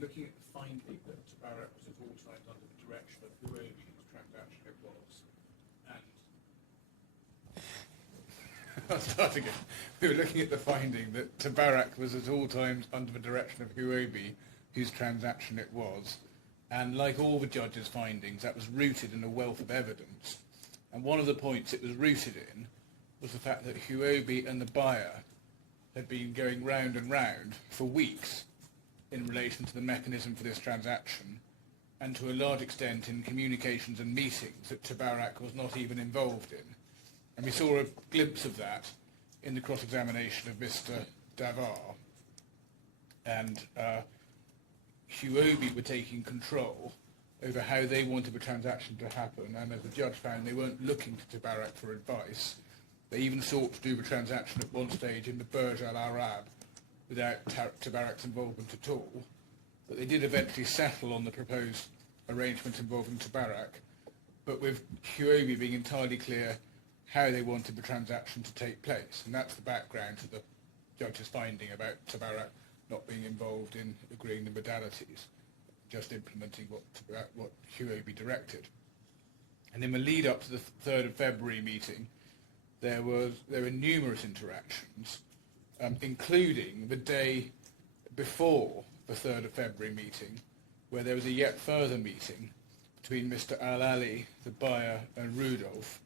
looking at the finding that TABARAK was at all times under the direction of HUOBI, whose transaction it was, and I'll start again. We were looking at the finding that TABARAK was at all times under the direction of HUOBI, whose transaction it was, and like all the judge's findings, that was rooted in a wealth of evidence. And one of the points it was rooted in was the fact that HUOBI and the buyer had been going round and round for weeks in relation to the mechanism for this transaction, and to a large extent in communications and meetings that TABARAK was not even involved in. And we saw a glimpse of that in the cross-examination of Mr. Davar. And HUOBI were taking control over how they wanted the transaction to happen, and as the judge found, they weren't looking to TABARAK for advice. They even sought to do the transaction at one stage in the Burj Al Arab without TABARAK's involvement at all. But they did eventually settle on the proposed arrangement involving TABARAK, but with HUOBI being entirely clear how they wanted the transaction to take place. And that's the background to the judge's finding about TABARAK not being involved in agreeing the modalities, just implementing what HUOBI directed. And in the lead up to the 3rd of February meeting, there were numerous interactions, including the day before the 3rd of February meeting, where there was a yet further meeting between Mr. Al-Ali, the buyer, and Rudolph,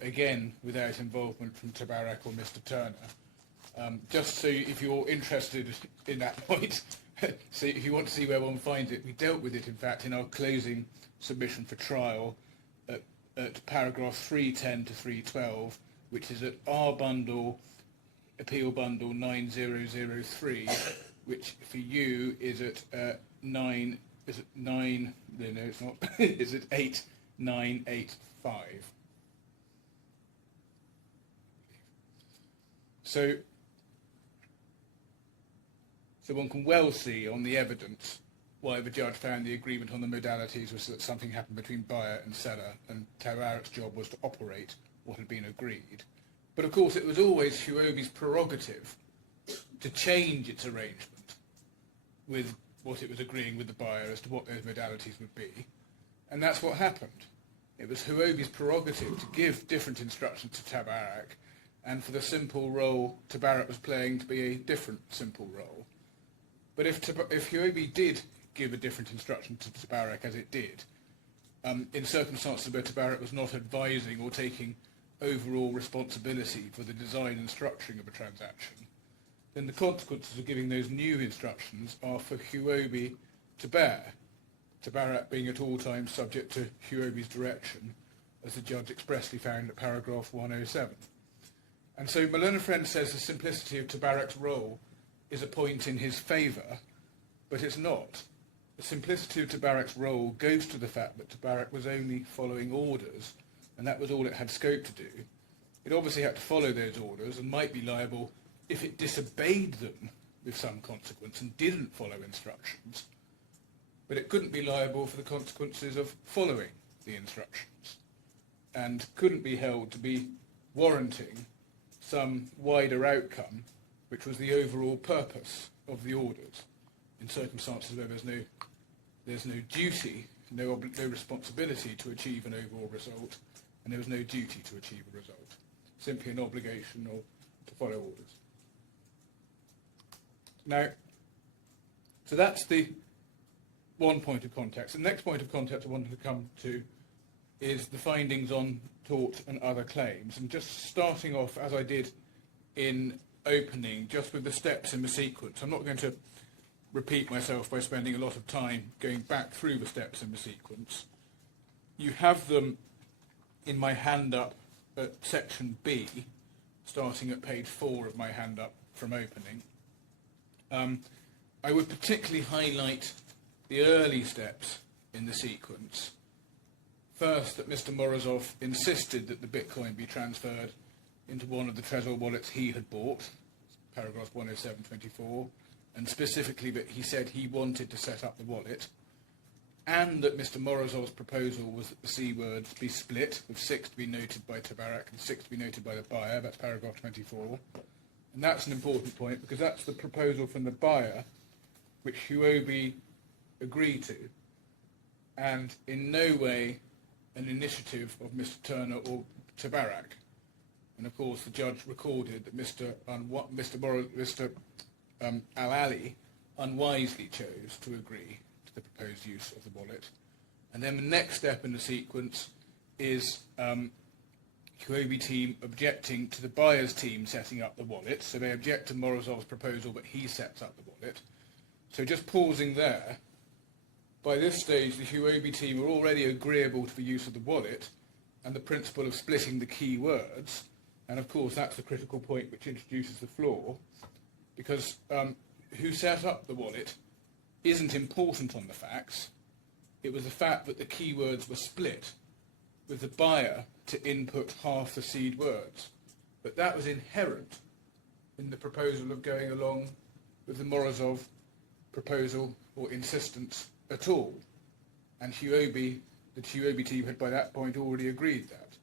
again without involvement from TABARAK or Mr. Turner. Just so if you're interested in that point, so if you want to see where one finds it, we dealt with it in fact in our closing submission for trial at paragraph 310 to 312, which is at R bundle, appeal bundle 9003, which for you is at 9, is it 9, no it's not, is it 8985. So one can well see on the evidence why the judge found the agreement on the modalities was that something happened between buyer and seller, and TABARAK's job was to operate what had been agreed. But of course it was always HUOBI's prerogative to change its arrangement with what it was agreeing with the buyer as to what those modalities would be, and that's what happened. It was HUOBI's prerogative to give different instructions to TABARAK, and for the simple role TABARAK was playing to be a different simple role. But if HUOBI did give a different instruction to TABARAK as it did, in circumstances where TABARAK was not advising or taking overall responsibility for the design and structuring of a transaction, then the consequences of giving those new instructions are for HUOBI to bear, TABARAK being at all times subject to HUOBI's direction, as the judge expressly found at paragraph 107. And so Malone Friend says the simplicity of TABARAK's role is a point in his favour, but it's not. The simplicity of TABARAK's role goes to the fact that TABARAK was only following orders, and that was all it had scope to do. It obviously had to follow those orders and might be liable if it disobeyed them with some consequence and didn't follow instructions, but it couldn't be liable for the consequences of following the instructions, and couldn't be held to be warranting some wider outcome, which was the overall purpose of the orders, in circumstances where there's no duty, no responsibility to achieve an overall result, and there was no duty to achieve a result, simply an obligation or to follow orders. Now, so that's the one point of context. The next point of context I wanted to come to is the findings on tort and other claims, and just starting off as I did in opening, just with the steps in the sequence. I'm not going to repeat myself by spending a lot of time going back through the steps in the sequence. You have them in my hand up at section B, starting at page 4 of my hand up from opening. I would particularly highlight the early steps in the sequence. First, that Mr. Morozov insisted that the Bitcoin be transferred into one of the Trezor wallets he had bought, paragraph 107.24, and specifically that he said he wanted to set up the wallet, and that Mr. Morozov's proposal was that the C words be split, with 6 to be noted by TABARAK and 6 to be noted by the buyer. That's paragraph 24. And that's an important point, because that's the proposal from the buyer, which HUOBI agree to, and in no way an initiative of Mr. Turner or TABARAK. And of course, the judge recorded that Mr. Al-Ali unwisely chose to agree to the proposed use of the wallet. And then the next step in the sequence is HUOBI team objecting to the buyer's team setting up the wallet. So they object to Morozov's proposal, but he sets up the wallet. So just pausing there, by this stage the HUOBI team are already agreeable to the use of the wallet and the principle of splitting the key words. And of course that's the critical point which introduces the flaw, because who set up the wallet isn't important on the facts. It was the fact that the keywords were split, with the buyer to input half the seed words. But that was inherent in the proposal of going along with the Morozov proposal or insistence at all. And the HUOBI team had by that point already agreed that.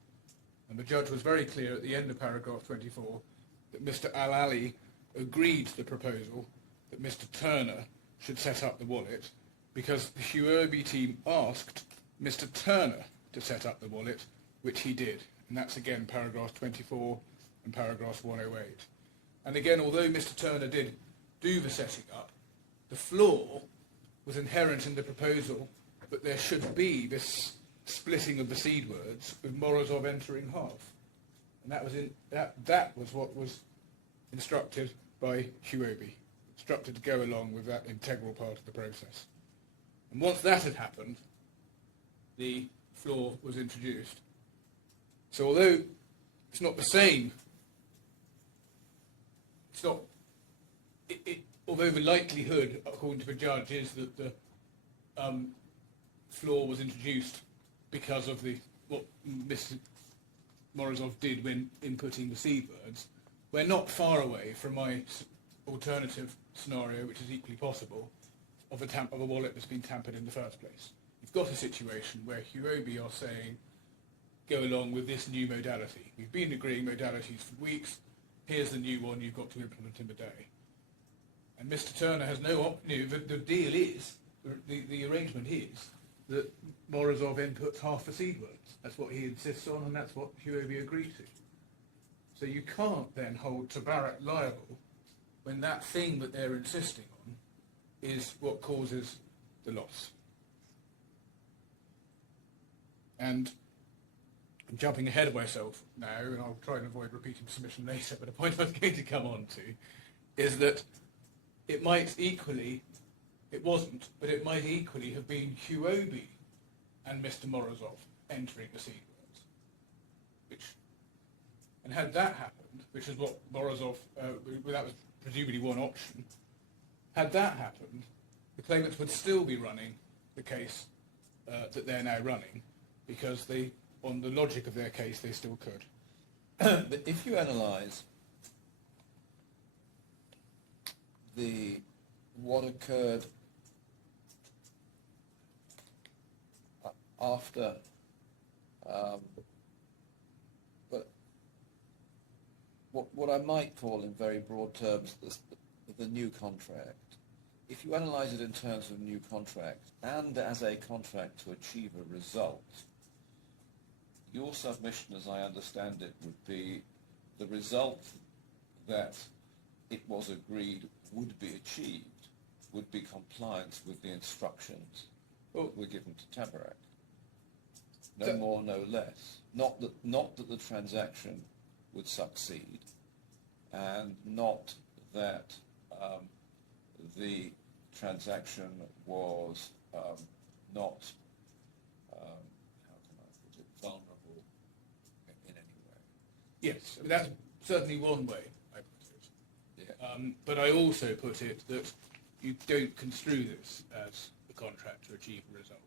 And the judge was very clear at the end of paragraph 24 that Mr. Al-Ali agreed to the proposal that Mr. Turner should set up the wallet, because the HUOBI team asked Mr. Turner to set up the wallet, which he did. And that's again paragraph 24 and paragraph 108. And again, although Mr. Turner did do the setting up, the flaw was inherent in the proposal that there should be this splitting of the seed words with Morozov entering half. And that was what was instructed by HUOBI, instructed to go along with that integral part of the process. And once that had happened, the flaw was introduced. So although it's not the same, although the likelihood, according to the judge, is that the flaw was introduced because of what Mr. Morozov did when inputting the seed words, we're not far away from my alternative scenario, which is equally possible, of a wallet that's been tampered in the first place. You've got a situation where HUOBI are saying, go along with this new modality. We've been agreeing modalities for weeks. Here's the new one you've got to implement in the day. And Mr. Turner has the deal is, the arrangement is, that Morozov inputs half the seed words. That's what he insists on, and that's what HUOBI agreed to. So you can't then hold TABARAK liable when that thing that they're insisting on is what causes the loss. And I'm jumping ahead of myself now, and I'll try and avoid repeating submission later, but the point I was going to come on to is that it might equally, it wasn't, but it might equally have been HUOBI and Mr. Morozov entering the seed words. And had that happened, which is what Morozov, that was presumably one option, had that happened, the claimants would still be running the case that they're now running, because on the logic of their case, they still could. But if you analyse what occurred after, but what I might call in very broad terms the new contract, if you analyse it in terms of new contract and as a contract to achieve a result, your submission, as I understand it, would be the result that it was agreed would be achieved would be compliance with the instructions that were given to TABARAK. No more, no less. Not that the transaction would succeed, and not that the transaction was not, how can I put it, vulnerable in any way. Yes, I mean, that's certainly one way I put it. Yeah. But I also put it that you don't construe this as a contract to achieve a result.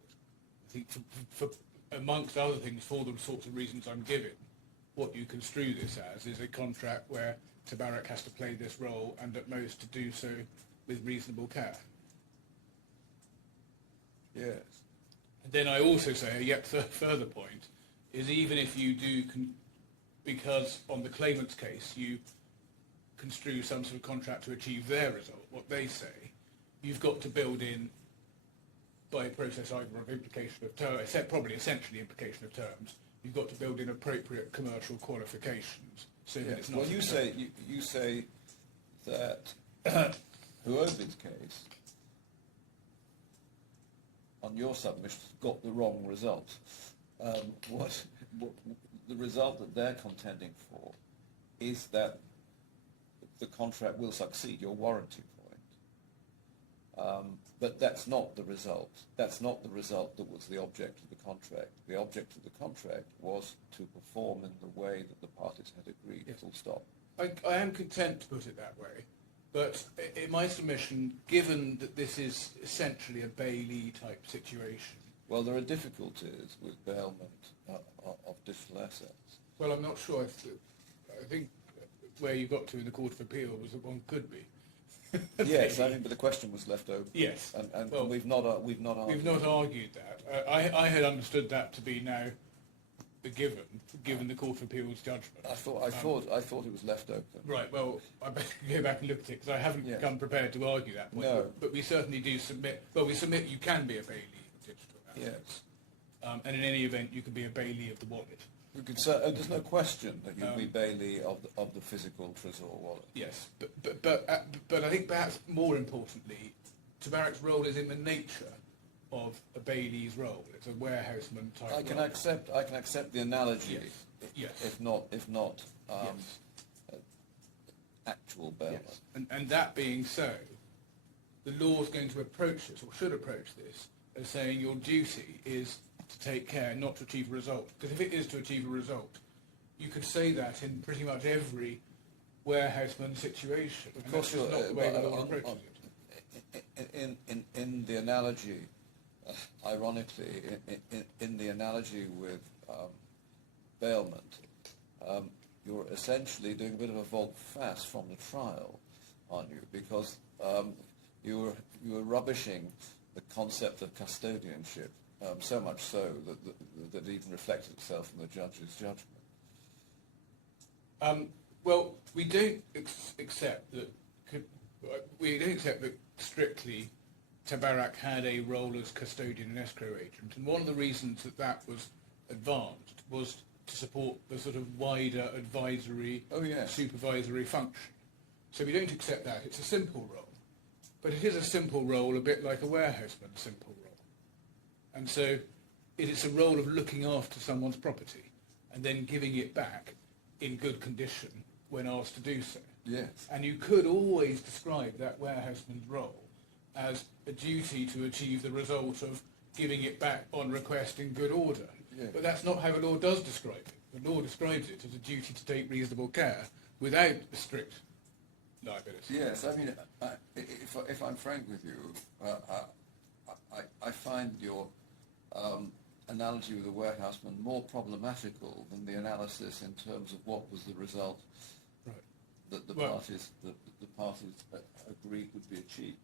I think for amongst other things, for the sorts of reasons I'm giving, what you construe this as is a contract where TABARAK has to play this role, and at most to do so with reasonable care. Yes. And then I also say a yet further point is, even if you do, because on the claimant's case you construe some sort of contract to achieve their result, what they say, you've got to build in by a process either of implication of terms, probably essentially implication of terms, you've got to build in appropriate commercial qualifications so that it's not... Well, you say that HUOBI's case, on your submission, got the wrong result. What the result that they're contending for is that the contract will succeed, your warranty point. But that's not the result. That's not the result that was the object of the contract. The object of the contract was to perform in the way that the parties had agreed, Yes. full stop. I am content to put it that way, but in my submission, given that this is essentially a Bailey type situation... Well, there are difficulties with bailment of digital assets. Well, I'm not sure if... I think where you got to in the Court of Appeal was that one could be. Yes, I mean, but the question was left open. Yes. And Well, we've not argued. We've not argued that. I had understood that to be now a given the Court of Appeal's judgment. I thought it was left open. Right, well, I better go back and look at it, because I haven't Yes. come prepared to argue that point. No. But we certainly do submit... Well, we submit you can be a Bailey of digital assets. Yes. And in any event, you can be a Bailey of the wallet. We could say, there's no question that you'll be Bailey of the physical Trésor wallet. Yes, but I think perhaps more importantly, TABARAK's role is in the nature of a Bailey's role. It's a warehouseman type I can role. accept the analogy, Yes. if not Yes. actual bailment. Yes. And that being so, the law is going to approach this, or should approach this, as saying your duty is to take care not to achieve a result. Because if it is to achieve a result, you could say that in pretty much every warehouseman situation. Of And course, that's just not the way the law approaches it. in the analogy, ironically, in the analogy with bailment, you're essentially doing a bit of a volte-face from the trial, aren't you? Because you were rubbishing the concept of custodianship, so much so that it even reflected itself in the judge's judgment. Well, we don't accept that. We don't accept that strictly TABARAK had a role as custodian and escrow agent, and one of the reasons that was advanced was to support the sort of wider advisory, supervisory function. So we don't accept that. It's a simple role, but it is a simple role, a bit like a warehouseman's simple role. And so it is a role of looking after someone's property and then giving it back in good condition when asked to do so. Yes. And you could always describe that warehouseman's role as a duty to achieve the result of giving it back on request in good order. Yeah. But that's not how the law does describe it. The law describes it as a duty to take reasonable care without strict liability. Yes, I mean, if I'm frank with you, I find your analogy with the warehouseman more problematical than the analysis in terms of what was the result that the parties agreed would be achieved.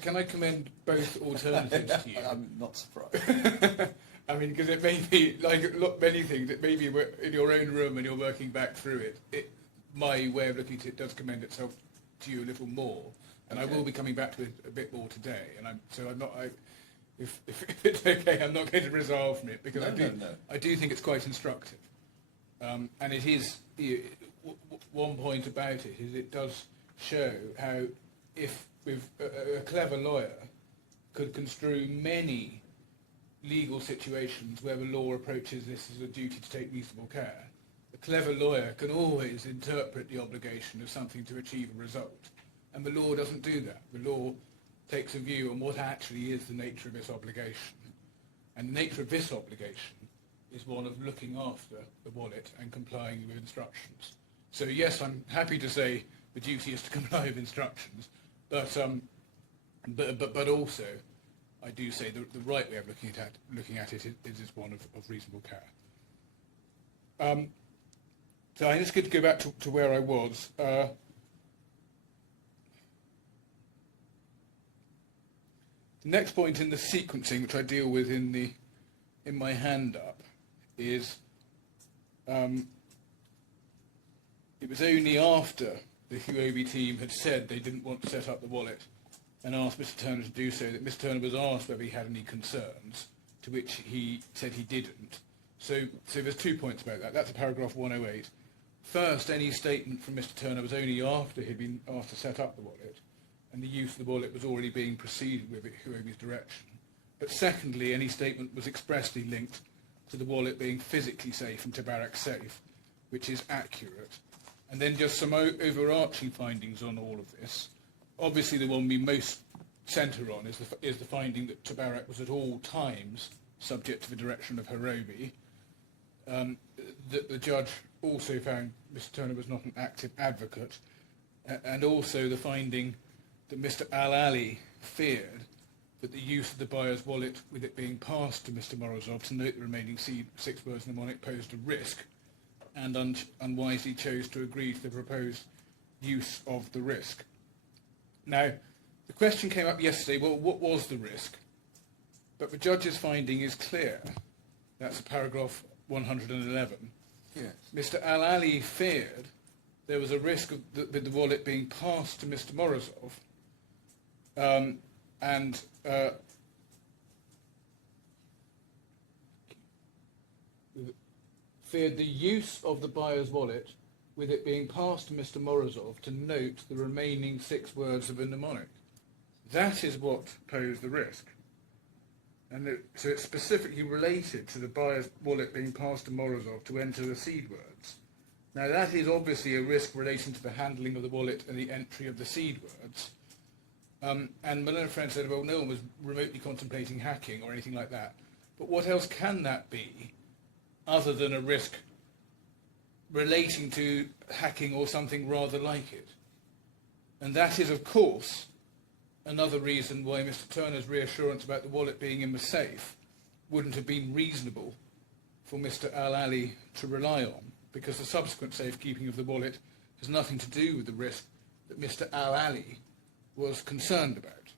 Can I commend both alternatives to you? I'm not surprised. I mean, because it may be, like many things, it may be in your own room and you're working back through it. My way of looking at it does commend itself to you a little more, and Okay. I will be coming back to it a bit more today. And I'm not. If it's okay, I'm not going to resolve from it, because I do think it's quite instructive, and it is. One point about it is it does show how, if with a clever lawyer could construe many legal situations where the law approaches this as a duty to take reasonable care, a clever lawyer can always interpret the obligation as something to achieve a result, and the law doesn't do that. The law takes a view on what actually is the nature of this obligation, and the nature of this obligation is one of looking after the wallet and complying with instructions. So yes, I'm happy to say the duty is to comply with instructions, but also I do say the right way of looking at it is one of reasonable care. So I'm just going to go back to where I was. The next point in the sequencing, which I deal with in my hand up, is it was only after the HUOBI team had said they didn't want to set up the wallet and asked Mr. Turner to do so, that Mr. Turner was asked whether he had any concerns, to which he said he didn't. So there's 2 points about that. That's a paragraph 108. First, any statement from Mr. Turner was only after he'd been asked to set up the wallet, and the use of the wallet was already being proceeded with at HUOBI's direction. But secondly, any statement was expressly linked to the wallet being physically safe and TABARAK safe, which is accurate. And then just some overarching findings on all of this. Obviously, the one we most centre on is the finding that TABARAK was at all times subject to the direction of HUOBI. That the judge also found Mr. Turner was not an active advocate, and also the finding that Mr. Al-Ali feared that the use of the buyer's wallet, with it being passed to Mr. Morozov to note the remaining 6 words mnemonic, posed a risk, and unwisely chose to agree to the proposed use of the risk. Now, the question came up yesterday, well, what was the risk? But the judge's finding is clear. That's paragraph 111. Yes. Mr. Al-Ali feared there was a risk of the wallet being passed to Mr. Morozov, and feared the use of the buyer's wallet with it being passed to Mr. Morozov to note the remaining 6 words of a mnemonic. That is what posed the risk. And so it's specifically related to the buyer's wallet being passed to Morozov to enter the seed words. Now that is obviously a risk relating to the handling of the wallet and the entry of the seed words. And my learned friend said, well, no one was remotely contemplating hacking or anything like that. But what else can that be other than a risk relating to hacking or something rather like it? And that is, of course, another reason why Mr. Turner's reassurance about the wallet being in the safe wouldn't have been reasonable for Mr. Al-Ali to rely on, because the subsequent safekeeping of the wallet has nothing to do with the risk that Mr. Al-Ali was concerned about.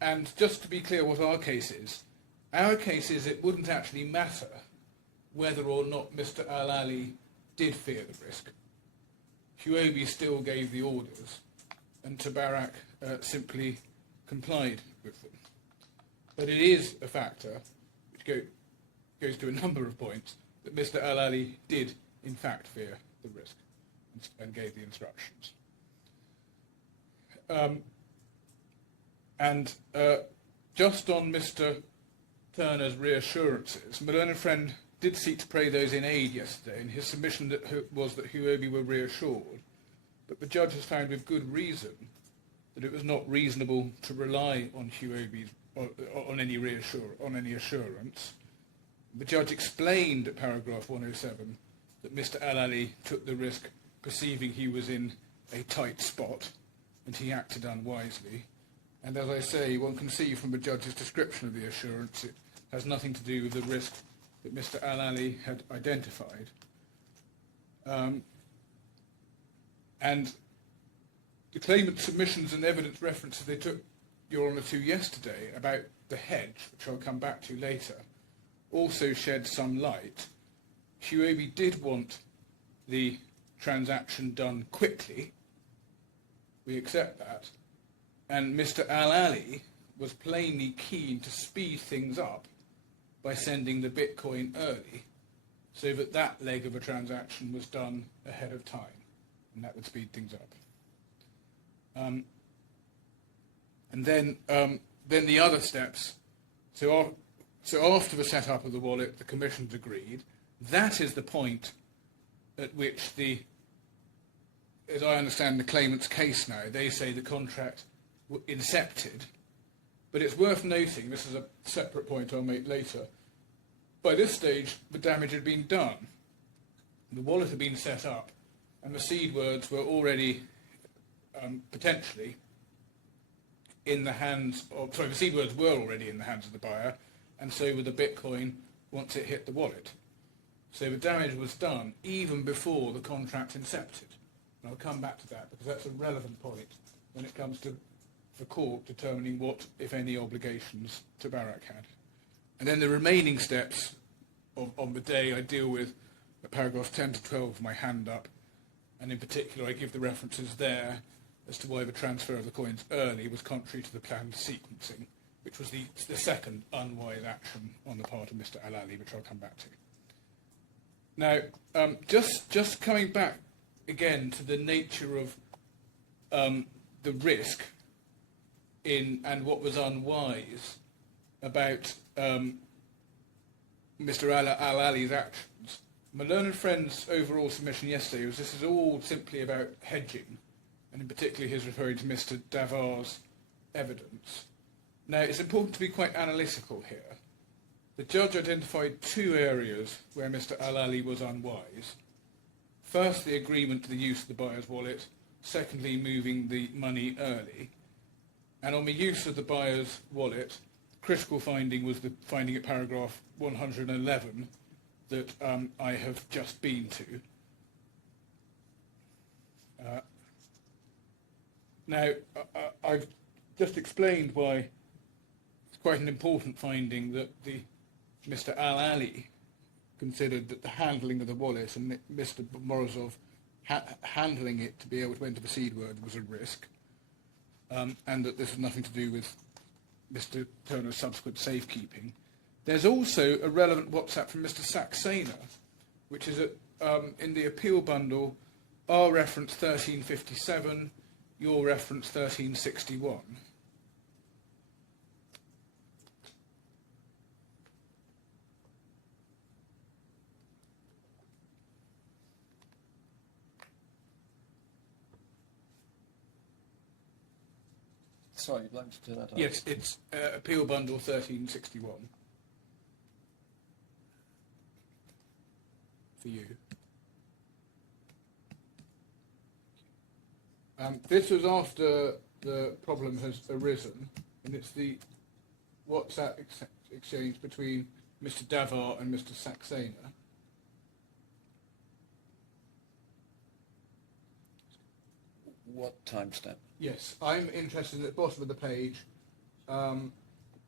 And just to be clear what our case is it wouldn't actually matter whether or not Mr. Al-Ali did fear the risk. HUOBI still gave the orders, and TABARAK simply complied with them. But it is a factor, which goes to a number of points, that Mr. Al-Ali did in fact fear the risk and gave the instructions. Just on Mr. Turner's reassurances, my learned friend did seek to pray those in aid yesterday, and his submission was that HUOBI were reassured, but the judge has found with good reason that it was not reasonable to rely on HUOBI on any assurance. The judge explained at paragraph 107 that Mr. Al-Ali took the risk perceiving he was in a tight spot, and he acted unwisely. And as I say, one can see from the judge's description of the assurance it has nothing to do with the risk that Mr. Al-Ali had identified. And the claimant's submissions and evidence references they took Your Honour to yesterday about the hedge, which I'll come back to later, also shed some light. HUOBI did want the transaction done quickly. We accept that. And Mr. Al-Ali was plainly keen to speed things up by sending the Bitcoin early, so that that leg of a transaction was done ahead of time, and that would speed things up. And then the other steps. So after the setup of the wallet, the commissions agreed. That is the point at which as I understand the claimant's case now, they say the contract incepted. But it's worth noting, this is a separate point I'll make later, by this stage the damage had been done. The wallet had been set up, and the seed words were already potentially in the hands of, the seed words were already in the hands of the buyer, and so were the Bitcoin once it hit the wallet. So the damage was done even before the contract incepted. And I'll come back to that because that's a relevant point when it comes to the court determining what, if any, obligations TABARAK had. And then the remaining steps on the day I deal with paragraphs 10 to 12 of my hand up, and in particular I give the references there as to why the transfer of the coins early was contrary to the planned sequencing, which was the second unwise action on the part of Mr. Al-Ali, which I'll come back to. Now, just coming back again to the nature of the risk and what was unwise about Mr. Al-Ali's actions. My learned friend's overall submission yesterday was this is all simply about hedging, and in particular he's referring to Mr. Davar's evidence. Now, it's important to be quite analytical here. The judge identified two areas where Mr. Al-Ali was unwise. First, the agreement to the use of the buyer's wallet. Secondly, moving the money early. And on the use of the buyer's wallet, critical finding was the finding at paragraph 111 that I have just been to. Now, I've just explained why it's quite an important finding that Mr. Al-Ali considered that the handling of the wallet and Mr. Morozov handling it to be able to enter the seed word was a risk, and that this has nothing to do with Mr. Turner's subsequent safekeeping. There's also a relevant WhatsApp from Mr. Saxena, which is in the appeal bundle, our reference 1357, your reference 1361. Sorry, you'd like to do that? Yes, it's appeal bundle 1361 for you. This was after the problem has arisen, and it's the WhatsApp exchange between Mr. Davar and Mr. Saxena. What timestamp? Yes, I'm interested at the bottom of the page.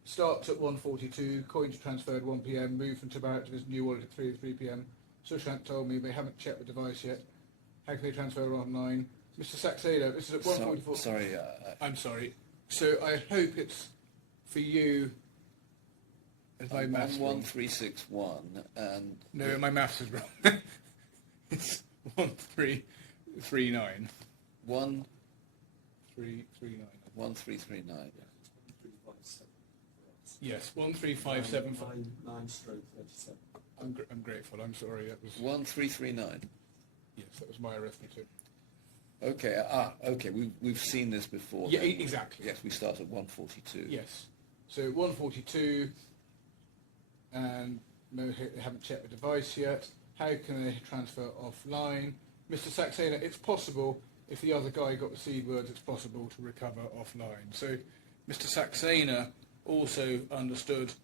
Starts at 1:42, coins transferred 1 p.m, moved from Tabarak to his new wallet at 3 p.m. Sushant told me they haven't checked the device yet. How can they transfer around 9? Mr. Saxena, this is at 1:44. Sorry. I'm sorry. So I hope it's for you. As my maths 1361 and... No, my maths is wrong. It's 1339. 1339. 1339. Yes, 1357. 9/37. I'm grateful. I'm sorry. That was 1339. Yes, that was my arithmetic. Okay. Okay. We've seen this before. Yeah, then. exactly. Yes, we start at 142. Yes. So 142, and no, they haven't checked the device yet. How can they transfer offline? Mr. Saxena, it's possible. If the other guy got the seed words, it's possible to recover offline. So Mr. Saxena also understood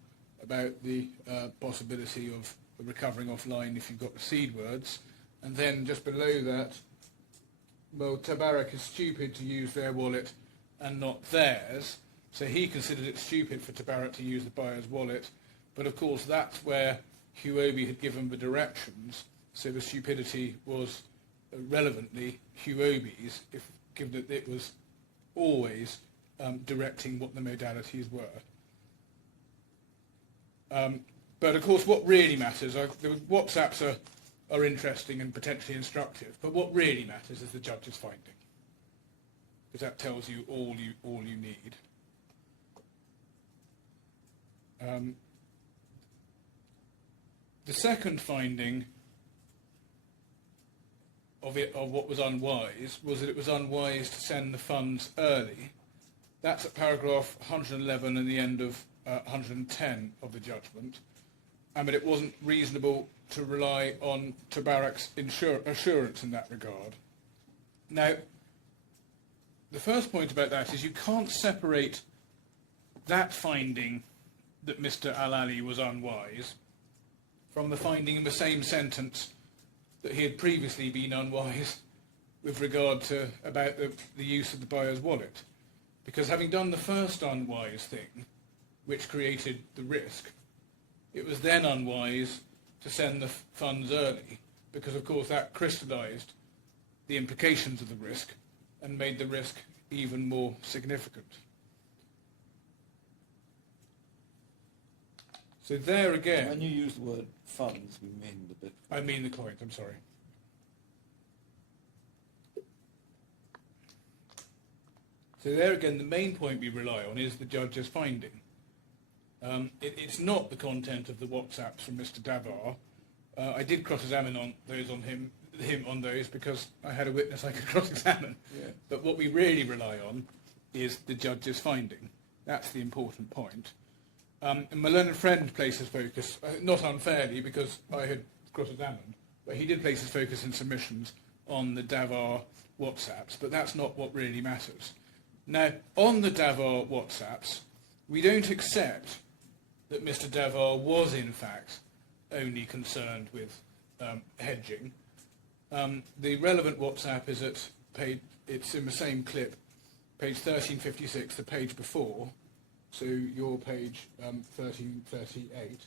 about the possibility of recovering offline if you've got the seed words. And then just below that, well, Tabarak is stupid to use their wallet and not theirs. So he considered it stupid for Tabarak to use the buyer's wallet. But of course, that's where HUOBI had given the directions. So the stupidity was relevantly HUOBI's, given that it was always directing what the modalities were. But of course, what really matters, the WhatsApps are interesting and potentially instructive, but what really matters is the judge's finding, because that tells you all you need. The second finding of what was unwise was that it was unwise to send the funds early. That's at paragraph 111 and the end of 110 of the judgment, and that it wasn't reasonable to rely on Tabarak's assurance in that regard. Now, the first point about that is you can't separate that finding that Mr. Al-Ali was unwise from the finding in the same sentence that he had previously been unwise with regard to about the use of the buyer's wallet. Because having done the first unwise thing, which created the risk, it was then unwise to send the funds early, because of course that crystallised the implications of the risk and made the risk even more significant. So there again... When you use the word funds, you mean the Bitcoin? I mean the coins, I'm sorry. So there again, the main point we rely on is the judge's finding. It's not the content of the WhatsApps from Mr. Davar. I did cross-examine on him on those because I had a witness I could cross-examine. Yeah. But what we really rely on is the judge's finding. That's the important point. And my learned friend placed his focus, not unfairly because I had cross-examined, but he did place his focus in submissions on the Davar WhatsApps, but that's not what really matters. Now, on the Davar WhatsApps, we don't accept that Mr. Davar was, in fact, only concerned with hedging. The relevant WhatsApp is at page, it's in the same clip, page 1356, the page before, so your page 1338.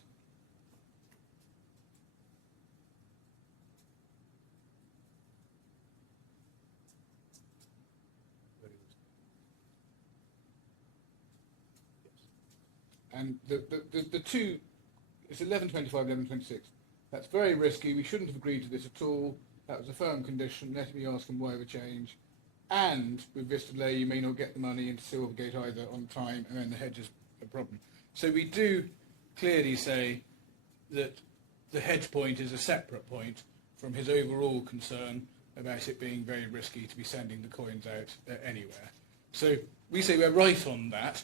And the two, it's 1125, 1126. That's very risky. We shouldn't have agreed to this at all. That was a firm condition. Let me ask them why the change. And with this delay, you may not get the money into Silvergate either on time, and then the hedge is a problem. So we do clearly say that the hedge point is a separate point from his overall concern about it being very risky to be sending the coins out anywhere. So we say we're right on that,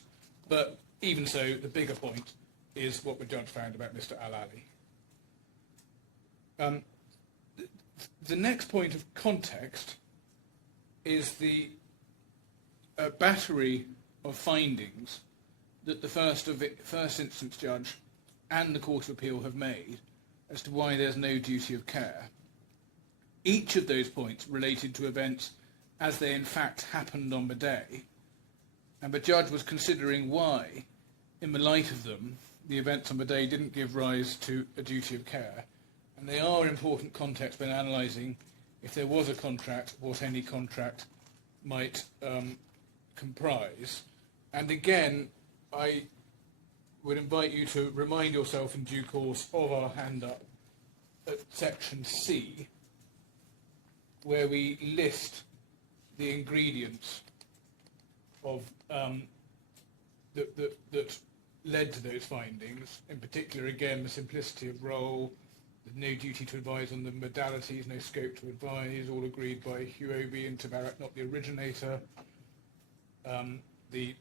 but even so, the bigger point is what the judge found about Mr. Al-Ali. The next point of context is the battery of findings that the first instance judge and the Court of Appeal have made as to why there's no duty of care. Each of those points related to events as they in fact happened on the day, and the judge was considering why, in the light of them, the events on the day didn't give rise to a duty of care. And they are important context when analysing if there was a contract, what any contract might comprise. And again, I would invite you to remind yourself in due course of our hand up at section C, where we list the ingredients of that led to those findings. In particular, again, the simplicity of role, no duty to advise on the modalities, no scope to advise, all agreed by HUOBI and TABARAK, not the originator. The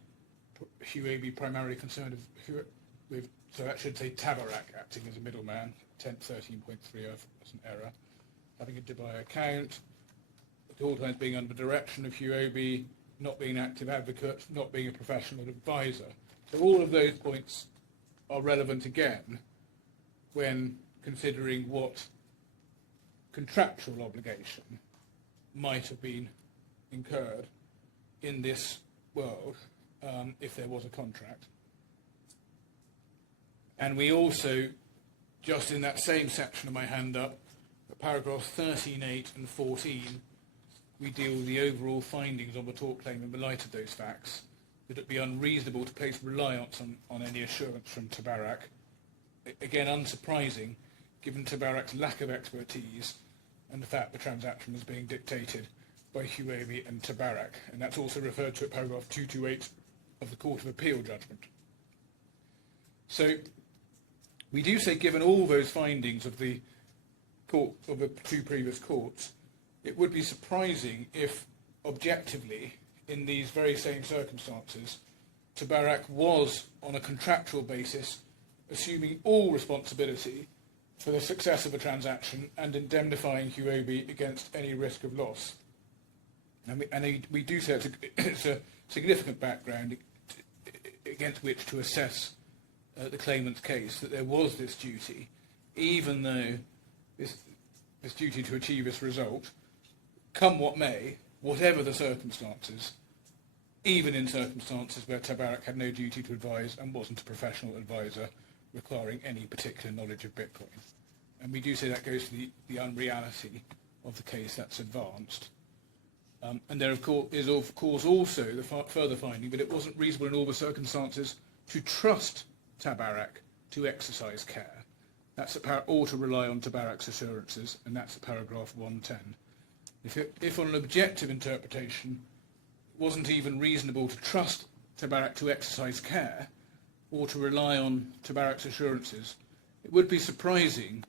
HUOBI primarily concerned with, so that should say TABARAK acting as a middleman, 13.3 was an error. Having a Dubai account, at all times being under the direction of HUOBI, not being an active advocate, not being a professional advisor. So all of those points are relevant again when considering what contractual obligation might have been incurred in this world if there was a contract. And we also, just in that same section of my hand up, paragraphs 13.8 and 14, we deal with the overall findings on the tort claim in the light of those facts, that it be unreasonable to place reliance on any assurance from TABARAK. Again, unsurprising, given TABARAK's lack of expertise and the fact the transaction was being dictated by HUOBI and TABARAK. And that's also referred to at paragraph 228 of the Court of Appeal judgment. So we do say, given all those findings of the court, of the two previous courts, it would be surprising if, objectively, in these very same circumstances, TABARAK was, on a contractual basis, assuming all responsibility for the success of a transaction and indemnifying HUOBI against any risk of loss. And we do say it's a significant background against which to assess the claimant's case, that there was this duty, even though this duty to achieve this result, come what may, whatever the circumstances, even in circumstances where TABARAK had no duty to advise and wasn't a professional advisor requiring any particular knowledge of Bitcoin. And we do say that goes to the unreality of the case that's advanced. And there is of course also the further finding that it wasn't reasonable in all the circumstances to trust TABARAK to exercise care. That's or to rely on TABARAK's assurances, and that's at paragraph 110. If on an objective interpretation it wasn't even reasonable to trust TABARAK to exercise care or to rely on TABARAK's assurances, it would be surprising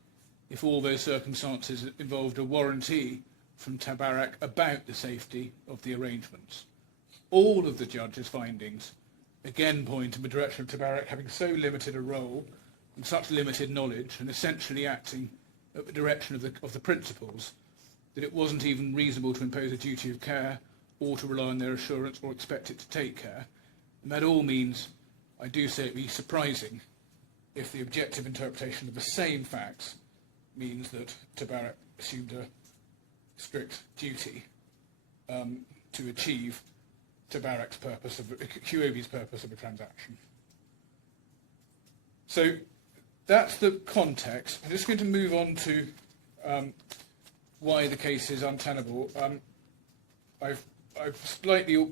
if all those circumstances involved a warranty from TABARAK about the safety of the arrangements. All of the judge's findings again point in the direction of TABARAK having so limited a role and such limited knowledge and essentially acting at the direction of the principals that it wasn't even reasonable to impose a duty of care or to rely on their assurance or expect it to take care. And that all means, I do say it would be surprising if the objective interpretation of the same facts means that TABARAK assumed a strict duty to achieve TABARAK's purpose, HUOBI's purpose of a transaction. So that's the context. I'm just going to move on to why the case is untenable. I've slightly,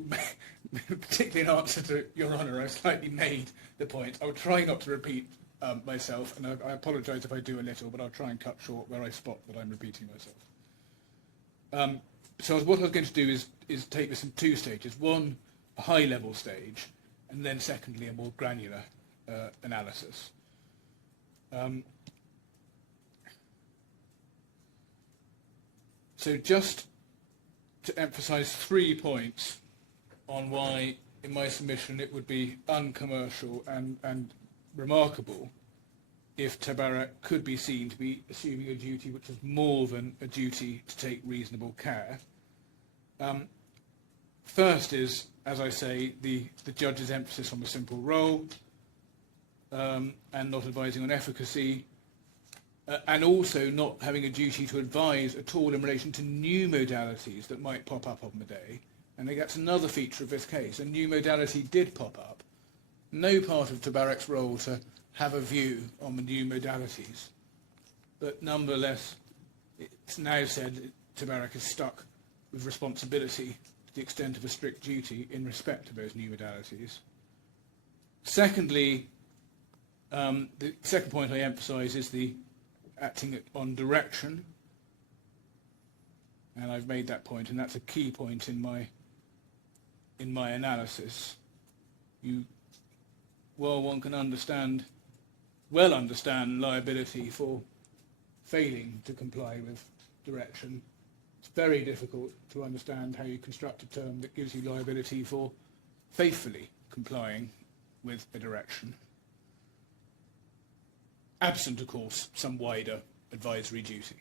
particularly in answer to Your Honour, I've slightly made the point. I'll try not to repeat myself, and I apologise if I do a little, but I'll try and cut short where I spot that I'm repeating myself. So what I was going to do is take this in two stages. One, a high-level stage, and then secondly, a more granular analysis. So just to emphasise 3 points on why, in my submission, it would be uncommercial and remarkable if TABARAK could be seen to be assuming a duty which is more than a duty to take reasonable care. First is, as I say, the judge's emphasis on the simple role and not advising on efficacy, and also not having a duty to advise at all in relation to new modalities that might pop up on the day. And I think that's another feature of this case. A new modality did pop up. No part of TABARAK's role to have a view on the new modalities. But nonetheless, it's now said that TABARAK is stuck with responsibility to the extent of a strict duty in respect to those new modalities. Secondly, the second point I emphasise is the acting on direction. And I've made that point, and that's a key point in my analysis. While one can well understand liability for failing to comply with direction, it's very difficult to understand how you construct a term that gives you liability for faithfully complying with a direction, absent, of course, some wider advisory duty.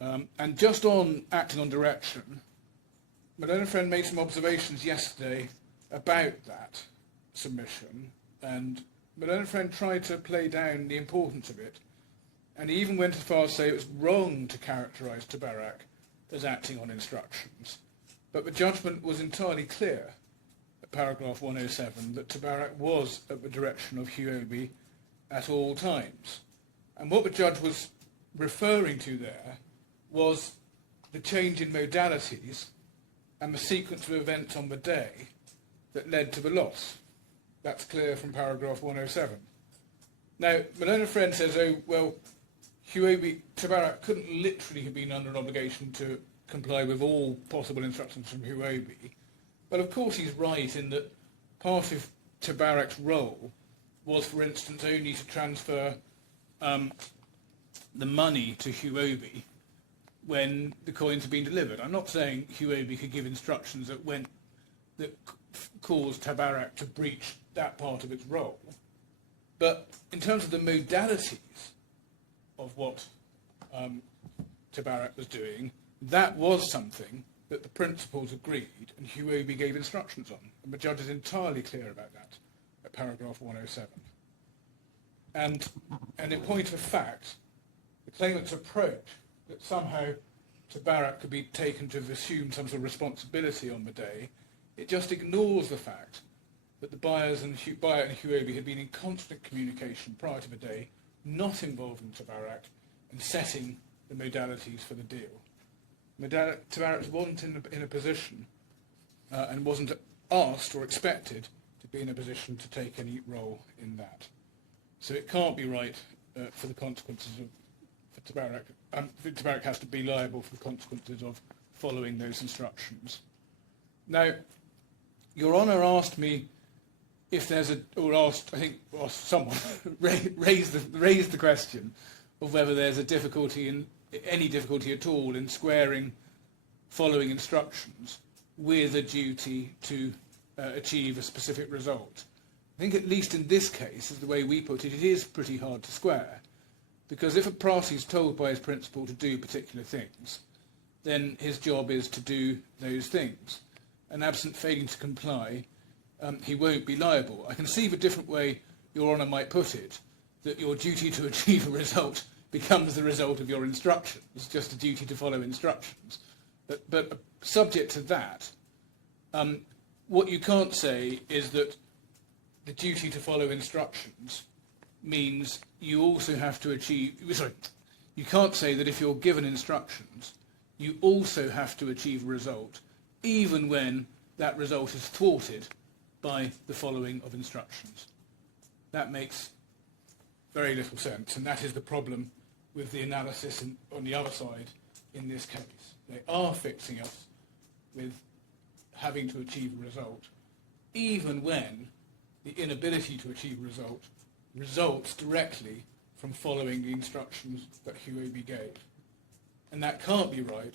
And just on acting on direction, my learned friend made some observations yesterday about that submission, and my learned friend tried to play down the importance of it, and he even went as far as to say it was wrong to characterise TABARAK as acting on instructions. But the judgment was entirely clear at paragraph 107 that TABARAK was at the direction of HUOBI at all times. And what the judge was referring to there was the change in modalities and the sequence of events on the day that led to the loss. That's clear from paragraph 107. Now, my learned friend says, oh, well, TABARAK couldn't literally have been under an obligation to comply with all possible instructions from HUOBI. But of course he's right in that part of TABARAK's role was, for instance, only to transfer the money to HUOBI when the coins had been delivered. I'm not saying HUOBI could give instructions that caused TABARAK to breach that part of its role. But in terms of the modalities of what TABARAK was doing, that was something that the principals agreed and HUOBI gave instructions on. And the judge is entirely clear about that at paragraph 107. And in point of fact, the claimant's approach that somehow TABARAK could be taken to have assumed some sort of responsibility on the day, it just ignores the fact that the buyer and HUOBI had been in constant communication prior to the day, not involving TABARAK, and setting the modalities for the deal. Tabarak wasn't in a position and wasn't asked or expected to be in a position to take any role in that. So it can't be right for the consequences for Tabarak. Tabarak has to be liable for the consequences of following those instructions. Now, Your Honour asked me if there's someone raised the question of whether there's any difficulty at all in squaring following instructions with a duty to achieve a specific result. I think at least in this case, as the way we put it, it is pretty hard to square, because if a party is told by his principal to do particular things, then his job is to do those things, and absent failing to comply, he won't be liable. I can see the different way Your Honour might put it, that your duty to achieve a result becomes the result of your instructions. It's just a duty to follow instructions. But subject to that, what you can't say is that the duty to follow instructions means you also have to achieve... Sorry, you can't say that if you're given instructions, you also have to achieve a result, even when that result is thwarted by the following of instructions. That makes very little sense, and that is the problem with the analysis on the other side in this case. They are fixing us with having to achieve a result, even when the inability to achieve a result results directly from following the instructions that HUOBI gave. And that can't be right,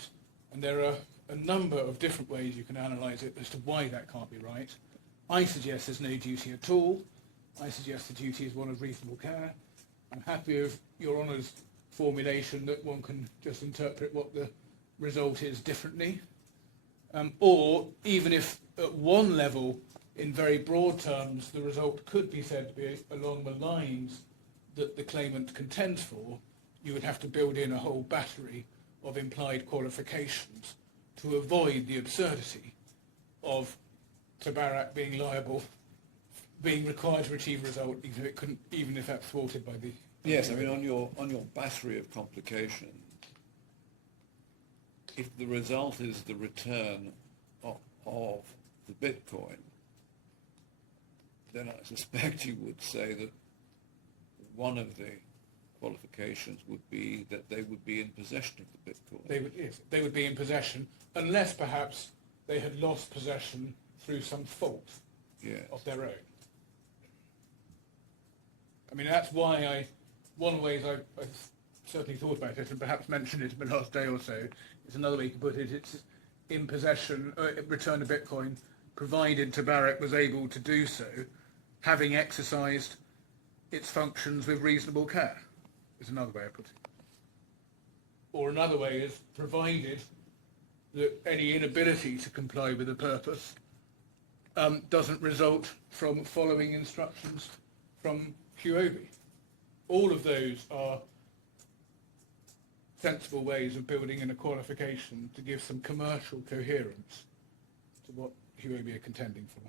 and there are a number of different ways you can analyse it as to why that can't be right. I suggest there's no duty at all. I suggest the duty is one of reasonable care. I'm happy with Your Honour's formulation that one can just interpret what the result is differently. Or even if at one level, in very broad terms, the result could be said to be along the lines that the claimant contends for, you would have to build in a whole battery of implied qualifications to avoid the absurdity of Tabarak being liable, being required to achieve a result, even if that's thwarted by the... Yes, I mean, on your battery of complications, if the result is the return of the Bitcoin, then I suspect you would say that one of the qualifications would be that they would be in possession of the Bitcoin. They would be in possession, unless perhaps they had lost possession through some fault of their own. I mean, that's why one of the ways I've certainly thought about it, and perhaps mentioned it in the last day or so, is another way you can put it, it's in possession, return of Bitcoin, provided Tabarak was able to do so, having exercised its functions with reasonable care, is another way of putting it. Or another way is provided that any inability to comply with the purpose doesn't result from following instructions from HUOBI. All of those are sensible ways of building in a qualification to give some commercial coherence to what HUOBI are contending for.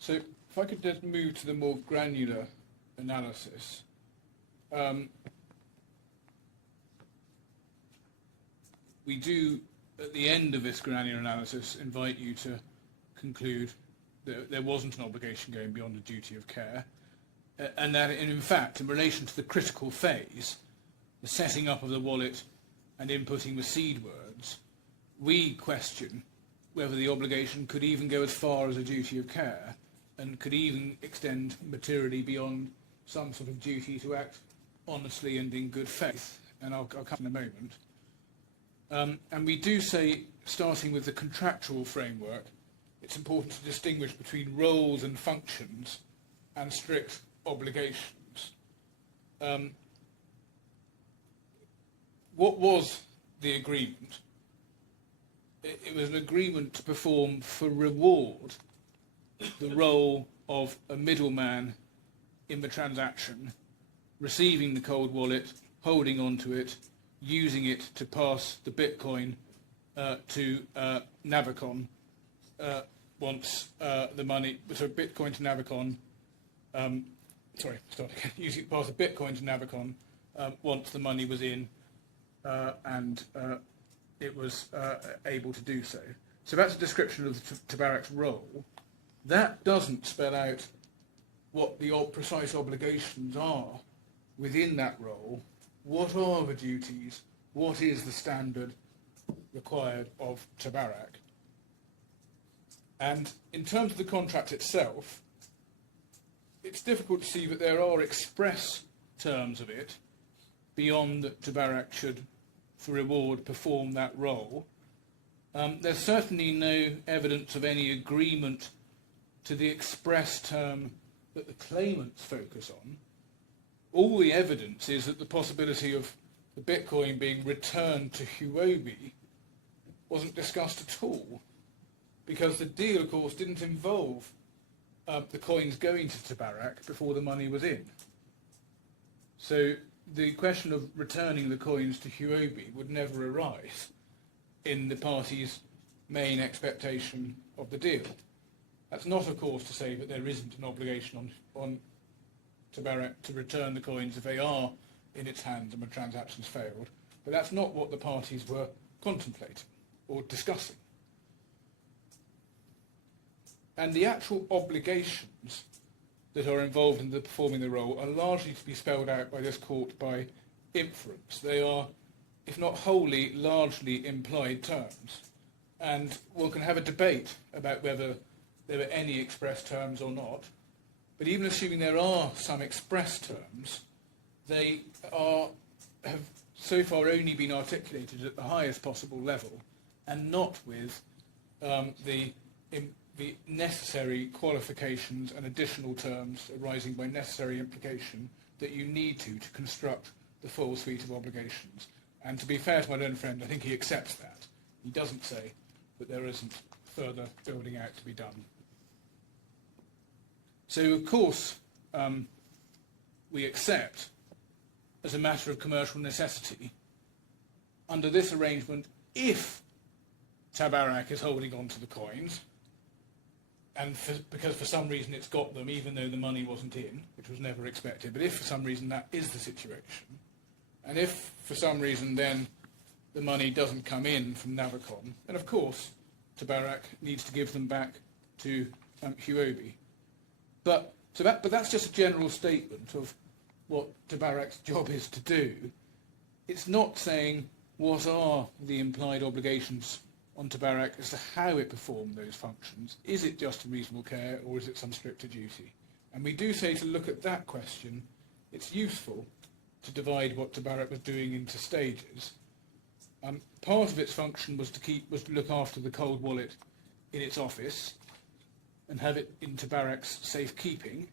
So if I could just move to the more granular analysis. We do, at the end of this granular analysis, invite you to conclude that there wasn't an obligation going beyond the duty of care, and that, in fact, in relation to the critical phase, the setting up of the wallet and inputting the seed words, we question whether the obligation could even go as far as a duty of care, and could even extend materially beyond some sort of duty to act honestly and in good faith, and I'll come in a moment. And we do say, starting with the contractual framework, it's important to distinguish between roles and functions and strict obligations. What was the agreement? It was an agreement to perform for reward the role of a middleman in the transaction, receiving the cold wallet, holding on to it, using it to pass the Bitcoin to Navicon once the money, so Bitcoin to Navicon, using it to pass the Bitcoin to Navicon once the money was in and it was able to do so. So that's a description of Tabarak's role. That doesn't spell out what the precise obligations are within that role. What are the duties? What is the standard required of Tabarak? And in terms of the contract itself, it's difficult to see that there are express terms of it beyond that Tabarak should, for reward, perform that role. There's certainly no evidence of any agreement to the express term that the claimants focus on. All the evidence is that the possibility of the Bitcoin being returned to HUOBI wasn't discussed at all, because the deal, of course, didn't involve the coins going to Tabarak before the money was in. So the question of returning the coins to HUOBI would never arise in the parties' main expectation of the deal. That's not, of course, to say that there isn't an obligation on Tabarak to return the coins if they are in its hands and the transaction's failed, but that's not what the parties were contemplating or discussing. And the actual obligations that are involved in performing the role are largely to be spelled out by this court by inference. They are, if not wholly, largely implied terms. And one can have a debate about whether there are any express terms or not. But even assuming there are some express terms, they have so far only been articulated at the highest possible level and not with the necessary qualifications and additional terms arising by necessary implication that you need to construct the full suite of obligations. And to be fair to my own friend, I think he accepts that. He doesn't say that there isn't further building out to be done. So, of course, we accept, as a matter of commercial necessity, under this arrangement, if Tabarak is holding on to the coins, and because for some reason it's got them even though the money wasn't in, which was never expected, but if for some reason that is the situation, and if for some reason then the money doesn't come in from Navicon, then of course Tabarak needs to give them back to HUOBI. But that's just a general statement of what Tabarak's job is to do. It's not saying what are the implied obligations on Tabarak as to how it performed those functions. Is it just a reasonable care or is it some stricter duty? And we do say to look at that question, it's useful to divide what Tabarak was doing into stages. Part of its function was to look after the cold wallet in its office and have it in Tabarak's safekeeping.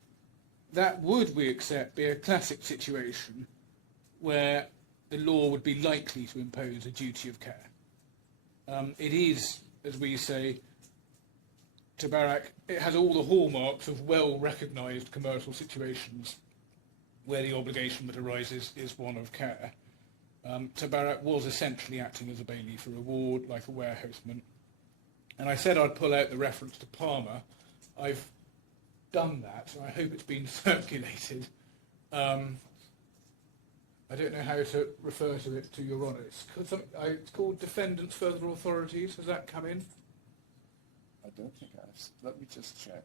That would, we accept, be a classic situation where the law would be likely to impose a duty of care. It is, as we say, Tabarak, it has all the hallmarks of well-recognised commercial situations where the obligation that arises is one of care. Tabarak was essentially acting as a bailey for reward, like a warehouseman. And I said I'd pull out the reference to Palmer. I've done that, and I hope it's been circulated. I don't know how to refer to it, to Your Honour. It's called Defendants Further Authorities. Has that come in? I don't think I've... Let me just check.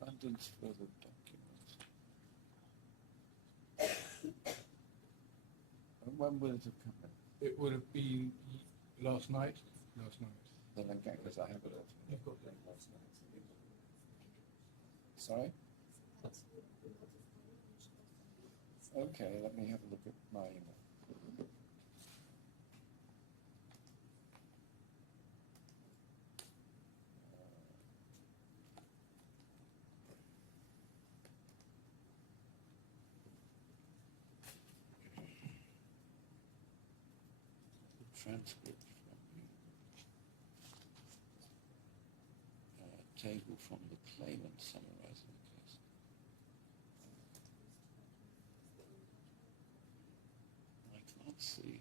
Defendants Further Documents. And when will it have come in? It would have been last night. Then again, because I have it open. You've got that last night. Sorry? Okay, let me have a look at my email. transcript from the table from the claimant summarising the case. I can't see.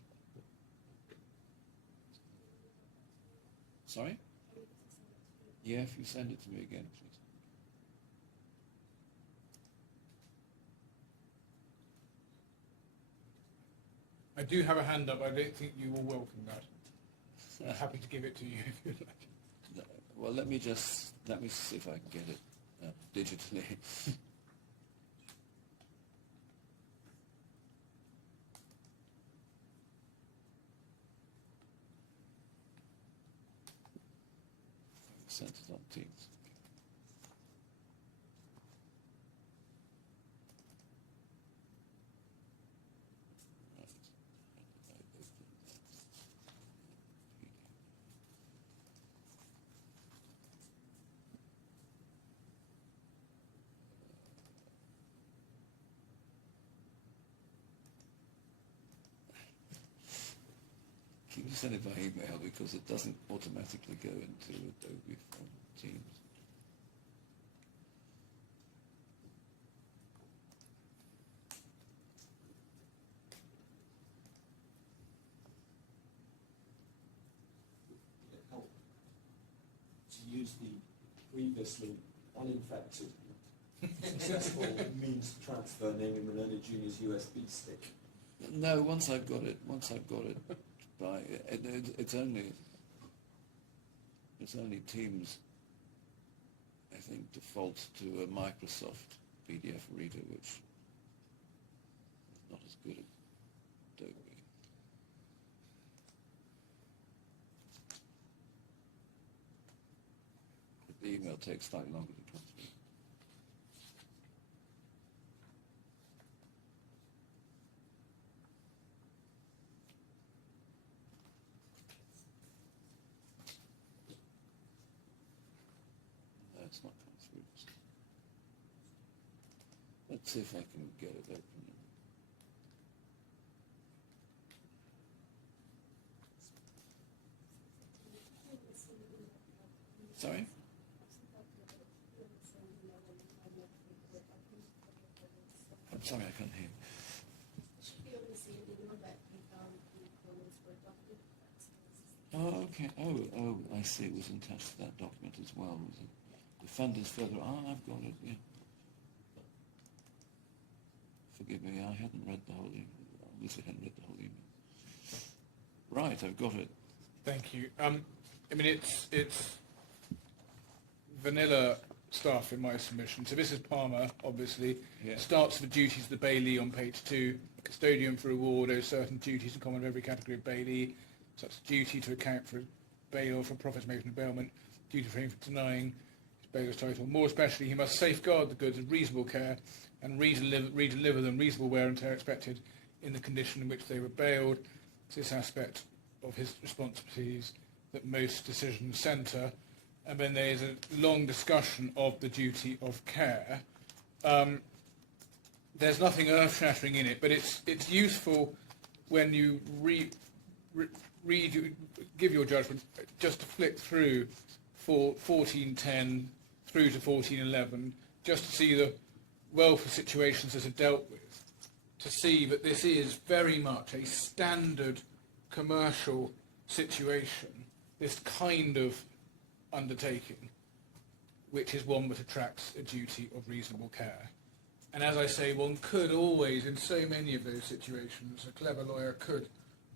Sorry? Yeah, if you send it to me again, please. I do have a hand up. I don't think you will welcome that. I'm happy to give it to you if you'd like. No, well, let me see if I can get it digitally. Sent it on Teams. Can you send it by email because it doesn't automatically go into Adobe from Teams? Would it help to use the previously uninfected successful means to transfer naming Millennium Junior's USB stick? No, once I've got it by it's only Teams, I think, defaults to a Microsoft PDF reader, which is not as good as Adobe. But the email takes slightly longer to transfer. It's not come through. Let's see if I can get it open. Sorry? I'm sorry, I can't hear. Oh, okay. Oh, I see. It was attached to that document as well, was it? The funders further. I've got it. Yeah. Forgive me. I hadn't read the whole email. Obviously, hadn't read the whole email. Right, I've got it. Thank you. I mean, it's vanilla stuff in my submission. So this is Palmer, obviously. Yeah. Starts the duties of the bailee on page 2. Custodian for reward owes certain duties in common with every category of bailee, such as duty to account for bail for profits made from bailment, duty for him for denying his bail's title. More especially, he must safeguard the goods with reasonable care and redeliver them reasonable wear and tear expected in the condition in which they were bailed. It's this aspect of his responsibilities that most decisions centre. And then there is a long discussion of the duty of care. There's nothing earth-shattering in it, but it's useful when you give your judgment, just to flick through for 1410 through to 1411, just to see the welfare situations that are dealt with, to see that this is very much a standard commercial situation, this kind of undertaking, which is one that attracts a duty of reasonable care. And as I say, one could always, in so many of those situations, a clever lawyer could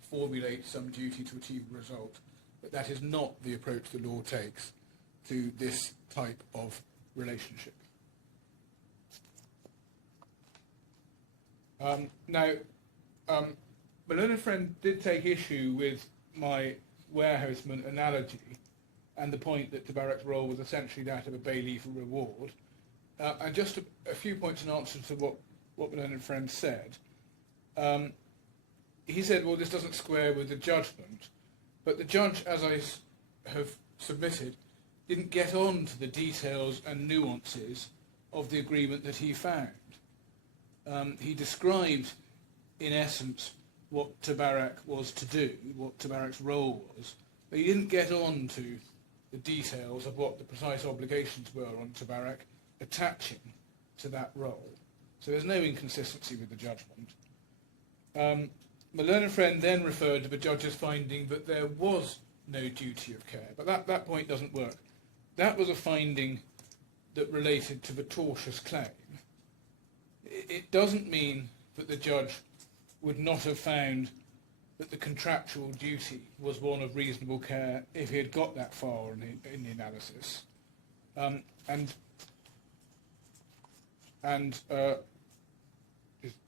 formulate some duty to achieve a result, but that is not the approach the law takes to this type of relationship. Now, my learned friend did take issue with my warehouseman analogy and the point that TABARAK's role was essentially that of a bailee for reward. And just a few points in answer to what my learned friend said. He said, well, this doesn't square with the judgment, but the judge, as I have submitted, didn't get on to the details and nuances of the agreement that he found. He described, in essence, what TABARAK was to do, what TABARAK's role was, but he didn't get on to the details of what the precise obligations were on TABARAK attaching to that role. So there's no inconsistency with the judgment. My learned friend then referred to the judge's finding that there was no duty of care, but that point doesn't work. That was a finding that related to the tortious claim. It doesn't mean that the judge would not have found that the contractual duty was one of reasonable care if he had got that far in the analysis. If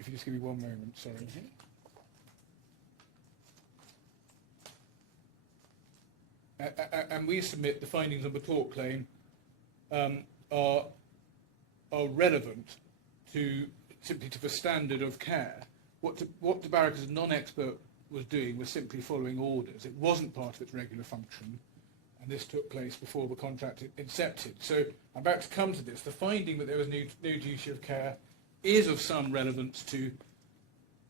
you just give me one moment, sorry. Mm-hmm. And we submit the findings of the tort claim are relevant to simply to the standard of care. What TABARAK as a non-expert was doing was simply following orders. It wasn't part of its regular function, and this took place before the contract incepted. So I'm about to come to this. The finding that there was no duty of care is of some relevance to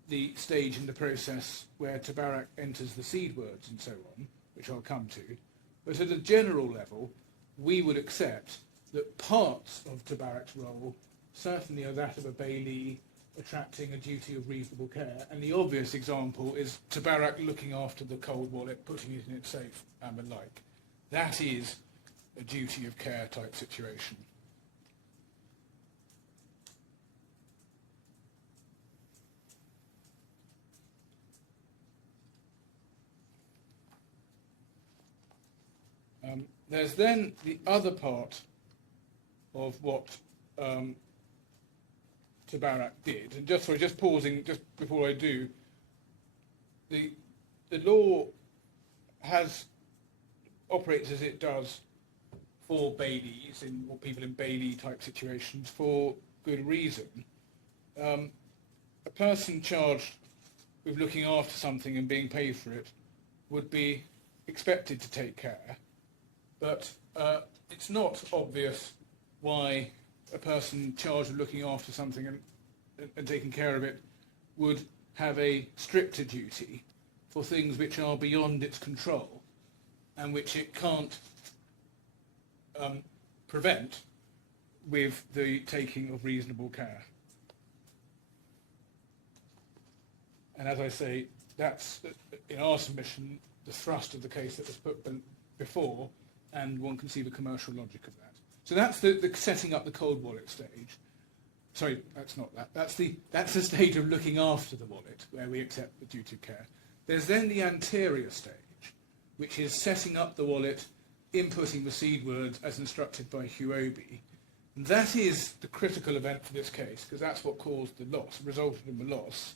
the stage in the process where TABARAK enters the seed words and so on, which I'll come to. But at a general level, we would accept that parts of TABARAK's role certainly are that of a bailee attracting a duty of reasonable care. And the obvious example is TABARAK looking after the cold wallet, putting it in its safe, and the like. That is a duty of care type situation. There's then the other part of what TABARAK did, and just pausing just before I do, the law operates as it does for bailees or people in bailee type situations for good reason. A person charged with looking after something and being paid for it would be expected to take care. But it's not obvious why a person charged with looking after something and taking care of it would have a stricter duty for things which are beyond its control and which it can't prevent with the taking of reasonable care. And as I say, that's, in our submission, the thrust of the case that was put before, and one can see the commercial logic of that. So that's the setting up the cold wallet stage. Sorry, that's not that. That's the stage of looking after the wallet, where we accept the duty of care. There's then the anterior stage, which is setting up the wallet, inputting the seed words as instructed by HUOBI. And that is the critical event for this case, because that's what caused the loss, resulted in the loss.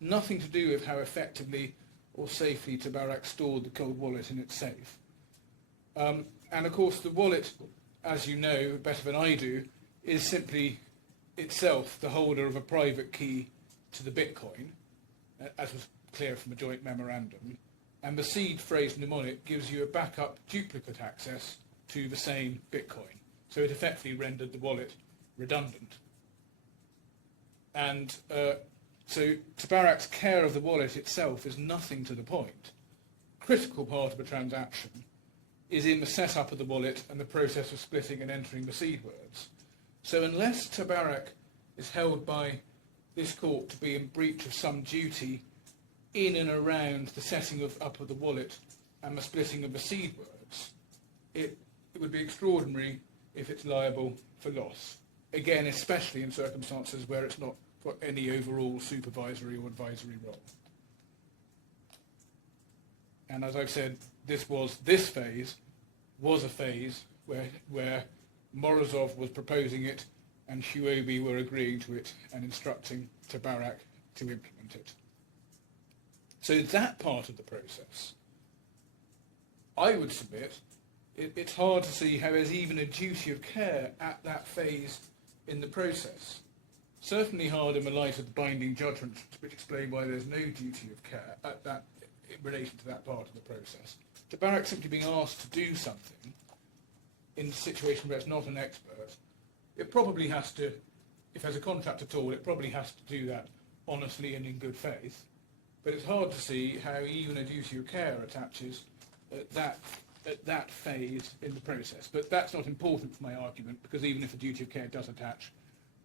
Nothing to do with how effectively or safely TABARAK stored the cold wallet in its safe. And of course the wallet, as you know better than I do, is simply itself the holder of a private key to the Bitcoin, as was clear from the joint memorandum, and the seed phrase mnemonic gives you a backup duplicate access to the same Bitcoin. So it effectively rendered the wallet redundant. And so TABARAK's care of the wallet itself is nothing to the point. Critical part of a transaction is in the setup of the wallet and the process of splitting and entering the seed words. So unless TABARAK is held by this court to be in breach of some duty in and around the setting up of the wallet and the splitting of the seed words, it would be extraordinary if it's liable for loss. Again, especially in circumstances where it's not got any overall supervisory or advisory role. And as I've said, this phase was a phase where Morozov was proposing it and HUOBI were agreeing to it and instructing TABARAK to implement it. So that part of the process, I would submit, it's hard to see how there's even a duty of care at that phase in the process. Certainly hard in the light of the binding judgments which explain why there's no duty of care at that, in relation to that part of the process. TABARAK simply being asked to do something in a situation where it's not an expert, it probably has to, if there's a contract at all, it probably has to do that honestly and in good faith. but it's hard to see how even a duty of care attaches at that phase in the process. But that's not important for my argument, because even if a duty of care does attach,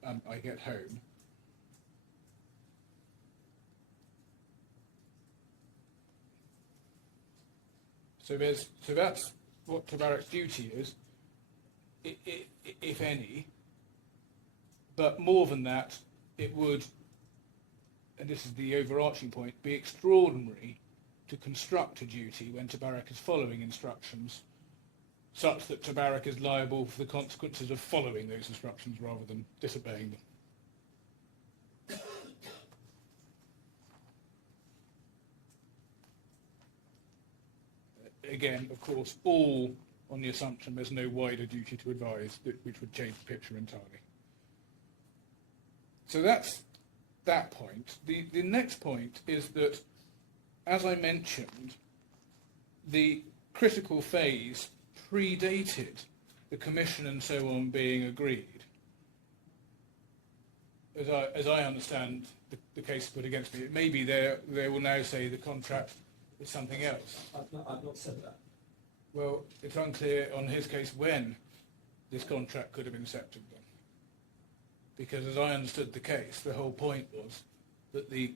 I get home. So that's what TABARAK's duty is, if any. But more than that, it would, and this is the overarching point, be extraordinary to construct a duty when TABARAK is following instructions such that TABARAK is liable for the consequences of following those instructions rather than disobeying them. Again, of course, all on the assumption there's no wider duty to advise, which would change the picture entirely. So that's that point. The next point is that, as I mentioned, the critical phase predated the commission and so on being agreed. As I understand the case put against me, it may be they will now say the contract is something else. I've not said that. Well, it's unclear on his case when this contract could have been accepted then. Because as I understood the case, the whole point was that the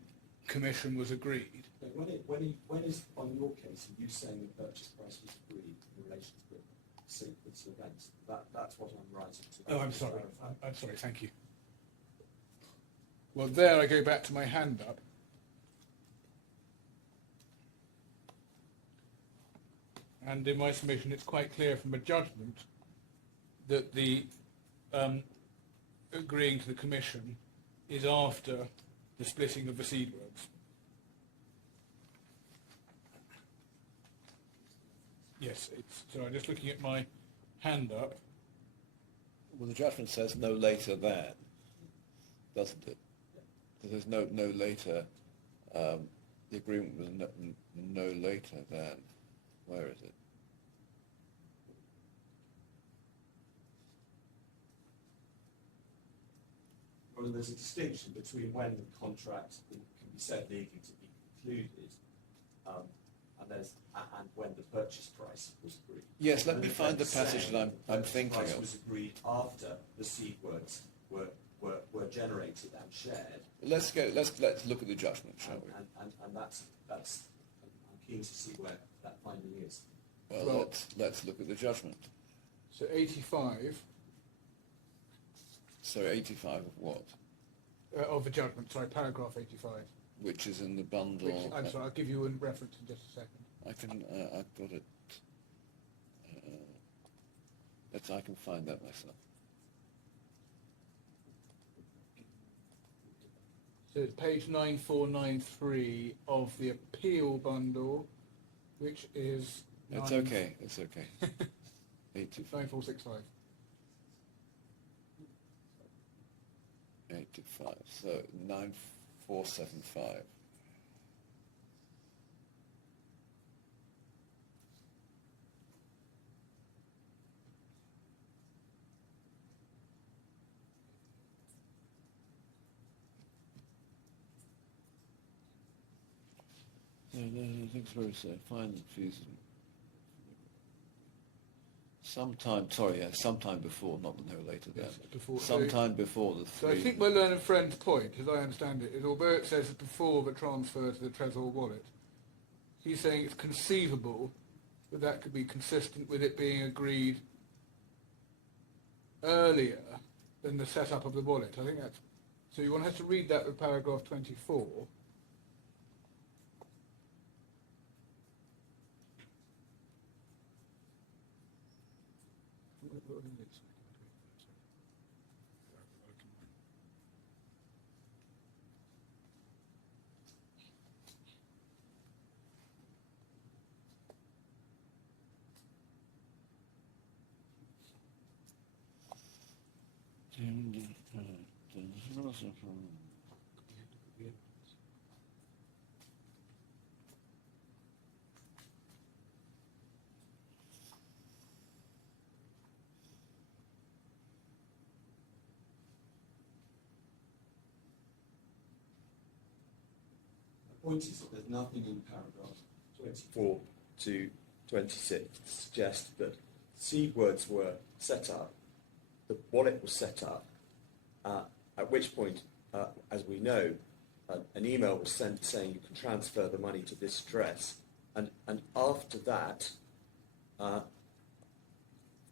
commission was agreed. When is, on your case, are you saying the purchase price was agreed in relation to the sequence of events? That's what I'm writing to. Oh, I'm sorry. I'm sorry, thank you. Well, there I go back to my hand up. And in my submission, it's quite clear from a judgment that the agreeing to the commission is after the splitting of the seed works. Yes, so I'm just looking at my hand up. Well, the judgment says no later than, doesn't it? There's no later. The agreement was no later than. Where is it? Well, there's a distinction between when the contract can be said legally to be concluded, and when the purchase price was agreed. Yes, let me find the passage that I'm thinking The price of. was agreed after the seed words were generated and shared. Let's look at the judgment, shall we? And that's I'm keen to see where that finding is. Well, let's look at the judgment. So 85 So 85 of what? of the judgment, sorry, paragraph 85. Which is in the bundle. Which, I'm sorry, I'll give you a reference in just a second. I've got it. I can find that myself. So it's page 9493 of the appeal bundle, which is... It's okay. 85. 9465. 85. So 9475. No, thanks very much. Fine fees. Sometime before, not no later than. Yes, before. Sometime before the So I three. think my learned friend's point, as I understand it, is although it says before the transfer to the Trezor wallet, he's saying it's conceivable that that could be consistent with it being agreed earlier than the setup of the wallet. I think that's... So you want us to read that with paragraph 24. point is that there's nothing in paragraph 24 to 26 to suggest that seed words were set up, the wallet was set up, at which point, as we know, an email was sent saying you can transfer the money to this address, and after that,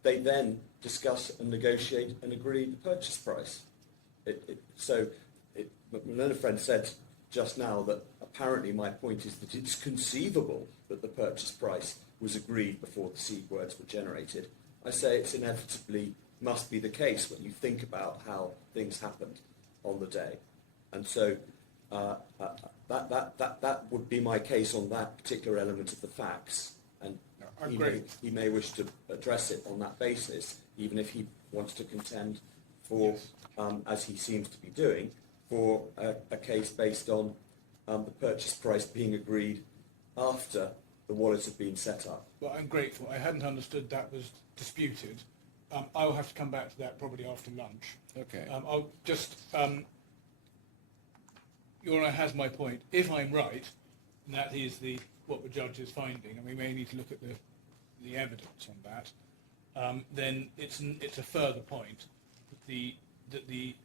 they then discuss and negotiate and agree the purchase price. My friend said just now that apparently my point is that it's conceivable that the purchase price was agreed before the seed words were generated. I say it's inevitably must be the case when you think about how things happened on the day. And so that would be my case on that particular element of the facts. And he may wish to address it on that basis, even if he wants to contend for, as he seems to be doing, for a case based on the purchase price being agreed after the wallet had been set up. Well, I'm grateful. I hadn't understood that was disputed. I will have to come back to that probably after lunch. Okay. I'll just... Your Honour has my point. If I'm right, and that is what the judge is finding, and we may need to look at the evidence on that, then it's a further point that the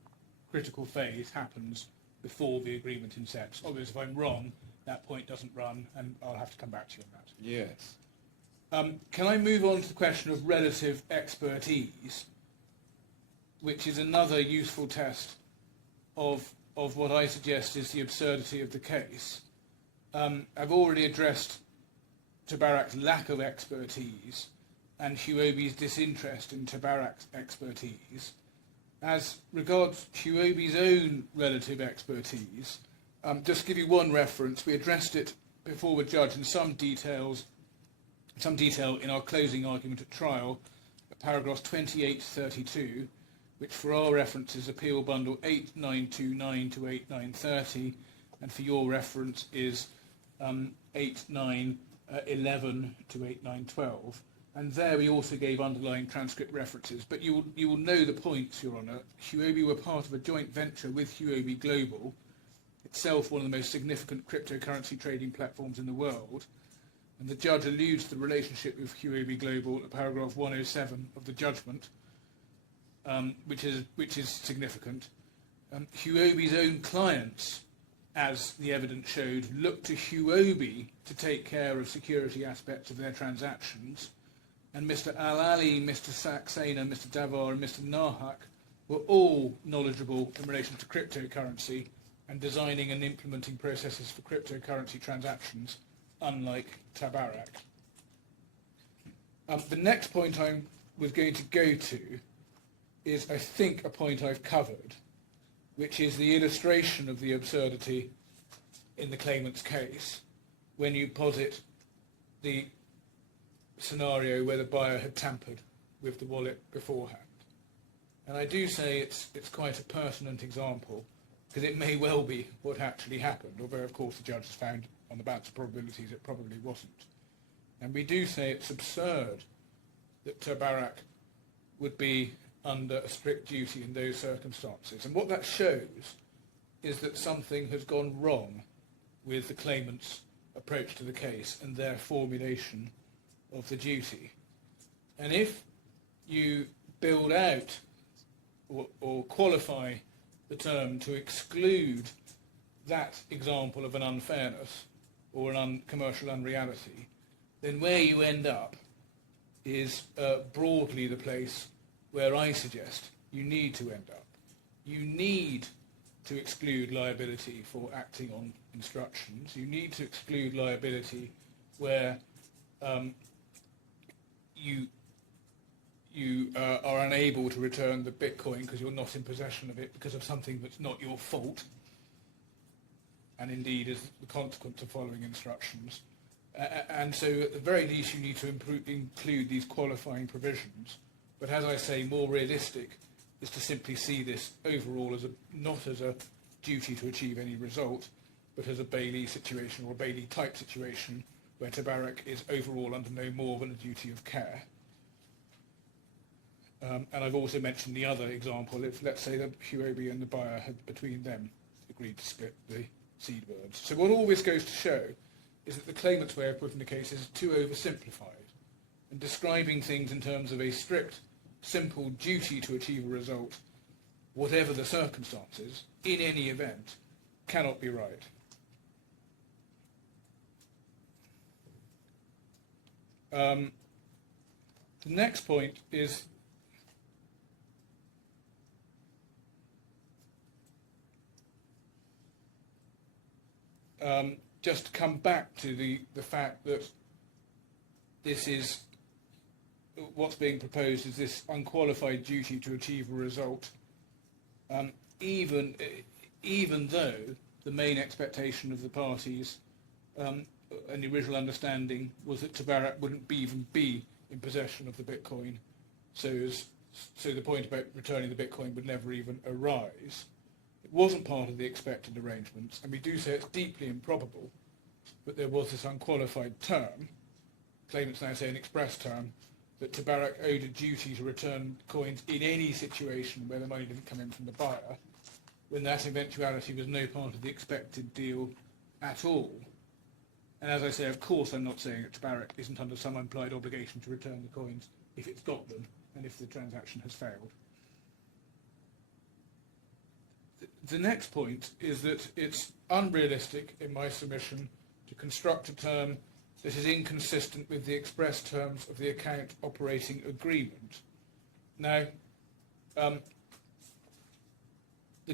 critical phase happens before the agreement incepts. Obviously, if I'm wrong, that point doesn't run, and I'll have to come back to you on that. Yes. Can I move on to the question of relative expertise, which is another useful test of what I suggest is the absurdity of the case? I've already addressed TABARAK's lack of expertise and HUOBI's disinterest in TABARAK's expertise. As regards HUOBI's own relative expertise, just to give you one reference, we addressed it before the judge in some detail in our closing argument at trial, at paragraphs 28 to 32, which for our reference is Appeal Bundle 8929 to 8930, and for your reference is 8911 to 8912. And there we also gave underlying transcript references. But you will know the points, Your Honour. HUOBI were part of a joint venture with HUOBI Global, itself one of the most significant cryptocurrency trading platforms in the world. And the judge alludes to the relationship with HUOBI Global at paragraph 107 of the judgment, which is significant. HUOBI's own clients, as the evidence showed, looked to HUOBI to take care of security aspects of their transactions, and Mr. Al-Ali, Mr. Saxena, Mr. Davar and Mr. Nahak were all knowledgeable in relation to cryptocurrency and designing and implementing processes for cryptocurrency transactions, unlike TABARAK. The next point I was going to go to is, I think, a point I've covered, which is the illustration of the absurdity in the claimant's case when you posit the scenario where the buyer had tampered with the wallet beforehand. And I do say it's quite a pertinent example, because it may well be what actually happened, although of course the judge has found on the balance of probabilities it probably wasn't. And we do say it's absurd that TABARAK would be under a strict duty in those circumstances. And what that shows is that something has gone wrong with the claimant's approach to the case and their formulation of the duty. And if you build out or qualify the term to exclude that example of an unfairness or an commercial unreality, then where you end up is broadly the place where I suggest you need to end up. You need to exclude liability for acting on instructions. You need to exclude liability where you are unable to return the Bitcoin because you're not in possession of it because of something that's not your fault, and indeed is the consequence of following instructions. And so at the very least you need to include these qualifying provisions. But as I say, more realistic is to simply see this overall as not as a duty to achieve any result, but as a Bailey situation or a Bailey type situation where TABARAK is overall under no more than a duty of care. And I've also mentioned the other example, if let's say that HUOBI and the buyer had between them agreed to split the seed words. So what all this goes to show is that the claimant's way of putting the case is too oversimplified, and describing things in terms of a strict, simple duty to achieve a result, whatever the circumstances, in any event, cannot be right. The next point is just to come back to the fact that this is what's being proposed is this unqualified duty to achieve a result, even though the main expectation of the parties and the original understanding was that TABARAK wouldn't even be in possession of the Bitcoin, so the point about returning the Bitcoin would never even arise. It wasn't part of the expected arrangements, and we do say it's deeply improbable, but there was this unqualified term, claimants now say an express term, that TABARAK owed a duty to return coins in any situation where the money didn't come in from the buyer, when that eventuality was no part of the expected deal at all. And as I say, of course, I'm not saying that TABARAK isn't under some implied obligation to return the coins if it's got them and if the transaction has failed. The next point is that it's unrealistic, in my submission, to construct a term that is inconsistent with the express terms of the account operating agreement. Now, the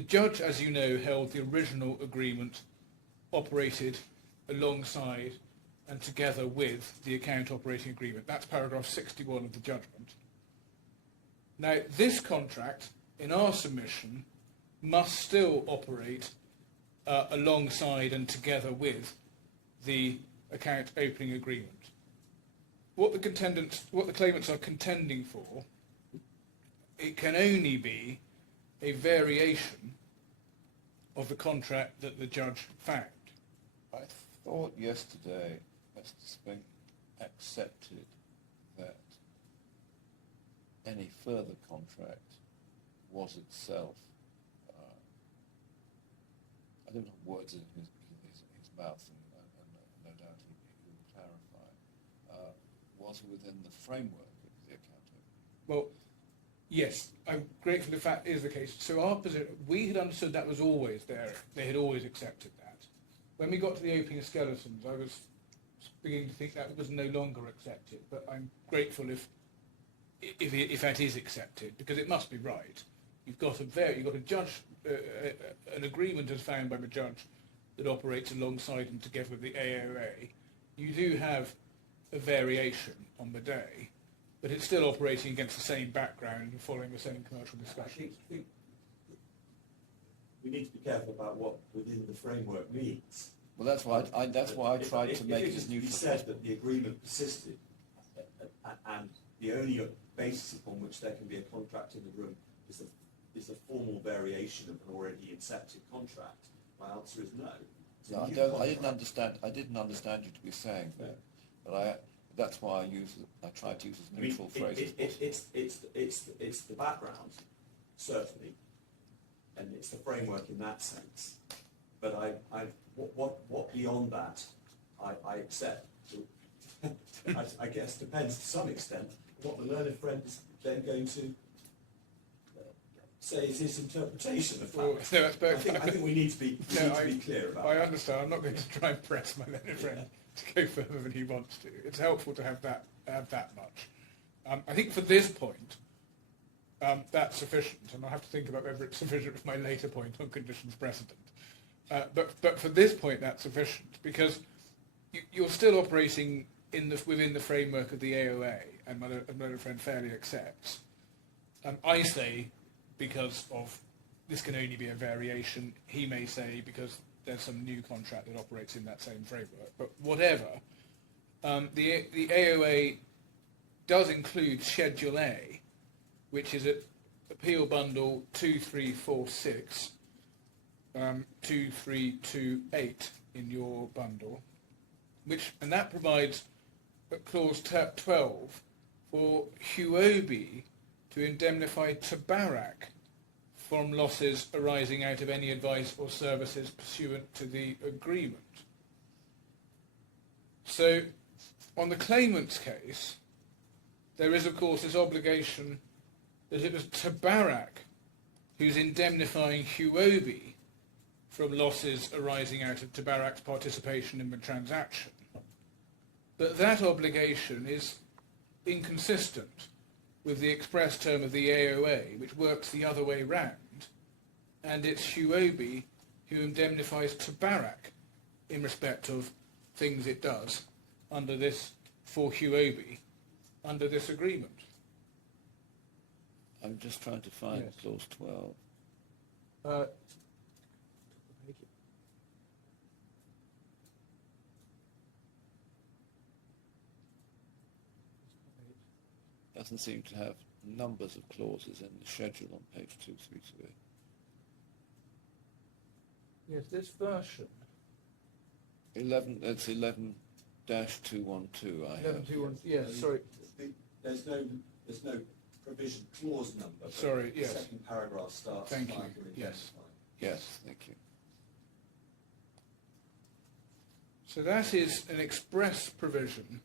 judge, as you know, held the original agreement operated alongside and together with the account operating agreement. That's paragraph 61 of the judgment. Now, this contract, in our submission, must still operate alongside and together with the account opening agreement. What the claimants are contending for, it can only be a variation of the contract that the judge found. I thought yesterday Mr. Spink accepted that any further contract was itself, I don't have words in his mouth, and no doubt he will clarify, was within the framework of the account opening. Well, yes, I'm grateful if that is the case. So our position, we had understood that was always there. They had always accepted that. When we got to the opening of skeletons, I was beginning to think that was no longer accepted, but I'm grateful if that is accepted, because it must be right. You've got a judge, an agreement as found by the judge that operates alongside and together with the AOA. You do have a variation on the day, but it's still operating against the same background and following the same commercial discussions. I think we need to be careful about what within the framework means. Well, that's why I tried to make it as neutral. He said that the agreement persisted, and the only basis upon which there can be a contract in the room is a formal variation of an already accepted contract. My answer is no. No, I didn't understand you to be saying that, but that's why I tried to use as neutral phrases. It's the background, certainly, and it's the framework in that sense. But what beyond that, I accept. I guess depends to some extent what the learned friend is then going to say is his interpretation of that. Well, no, I think we need to be clear about that. I understand. I'm not going to try and press my learned friend to go further than he wants to. It's helpful to have that much. I think for this point, that's sufficient, and I'll have to think about whether it's sufficient for my later point on conditions precedent. But for this point, that's sufficient, because you're still operating within the framework of the AOA, and my learned friend fairly accepts. I say, because of this can only be a variation. He may say because there's some new contract that operates in that same framework. But whatever, the AOA does include Schedule A, which is at Appeal Bundle 2346, 2328 in your bundle, and that provides at clause 12 for HUOBI to indemnify TABARAK from losses arising out of any advice or services pursuant to the agreement. So, on the claimant's case, there is, of course, this obligation that it was TABARAK who's indemnifying HUOBI from losses arising out of TABARAK's participation in the transaction. But that obligation is inconsistent with the express term of the AOA, which works the other way round, and it's HUOBI who indemnifies TABARAK in respect of things it does under this, for HUOBI, under this agreement. I'm just trying to find Yes. clause 12. Doesn't seem to have numbers of clauses in the schedule on page 232. Yes, this version. 11. That's 11-212. I have. 1121, yes, sorry. There's no provision clause number. But Sorry, yes. The second paragraph starts. Thank you, client will yes. identify. Yes, thank you. So that is an express provision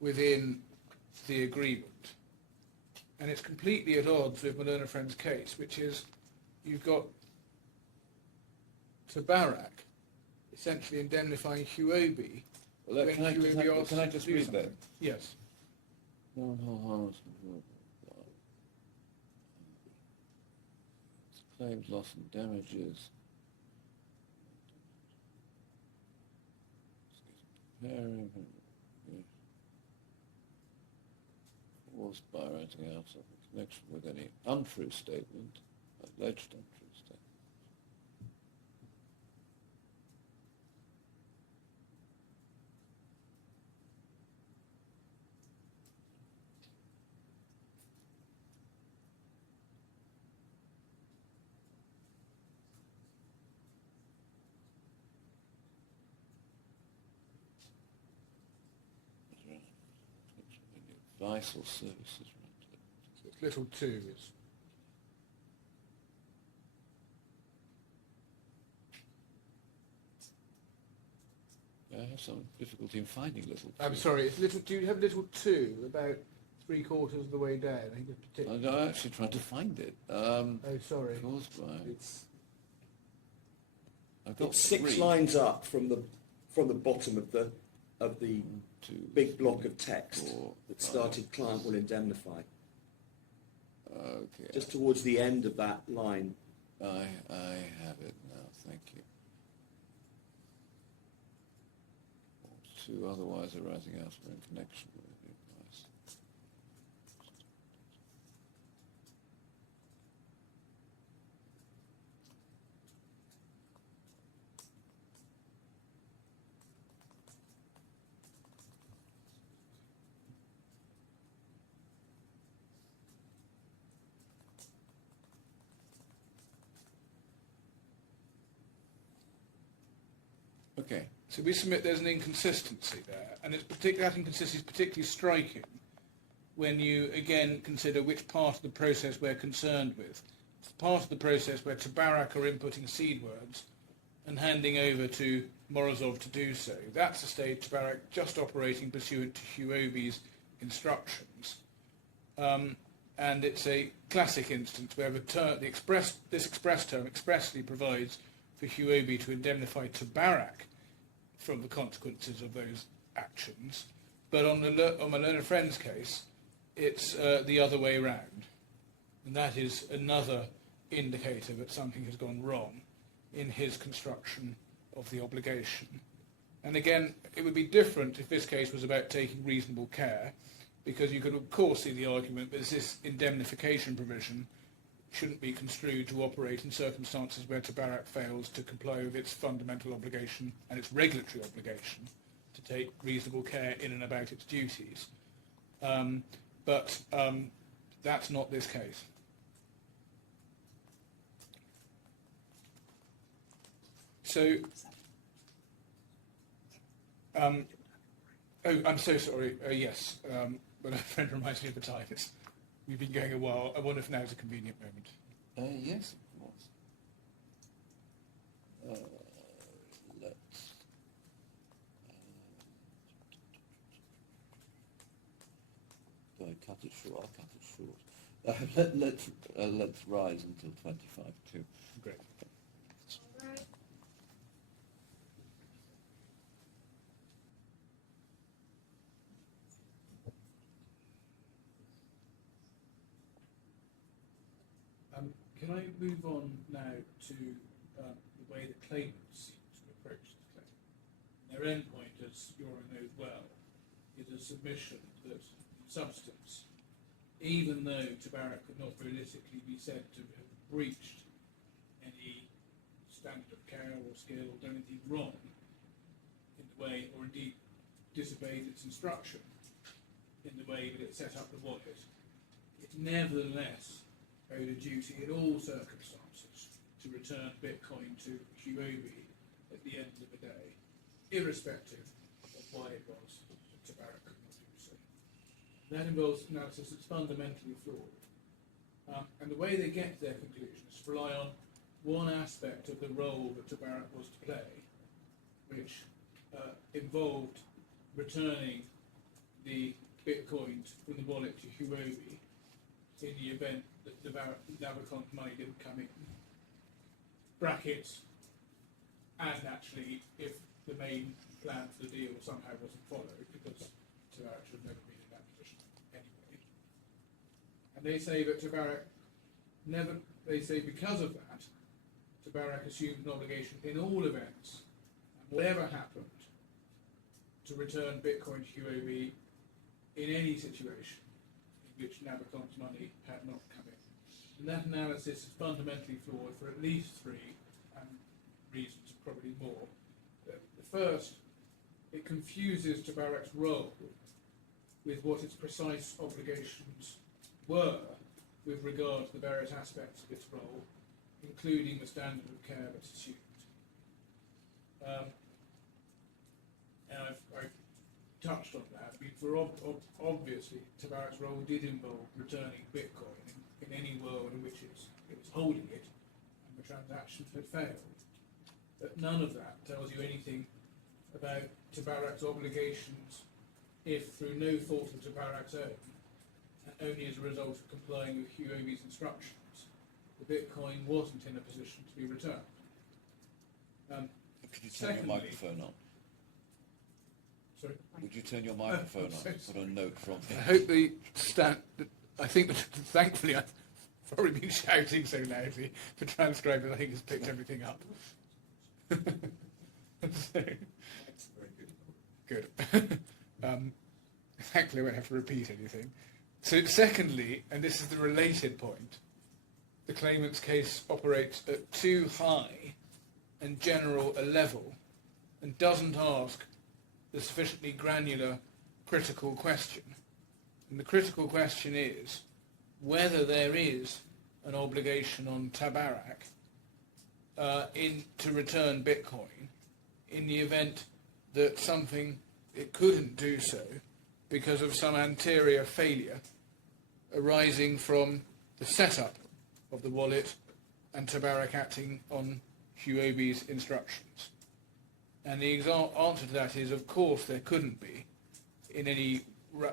within the agreement. And it's completely at odds with my learner friend's case, which is you've got TABARAK essentially indemnifying HUOBI. Well, when can I HUOBI asks can I to just do read something. that? Yes. Claims, loss and damages. Comparing, caused by writing out of in connection with any untrue statement, alleged untrue statement. Advice or services rendered. So it's little 2 is. I have some difficulty in finding little. I'm two. sorry, it's little. Do you have little 2 about 3/4 of the way down? I think it's particularly. I'm actually trying to find it. Oh, sorry. Caused by. It's I've got It's 6 three. lines up from the bottom of the Two, big block of text four, that started client will indemnify. Okay. Just towards the end of that line. I have it now. Thank you. Two otherwise arising out or in connection with the advice. Okay. So we submit there's an inconsistency there, and that inconsistency is particularly striking when you again consider which part of the process we're concerned with. It's the part of the process where TABARAK are inputting seed words and handing over to Morozov to do so. That's the stage TABARAK just operating pursuant to HUOBI's instructions. And it's a classic instance where this express term expressly provides for HUOBI to indemnify TABARAK from the consequences of those actions. But on my learned friend's case, it's the other way round. And that is another indicator that something has gone wrong in his construction of the obligation. And again, it would be different if this case was about taking reasonable care, because you could of course see the argument that this indemnification provision shouldn't be construed to operate in circumstances where TABARAK fails to comply with its fundamental obligation and its regulatory obligation to take reasonable care in and about its duties. But that's not this case. So, oh, I'm so sorry. Yes, but a friend reminds me of the time. We've been going a while. I wonder if now is a convenient moment. Yes, of course. Do I cut it short? I'll cut it short. Let's rise until 25 too. Great. Can I move on now to the way the claimants seem to approach the claim? Their endpoint, as Yora knows well, is a submission that, in substance, even though TABARAK could not realistically be said to have breached any standard of care or skill or done anything wrong in the way, or indeed disobeyed its instruction in the way that it set up the wallet, it nevertheless owed a duty in all circumstances to return Bitcoin to HUOBI at the end of the day, irrespective of why it was that TABARAK could not do so. That involves analysis that's fundamentally flawed. And the way they get to their conclusions rely on one aspect of the role that TABARAK was to play, which involved returning the Bitcoin from the wallet to HUOBI in the event that the Navicon's money didn't come in. Brackets, and actually if the main plan for the deal somehow wasn't followed, because TABARAK should have never been in that position anyway. And they say that TABARAK never, they say because of that, TABARAK assumed an obligation in all events, and whatever happened, to return Bitcoin to HUOBI in any situation in which Navicon's money had not come in. And that analysis is fundamentally flawed for at least three reasons, probably more. The first, it confuses TABARAK's role with what its precise obligations were with regard to the various aspects of its role, including the standard of care that's assumed. And I've touched on that. I mean, for obviously, TABARAK's role did involve returning Bitcoin in any world in which it was holding it, and the transaction had failed. But none of that tells you anything about TABARAK's obligations if, through no fault of TABARAK's own, and only as a result of complying with HUOBI's instructions, the Bitcoin wasn't in a position to be returned. Could you turn your microphone on? Sorry? Would you turn your microphone on? Put a note from I hope the I think that thankfully I've probably been shouting so loudly for transcribing. I think it's picked everything up. So, good. Thankfully I won't have to repeat anything. So secondly, and this is the related point, the claimant's case operates at too high and general a level and doesn't ask the sufficiently granular critical question. And the critical question is whether there is an obligation on TABARAK to return Bitcoin in the event that it couldn't do so because of some anterior failure arising from the setup of the wallet and TABARAK acting on HUOBI's instructions. And the answer to that is, of course, there couldn't be, in any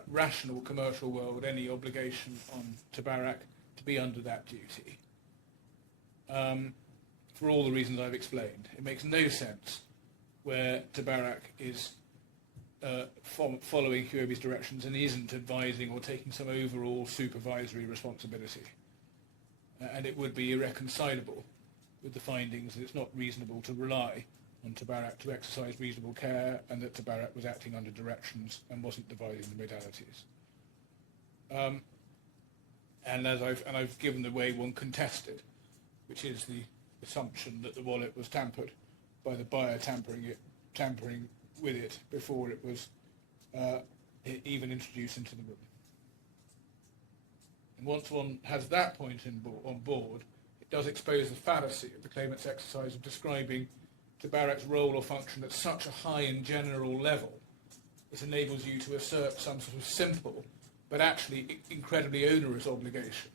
rational commercial world, any obligation on TABARAK to be under that duty. For all the reasons I've explained. It makes no sense where TABARAK is following HUOBI's directions and isn't advising or taking some overall supervisory responsibility. And it would be irreconcilable with the findings that it's not reasonable to rely on TABARAK to exercise reasonable care and that TABARAK was acting under directions and wasn't devising the modalities. And I've given the way one contested, which is the assumption that the wallet was tampered by the buyer tampering with it before it was even introduced into the room. And once one has that point on board, it does expose the fallacy of the claimant's exercise of describing TABARAK's role or function at such a high and general level it enables you to assert some sort of simple but actually incredibly onerous obligation,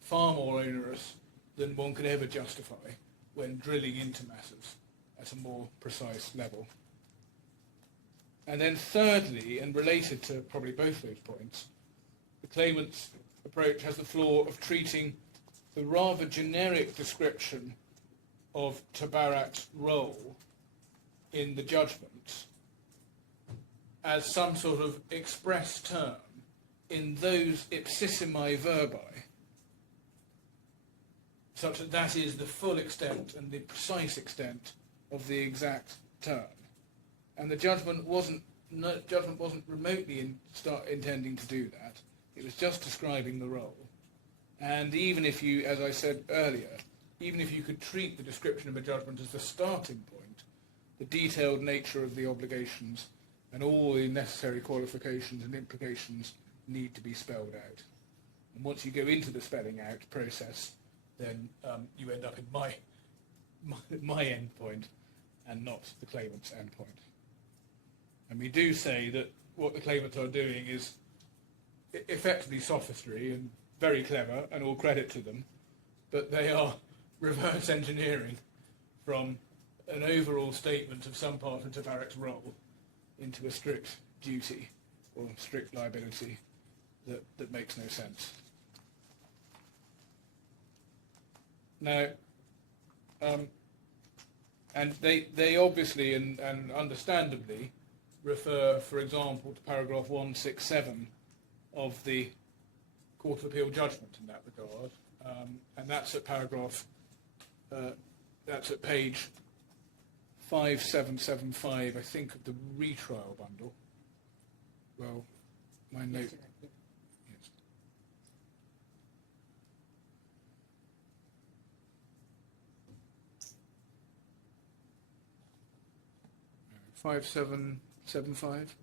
far more onerous than one could ever justify when drilling into matters at a more precise level. And then thirdly, and related to probably both those points, the claimant's approach has the flaw of treating the rather generic description of Tabarak's role in the judgment as some sort of express term in those ipsissimi verbi, such that that is the full extent and the precise extent of the exact term. And the judgment wasn't remotely intending to do that. It was just describing the role. And even if you, as I said earlier, even if you could treat the description of a judgment as the starting point, the detailed nature of the obligations and all the necessary qualifications and implications need to be spelled out. And once you go into the spelling out process, then you end up in my end point and not the claimant's end point. And we do say that what the claimants are doing is effectively sophistry and very clever, and all credit to them, but they are reverse engineering from an overall statement of some part of Tabarak's role into a strict duty or strict liability that makes no sense. Now, and they obviously and understandably refer, for example, to paragraph 167 of the Court of Appeal judgment in that regard, and that's at that's at page 5775, I think, of the retrial bundle. Well, my note. Yes. 5775.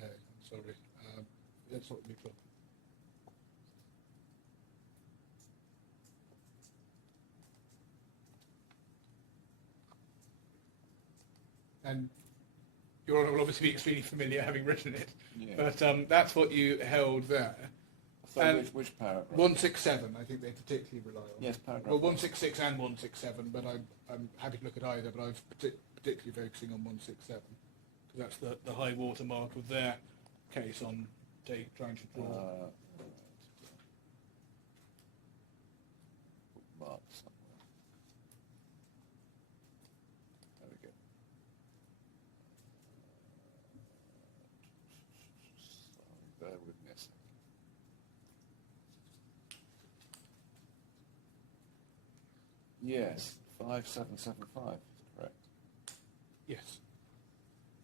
No, I'm sorry. That's not the club. And Your Honour will obviously be extremely familiar, having written it. Yeah. But that's what you held there. So And which paragraph? 167, I think they particularly rely on. Yes, paragraph. Well, 166 and 167, but I'm happy to look at either, but I was particularly focusing on 167, because that's the high water mark of their case on trying to draw. Bookmark somewhere. There we go. Sorry, bear with me a second. Yes, 5775, correct. Yes.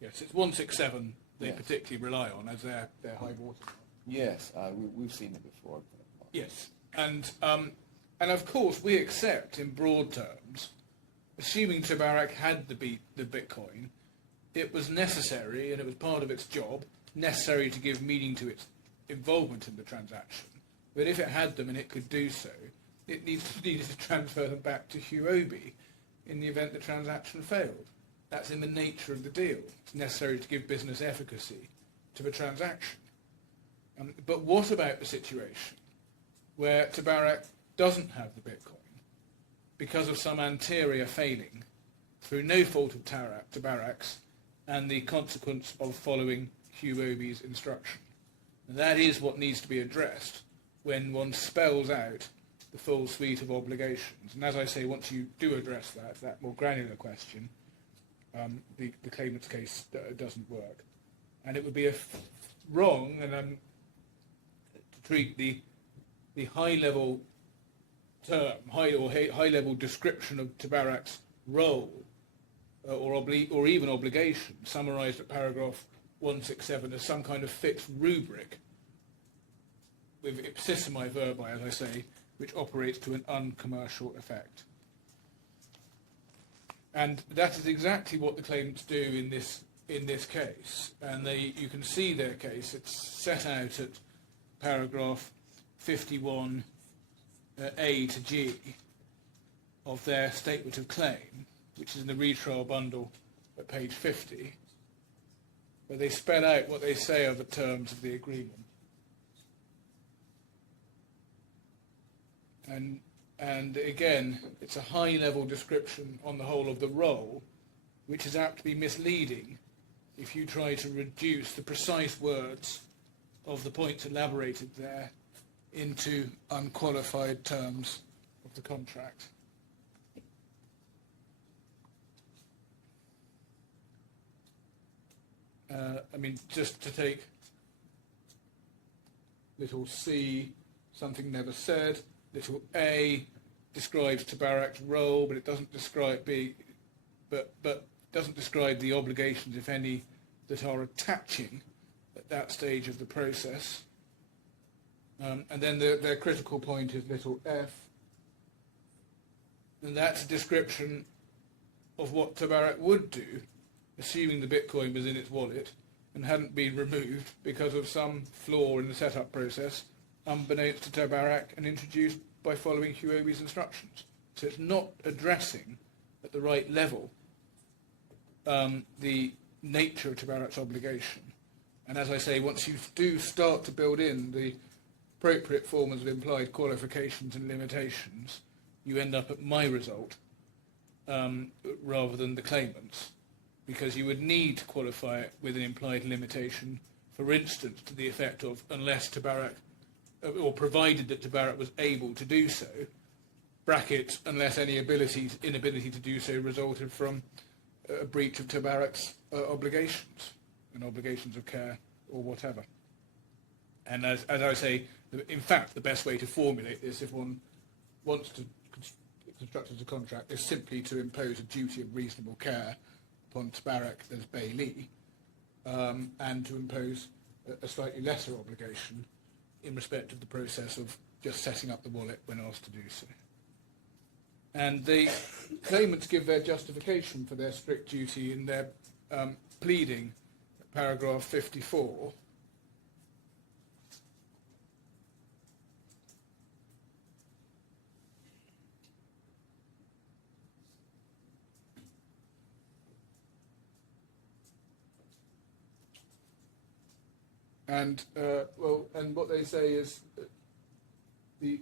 Yes, it's 167 they Yes. particularly rely on as their high water mark. Yes, we've seen it before. Yes, and of course we accept in broad terms, assuming Tabarak had the Bitcoin, it was necessary, and it was part of its job, necessary to give meaning to its involvement in the transaction. But if it had them and it could do so, it needed to transfer them back to HUOBI in the event the transaction failed. That's in the nature of the deal. It's necessary to give business efficacy to the transaction. But what about the situation where Tabarak doesn't have the Bitcoin because of some anterior failing through no fault of Tabarak's and the consequence of following HUOBI's instruction? And that is what needs to be addressed when one spells out the full suite of obligations. And as I say, once you do address that more granular question, the claimant's case doesn't work. And it would be wrong to treat the high-level term, high-level description of Tabarak's role or even obligation, summarised at paragraph 167 as some kind of fixed rubric with ipsissimi verbi, as I say, which operates to an uncommercial effect. And that is exactly what the claimants do in this case. And you can see their case. It's set out at paragraph 51 A to G of their statement of claim, which is in the retrial bundle at page 50, where they spell out what they say are the terms of the agreement. And again, it's a high-level description on the whole of the role, which is apt to be misleading if you try to reduce the precise words of the points elaborated there into unqualified terms of the contract. I mean, just to take little c, something never said. Little a describes TABARAK's role, but it doesn't describe doesn't describe the obligations, if any, that are attaching at that stage of the process. And then their critical point is little f, and that's a description of what TABARAK would do, assuming the Bitcoin was in its wallet and hadn't been removed because of some flaw in the setup process, unbeknownst to TABARAK and introduced by following HUOBI's instructions. So it's not addressing at the right level the nature of TABARAK's obligation. And as I say, once you do start to build in the appropriate forms of implied qualifications and limitations, you end up at my result rather than the claimant's, because you would need to qualify it with an implied limitation, for instance, to the effect of unless TABARAK, or provided that TABARAK was able to do so, brackets, unless any inability to do so resulted from a breach of TABARAK's obligations, and obligations of care or whatever. And as I say, in fact, the best way to formulate this, if one wants to construct as a contract, is simply to impose a duty of reasonable care upon TABARAK as bailee, and to impose a slightly lesser obligation in respect of the process of just setting up the wallet when asked to do so. And the claimants give their justification for their strict duty in their pleading, paragraph 54. And and what they say is the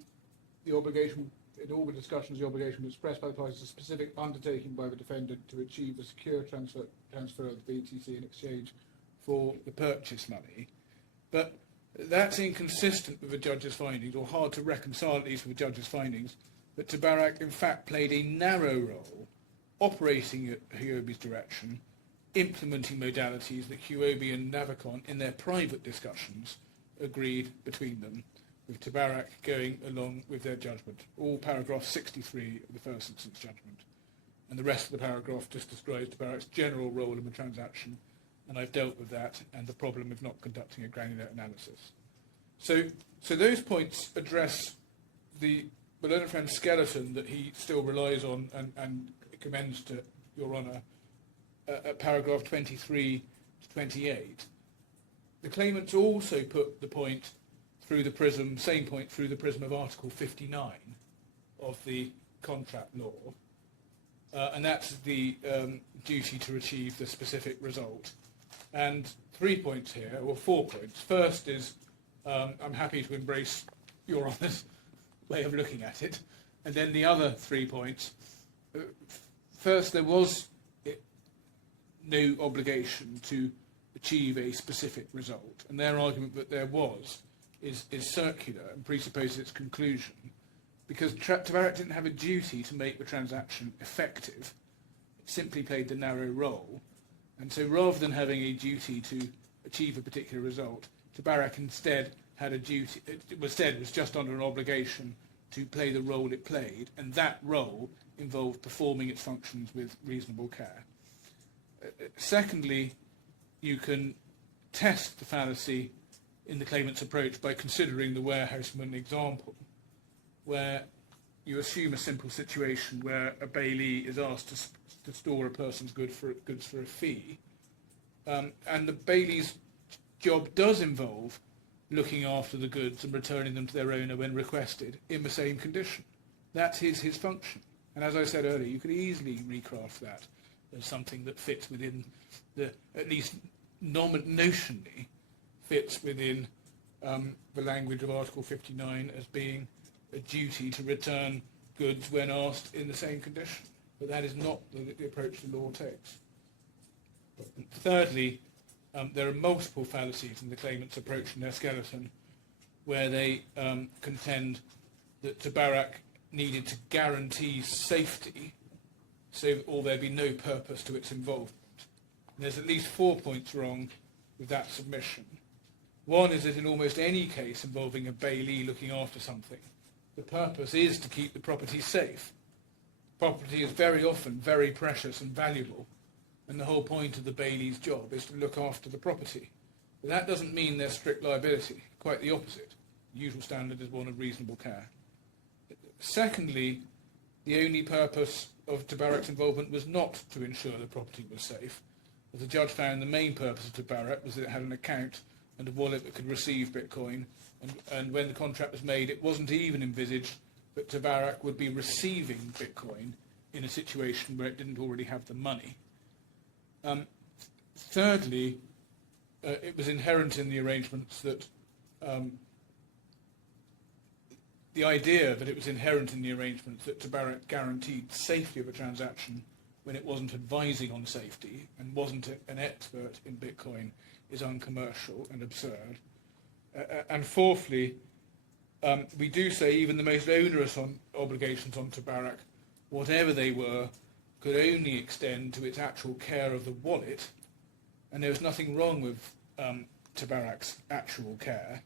obligation, in all the discussions, the obligation was expressed by the parties, a specific undertaking by the defendant to achieve a secure transfer of the BTC in exchange for the purchase money. But that's inconsistent with the judge's findings, or hard to reconcile at least with the judge's findings, that TABARAK in fact played a narrow role operating at HUOBI's direction, implementing modalities that HUOBI and Navicon, in their private discussions, agreed between them, with TABARAK going along with their judgment. All paragraph 63 of the first instance judgment. And the rest of the paragraph just describes TABARAK's general role in the transaction, and I've dealt with that, and the problem of not conducting a granular analysis. So those points address the learned friend skeleton that he still relies on and commends to Your Honour at paragraph 23 to 28. The claimants also put the point through the prism, same point through the prism of Article 59 of the contract law, and that's the duty to achieve the specific result. And 3 points here, or 4 points. First is, I'm happy to embrace Your Honour's way of looking at it. And then the other 3 points. First, there was no obligation to achieve a specific result, and their argument that there was is circular and presupposes its conclusion, because TABARAK didn't have a duty to make the transaction effective. It simply played the narrow role, and so rather than having a duty to achieve a particular result, TABARAK instead had a duty, it was just under an obligation to play the role it played, and that role involved performing its functions with reasonable care. Secondly, you can test the fallacy in the claimant's approach by considering the warehouseman example, where you assume a simple situation where a bailee is asked to store a person's goods for a fee, and the bailee's job does involve looking after the goods and returning them to their owner when requested in the same condition. That is his function. And as I said earlier, you could easily recraft that as something that fits within the, at least notionally, fits within the language of Article 59 as being a duty to return goods when asked in the same condition. But that is not the approach the law takes. Thirdly, there are multiple fallacies in the claimant's approach in their skeleton, where they contend that TABARAK needed to guarantee safety, or there'd be no purpose to its involvement. And there's at least 4 points wrong with that submission. One is that in almost any case involving a bailee looking after something, the purpose is to keep the property safe. Property is very often very precious and valuable, and the whole point of the bailee's job is to look after the property. But that doesn't mean there's strict liability, quite the opposite. The usual standard is one of reasonable care. Secondly, the only purpose of TABARAK's involvement was not to ensure the property was safe. As the judge found, the main purpose of TABARAK was that it had an account and a wallet that could receive Bitcoin, and when the contract was made, it wasn't even envisaged that TABARAK would be receiving Bitcoin in a situation where it didn't already have the money. Thirdly, it was inherent in the arrangements that the idea that it was inherent in the arrangements that TABARAK guaranteed safety of a transaction when it wasn't advising on safety and wasn't an expert in Bitcoin is uncommercial and absurd. And fourthly, we do say even the most onerous obligations on TABARAK, whatever they were, could only extend to its actual care of the wallet, and there was nothing wrong with TABARAK's actual care,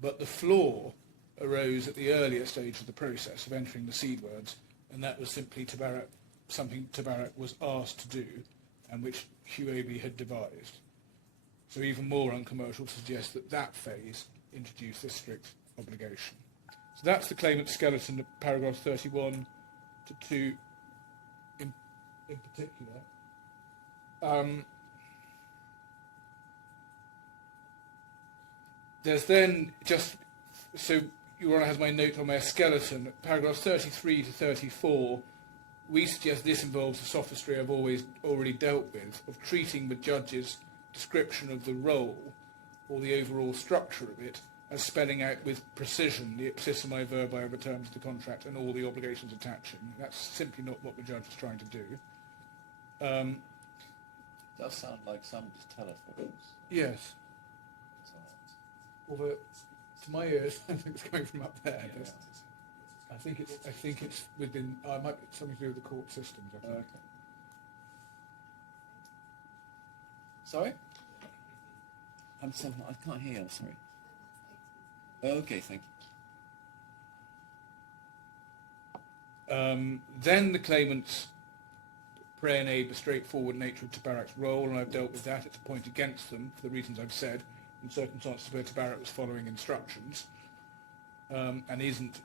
but the flaw arose at the earlier stage of the process of entering the seed words, and that was simply something TABARAK was asked to do, and which HUOBI had devised. So even more uncommercial to suggest that that phase introduced this strict obligation. So that's the claimant's skeleton of paragraphs 31 to 2 in particular. There's then just, so Your Honour has my note on my skeleton, paragraphs 33 to 34, we suggest this involves the sophistry I've already dealt with, of treating the judge's description of the role, or the overall structure of it, as spelling out with precision the ipsissimi verbi of the terms of the contract and all the obligations attaching. That's simply not what the judge is trying to do. It does sound like somebody's telephones. Yes. Although, to my ears, I think it's coming from up there. Yeah. I think it's within. It might be something to do with the court systems. I think. Okay. Sorry? I can't hear. I'm sorry. Okay, thank you. Then the claimants pre-enable the straightforward nature of TABARAK's role, and I've dealt with that. It's a point against them for the reasons I've said, in circumstances where TABARAK was following instructions and isn't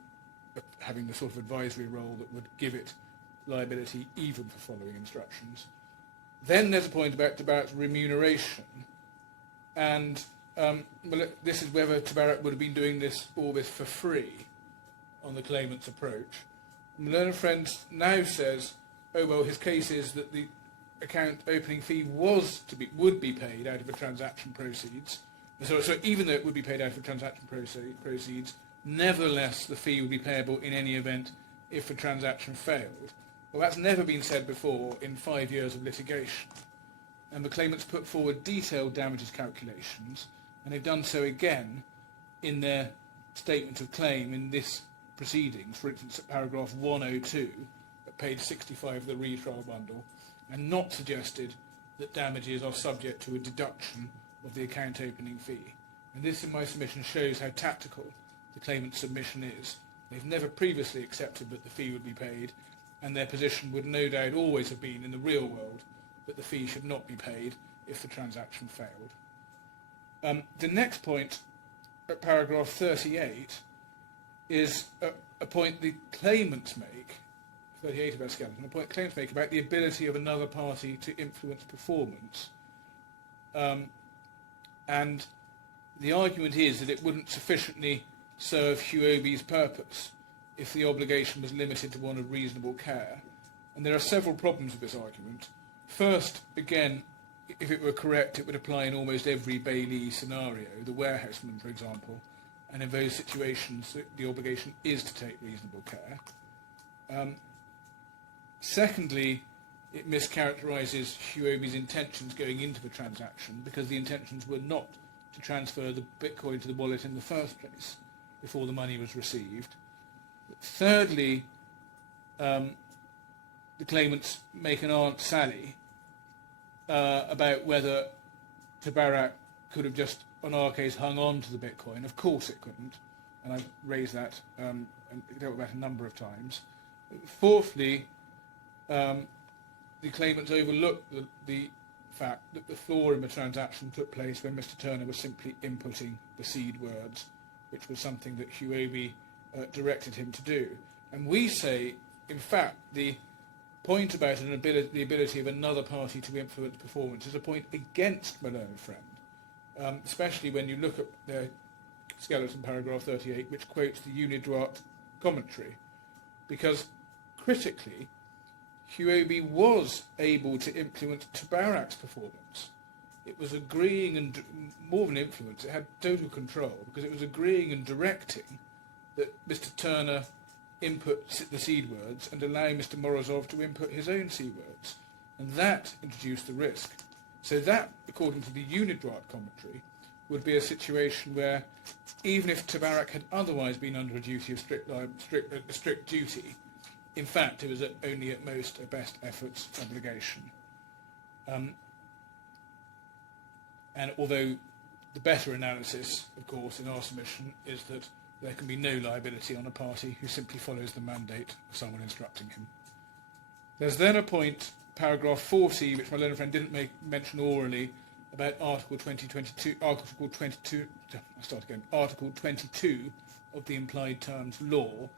having the sort of advisory role that would give it liability even for following instructions. Then there's a point about TABARAK's remuneration, and this is whether TABARAK would have been doing all this for free on the claimant's approach. And the learned friend now says, oh well, his case is that the account opening fee would be paid out of the transaction proceeds. So even though it would be paid out of transaction proceeds, nevertheless the fee would be payable in any event if the transaction failed. Well, that's never been said before in 5 years of litigation. And the claimants put forward detailed damages calculations, and they've done so again in their statement of claim in this proceedings, for instance at paragraph 102 at page 65 of the retrial bundle, and not suggested that damages are subject to a deduction of the account opening fee. And this in my submission shows how tactical the claimant's submission is. They've never previously accepted that the fee would be paid, and their position would no doubt always have been in the real world that the fee should not be paid if the transaction failed. The next point at paragraph 38 is a point the claimants make, 38 of our skeleton, a point claimants make about the ability of another party to influence performance. And the argument is that it wouldn't sufficiently serve HUOBI's purpose if the obligation was limited to one of reasonable care. And there are several problems with this argument. First, again, if it were correct, it would apply in almost every bailee scenario. The warehouseman, for example, and in those situations the obligation is to take reasonable care. Secondly, it mischaracterises HUOBI's intentions going into the transaction, because the intentions were not to transfer the Bitcoin to the wallet in the first place before the money was received. Thirdly, the claimants make an Aunt Sally about whether TABARAK could have just, on our case, hung on to the Bitcoin. Of course it couldn't, and I've raised that and dealt with that a number of times. Fourthly, the claimants overlooked the fact that the flaw in the transaction took place when Mr. Turner was simply inputting the seed words, which was something that HUOBI directed him to do. And we say, in fact, the point about the ability of another party to influence performance is a point against my learned friend, especially when you look at their skeleton paragraph 38, which quotes the Unidroit commentary, because critically, HUOBI was able to influence TABARAK's performance. It was agreeing, and more than influence, it had total control, because it was agreeing and directing that Mr. Turner input the seed words and allowing Mr. Morozov to input his own seed words. And that introduced the risk. So that, according to the Unidroit commentary, would be a situation where, even if TABARAK had otherwise been under a duty of strict duty, in fact, it was only at most a best efforts obligation. And although the better analysis, of course, in our submission is that there can be no liability on a party who simply follows the mandate of someone instructing him. There's then a point, paragraph 40, which my learned friend didn't mention orally, about Article 22 of the Implied Terms Law.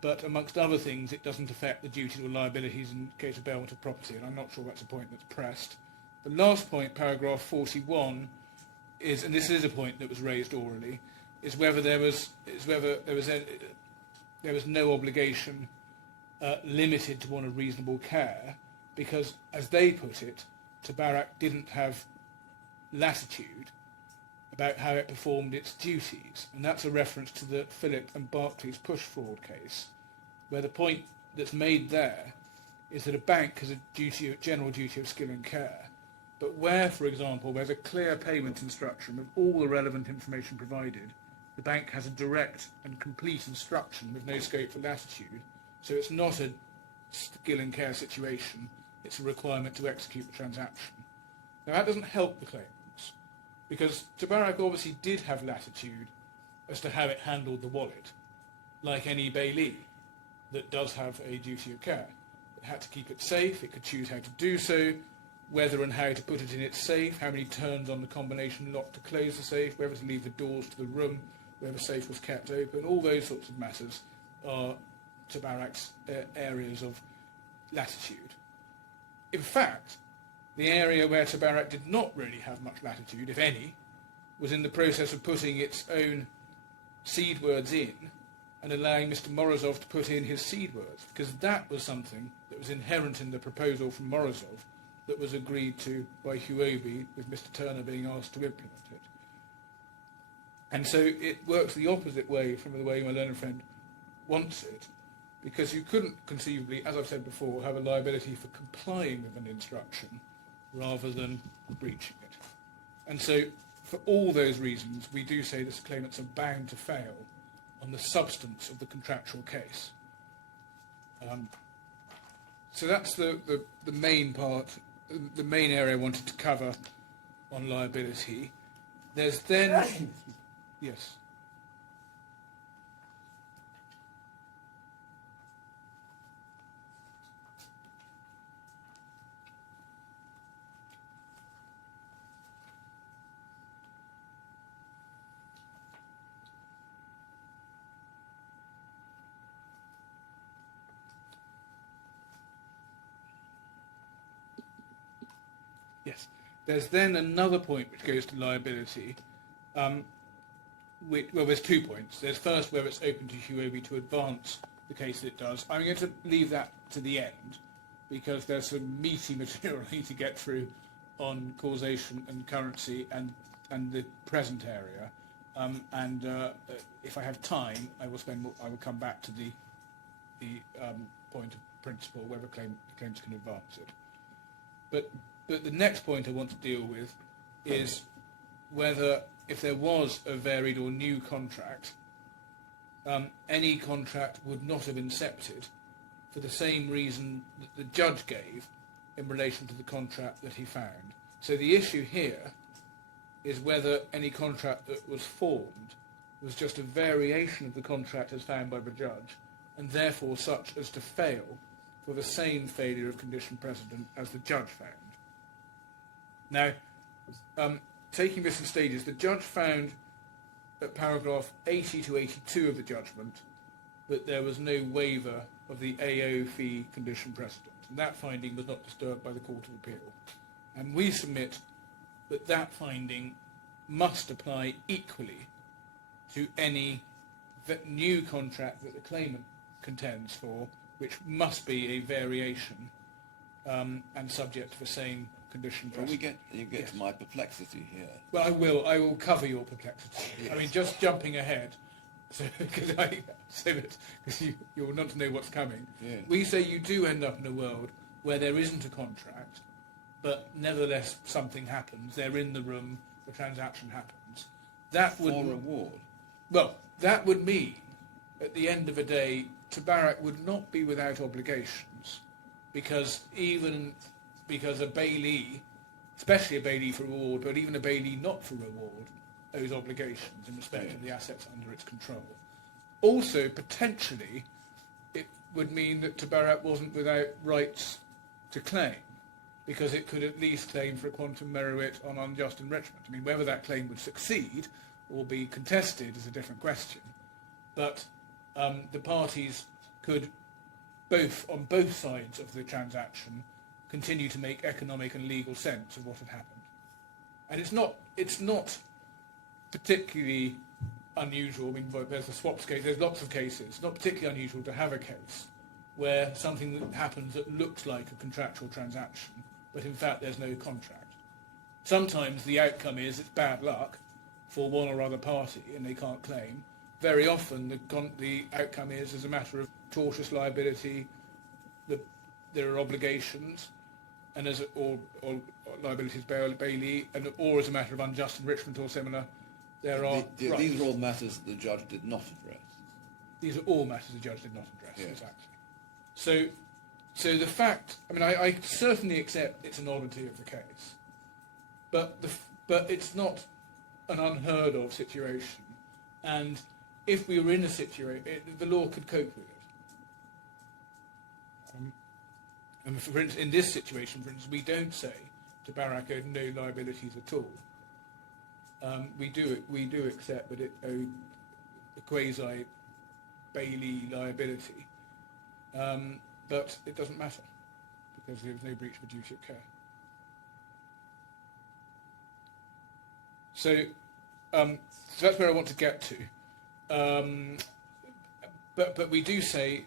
But amongst other things, it doesn't affect the duties or liabilities in case of bailment of property, and I'm not sure that's a point that's pressed. The last point, paragraph 41, is, and this is a point that was raised orally, is whether there was no obligation limited to one of reasonable care, because, as they put it, TABARAK didn't have latitude about how it performed its duties, and that's a reference to the Philip and Barclays push fraud case, where the point that's made there is that a bank has a general duty of skill and care, but where, for example, there's a clear payment instruction with all the relevant information provided, the bank has a direct and complete instruction with no scope for latitude, so it's not a skill and care situation, it's a requirement to execute the transaction. Now that doesn't help the claimants, because TABARAK obviously did have latitude as to how it handled the wallet, like any bailee that does have a duty of care. It had to keep it safe, it could choose how to do so, whether and how to put it in its safe, how many turns on the combination lock to close the safe, whether to leave the doors to the room, whether the safe was kept open, all those sorts of matters are TABARAK's areas of latitude. In fact, the area where TABARAK did not really have much latitude, if any, was in the process of putting its own seed words in and allowing Mr. Morozov to put in his seed words, because that was something that was inherent in the proposal from Morozov that was agreed to by HUOBI, with Mr. Turner being asked to implement it. And so it works the opposite way from the way my learned friend wants it, because you couldn't conceivably, as I've said before, have a liability for complying with an instruction rather than breaching it. And so, for all those reasons, we do say that claimants are bound to fail on the substance of the contractual case. So that's the main part, the main area I wanted to cover on liability. There's then... Yes. Yes. There's then another point which goes to liability. Well, there's 2 points. There's first where it's open to HUOBI to advance the case that it does. I'm going to leave that to the end because there's some meaty material I need to get through on causation and currency and the present area. If I have time, I will come back to the point of principle, whether claims can advance it. But the next point I want to deal with is whether, if there was a varied or new contract, any contract would not have incepted for the same reason that the judge gave in relation to the contract that he found. So the issue here is whether any contract that was formed was just a variation of the contract as found by the judge, and therefore such as to fail for the same failure of condition precedent as the judge found. Now, taking this in stages, the judge found at paragraph 80 to 82 of the judgment that there was no waiver of the AO fee condition precedent, and that finding was not disturbed by the Court of Appeal. And we submit that that finding must apply equally to any new contract that the claimant contends for, which must be a variation and subject to the same condition precedent. You get to my perplexity here. Well, I will cover your perplexity. Yes. I mean, just jumping ahead, because you will not know what's coming. Yeah. We say you do end up in a world where there isn't a contract, but nevertheless something happens. They're in the room, the transaction happens. That would For reward. Well, that would mean, at the end of the day, TABARAK would not be without obligations, because a bailee, especially a bailee for reward, but even a bailee not for reward, owes obligations in respect of the assets under its control. Also, potentially, it would mean that TABARAK wasn't without rights to claim, because it could at least claim for a quantum meruit on unjust enrichment. I mean, whether that claim would succeed or be contested is a different question. But the parties could, on both sides of the transaction, continue to make economic and legal sense of what had happened. And it's not particularly unusual. I mean, there's a swaps case, there's lots of cases. It's not particularly unusual to have a case where something that happens that looks like a contractual transaction, but in fact there's no contract. Sometimes the outcome is it's bad luck for one or other party and they can't claim. Very often the outcome is, as a matter of tortious liability, there are obligations, and or liabilities bailee, or as a matter of unjust enrichment or similar, there are rights. These are all matters that the judge did not address. These are all matters the judge did not address, yes. Exactly. So the fact, I mean, I certainly accept it's an oddity of the case, but it's not an unheard of situation, and if we were in a situation, the law could cope with it. And for instance, in this situation, for instance, we don't say TABARAK owed no liabilities at all. We do accept that it owed a quasi bailee liability, but it doesn't matter because there was no breach of duty of care. So that's where I want to get to. But we do say,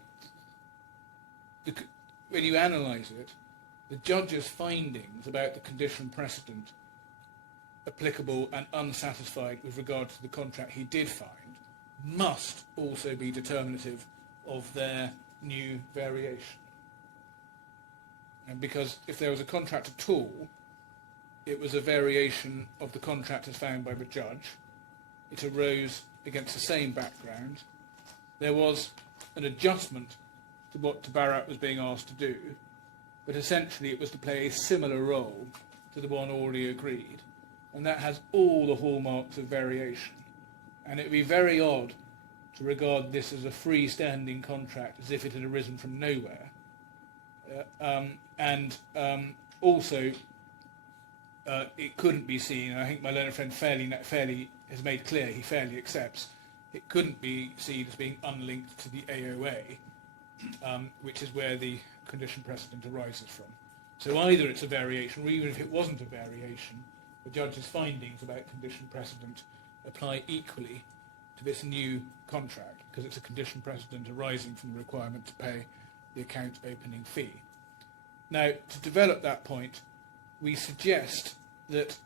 when you analyse it, the judge's findings about the condition precedent applicable and unsatisfied with regard to the contract he did find must also be determinative of their new variation. And because if there was a contract at all, it was a variation of the contract as found by the judge. It arose against the same background. There was an adjustment to what TABARAK was being asked to do, but essentially it was to play a similar role to the one already agreed, and that has all the hallmarks of variation. And it would be very odd to regard this as a freestanding contract, as if it had arisen from nowhere. Also, it couldn't be seen, and I think my learned friend fairly has made clear, he fairly accepts, it couldn't be seen as being unlinked to the AOA, which is where the condition precedent arises from. So either it's a variation, or even if it wasn't a variation, the judge's findings about condition precedent apply equally to this new contract, because it's a condition precedent arising from the requirement to pay the account opening fee. Now, to develop that point, we suggest that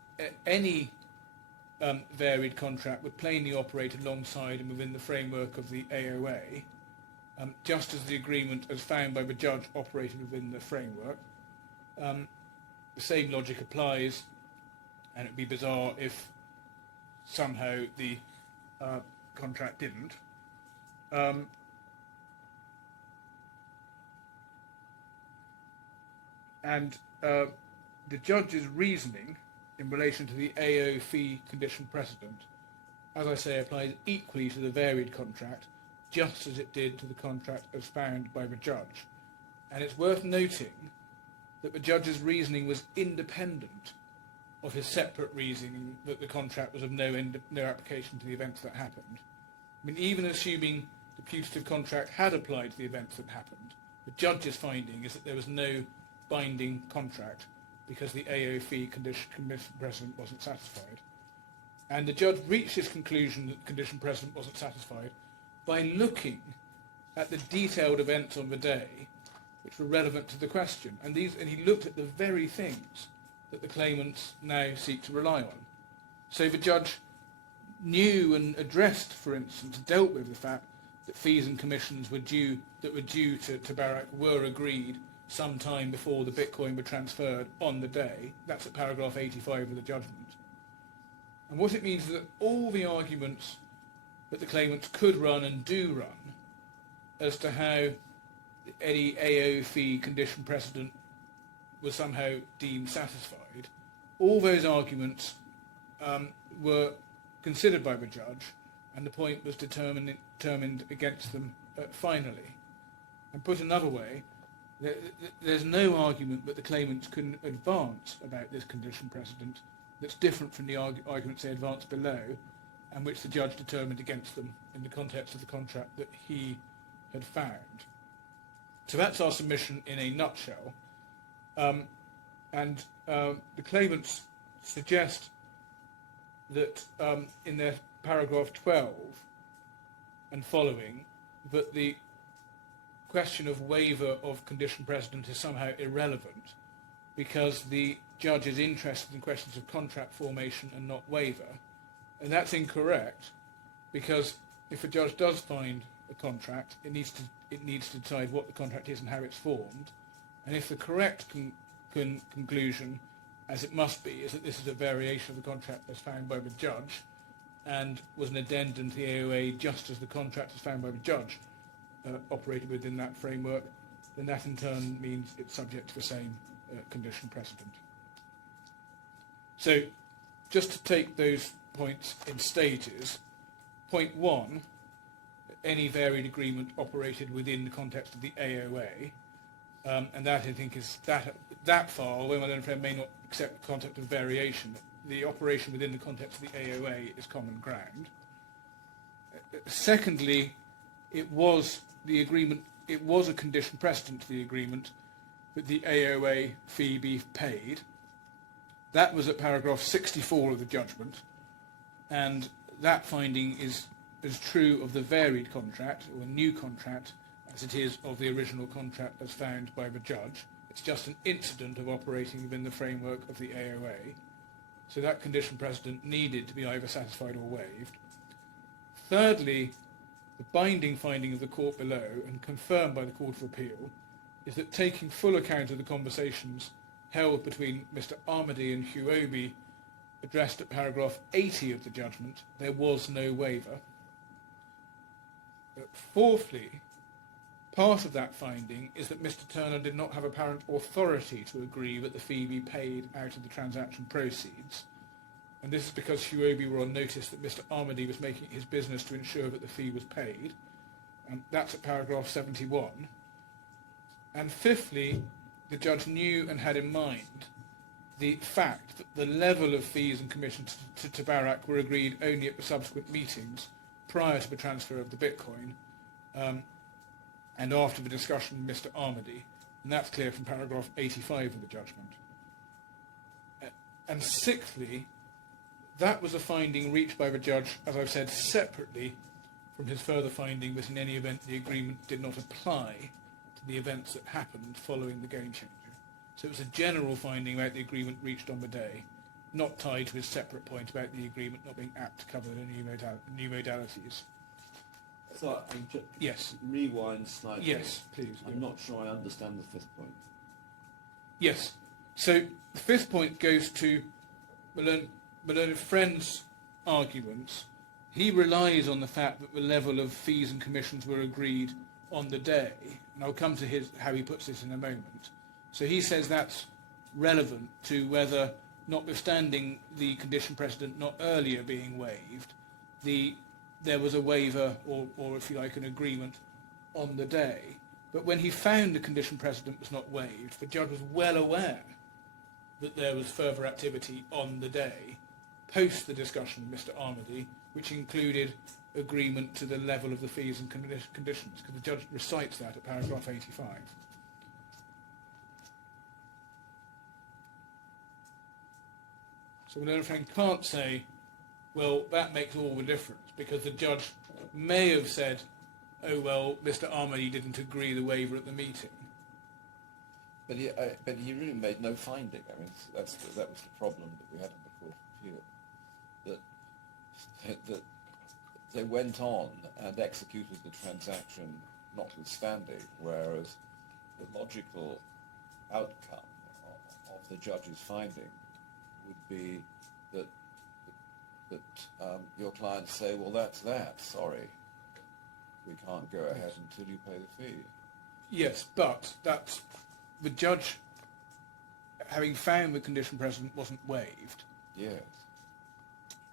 any varied contract would plainly operate alongside and within the framework of the AOA, just as the agreement as found by the judge operated within the framework. The same logic applies, and it would be bizarre if somehow the contract didn't. The judge's reasoning in relation to the AO fee condition precedent, as I say, applies equally to the varied contract, just as it did to the contract as found by the judge. And it's worth noting that the judge's reasoning was independent of his separate reasoning that the contract was of no application to the events that happened. I mean, even assuming the putative contract had applied to the events that happened, the judge's finding is that there was no binding contract because the AO fee condition precedent wasn't satisfied. And the judge reached his conclusion that the condition precedent wasn't satisfied by looking at the detailed events on the day which were relevant to the question. And he looked at the very things that the claimants now seek to rely on. So the judge knew and addressed, for instance, dealt with the fact that fees and commissions were due to TABARAK were agreed some time before the Bitcoin were transferred on the day. That's at paragraph 85 of the judgment. And what it means is that all the arguments that the claimants could run and do run as to how any AO fee condition precedent was somehow deemed satisfied, all those arguments were considered by the judge, and the point was determined against them finally. And put another way, there's no argument that the claimants couldn't advance about this condition precedent that's different from the arguments they advanced below, and which the judge determined against them in the context of the contract that he had found. So that's our submission in a nutshell. The claimants suggest that in their paragraph 12 and following, that the question of waiver of condition precedent is somehow irrelevant because the judge is interested in questions of contract formation and not waiver. And that's incorrect, because if a judge does find a contract, it needs to decide what the contract is and how it's formed. And if the correct conclusion, as it must be, is that this is a variation of the contract as found by the judge and was an addendum to the AOA just as the contract as found by the judge operated within that framework, then that in turn means it's subject to the same condition precedent. So just to take those points in stages, point one, any varied agreement operated within the context of the AOA, and that I think is that far, although my learned friend may not accept the concept of variation, the operation within the context of the AOA is common ground. Secondly, it was a condition precedent to the agreement that the AOA fee be paid. That was at paragraph 64 of the judgment, and that finding is as true of the varied contract, or new contract, as it is of the original contract as found by the judge. It's just an incident of operating within the framework of the AOA. So that condition precedent needed to be either satisfied or waived. Thirdly, the binding finding of the court below, and confirmed by the Court of Appeal, is that taking full account of the conversations held between Mr. Armady and HUOBI, addressed at paragraph 80 of the judgment, there was no waiver. Fourthly, part of that finding is that Mr. Turner did not have apparent authority to agree that the fee be paid out of the transaction proceeds. And this is because HUOBI were on notice that Mr. Armady was making it his business to ensure that the fee was paid. And that's at paragraph 71. And fifthly, the judge knew and had in mind the fact that the level of fees and commissions to TABARAK were agreed only at the subsequent meetings prior to the transfer of the Bitcoin, and after the discussion with Mr. Armady. And that's clear from paragraph 85 of the judgment. And sixthly, that was a finding reached by the judge, as I've said, separately from his further finding that in any event the agreement did not apply to the events that happened following the game changer. So it was a general finding about the agreement reached on the day, not tied to his separate point about the agreement not being apt to cover the new modalities. So I just Yes. rewind slightly. Yes, please. I'm not sure I understand the fifth point. Yes. So the fifth point goes to Malone Friend's arguments. He relies on the fact that the level of fees and commissions were agreed on the day, and I'll come to how he puts this in a moment. So he says that's relevant to whether, notwithstanding the condition precedent not earlier being waived, there was a waiver or if you like an agreement on the day. But when he found the condition precedent was not waived, the judge was well aware that there was further activity on the day post the discussion with Mr. Armady, which included agreement to the level of the fees and conditions, because the judge recites that at paragraph 85. So Malone Friend can't say, well, that makes all the difference, because the judge may have said, oh, well, Mr. Armady didn't agree the waiver at the meeting. But he really made no finding. I mean, that was the problem that we had in the Court of Appeal. That they went on and executed the transaction notwithstanding, whereas the logical outcome of the judge's finding would be that your clients say, well, that's that. Sorry, we can't go ahead until you pay the fee. Yes, but that's the judge, having found the condition precedent wasn't waived, Yes.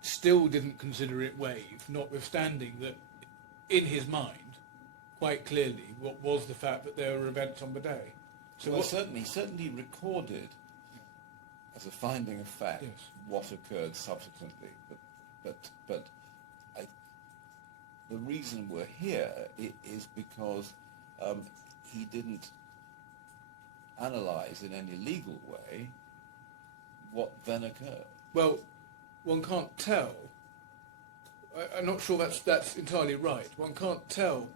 still didn't consider it waived, notwithstanding that in his mind, quite clearly, what was the fact that there were events on the day. So Well, what, certainly recorded as a finding of fact Yes. what occurred subsequently. But the reason we're here is because he didn't analyse in any legal way what then occurred. well, one can't tell. I'm not sure that's entirely right. One can't tell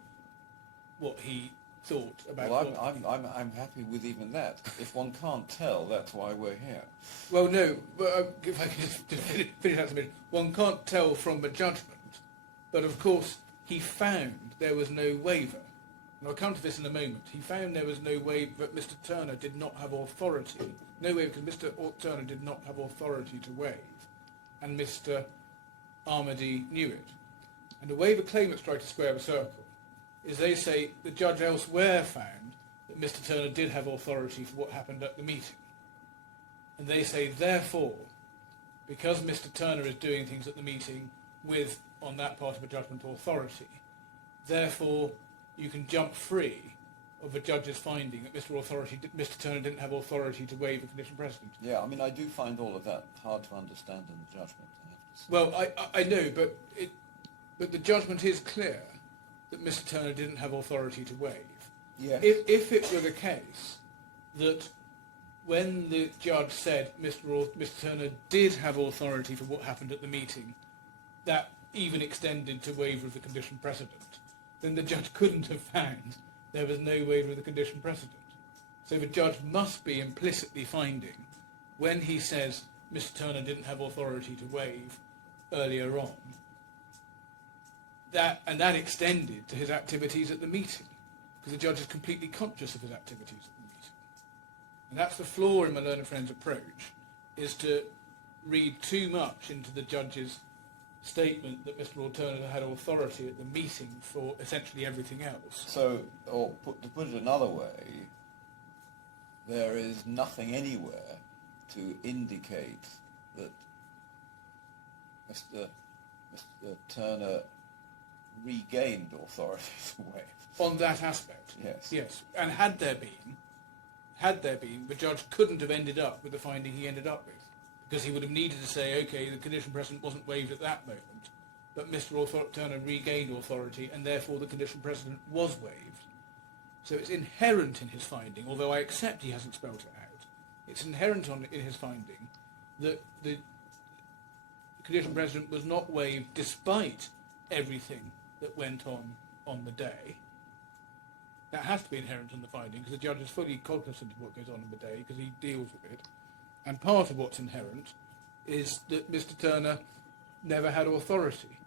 what he thought about. Well, I'm happy with even that. If one can't tell, that's why we're here. Well, no, but if I can just finish that a minute. One can't tell from the judgment, but of course he found there was no waiver. And I'll come to this in a moment. He found there was no waiver, that Mr. Turner did not have authority. No waiver because Mr. Turner did not have authority to waive, and Mr. Armady knew it. And the way the claimants try to square the circle is they say the judge elsewhere found that Mr. Turner did have authority for what happened at the meeting. And they say, therefore, because Mr. Turner is doing things at the meeting with, on that part of the judgment, authority, therefore you can jump free of the judge's finding that Mr. Turner didn't have authority to waive the condition precedent. Yeah, I mean, I do find all of that hard to understand in the judgment, I have to say. Well, I know, but the judgment is clear that Mr. Turner didn't have authority to waive. Yes. If it were the case that when the judge said Mr. Turner did have authority for what happened at the meeting, that even extended to waiver of the condition precedent, then the judge couldn't have found there was no waiver of the condition precedent. So the judge must be implicitly finding, when he says Mr. Turner didn't have authority to waive earlier on, that extended to his activities at the meeting, because the judge is completely conscious of his activities at the meeting. And that's the flaw in my learned friend's approach, is to read too much into the judge's statement that Mr. Turner had authority at the meeting for essentially everything else. So, to put it another way, there is nothing anywhere to indicate that Mr. Turner regained authority to waive. On that aspect. Yes. Yes. And had there been, the judge couldn't have ended up with the finding he ended up with, because he would have needed to say, okay, the condition precedent wasn't waived at that moment, but Mr. Turner regained authority, and therefore the condition precedent was waived. So it's inherent in his finding, although I accept he hasn't spelt it out, it's inherent in his finding that the condition precedent was not waived despite everything that went on the day. That has to be inherent in the finding, because the judge is fully cognizant of what goes on in the day, because he deals with it. And part of what's inherent is that Mr. Turner never had authority.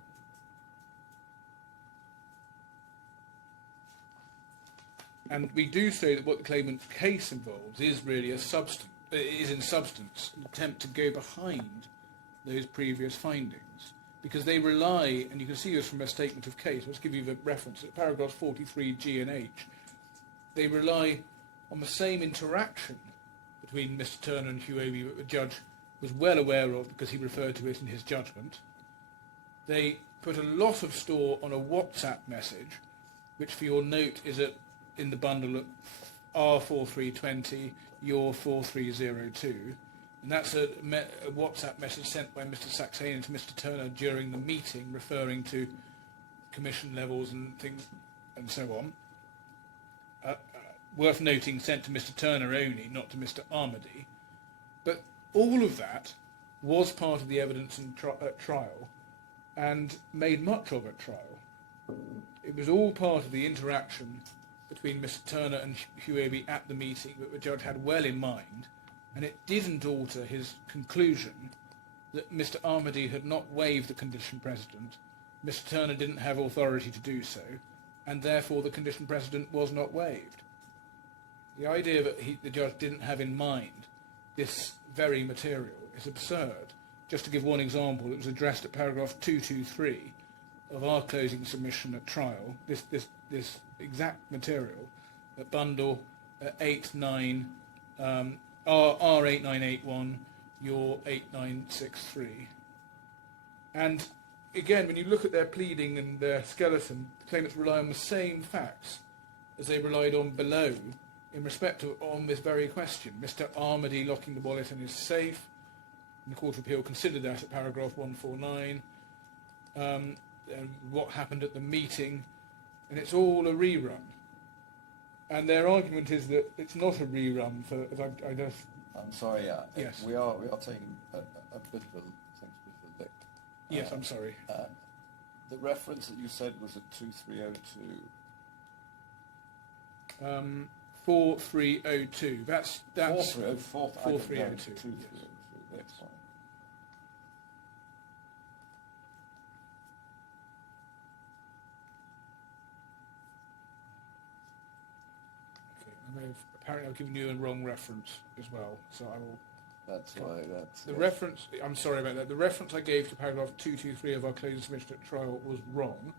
And we do say that what the claimant's case involves is really in substance an attempt to go behind those previous findings, because they rely, and you can see this from a statement of case. Let's give you the reference at paragraphs 43 G and H. They rely on the same interaction between Mr. Turner and HUOBI that the judge was well aware of because he referred to it in his judgment. They put a lot of store on a WhatsApp message, which for your note is in the bundle at R4320, your 4302. And that's a WhatsApp message sent by Mr. Saxenian to Mr. Turner during the meeting, referring to commission levels and things and so on. Worth noting, sent to Mr. Turner only, not to Mr. Armady. But all of that was part of the evidence at trial and made much of at trial. It was all part of the interaction between Mr. Turner and HUOBI at the meeting that the judge had well in mind, and it didn't alter his conclusion that Mr. Armady had not waived the condition precedent, Mr. Turner didn't have authority to do so, and therefore the condition precedent was not waived. The idea that the judge didn't have in mind this very material is absurd. Just to give one example, it was addressed at paragraph 223 of our closing submission at trial, this exact material, at bundle 89, R8981, your 8963. And again, when you look at their pleading and their skeleton, the claimants rely on the same facts as they relied on below in respect to on this very question. Mr. Armady locking the wallet in his safe, and the Court of Appeal considered that at paragraph 149, and what happened at the meeting, and it's all a rerun. And their argument is that it's not a rerun for, as I just... I'm sorry, yes. we are taking a bit of a lick. Yes, I'm sorry. The reference that you said was at 2302. 4302. That's 4302. Yes. That's fine. Okay, apparently I've given you a wrong reference as well, so I will... That's why that's... The reference, I'm sorry about that, the reference I gave to paragraph 223 of our closing submission at trial was wrong.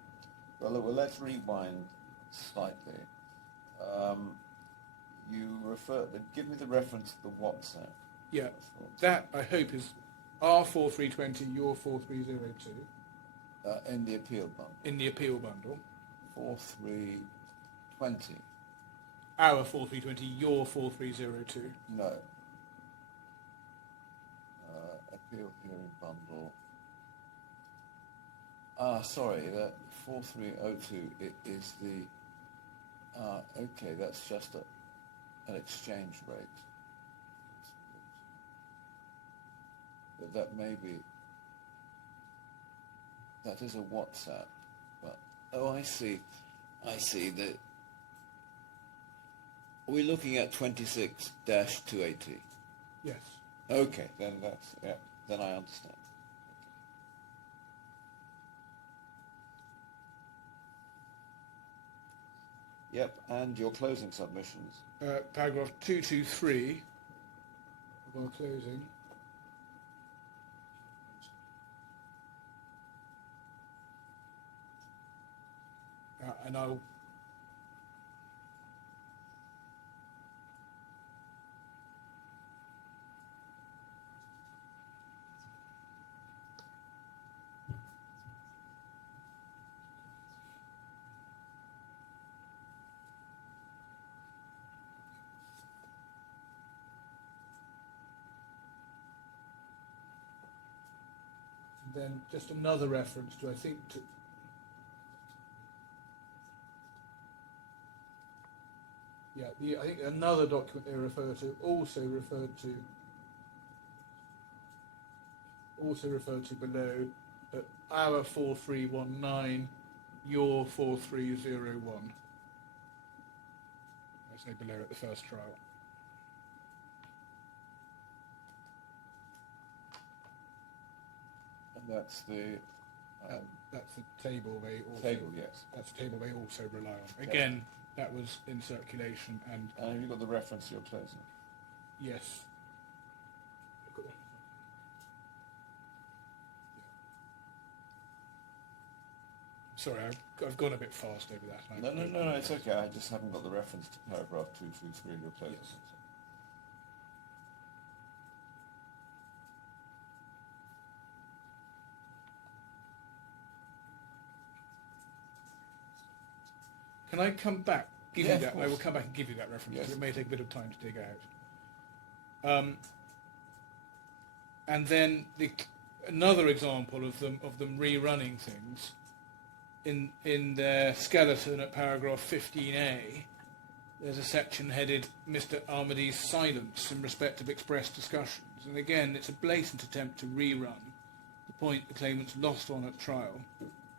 Well, let's rewind slightly. You give me the reference to the WhatsApp. Yeah, that I hope is R4320, your 4302. In the appeal bundle. In the appeal bundle. 4320. Our 4320, your 4302. No. Appeal hearing bundle. Sorry, that 4302 is the... okay, that's just an exchange rate. But that may be... That is a WhatsApp. But, oh, I see. Are we looking at 26-280? Yes. Okay, then then I understand. Yep, and your closing submissions. Paragraph 223 of our closing. And I'll... Then just another reference to, I think, I think another document they refer to also referred to below at our 4319, your 4301. I say below at the first trial. That's the That's the table they also, table, yes. That's the table they also rely on. Again, that was in circulation, and And have you got the reference you're closing? yes. Sorry, I've gone a bit fast over that. No, it's okay. I just haven't got the reference to paragraph 223 you're closing. Yes. Can I come back? Give Yeah, you of that. I course. will come back and give you that reference. Yes. It may take a bit of time to dig out. And then another example of them rerunning things in their skeleton at paragraph 15a. There's a section headed "Mr. Armidy's silence in respect of expressed discussions," and again it's a blatant attempt to rerun the point the claimants lost on at trial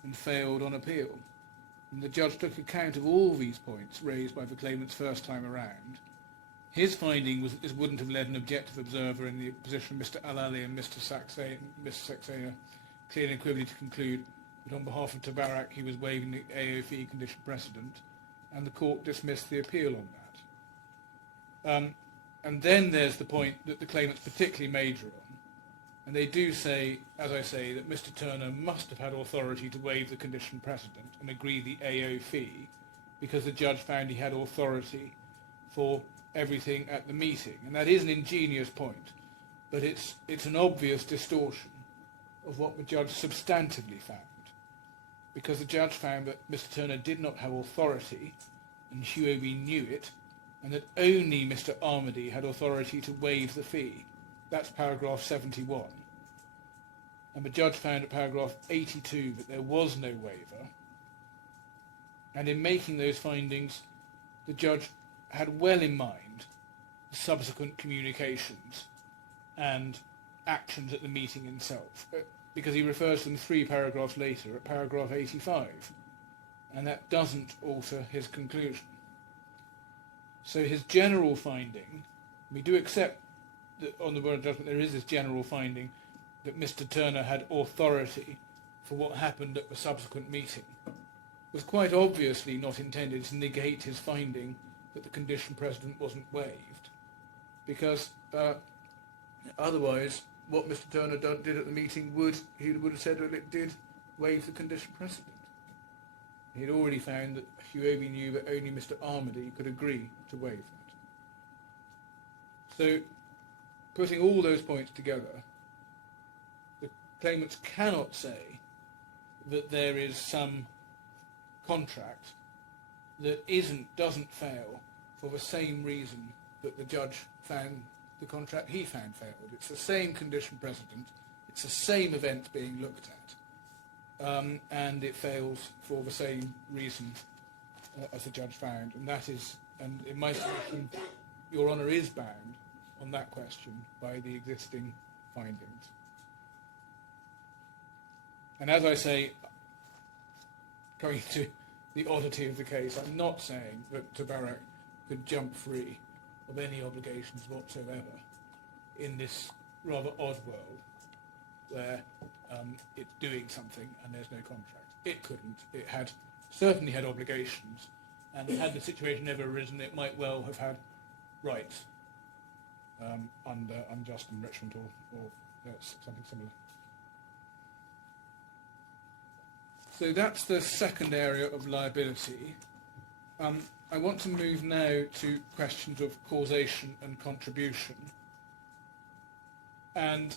and failed on appeal. And the judge took account of all these points raised by the claimants first time around. His finding was that this wouldn't have led an objective observer in the position of Mr. Al-Ali and Mr. Saxena clearly and equivocally to conclude that on behalf of TABARAK he was waiving the AOFE condition precedent, and the court dismissed the appeal on that. And then there's the point that the claimants particularly major on. And they do say, as I say, that Mr. Turner must have had authority to waive the condition precedent and agree the AO fee because the judge found he had authority for everything at the meeting. And that is an ingenious point, but it's an obvious distortion of what the judge substantively found. Because the judge found that Mr. Turner did not have authority, and HUOBI knew it, and that only Mr. Armidy had authority to waive the fee. That's paragraph 71. And the judge found at paragraph 82 that there was no waiver. And in making those findings, the judge had well in mind the subsequent communications and actions at the meeting itself, because he refers to them 3 paragraphs later at paragraph 85. And that doesn't alter his conclusion. So his general finding, we do accept that on the word of judgment there is this general finding that Mr. Turner had authority for what happened at the subsequent meeting, was quite obviously not intended to negate his finding that the condition precedent wasn't waived, because otherwise what Mr. Turner did at the meeting would have said that it did waive the condition precedent. He'd already found that HUOBI knew that only Mr. Armidy could agree to waive that. So, putting all those points together, the claimants cannot say that there is some contract that doesn't fail for the same reason that the judge found the contract he found failed. It's the same condition precedent, it's the same event being looked at, and it fails for the same reason as the judge found, and that is, and in my submission, Your Honour is bound on that question by the existing findings. And as I say, coming to the oddity of the case, I'm not saying that TABARAK could jump free of any obligations whatsoever in this rather odd world where it's doing something and there's no contract. It couldn't. It had certainly had obligations, and had the situation ever arisen, it might well have had rights under unjust enrichment or something similar. So that's the second area of liability. I want to move now to questions of causation and contribution. And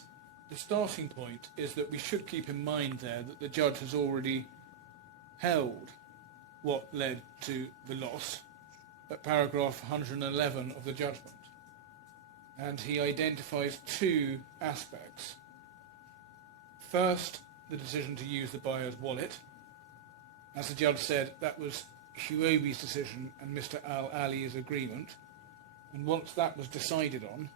the starting point is that we should keep in mind there that the judge has already held what led to the loss at paragraph 111 of the judgment. And he identifies 2 aspects. First, the decision to use the buyer's wallet. As the judge said, that was HUOBI's decision and Mr. Al-Ali's agreement. And once that was decided on,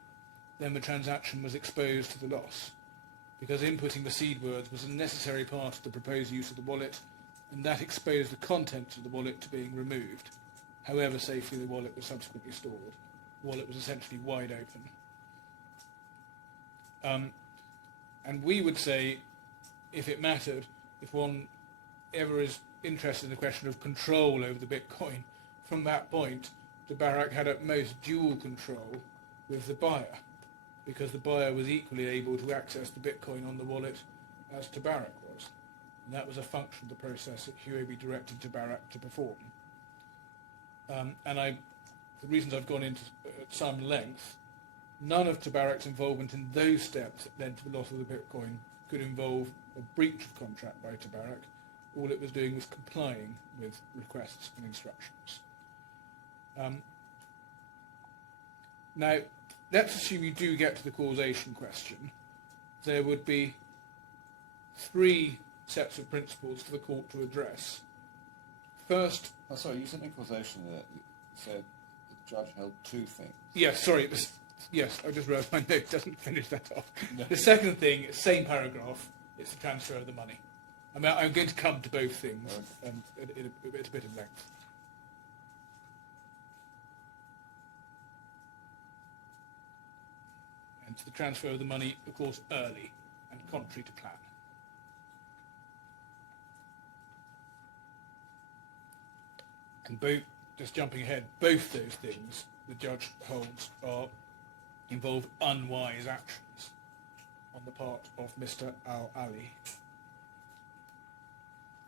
then the transaction was exposed to the loss, because inputting the seed words was a necessary part of the proposed use of the wallet, and that exposed the contents of the wallet to being removed, however safely the wallet was subsequently stored. The wallet was essentially wide open. And we would say if it mattered, if one ever is interested in the question of control over the Bitcoin, from that point, TABARAK had at most dual control with the buyer, because the buyer was equally able to access the Bitcoin on the wallet as TABARAK was. And that was a function of the process that HUOBI directed TABARAK to perform. For reasons I've gone into at some length, none of TABARAK's involvement in those steps that led to the loss of the Bitcoin could involve a breach of contract by TABARAK. All it was doing was complying with requests and instructions. Now, let's assume you do get to the causation question. There would be 3 sets of principles for the court to address. First... Oh, sorry, you said in causation that you said the judge held 2 things. Yes, sorry, yes, I just realised my note doesn't finish that off. No. The second thing, same paragraph, it's the transfer of the money. I mean, I'm going to come to both things at a bit of length. And the transfer of the money, of course, early and contrary to plan. And both, just jumping ahead, both those things the judge holds involve unwise actions on the part of Mr. Al-Ali.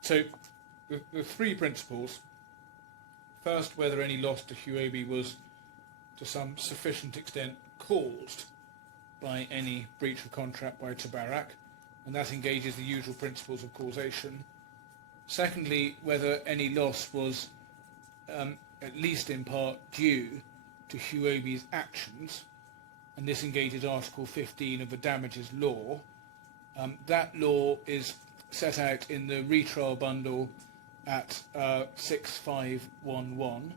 So, the 3 principles. First, whether any loss to HUOBI was to some sufficient extent caused by any breach of contract by TABARAK, and that engages the usual principles of causation. Secondly, whether any loss was at least in part due to HUOBI's actions, and this engages Article 15 of the damages law. That law is set out in the retrial bundle at 6511,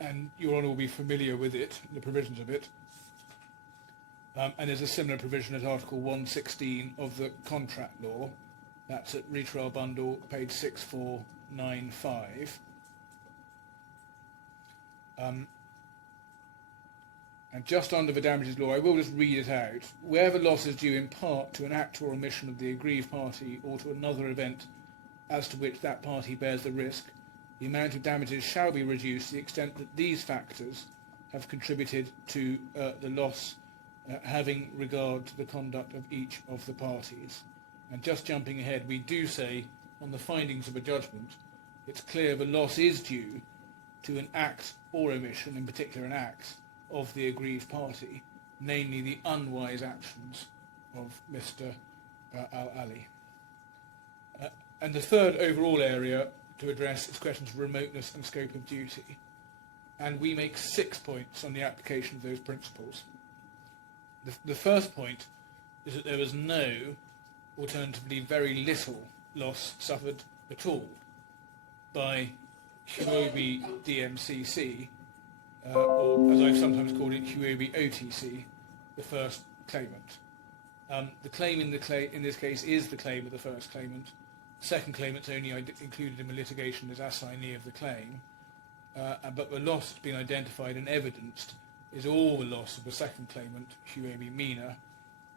and Your Honour will be familiar with it, the provisions of it. And there's a similar provision at Article 116 of the contract law. That's at retrial bundle, page 6495. And just under the damages law, I will just read it out. Where the loss is due in part to an act or omission of the aggrieved party or to another event as to which that party bears the risk, the amount of damages shall be reduced to the extent that these factors have contributed to the loss having regard to the conduct of each of the parties. And just jumping ahead, we do say on the findings of a judgment, it's clear the loss is due to an act or omission, in particular an act, of the aggrieved party, namely the unwise actions of Mr. Al-Ali. And the third overall area to address is questions of remoteness and scope of duty. And we make 6 points on the application of those principles. The first point is that there was no, alternatively very little, loss suffered at all by HUOBI DMCC, or as I've sometimes called it, HUOBI OTC, the first claimant. The claim in this case is the claim of the first claimant. The second claimant's only included in the litigation as assignee of the claim, but the loss that's been identified and evidenced is all the loss of the second claimant, HUOBI MENA,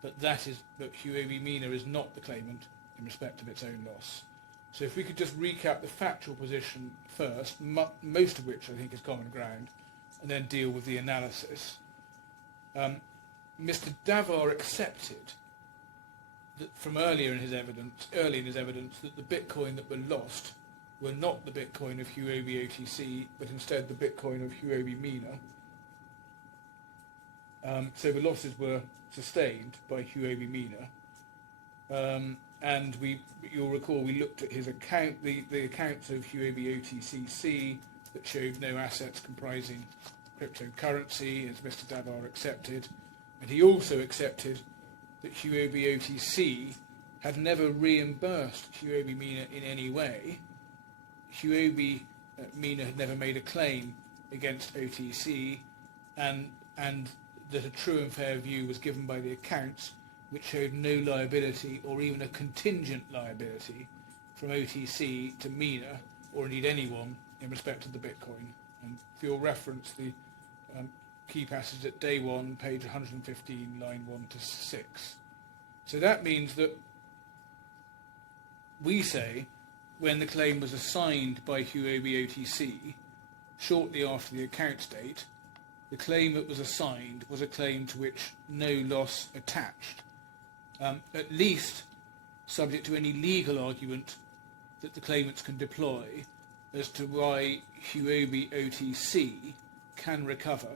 but HUOBI MENA is not the claimant in respect of its own loss. So if we could just recap the factual position first, most of which I think is common ground, and then deal with the analysis. Mr. Davar accepted that from early in his evidence that the Bitcoin that were lost were not the Bitcoin of HUOBI OTC, but instead the Bitcoin of HUOBI MENA. So the losses were sustained by HUOBI MENA. And you'll recall we looked at his account, the accounts of HUOBI OTCC that showed no assets comprising cryptocurrency, as Mr. Davar accepted. And he also accepted that HUOBI OTC had never reimbursed HUOBI MENA in any way. HUOBI MENA had never made a claim against OTC, and that a true and fair view was given by the accounts, which showed no liability or even a contingent liability from OTC to MENA, or indeed anyone, in respect of the Bitcoin. And for your reference, the key passage at day 1, page 115, line 1 to 6. So that means that we say when the claim was assigned by HUOBI OTC, shortly after the account date, the claim that was assigned was a claim to which no loss attached, at least subject to any legal argument that the claimants can deploy as to why HUOBI OTC can recover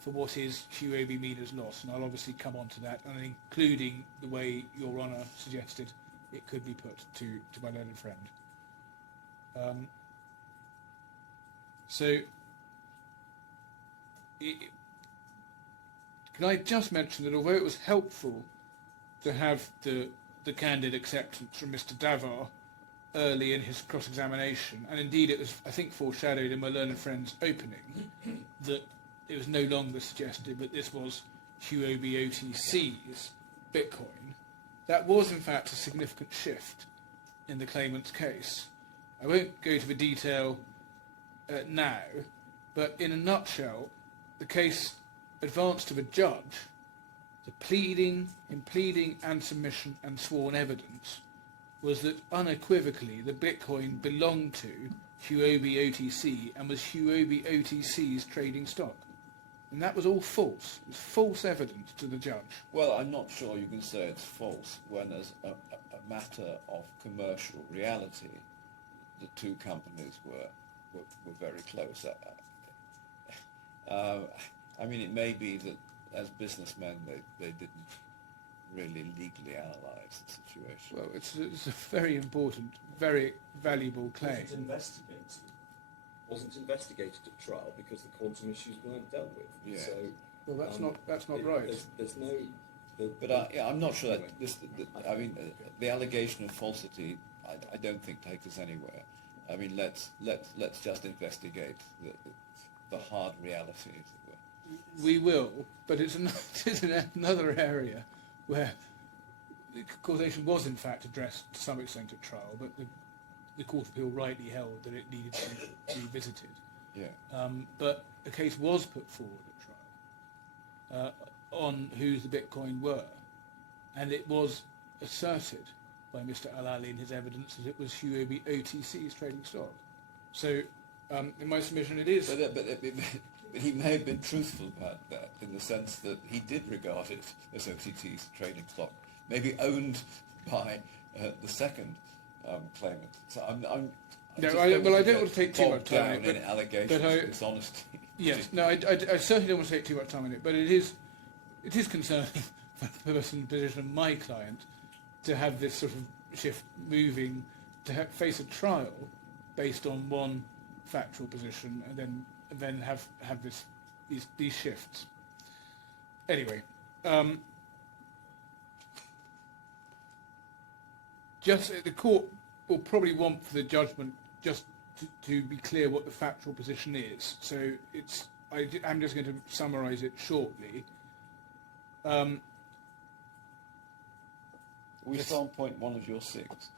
for what is HUOBI MENA's loss. And I'll obviously come on to that, and including the way Your Honour suggested it could be put to my learned friend. Can I just mention that although it was helpful to have the candid acceptance from Mr. Davar early in his cross-examination, and indeed it was, I think, foreshadowed in my learned friend's opening, that it was no longer suggested that this was HUOBI OTC's Bitcoin, that was in fact a significant shift in the claimant's case. I won't go to the detail now, but in a nutshell, the case advanced to the judge, in pleading and submission and sworn evidence, was that unequivocally the Bitcoin belonged to HUOBI OTC and was HUOBI OTC's trading stock. And that was all false. It was false evidence to the judge. Well, I'm not sure you can say it's false when, as a matter of commercial reality, the two companies were very close. I mean, it may be that as businessmen they didn't really legally analyse the situation. Well, it's a very important, very valuable claim. Wasn't investigated at trial because the quantum issues weren't dealt with. Yeah. So, Well, that's not right. There's no. But I'm not sure that I mean, the allegation of falsity, I don't think takes us anywhere. I mean, let's just investigate the hard reality, as it were. We will, but it's another area where the causation was in fact addressed to some extent at trial, but the Court of Appeal rightly held that it needed to be revisited. Yeah. But a case was put forward at trial on whose the Bitcoin were, and it was asserted by Mr. Al-Ali in his evidence that it was HUOBI OTC's trading stock. So, in my submission, it is. But he may have been truthful about that in the sense that he did regard it as OTC's trading stock, maybe owned by the second claimant. So I don't want to take too much time on it, in allegations of dishonesty. Yes, no, I certainly don't want to take too much time on it, but it is concerning for the person in the position of my client to have this sort of shift moving, to face a trial based on one factual position, and then have these shifts. Anyway, just the court will probably want for the judgment just to be clear what the factual position is. So I'm just going to summarise it shortly. We still on point 1 of your 6.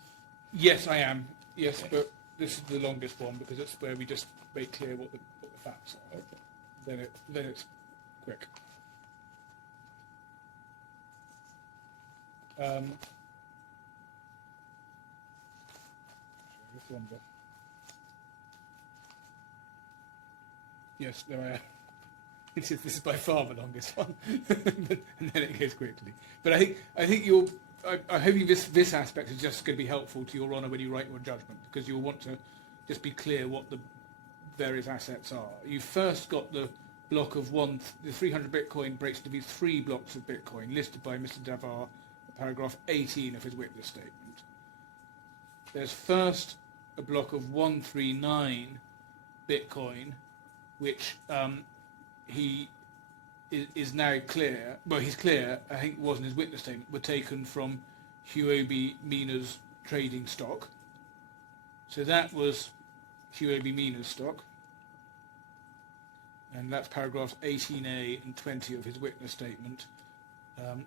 Yes, I am. Yes, Okay. but this is the longest one because it's where we just make clear what the facts are. Okay. Then it's quick. Yes, there I am. This is by far the longest one, and then it goes quickly. But I think you'll. I hope this aspect is just going to be helpful to Your Honour when you write your judgment, because you'll want to just be clear what the various assets are. You first got the block of the 300 Bitcoin breaks to be 3 blocks of Bitcoin listed by Mr. Davar, paragraph 18 of his witness statement. There's first a block of 139 Bitcoin, which he is now clear, well, he's clear, I think it was in his witness statement, were taken from HUOBI MENA's trading stock. So that was HUOBI MENA's stock. And that's paragraphs 18A and 20 of his witness statement.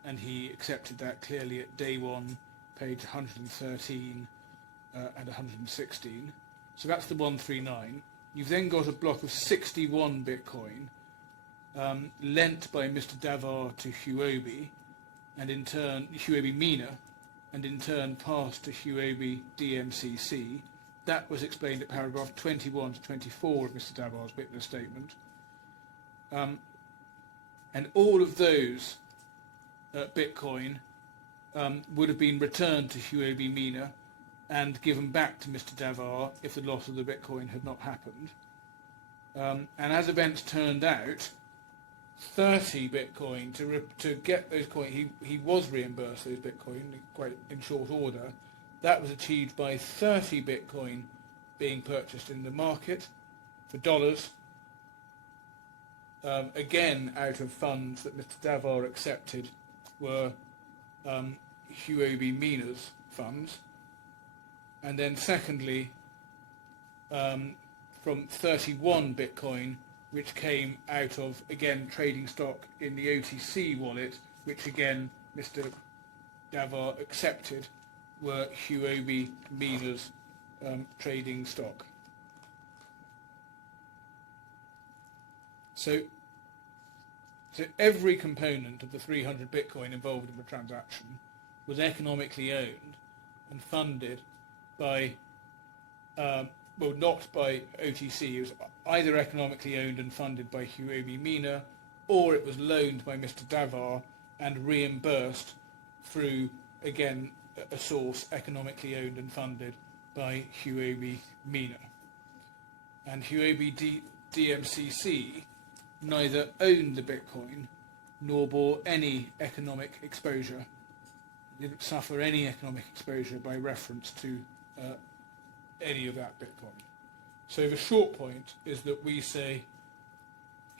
And he accepted that clearly at day 1, page 113 and 116. So that's the 139. You've then got a block of 61 Bitcoin lent by Mr. Davar to HUOBI, and in turn HUOBI MENA and in turn passed to HUOBI DMCC. That was explained at paragraph 21 to 24 of Mr. Davar's witness statement. And all of those Bitcoin would have been returned to HUOBI MENA and given back to Mr. Davar if the loss of the Bitcoin had not happened. And as events turned out, 30 Bitcoin, to get those coins, he was reimbursed those Bitcoin quite in short order. That was achieved by 30 Bitcoin being purchased in the market for dollars, again out of funds that Mr. Davar accepted were HUOBI MENA's funds. And then secondly, from 31 Bitcoin, which came out of, again, trading stock in the OTC wallet, which again Mr. Davar accepted were HUOBI MENA's trading stock. So every component of the 300 Bitcoin involved in the transaction was economically owned and funded by well, not by OTC. It was either economically owned and funded by HUOBI MENA, or it was loaned by Mr. Davar and reimbursed through, again, a source economically owned and funded by HUOBI MENA. And HUOBI DMCC neither owned the Bitcoin nor bore any economic exposure. Didn't suffer any economic exposure by reference to any of that Bitcoin. So the short point is that we say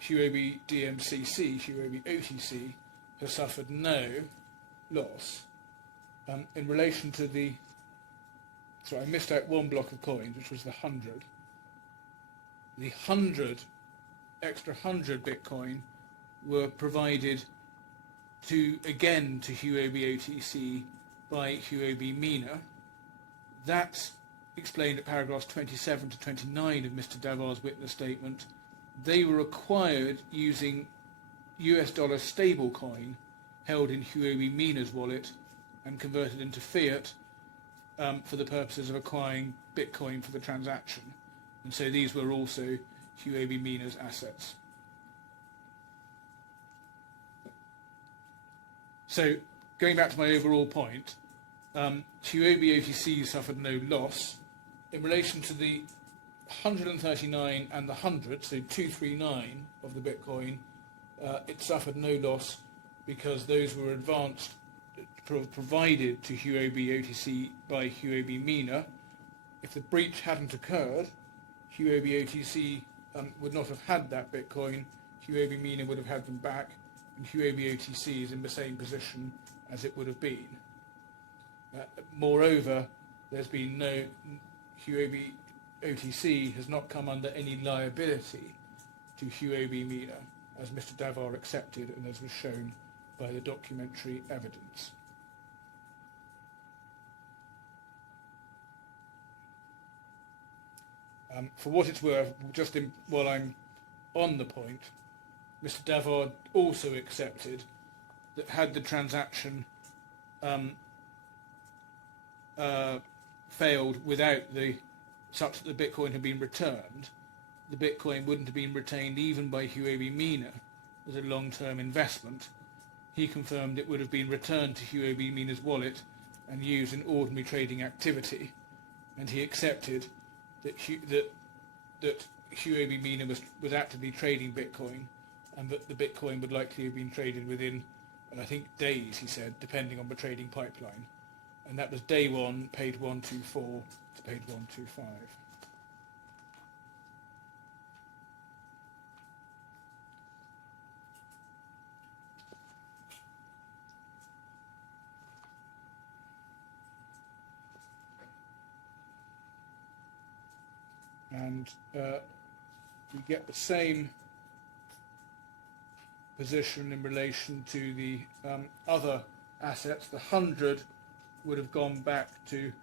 HUOBI DMCC, HUOBI OTC, has suffered no loss in relation to the. So I missed out one block of coins, which was the 100. The 100 extra 100 Bitcoin were provided to HUOBI OTC by HUOBI MENA. That's explained at paragraphs 27 to 29 of Mr. Davar's witness statement. They were acquired using US dollar stablecoin held in HUOBI MENA's wallet and converted into fiat for the purposes of acquiring Bitcoin for the transaction. And so these were also HUOBI MENA's assets. So going back to my overall point, HUOBI OTC suffered no loss. In relation to the 139 and the 100, so 239 of the Bitcoin, it suffered no loss because those were advanced, provided to HUOBI OTC by HUOBI MENA. If the breach hadn't occurred, HUOBI OTC would not have had that Bitcoin, HUOBI MENA would have had them back, and HUOBI OTC is in the same position as it would have been. Moreover, there's been no, HUOBI OTC has not come under any liability to HUOBI MENA, as Mr. Davar accepted and as was shown by the documentary evidence. For what it's worth, while I'm on the point, Mr. Davar also accepted that had the transaction failed without such that the Bitcoin had been returned, the Bitcoin wouldn't have been retained even by HUOBI MENA as a long-term investment. He confirmed it would have been returned to HUOBI MENA's wallet and used in ordinary trading activity, and he accepted that HUOBI MENA was actively trading Bitcoin, and that the Bitcoin would likely have been traded within, I think, days, he said, depending on the trading pipeline. And that was day 1, page 124 to page 125. And we get the same position in relation to the other assets. The 100 would have gone back to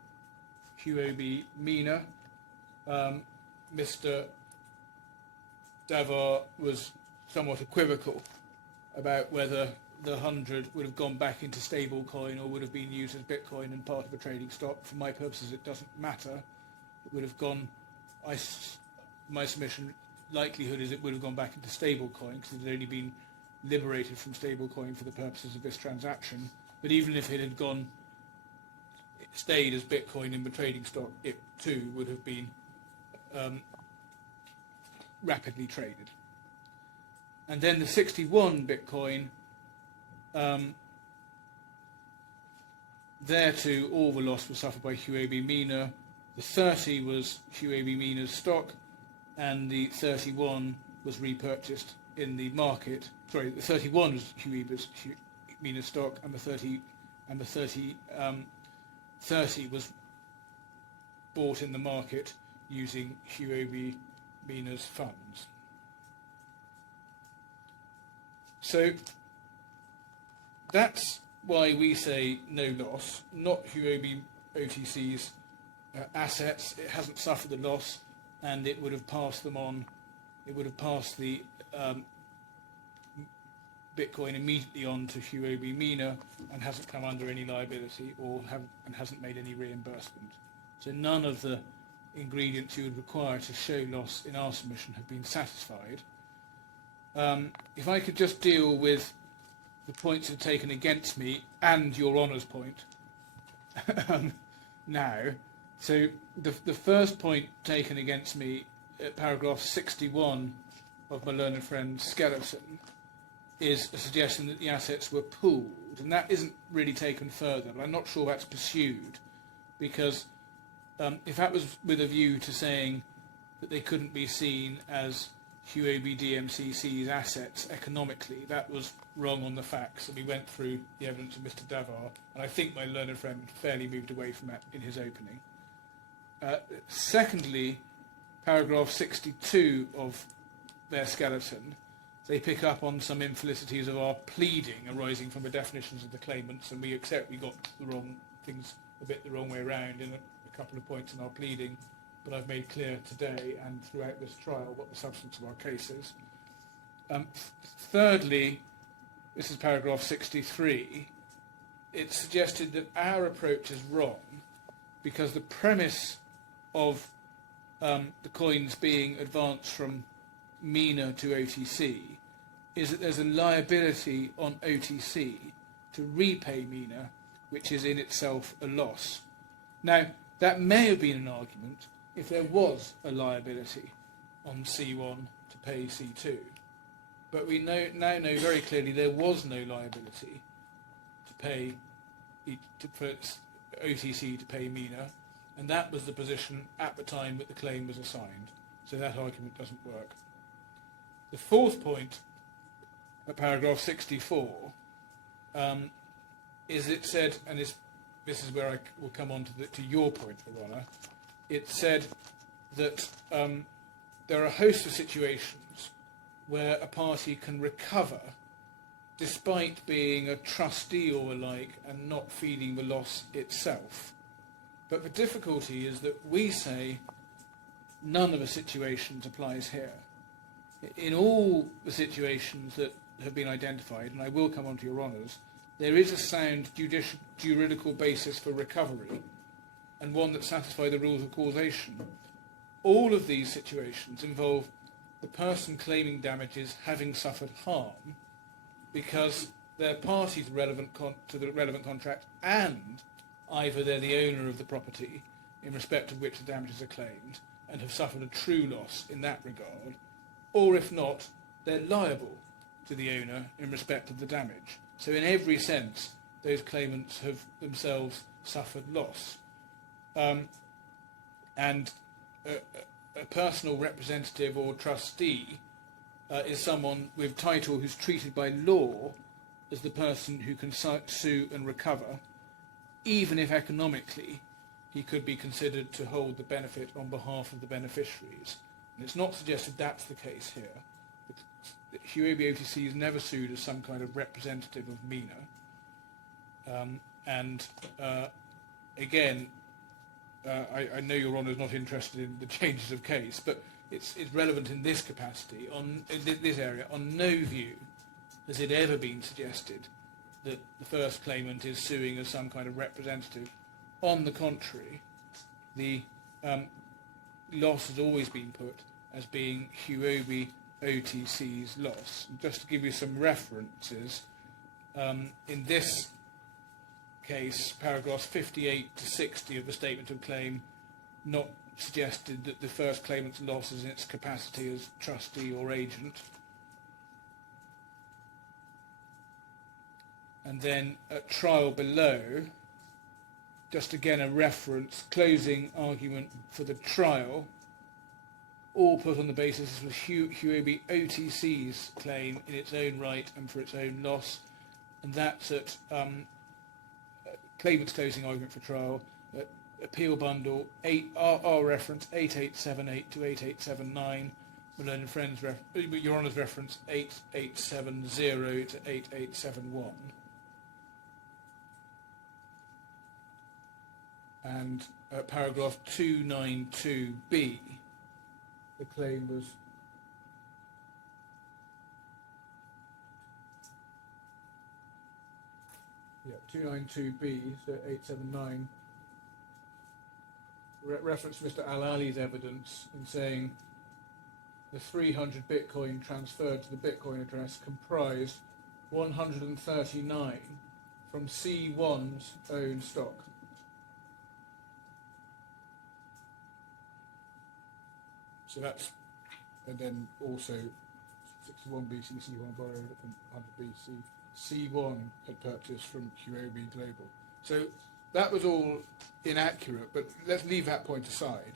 HUOBI MENA. Mr. Davar was somewhat equivocal about whether the 100 would have gone back into stable coin or would have been used as Bitcoin and part of a trading stock. For my purposes, it doesn't matter. It would have gone, my submission likelihood is it would have gone back into stable coin because it had only been liberated from stable coin for the purposes of this transaction. But even if it had stayed as Bitcoin in the trading stock, it too would have been rapidly traded. And then the 61 Bitcoin, there too all the loss was suffered by HUOBI MENA. The 30 was HUOBI MENA's stock, and the 31 was repurchased in the market. Sorry, the 31 was HUOBI MENA's stock, and the 30 was bought in the market using HUOBI MENA's funds. So that's why we say no loss, not HUOBI OTC's assets. It hasn't suffered the loss, and it would have passed them on. It would have passed the Bitcoin immediately on to HUOBI MENA and hasn't come under any liability and hasn't made any reimbursement. So none of the ingredients you would require to show loss in our submission have been satisfied. If I could just deal with the points that are taken against me and Your Honour's point now. So the first point taken against me at paragraph 61 of my learned friend's skeleton is a suggestion that the assets were pooled, and that isn't really taken further, but I'm not sure that's pursued, because if that was with a view to saying that they couldn't be seen as HUOBI DMCC's assets economically, that was wrong on the facts, and we went through the evidence of Mr. Davar, and I think my learned friend fairly moved away from that in his opening. Secondly, paragraph 62 of their skeleton, they pick up on some infelicities of our pleading arising from the definitions of the claimants, and we accept we got the wrong things a bit the wrong way around in a couple of points in our pleading, but I've made clear today and throughout this trial what the substance of our case is. Thirdly, this is paragraph 63, it's suggested that our approach is wrong because the premise of the coins being advanced from MENA to OTC is that there's a liability on OTC to repay MENA, which is in itself a loss. Now, that may have been an argument if there was a liability on C1 to pay C2, but we now know very clearly there was no liability to pay for OTC to pay MENA, and that was the position at the time that the claim was assigned. So that argument doesn't work. The fourth point at paragraph 64 is it said, and this is where I will come on to your point, Your Honour, it said that there are a host of situations where a party can recover despite being a trustee or alike and not feeling the loss itself. But the difficulty is that we say none of the situations applies here. In all the situations that have been identified, and I will come on to Your Honours, there is a sound juridical basis for recovery and one that satisfies the rules of causation. All of these situations involve the person claiming damages having suffered harm because they're party to the relevant contract, and either they're the owner of the property in respect of which the damages are claimed and have suffered a true loss in that regard, or if not, they're liable to the owner in respect of the damage. So in every sense, those claimants have themselves suffered loss. And a personal representative or trustee is someone with title who's treated by law as the person who can sue and recover, even if economically he could be considered to hold the benefit on behalf of the beneficiaries. And it's not suggested that's the case here. HUOBI OTC is never sued as some kind of representative of MENA. Again, I know Your Honour is not interested in the changes of case, but it's relevant in this capacity, in this area. On no view has it ever been suggested that the first claimant is suing as some kind of representative. On the contrary, the loss has always been put as being HUOBI OTC's loss. And just to give you some references, in this case, paragraphs 58 to 60 of the statement of claim not suggested that the first claimant's loss is in its capacity as trustee or agent. And then at trial below, just again a reference, closing argument for the trial, all put on the basis this was HUOBI OTC's claim in its own right and for its own loss, and that's at claimant's closing argument for trial, at appeal bundle 8, R reference 8878 to 8879, Malone and Friends, Your Honour's reference 8870 to 8871. And paragraph 292B, the claim was yeah 292B, so 879. Reference Mr. Al-Ali's evidence in saying the 300 Bitcoin transferred to the Bitcoin address comprised 139 from C1's own stock. So that's, and then also 61B C1 borrowed from 100B C1 had purchased from HUOBI Global. So that was all inaccurate, but let's leave that point aside.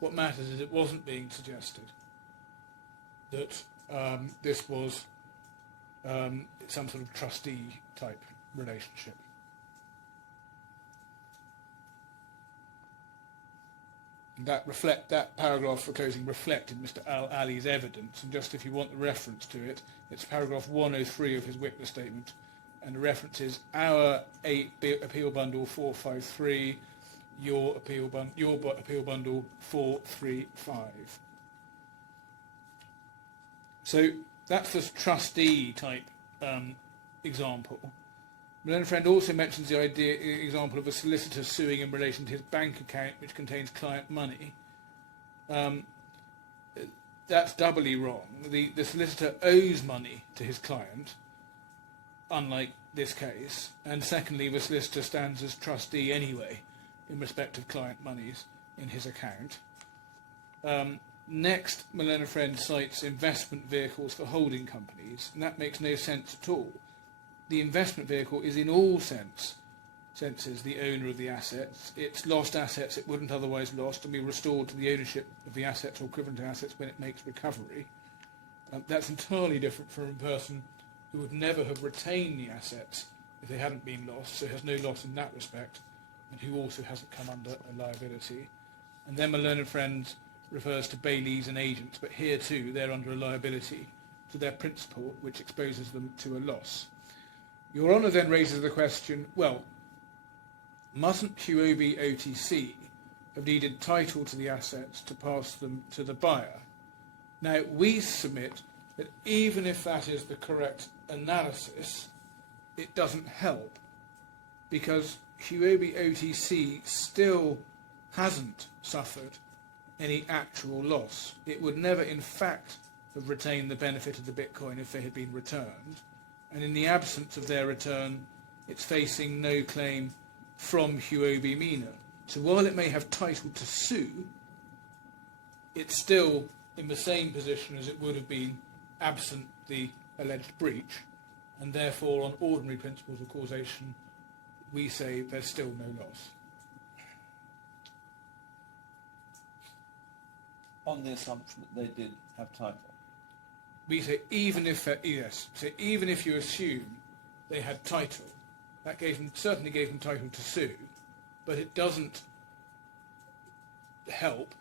What matters is it wasn't being suggested that this was some sort of trustee type relationship. That paragraph for closing reflected Mr. Al-Ali's evidence, and just if you want the reference to it, it's paragraph 103 of his witness statement, and the reference is our appeal bundle 453, your appeal bundle 435. So that's this trustee type example. Malone Friend also mentions the example of a solicitor suing in relation to his bank account which contains client money. That's doubly wrong. The solicitor owes money to his client, unlike this case, and secondly, the solicitor stands as trustee anyway in respect of client monies in his account. Next, Malone Friend cites investment vehicles for holding companies, and that makes no sense at all. The investment vehicle is in all senses the owner of the assets. It's lost assets it wouldn't otherwise lost and be restored to the ownership of the assets or equivalent to assets when it makes recovery. That's entirely different from a person who would never have retained the assets if they hadn't been lost, so has no loss in that respect, and who also hasn't come under a liability. And then Malone and Friends refers to bailees and agents, but here too they're under a liability to their principal, which exposes them to a loss. Your Honour then raises the question, well, mustn't HUOBI OTC have needed title to the assets to pass them to the buyer? Now, we submit that even if that is the correct analysis, it doesn't help, because HUOBI OTC still hasn't suffered any actual loss. It would never, in fact, have retained the benefit of the Bitcoin if they had been returned. And in the absence of their return, it's facing no claim from HUOBI MENA. So while it may have title to sue, it's still in the same position as it would have been absent the alleged breach, and therefore on ordinary principles of causation, we say there's still no loss. On the assumption that they did have title. We say even if even if you assume they had title, that certainly gave them title to sue, but it doesn't help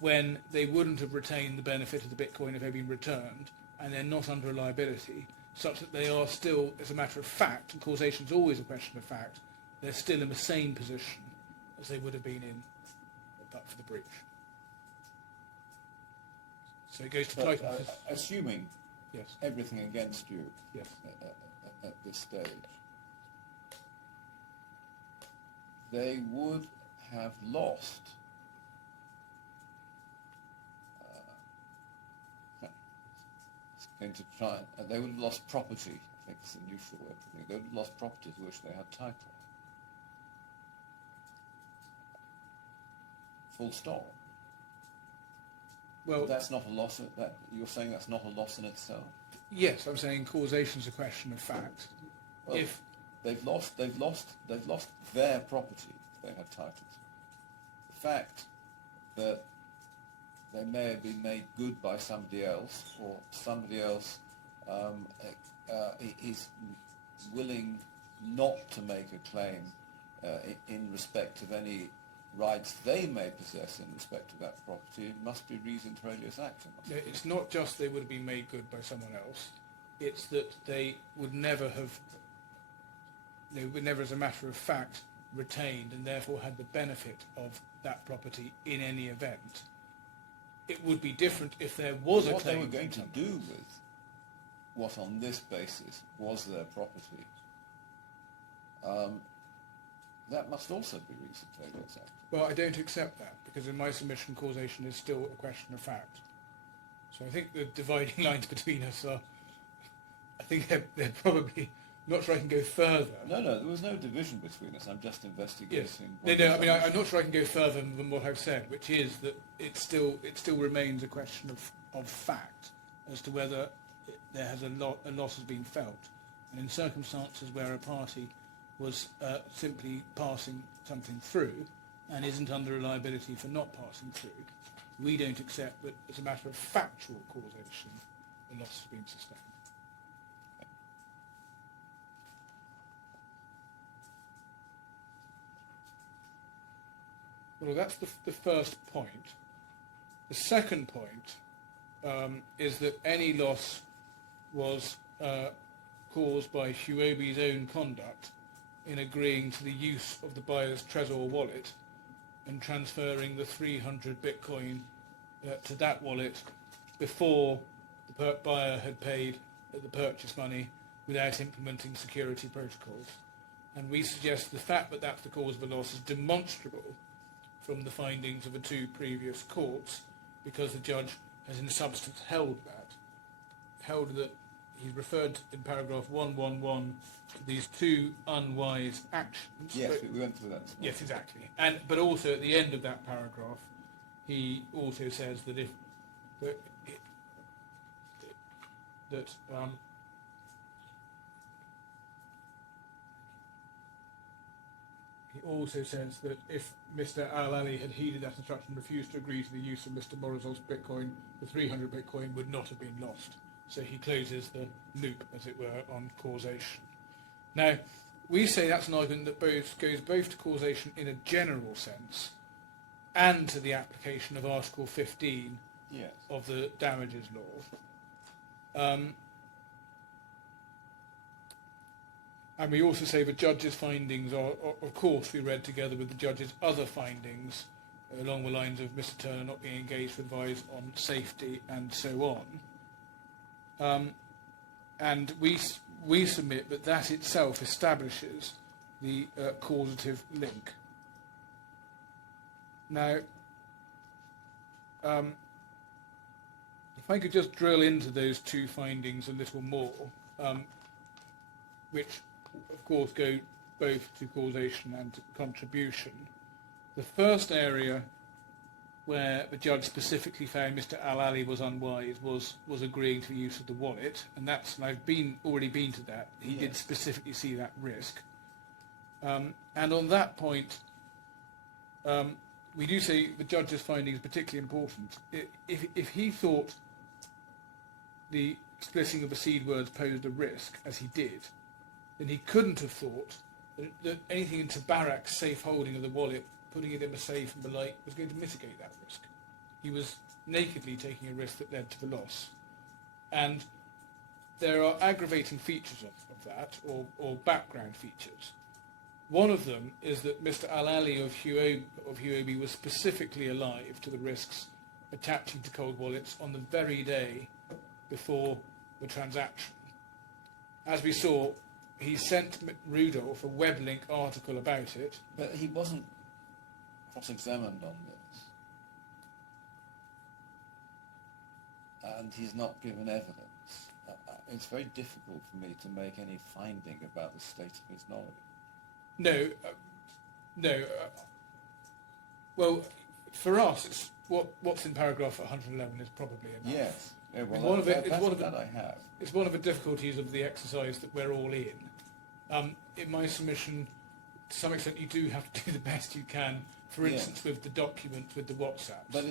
when they wouldn't have retained the benefit of the Bitcoin if they'd been returned, and they're not under a liability, such that they are still, as a matter of fact, and causation is always a question of fact, they're still in the same position as they would have been in but for the breach. So it goes to title. Assuming Yes. everything against you Yes. at this stage, they would have lost going to try. They would have lost property. I think it's a neutral word for it. They would have lost property to which they had title. Full stop. Well, That's not a loss. That you're saying that's not a loss in itself. yes, I'm saying causation is a question of fact. Well, If they've lost their property, they had title to. The fact that they may have been made good by somebody else, or somebody else is willing not to make a claim in respect of any rights they may possess in respect of that property, it must be reason to alias action. no, it's not just they would have been made good by someone else, it's that they would never have, they would never as a matter of fact retained and therefore had the benefit of that property in any event. It would be different if there was a What they claim. were going to do with what on this basis was their property, that must also be reason to alias action. Well, I don't accept that, because in my submission causation is still a question of fact. So I think the dividing lines between us are, I think they're probably, I'm not sure I can go further. No, there was no division between us. I'm just investigating. Yes. what No, the I mean, I'm submission- not sure I can go further than what I've said, which is that it still remains a question of fact as to whether there has a loss has been felt. And in circumstances where a party was simply passing something through and isn't under a liability for not passing through, we don't accept that as a matter of factual causation, the loss has been sustained. Well, that's the first point. The second point is that any loss was caused by HUOBI's own conduct in agreeing to the use of the buyer's Trezor wallet and transferring the 300 Bitcoin to that wallet before the buyer had paid the purchase money without implementing security protocols. And we suggest the fact that that's the cause of a loss is demonstrable from the findings of the two previous courts, because the judge has in substance held that he referred in paragraph 111 to these two unwise actions. Yes, but, we went through that. yes, exactly. But also at the end of that paragraph, he also says that if he also says that if Mr. Al-Ali had heeded that instruction and refused to agree to the use of Mr. Morozov's Bitcoin, the 300 Bitcoin would not have been lost. So he closes the loop, as it were, on causation. Now, we say that's an argument that goes both to causation in a general sense and to the application of Article 15 Yes. of the damages law. And we also say the judge's findings are, of course, we read together with the judge's other findings along the lines of Mr. Turner not being engaged to advise on safety and so on. And we submit that that itself establishes the causative link. Now, if I could just drill into those two findings a little more, which of course go both to causation and to contribution. The first area where the judge specifically found Mr. Al-Ali was unwise was agreeing to the use of the wallet, and I've already been to that. He did specifically see that risk. And on that point, we do say the judge's finding is particularly important. If he thought the splitting of the seed words posed a risk, as he did, then he couldn't have thought that anything in TABARAK's safe holding of the wallet, putting it in the safe and the like, was going to mitigate that risk. He was nakedly taking a risk that led to the loss. And there are aggravating features of that, or background features. One of them is that Mr. Al-Ali of HUOBI was specifically alive to the risks attaching to cold wallets on the very day before the transaction. As we saw, he sent Rudolph a web link article about it. But he wasn't cross-examined on this. And he's not given evidence. It's very difficult for me to make any finding about the state of his knowledge. No. Well, for us, it's what's in paragraph 111 is probably enough. Yes. Yeah, well, I have. It's one of the difficulties of the exercise that we're all in. In my submission, to some extent, you do have to do the best you can. For instance, with the document, with the WhatsApp. But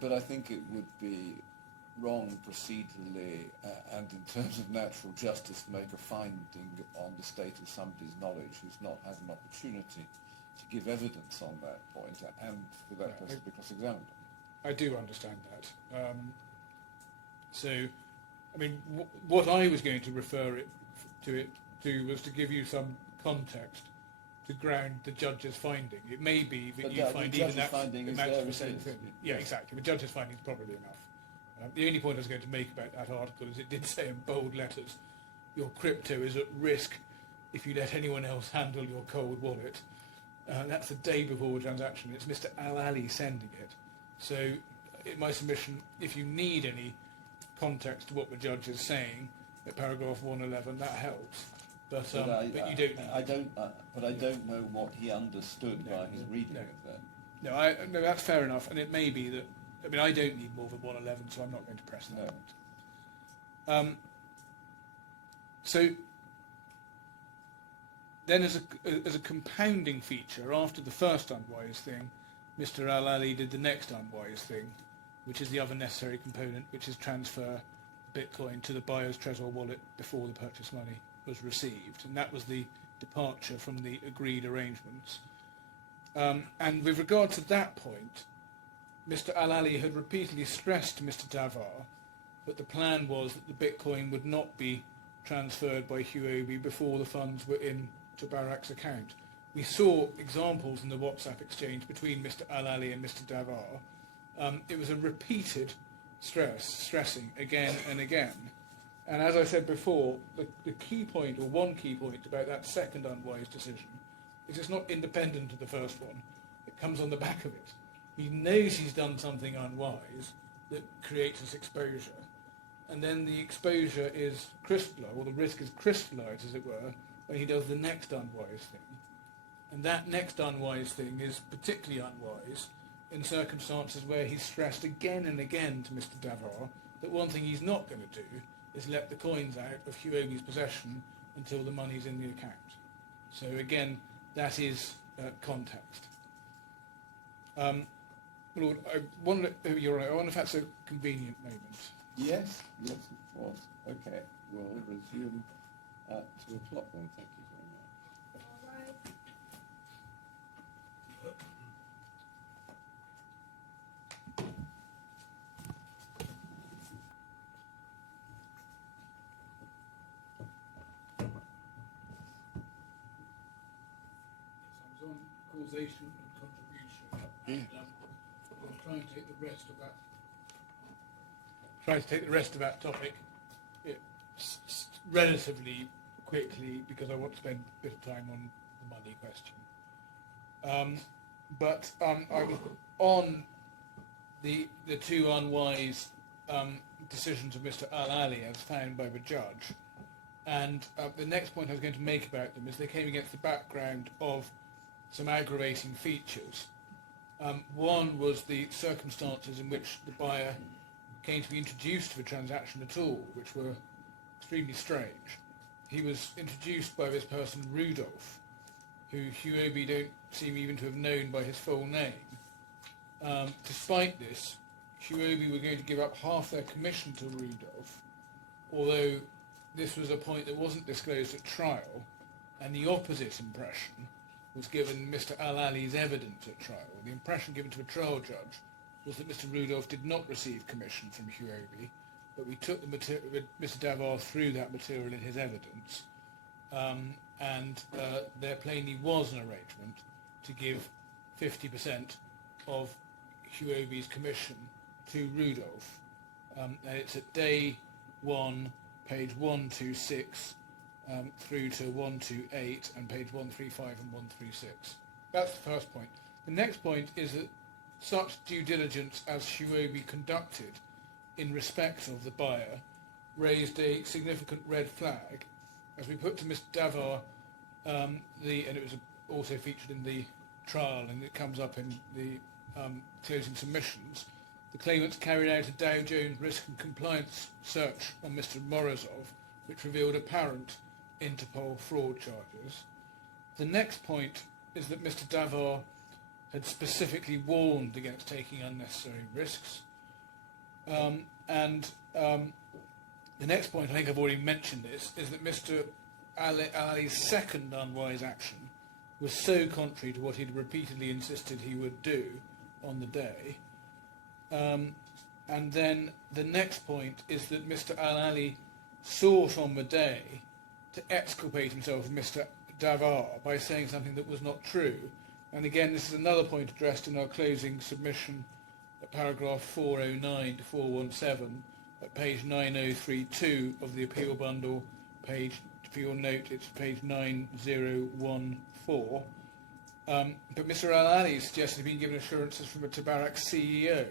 But I think it would be wrong procedurally and in terms of natural justice to make a finding on the state of somebody's knowledge who's not had an opportunity to give evidence on that point and for that person to be cross-examined. I do understand that. So, I mean, what I was going to refer to was to give you some context to ground the judge's finding. It may be that you find even that the same thing. Yeah, exactly. The judge's finding is probably enough. The only point I was going to make about that article is it did say in bold letters, your crypto is at risk if you let anyone else handle your cold wallet. That's the day before the transaction. It's Mr. Al-Ali sending it. So, in my submission, if you need any context to what the judge is saying at paragraph 111, that helps. But you don't. I don't know what he understood by his reading of that. No, that's fair enough, and it may be that. I mean, I don't need more than 111, so I'm not going to press that. So then, as a compounding feature, after the first unwise thing, Mr. Al-Ali did the next unwise thing, which is the other necessary component, which is transfer Bitcoin to the buyer's Trezor wallet before the purchase money was received, and that was the departure from the agreed arrangements. And with regard to that point, Mr. Al-Ali had repeatedly stressed to Mr. Davar that the plan was that the Bitcoin would not be transferred by HUOBI before the funds were in TABARAK's account. We saw examples in the WhatsApp exchange between Mr. Al-Ali and Mr. Davar. It was a repeated stressing again and again. And as I said before, the key point, or one key point about that second unwise decision, is it's not independent of the first one. It comes on the back of it. He knows he's done something unwise that creates this exposure. And then the exposure is crystallized, or the risk is crystallized, as it were, when he does the next unwise thing. And that next unwise thing is particularly unwise in circumstances where he's stressed again and again to Mr. Davar that one thing he's not going to do is let the coins out of HUOBI's possession until the money's in the account. So again, that is context. Lord, I wonder if that's a convenient moment. Yes, of course. Okay, we'll resume at 2 o'clock then. Thank you very much. All right. I was on causation and contribution, and I'll try and take the rest of that topic relatively quickly because I want to spend a bit of time on the money question. But I was on the two unwise decisions of Mr. Al-Ali as found by the judge. And the next point I was going to make about them is they came against the background of some aggravating features. One was the circumstances in which the buyer came to be introduced to the transaction at all, which were extremely strange. He was introduced by this person, Rudolph, who HUOBI don't seem even to have known by his full name. Despite this, HUOBI were going to give up half their commission to Rudolph, although this was a point that wasn't disclosed at trial, and the opposite impression was given Mr. Al-Ali's evidence at trial. The impression given to a trial judge was that Mr. Rudolph did not receive commission from HUOBI, but we took Mr. Davar through that material in his evidence, and there plainly was an arrangement to give 50% of HUOBI's commission to Rudolph. And it's at day 1, page 126, through to 128, and page 135 and 136. That's the first point. The next point is that such due diligence as HUOBI conducted in respect of the buyer raised a significant red flag. As we put to Mr. Davar, and it was also featured in the trial, and it comes up in the closing submissions, the claimants carried out a Dow Jones risk and compliance search on Mr. Morozov, which revealed apparent Interpol fraud charges. The next point is that Mr. Davar had specifically warned against taking unnecessary risks. The next point, I think I've already mentioned this, is that Mr. Ali's second unwise action was so contrary to what he'd repeatedly insisted he would do on the day. And then the next point is that Mr. Al-Ali sought on the day to exculpate himself from Mr. Davar by saying something that was not true. And again, this is another point addressed in our closing submission at paragraph 409 to 417 at page 9032 of the appeal bundle, page, for your note, it's page 9014. But Mr. Al-Ali suggested he'd been given assurances from a TABARAK CEO,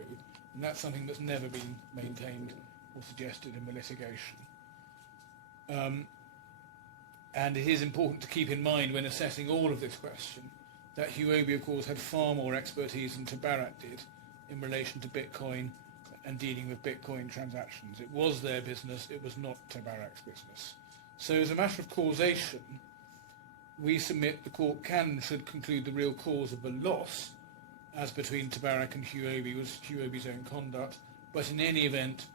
and that's something that's never been maintained or suggested in the litigation. And it is important to keep in mind when assessing all of this question that HUOBI, of course, had far more expertise than TABARAK did in relation to Bitcoin and dealing with Bitcoin transactions. It was their business, it was not TABARAK's business. So as a matter of causation, we submit the court can and should conclude the real cause of the loss as between TABARAK and HUOBI was HUOBI's own conduct, but in any event,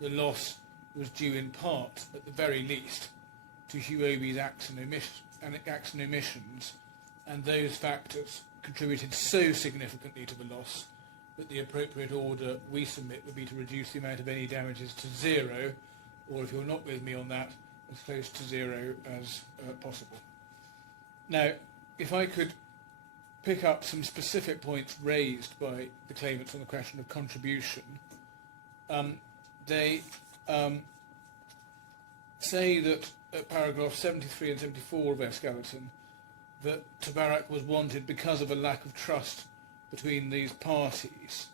the loss was due in part, at the very least, to HUOBI's acts and omissions, and those factors contributed so significantly to the loss that the appropriate order we submit would be to reduce the amount of any damages to zero, or if you're not with me on that, as close to zero as possible. Now, if I could pick up some specific points raised by the claimants on the question of contribution. They say that at paragraph 73 and 74 of their skeleton that TABARAK was wanted because of a lack of trust between these parties.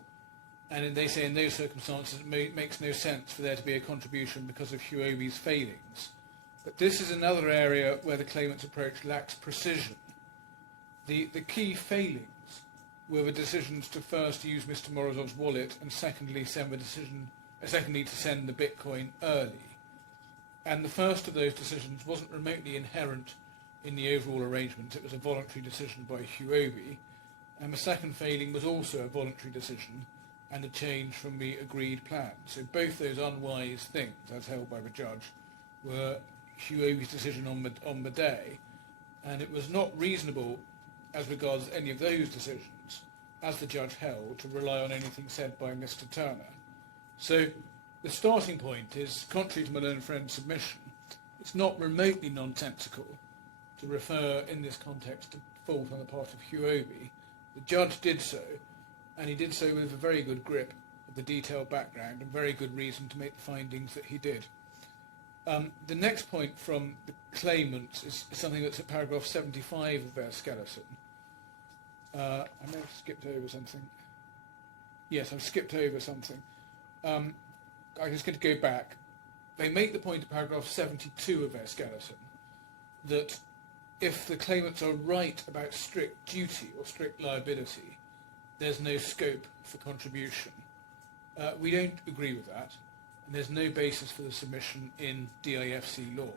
And they say in those circumstances it makes no sense for there to be a contribution because of HUOBI's failings. But this is another area where the claimant's approach lacks precision. The key failings were the decisions to first use Mr. Morozov's wallet and secondly to send the Bitcoin early. And the first of those decisions wasn't remotely inherent in the overall arrangement. It was a voluntary decision by HUOBI. And the second failing was also a voluntary decision and a change from the agreed plan. So both those unwise things, as held by the judge, were HUOBI's decision on the day. And it was not reasonable as regards any of those decisions, as the judge held, to rely on anything said by Mr. Turner. So the starting point is, contrary to my learned friend's submission, it's not remotely nonsensical to refer in this context to fault on the part of HUOBI. The judge did so, and he did so with a very good grip of the detailed background and very good reason to make the findings that he did. The next point from the claimants is something that's at paragraph 75 of their skeleton. I may have skipped over something. Yes, I've skipped over something. I'm just going to go back. They make the point in paragraph 72 of their skeleton that if the claimants are right about strict duty or strict liability, there's no scope for contribution. We don't agree with that, and there's no basis for the submission in DIFC law.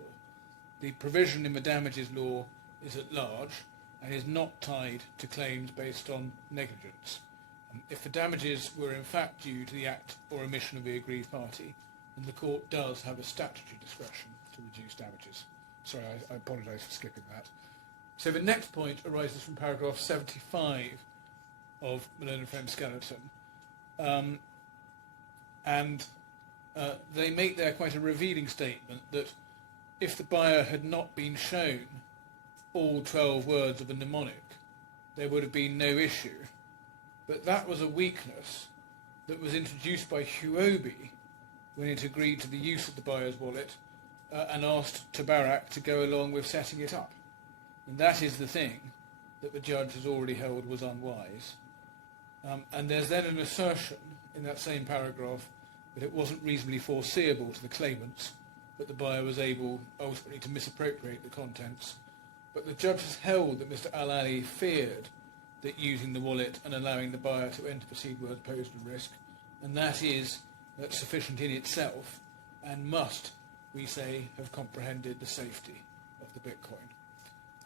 The provision in the damages law is at large and is not tied to claims based on negligence. If the damages were in fact due to the act or omission of the aggrieved party, then the court does have a statutory discretion to reduce damages. Sorry, I apologise for skipping that. So the next point arises from paragraph 75 of Malone and Friend skeleton. They make there quite a revealing statement that if the buyer had not been shown all 12 words of a mnemonic, there would have been no issue. But that was a weakness that was introduced by HUOBI when it agreed to the use of the buyer's wallet and asked TABARAK to go along with setting it up. And that is the thing that the judge has already held was unwise. And there's then an assertion in that same paragraph that it wasn't reasonably foreseeable to the claimants that the buyer was able ultimately to misappropriate the contents. But the judge has held that Mr. Al-Ali feared that using the wallet and allowing the buyer to enter proceed posed a risk, and that is sufficient in itself and must, we say, have comprehended the safety of the Bitcoin.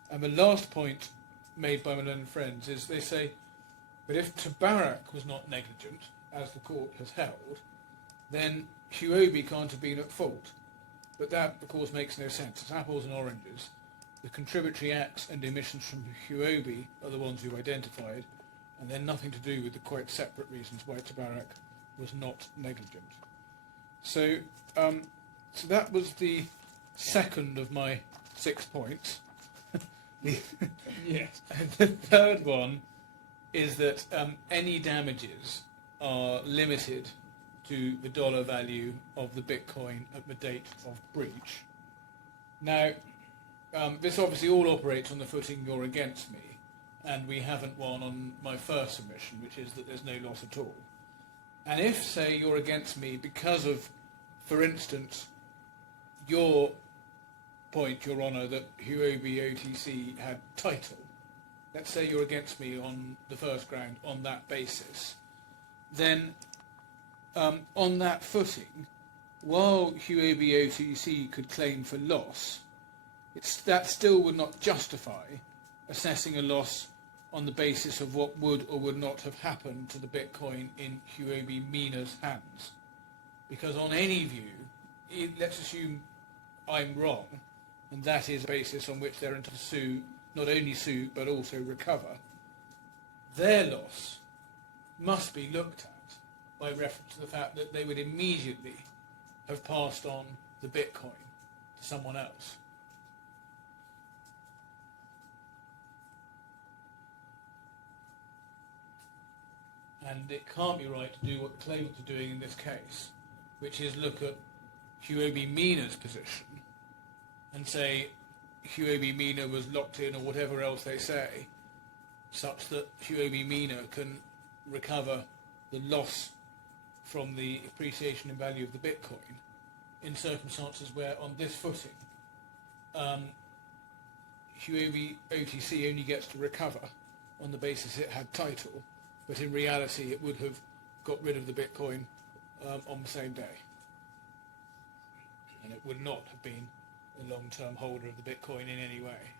And the last point made by my learned friends is they say, but if TABARAK was not negligent, as the court has held, then HUOBI can't have been at fault. But that, of course, makes no sense. It's apples and oranges. The contributory acts and emissions from HUOBI are the ones we've identified, and they're nothing to do with the quite separate reasons why TABARAK was not negligent. So that was the second of my 6 points. Yes. The third one is that any damages are limited to the dollar value of the Bitcoin at the date of breach. Now, this obviously all operates on the footing you're against me, and we haven't won on my first submission, which is that there's no loss at all. And if, say, you're against me because of, for instance, your point, Your Honour, that HUOBI OTC had title, let's say you're against me on the first ground on that basis, then on that footing, while HUOBI OTC could claim for loss, that still would not justify assessing a loss on the basis of what would or would not have happened to the Bitcoin in HUOBI MENA's hands. Because on any view, let's assume I'm wrong, and that is a basis on which they're entitled to sue, not only sue, but also recover, their loss must be looked at by reference to the fact that they would immediately have passed on the Bitcoin to someone else. And it can't be right to do what the claimants are doing in this case, which is look at HUOBI MENA's position and say HUOBI MENA was locked in or whatever else they say, such that HUOBI MENA can recover the loss from the appreciation in value of the Bitcoin in circumstances where on this footing HUOBI OTC only gets to recover on the basis it had title, but in reality it would have got rid of the Bitcoin on the same day. And it would not have been a long-term holder of the Bitcoin in any way.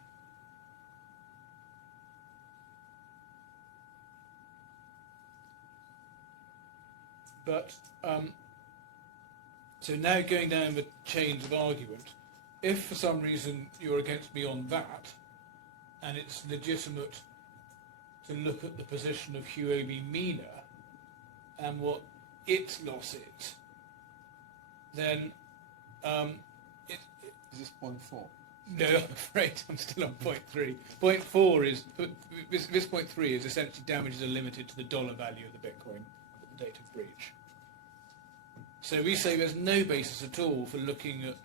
But, so now going down the chains of argument, if for some reason you're against me on that, and it's legitimate to look at the position of HUOBI MENA and what its loss is, then Is this point 4? no, I'm afraid I'm still on point 3. Point 4 is, this point 3 is essentially damages are limited to the dollar value of the Bitcoin at the date of breach. So we say there's no basis at all for looking at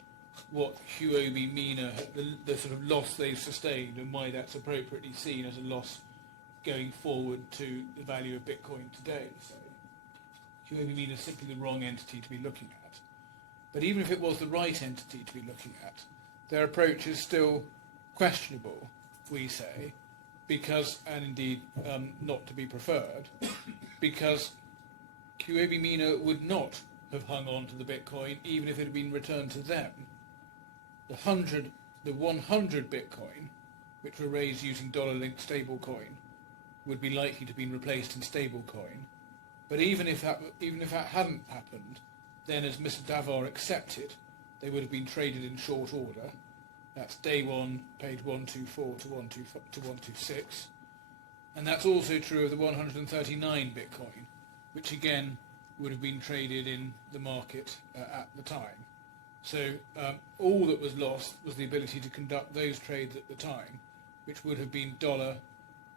what HUOBI MENA, the sort of loss they've sustained and why that's appropriately seen as a loss going forward to the value of Bitcoin today. So HUOBI MENA is simply the wrong entity to be looking at. But even if it was the right entity to be looking at, their approach is still questionable, we say, because, and indeed not to be preferred, because HUOBI MENA would not have hung on to the Bitcoin even if it had been returned to them. The 100 Bitcoin, which were raised using dollar-linked stablecoin, would be likely to have been replaced in stablecoin. But even if that hadn't happened, then as Mr. Davar accepted, they would have been traded in short order. That's day one, page 124 to 126. And that's also true of the 139 Bitcoin, which again would have been traded in the market at the time. So all that was lost was the ability to conduct those trades at the time, which would have been dollar,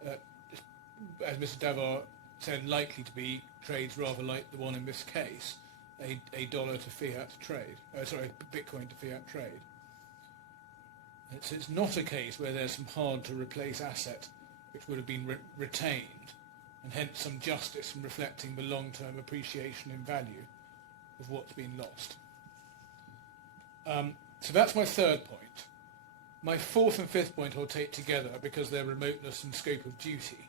as Mr. Davar said, likely to be trades rather like the one in this case, a dollar to fiat trade, Bitcoin to fiat trade. It's not a case where there's some hard to replace asset which would have been retained, and hence some justice in reflecting the long-term appreciation in value of what's been lost. So that's my third point. My fourth and fifth point I'll take together because they're remoteness and scope of duty.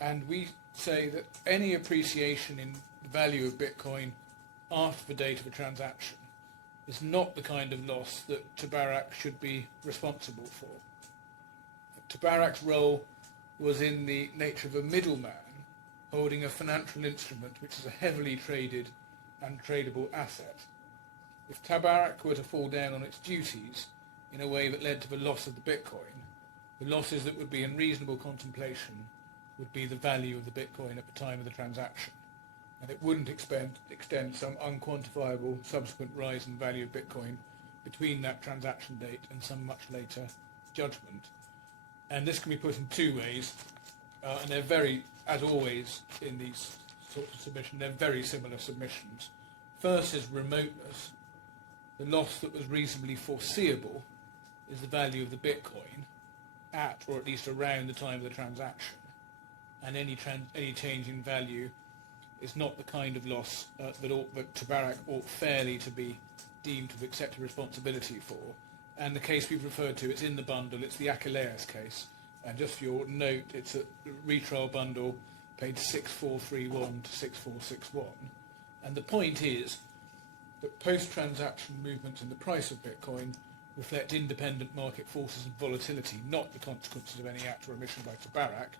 And we say that any appreciation in the value of Bitcoin after the date of a transaction is not the kind of loss that TABARAK should be responsible for. TABARAK's role was in the nature of a middleman holding a financial instrument which is a heavily traded and tradable asset. If TABARAK were to fall down on its duties in a way that led to the loss of the Bitcoin, the losses that would be in reasonable contemplation would be the value of the Bitcoin at the time of the transaction. And it wouldn't extend some unquantifiable subsequent rise in value of Bitcoin between that transaction date and some much later judgment. And this can be put in two ways, and they're very, as always in these sorts of submissions, they're very similar submissions. First is remoteness. The loss that was reasonably foreseeable is the value of the Bitcoin at, or at least around, the time of the transaction. And any change in value is not the kind of loss that TABARAK ought fairly to be deemed to have accepted responsibility for. And the case we've referred to, it's in the bundle, it's the Achilleus case. And just for your note, it's a retrial bundle, page 6431 to 6461. And the point is that post-transaction movements in the price of Bitcoin reflect independent market forces and volatility, not the consequences of any act or omission by TABARAK.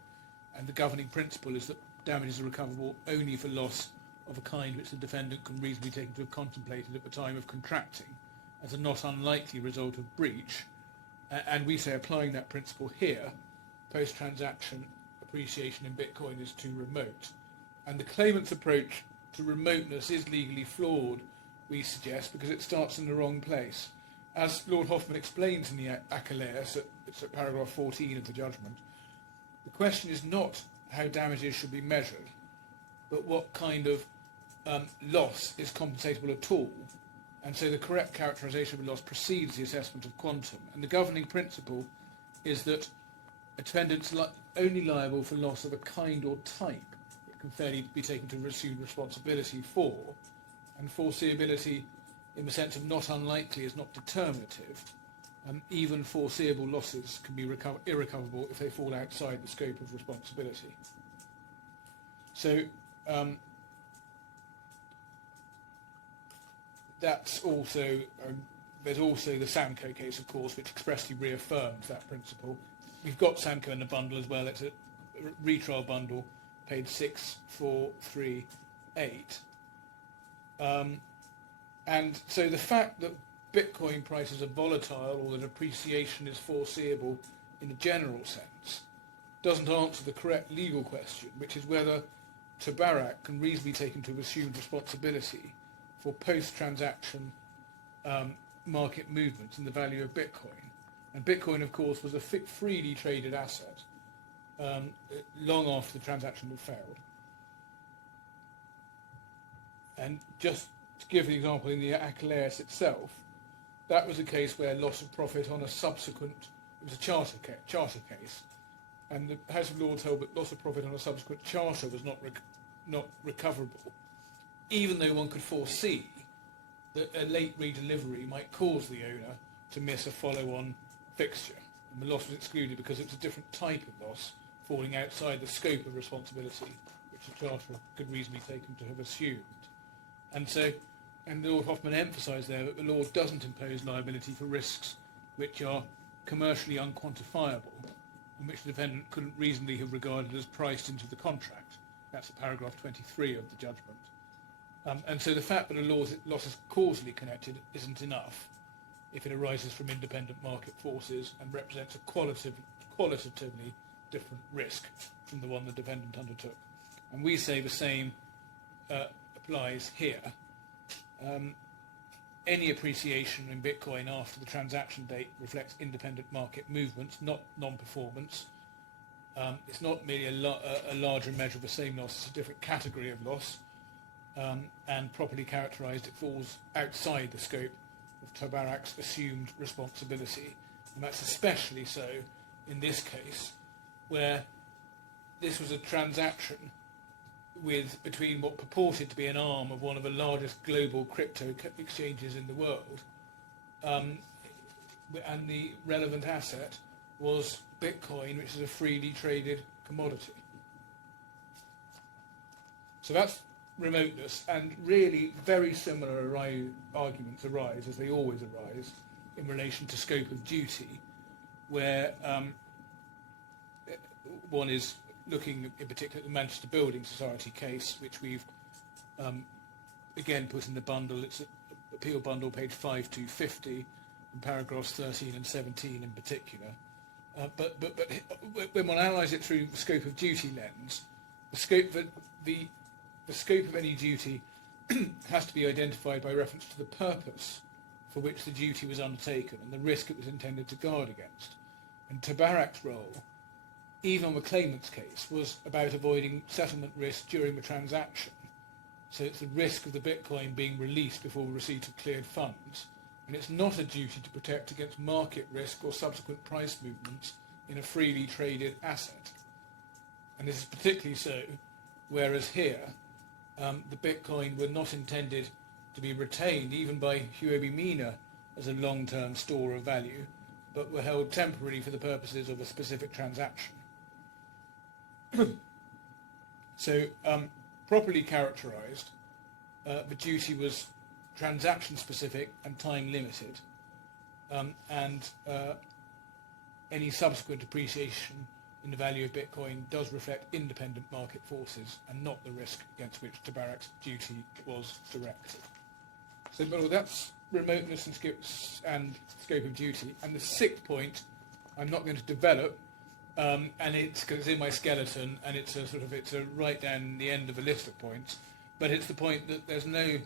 And the governing principle is that damages are recoverable only for loss of a kind which the defendant can reasonably take into have contemplated at the time of contracting as a not unlikely result of breach. And we say applying that principle here, post-transaction appreciation in Bitcoin is too remote. And the claimant's approach to remoteness is legally flawed, we suggest, because it starts in the wrong place. As Lord Hoffman explains in the Achilleus, it's at paragraph 14 of the judgment, the question is not how damages should be measured, but what kind of loss is compensatable at all. And so the correct characterisation of a loss precedes the assessment of quantum. And the governing principle is that a defendant's only liable for loss of a kind or type it can fairly be taken to assume responsibility for, and foreseeability in the sense of not unlikely is not determinative. Even foreseeable losses can be irrecoverable if they fall outside the scope of responsibility. So that's also, there's also the Samco case, of course, which expressly reaffirms that principle. We've got Samco in the bundle as well. It's a retrial bundle, page 6438. And so the fact that Bitcoin prices are volatile or that appreciation is foreseeable in a general sense doesn't answer the correct legal question, which is whether TABARAK can reasonably take into assumed responsibility for post-transaction market movements in the value of Bitcoin. And Bitcoin, of course, was a freely traded asset long after the transaction had failed. And just to give the example in the Achilleus itself, that was a case where loss of profit on a subsequent, it was a charter case, and the House of Lords held that loss of profit on a subsequent charter was not recoverable, even though one could foresee that a late redelivery might cause the owner to miss a follow-on fixture. And the loss was excluded because it was a different type of loss, falling outside the scope of responsibility, which the charter could reasonably be taken to have assumed. And so, and Lord Hoffman emphasised there that the law doesn't impose liability for risks which are commercially unquantifiable and which the defendant couldn't reasonably have regarded as priced into the contract. That's paragraph 23 of the judgment. And so the fact that a loss is causally connected isn't enough if it arises from independent market forces and represents a qualitatively different risk from the one the defendant undertook. And we say the same applies here. Any appreciation in Bitcoin after the transaction date reflects independent market movements, not non-performance. It's not merely a larger measure of the same loss, it's a different category of loss. and properly characterised, it falls outside the scope of TABARAK's assumed responsibility. And that's especially so in this case, where this was a transaction between what purported to be an arm of one of the largest global crypto exchanges in the world, and the relevant asset was Bitcoin, which is a freely traded commodity. So that's remoteness, and really very similar arguments arise, as they always arise, in relation to scope of duty, where one is looking in particular at the Manchester Building Society case, which we've again put in the bundle. It's appeal bundle, page 5250, in paragraphs 13 and 17 in particular. But when one analyses it through the scope of duty lens, the scope of any duty has to be identified by reference to the purpose for which the duty was undertaken and the risk it was intended to guard against. And TABARAK's role, even on the claimant's case, was about avoiding settlement risk during the transaction. So it's the risk of the Bitcoin being released before receipt of cleared funds, and it's not a duty to protect against market risk or subsequent price movements in a freely traded asset. And this is particularly so, whereas here, the Bitcoin were not intended to be retained even by HUOBI MENA as a long-term store of value, but were held temporarily for the purposes of a specific transaction. So, properly characterised, the duty was transaction-specific and time-limited, and any subsequent appreciation in the value of Bitcoin does reflect independent market forces and not the risk against which TABARAK's duty was directed. So, well, that's remoteness and scope of duty. And the sixth point, I'm not going to develop, and it's because it's in my skeleton, and it's a right down the end of a list of points, but it's the point that there's no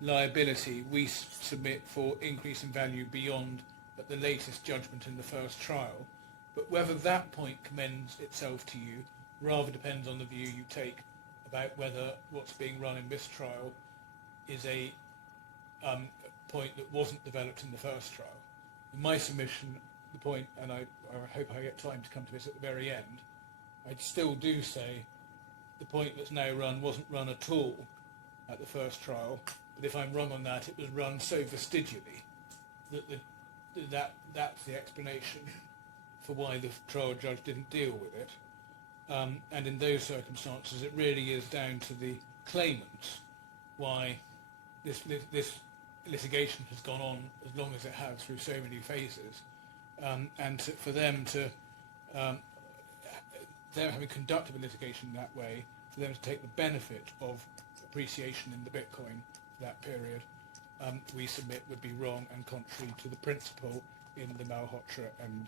liability we submit for increase in value beyond at the latest judgment in the first trial. But whether that point commends itself to you rather depends on the view you take about whether what's being run in this trial is a point that wasn't developed in the first trial. In my submission, the point, and I hope I get time to come to this at the very end, I'd still do say the point that's now run wasn't run at all at the first trial, but if I'm wrong on that, it was run so vestigially that that's the explanation for why the trial judge didn't deal with it. And in those circumstances, it really is down to the claimants why this litigation has gone on as long as it has through so many phases, and for them to, them having conducted the litigation that way, for them to take the benefit of appreciation in the Bitcoin for that period, we submit would be wrong and contrary to the principle in the Malhotra and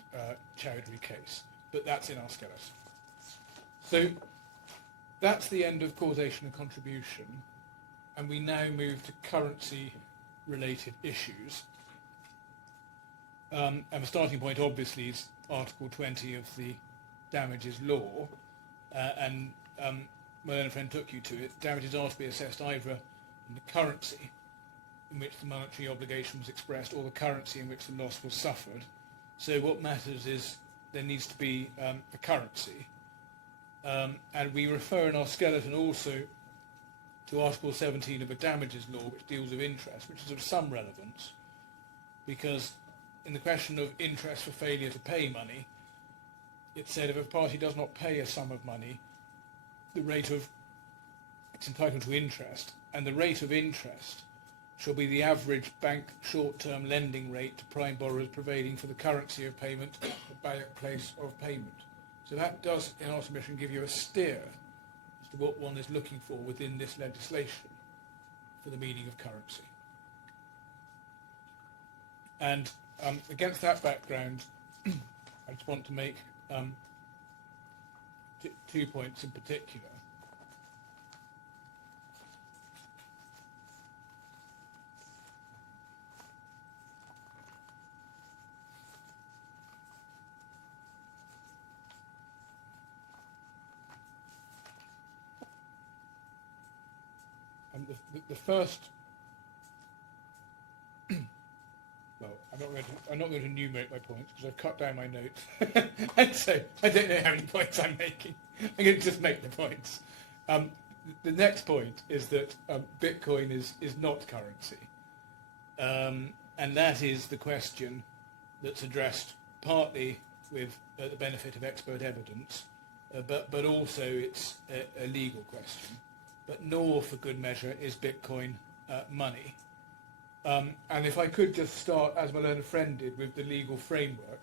Chowdhury case. But that's in our skeleton. So that's the end of causation and contribution, and we now move to currency-related issues. And the starting point, obviously, is Article 20 of the damages law, and my learned friend took you to it. Damages are to be assessed either in the currency in which the monetary obligation was expressed or the currency in which the loss was suffered. So what matters is there needs to be a currency. And we refer in our skeleton also to Article 17 of the damages law, which deals with interest, which is of some relevance, because in the question of interest for failure to pay money, it said if a party does not pay a sum of money, it's entitled to interest, and the rate of interest shall be the average bank short-term lending rate to prime borrowers prevailing for the currency of payment at the place of payment. So that does, in our submission, give you a steer as to what one is looking for within this legislation for the meaning of currency. And against that background, I just want to make 2 points in particular. The first, well, I'm not going to enumerate my points because I've cut down my notes, and so I don't know how many points I'm making. I'm going to just make the points. The next point is that Bitcoin is not currency, and that is the question that's addressed partly with the benefit of expert evidence, but also it's a legal question. But nor, for good measure, is Bitcoin money. And if I could just start, as my learned friend did, with the legal framework,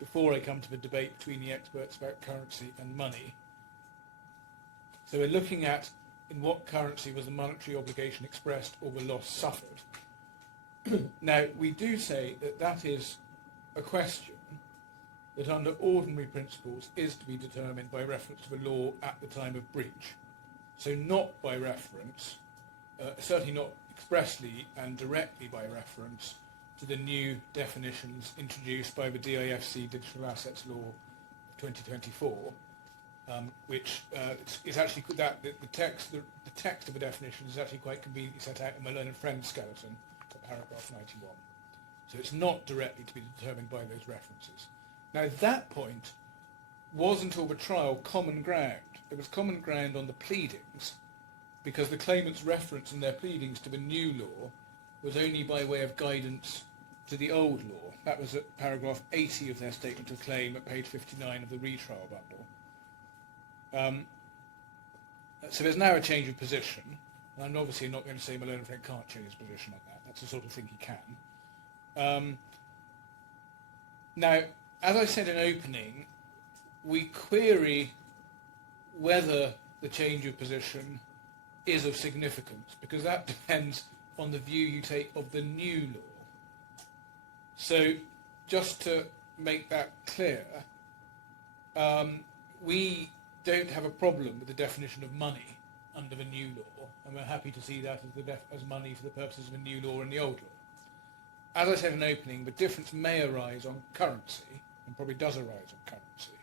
before I come to the debate between the experts about currency and money. So we're looking at in what currency was the monetary obligation expressed or the loss suffered. Now, we do say that that is a question that under ordinary principles is to be determined by reference to the law at the time of breach. So not by reference, certainly not expressly and directly by reference to the new definitions introduced by the DIFC Digital Assets Law of 2024, which is actually that the text of the definition is actually quite conveniently set out in my learned friend's skeleton at paragraph 91. So it's not directly to be determined by those references. Now that point was until the trial common ground. It was common ground on the pleadings because the claimant's reference in their pleadings to the new law was only by way of guidance to the old law. That was at paragraph 80 of their statement of claim at page 59 of the retrial bundle. So there's now a change of position, and I'm obviously not going to say my learned friend can't change his position on that. That's the sort of thing he can. Now, as I said in opening, we query whether the change of position is of significance, because that depends on the view you take of the new law. So, just to make that clear, we don't have a problem with the definition of money under the new law, and we're happy to see that as money for the purposes of the new law and the old law. As I said in opening, the difference may arise on currency, and probably does arise on currency,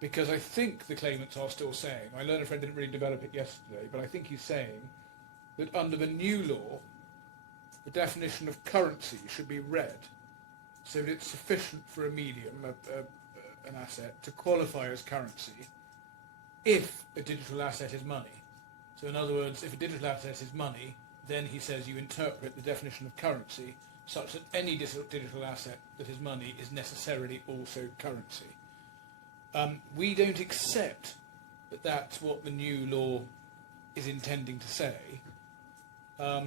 because I think the claimants are still saying, my learned friend didn't really develop it yesterday, but I think he's saying that under the new law, the definition of currency should be read so that it's sufficient for a medium, an asset, to qualify as currency if a digital asset is money. So in other words, if a digital asset is money, then he says you interpret the definition of currency such that any digital asset that is money is necessarily also currency. We don't accept that that's what the new law is intending to say. I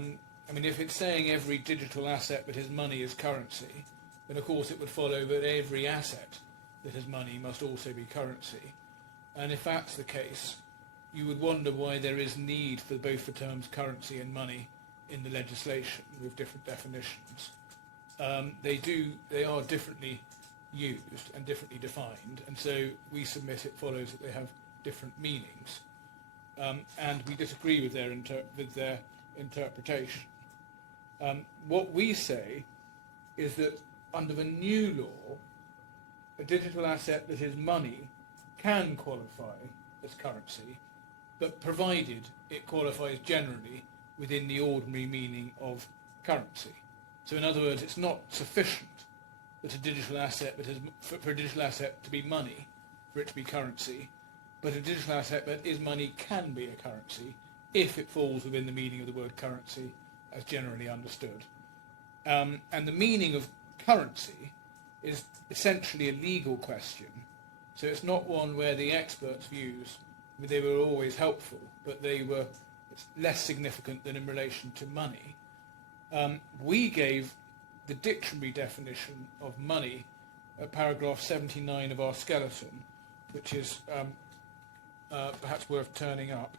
mean, if it's saying every digital asset that is money is currency, then of course it would follow that every asset that is money must also be currency. And if that's the case, you would wonder why there is need for both the terms currency and money in the legislation with different definitions. They are differently used and differently defined, and so we submit it follows that they have different meanings, and we disagree with their interpretation. What we say is that under the new law, a digital asset that is money can qualify as currency, but provided it qualifies generally within the ordinary meaning of currency. So in other words, it's not sufficient that a digital asset that is, for a digital asset to be money, for it to be currency, but a digital asset that is money can be a currency if it falls within the meaning of the word currency as generally understood. And the meaning of currency is essentially a legal question, so it's not one where the experts' views, they were always helpful, but it's less significant than in relation to money. We gave the dictionary definition of money at paragraph 79 of our skeleton, which is perhaps worth turning up.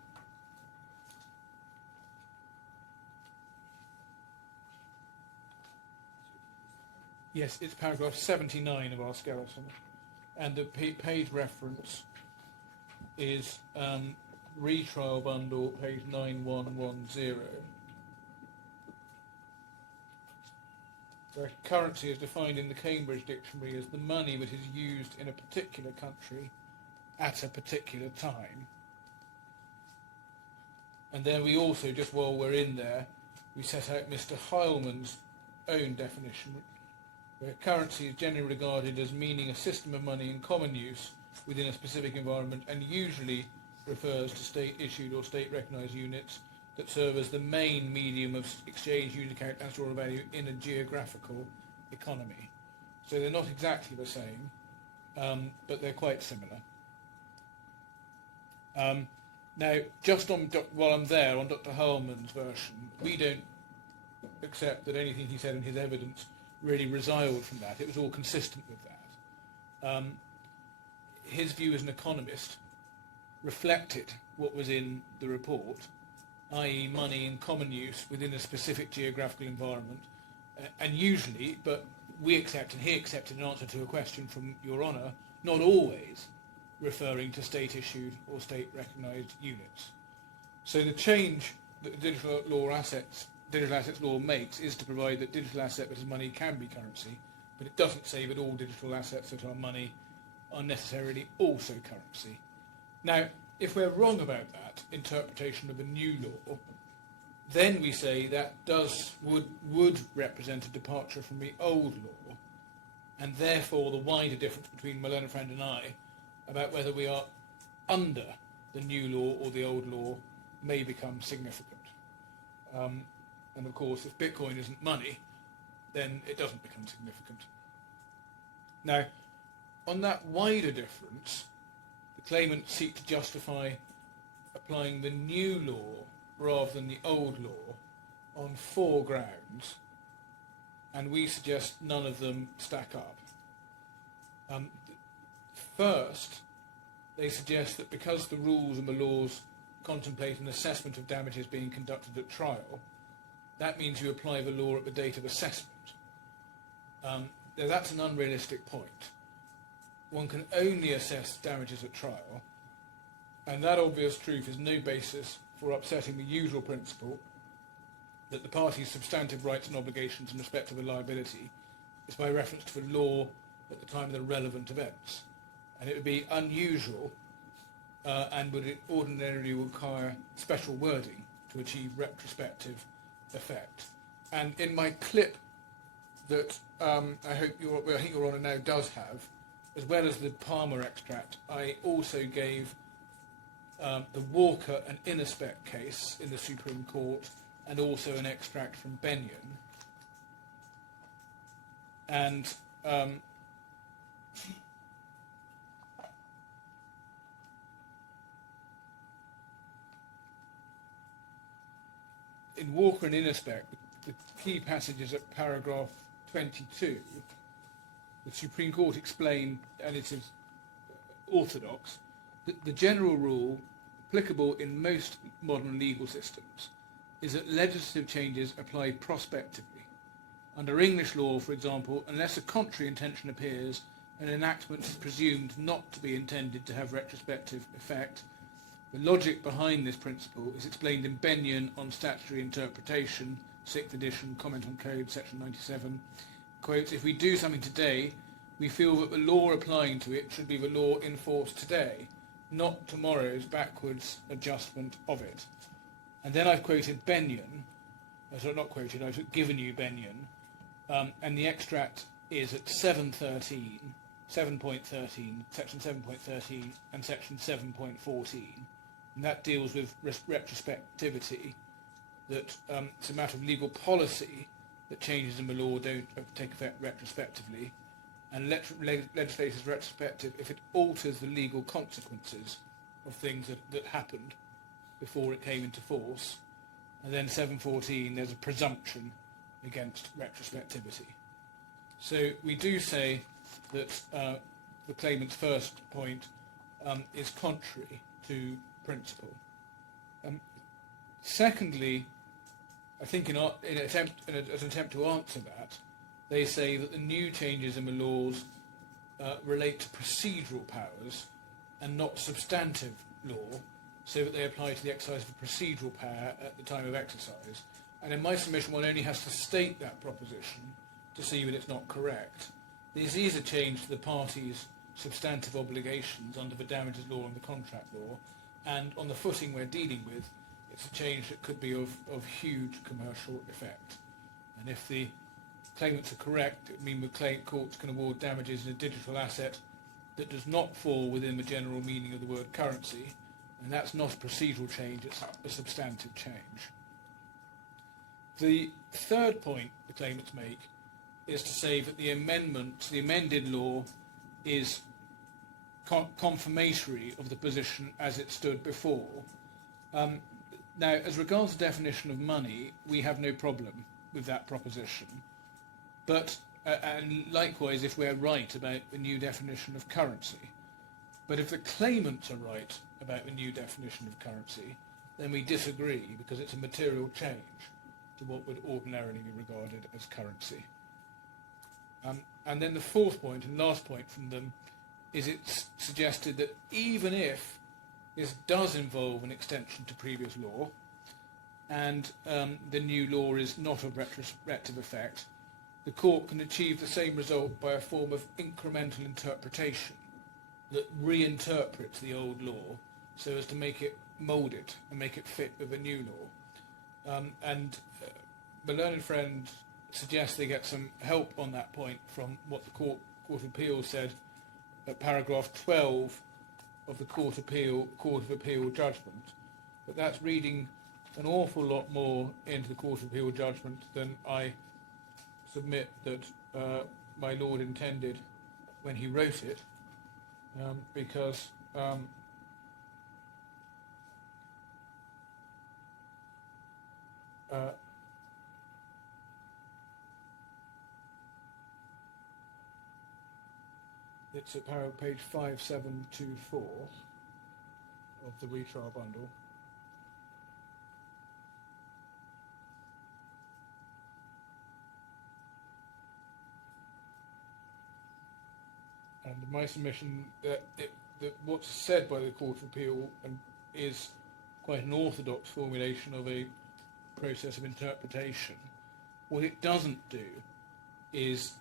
Yes, it's paragraph 79 of our skeleton, and the page reference is retrial bundle, page 9110. Where currency is defined in the Cambridge Dictionary as the money that is used in a particular country at a particular time. And then we also, just while we're in there, we set out Mr. Heilman's own definition, where currency is generally regarded as meaning a system of money in common use within a specific environment, and usually refers to state-issued or state-recognised units that serve as the main medium of exchange, unit account and store of value in a geographical economy. So they're not exactly the same, but they're quite similar. Now, just on while I'm there, on Dr. Heilman's version, we don't accept that anything he said in his evidence really resulted from that. It was all consistent with that. His view as an economist reflected what was in the report, i.e. money in common use within a specific geographical environment, and usually, but we accept and he accepted in answer to a question from Your Honour, not always referring to state-issued or state-recognised units. So the change that the digital assets law makes is to provide that digital asset that is money can be currency, but it doesn't say that all digital assets that are money are necessarily also currency. Now, if we're wrong about that interpretation of a new law, then we say that would represent a departure from the old law, and therefore the wider difference between my learned friend and I about whether we are under the new law or the old law may become significant. And of course, if Bitcoin isn't money, then it doesn't become significant. Now, on that wider difference, the claimants seek to justify applying the new law rather than the old law on 4 grounds, and we suggest none of them stack up. First, they suggest that because the rules and the laws contemplate an assessment of damages being conducted at trial, that means you apply the law at the date of assessment. Now that's an unrealistic point. One can only assess damages at trial, and that obvious truth is no basis for upsetting the usual principle that the party's substantive rights and obligations in respect of a liability is by reference to the law at the time of the relevant events. And it would be unusual and would ordinarily require special wording to achieve retrospective effect. And in my clip that I think Your Honour now does have, as well as the Palmer extract, I also gave the Walker and Innerspec case in the Supreme Court, and also an extract from Benyon. And in Walker and Innerspec, the key passages at paragraph 22, the Supreme Court explained, and it is orthodox, that the general rule applicable in most modern legal systems is that legislative changes apply prospectively. Under English law, for example, unless a contrary intention appears, an enactment is presumed not to be intended to have retrospective effect. The logic behind this principle is explained in Benyon on Statutory Interpretation, 6th edition, Comment on Code, section 97. Quotes, if we do something today, we feel that the law applying to it should be the law in force today, not tomorrow's backwards adjustment of it. And then I've quoted Benyon, sorry, not quoted, I've given you Benyon, and the extract is at 7.13, 7.13, section 7.13 and section 7.14. And that deals with retrospectivity, that it's a matter of legal policy that changes in the law don't take effect retrospectively, and legislation is retrospective if it alters the legal consequences of things that happened before it came into force. And then 7.14, there's a presumption against retrospectivity. So we do say that the claimant's first point is contrary to principle. Secondly, I think in an attempt to answer that, they say that the new changes in the laws relate to procedural powers and not substantive law, so that they apply to the exercise of a procedural power at the time of exercise. And in my submission, one only has to state that proposition to see that it's not correct. This is a change to the party's substantive obligations under the damages law and the contract law, and on the footing we're dealing with, it's a change that could be of huge commercial effect. And if the claimants are correct, it would mean the courts can award damages in a digital asset that does not fall within the general meaning of the word currency, and that's not a procedural change, it's a substantive change. The third point the claimants make is to say that the amended law is confirmatory of the position as it stood before. Now, as regards the definition of money, we have no problem with that proposition. But, and likewise, if we're right about the new definition of currency. But if the claimants are right about the new definition of currency, then we disagree because it's a material change to what would ordinarily be regarded as currency. And then the fourth point and last point from them is it's suggested that even if this does involve an extension to previous law and the new law is not of retrospective effect, the court can achieve the same result by a form of incremental interpretation that reinterprets the old law so as to make it mould it and make it fit with a new law. My learned friend suggests they get some help on that point from what the Court of Appeal said at paragraph 12 of the Court of Appeal judgment. But that's reading an awful lot more into the Court of Appeal judgment than I submit that my Lord intended when he wrote it, because it's at page 5724 of the retrial bundle. And my submission that what's said by the Court of Appeal is quite an orthodox formulation of a process of interpretation. What it doesn't do is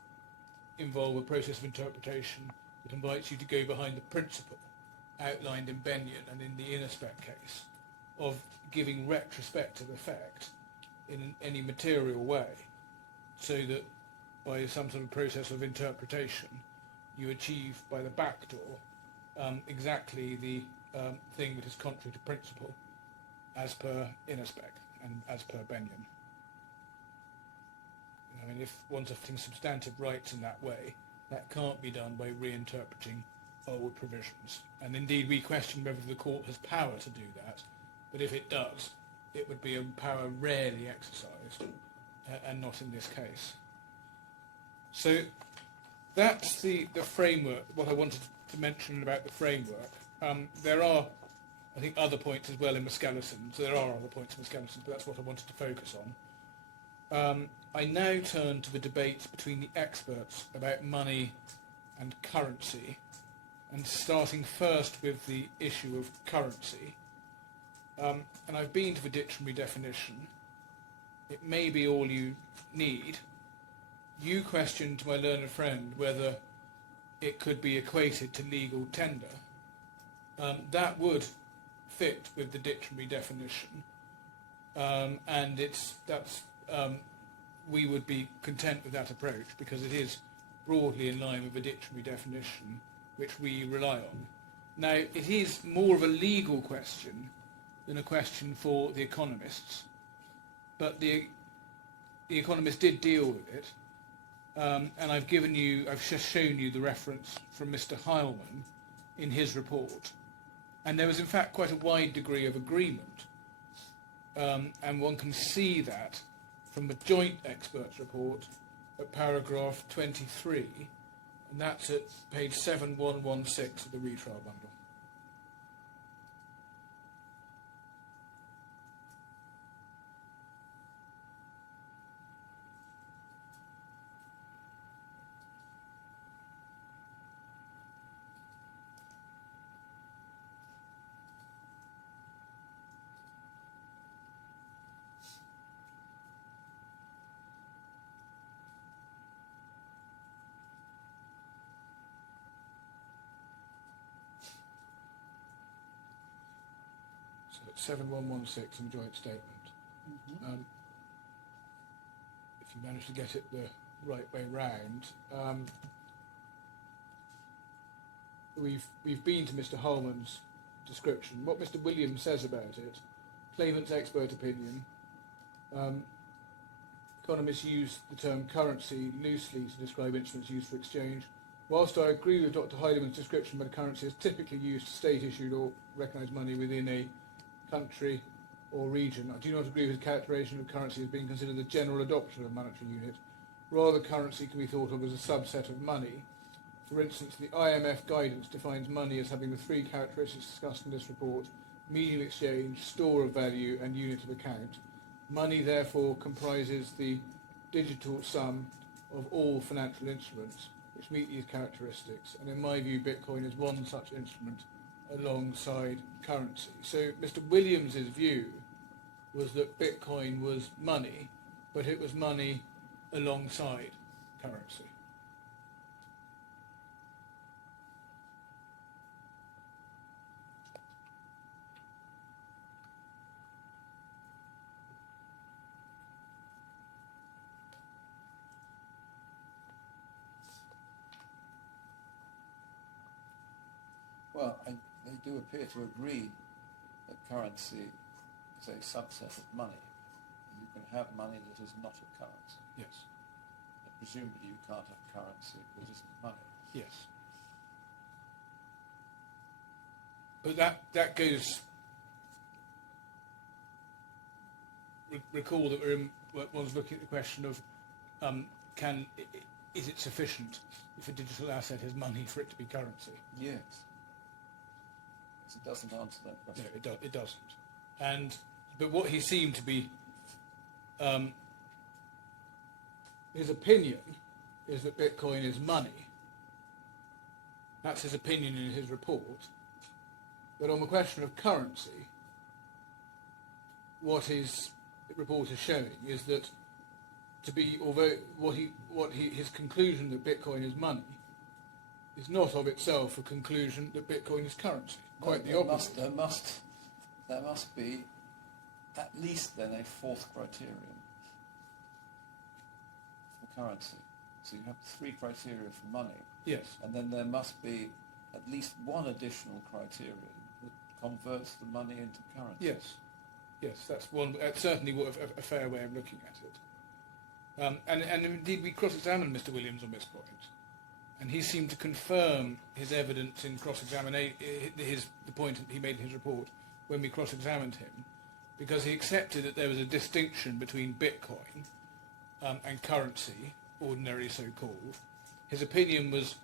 involve a process of interpretation that invites you to go behind the principle outlined in Benyon and in the Innerspec case of giving retrospective effect in any material way, so that by some sort of process of interpretation you achieve by the back door exactly the thing that is contrary to principle as per Innerspec and as per Benyon. I mean, if one's getting substantive rights in that way, that can't be done by reinterpreting old provisions. And indeed, we question whether the court has power to do that, but if it does, it would be a power rarely exercised, and not in this case. So that's the framework, what I wanted to mention about the framework. There are, I think, other points as well in Miscallison, so there are other points in Miscallison, but that's what I wanted to focus on. I now turn to the debates between the experts about money and currency, and starting first with the issue of currency. And I've been to the dictionary definition. It may be all you need. You questioned to my learned friend whether it could be equated to legal tender. That would fit with the dictionary definition, and we would be content with that approach because it is broadly in line with the dictionary definition which we rely on. Now, it is more of a legal question than a question for the economists, but the economists did deal with it, and I've just shown you the reference from Mr. Heilman in his report, and there was in fact quite a wide degree of agreement, and one can see that from the joint experts report at paragraph 23, and that's at page 7116 of the retrial bundle. That's 7116 in the joint statement. If you manage to get it the right way round, we've been to Mr. Holman's description. What Mr. Williams says about it, claimant's expert opinion. Economists use the term currency loosely to describe instruments used for exchange. Whilst I agree with Dr. Heideman's description when a currency is typically used to state-issued or recognised money within a country or region, I do not agree with his characterization of currency as being considered the general adoption of a monetary unit. Rather, currency can be thought of as a subset of money. For instance, the IMF guidance defines money as having the three characteristics discussed in this report: medium of exchange, store of value, and unit of account. Money, therefore, comprises the digital sum of all financial instruments which meet these characteristics, and in my view, Bitcoin is one such instrument alongside currency. So Mr. Williams's view was that Bitcoin was money, but it was money alongside currency. Well, they do appear to agree that currency is a subset of money. You can have money that is not a currency. Yes. But presumably you can't have currency that isn't money. Yes. But that goes. Recall that one's looking at the question of is it sufficient if a digital asset is money for it to be currency? Yes. It doesn't answer that question. No, it doesn't. But what he seemed to be, his opinion is that Bitcoin is money. That's his opinion in his report. But on the question of currency, what his report is showing is that his conclusion that Bitcoin is money is not of itself a conclusion that Bitcoin is currency. Quite the opposite. There must be at least then a fourth criterion for currency. So you have three criteria for money. Yes. And then there must be at least one additional criterion that converts the money into currency. Yes. Yes, that's one. That's certainly a fair way of looking at it. And indeed, we cross-examined Mr. Williams on this point. And he seemed to confirm his evidence in cross-examination, the point he made in his report when we cross-examined him, because he accepted that there was a distinction between Bitcoin and currency, ordinarily so-called. His opinion was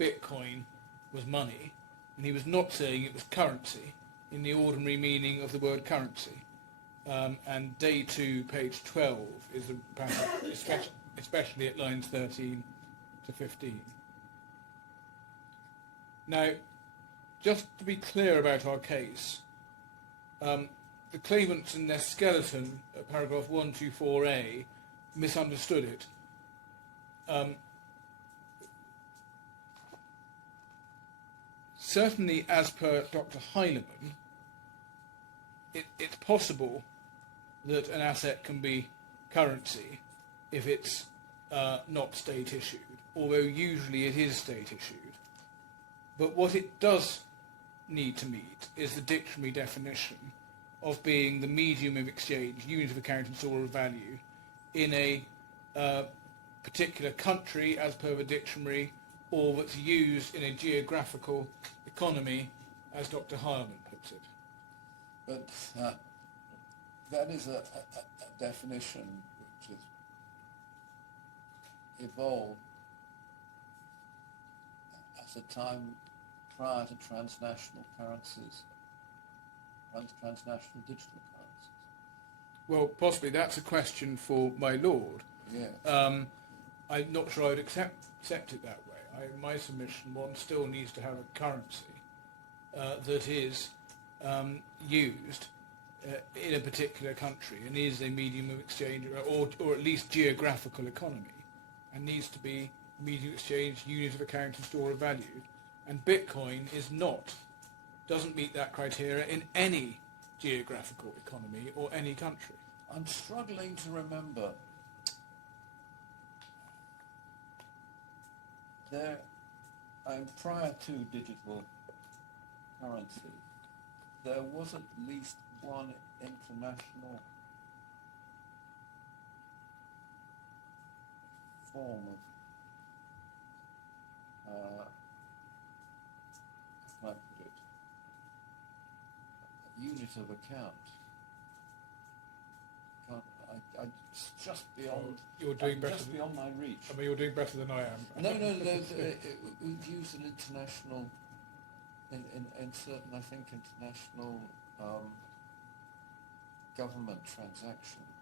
Bitcoin was money, and he was not saying it was currency in the ordinary meaning of the word currency. And day 2, page 12, is the passage, especially at lines 13 to 15. Now, just to be clear about our case, the claimants in their skeleton, paragraph 124A, misunderstood it. Certainly, as per Dr. Heinemann, it's possible that an asset can be currency if it's not state-issued, although usually it is state-issued. But what it does need to meet is the dictionary definition of being the medium of exchange, unit of account and store of value, in a particular country, as per the dictionary, or that's used in a geographical economy, as Dr. Heinemann puts it. But that is a definition which has evolved at a time prior to transnational currencies, transnational digital currencies. Well, possibly that's a question for my lord. Yes. I'm not sure I would accept it that way. In my submission, one still needs to have a currency that is used in a particular country and is a medium of exchange, or at least geographical economy, and needs to be medium of exchange, unit of account and store of value. And Bitcoin doesn't meet that criteria in any geographical economy or any country. I'm struggling to remember. There, prior to digital currency, there was at least one international form of how can I put it? A unit of account. It's just beyond. You're doing better. Just beyond my reach. I mean, you're doing better than I am. No, we've used an international, in certain, I think, international government transactions.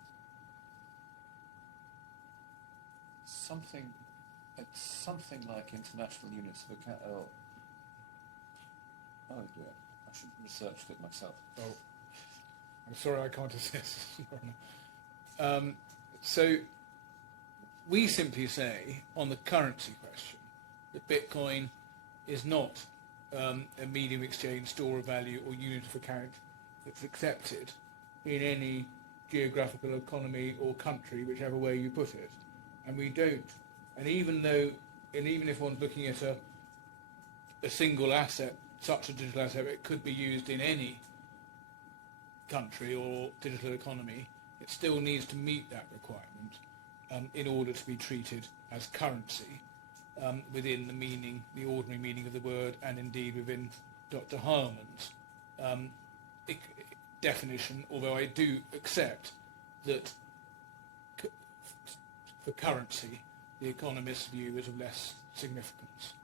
It's something like international units of account. Oh dear, I should have researched it myself. Oh, I'm sorry, I can't assist. So we simply say on the currency question that Bitcoin is not a medium exchange, store of value or unit of account that's accepted in any geographical economy or country, whichever way you put it. And we don't. And even if one's looking at a single asset, such a digital asset, it could be used in any country or digital economy, it still needs to meet that requirement in order to be treated as currency within the ordinary meaning of the word, and indeed within Dr. Harman's definition, although I do accept that for currency, the economist's view is of less significance.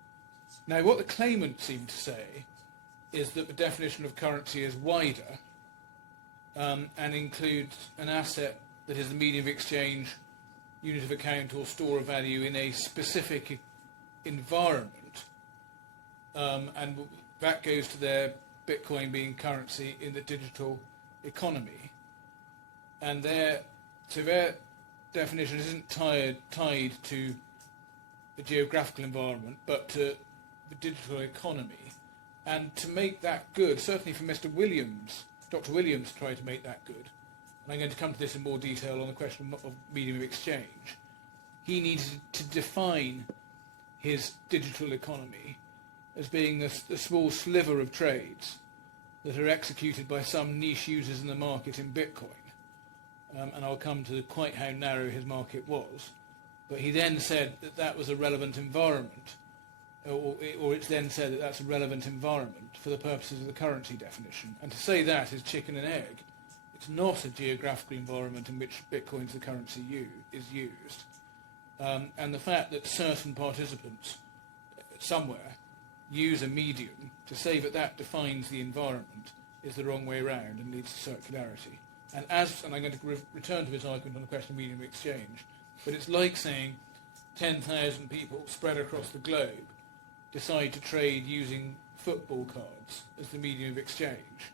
Now, what the claimant seemed to say is that the definition of currency is wider and includes an asset that is the medium of exchange, unit of account or store of value in a specific environment, and that goes to their Bitcoin being currency in the digital economy. And their definition isn't tied to the geographical environment, but to the digital economy. And to make that good, certainly for Mr. Williams, Dr. Williams tried to make that good, and I'm going to come to this in more detail on the question of medium of exchange. He needed to define his digital economy as being a small sliver of trades that are executed by some niche users in the market in Bitcoin. And I'll come to quite how narrow his market was. But he then said that that was a relevant environment, or it's then said that that's a relevant environment for the purposes of the currency definition. And to say that is chicken and egg. It's not a geographical environment in which Bitcoin as the currency is used. And the fact that certain participants somewhere use a medium to say that that defines the environment is the wrong way around and leads to circularity. And I'm going to return to his argument on the question of medium of exchange, but it's like saying 10,000 people spread across the globe decide to trade using football cards as the medium of exchange,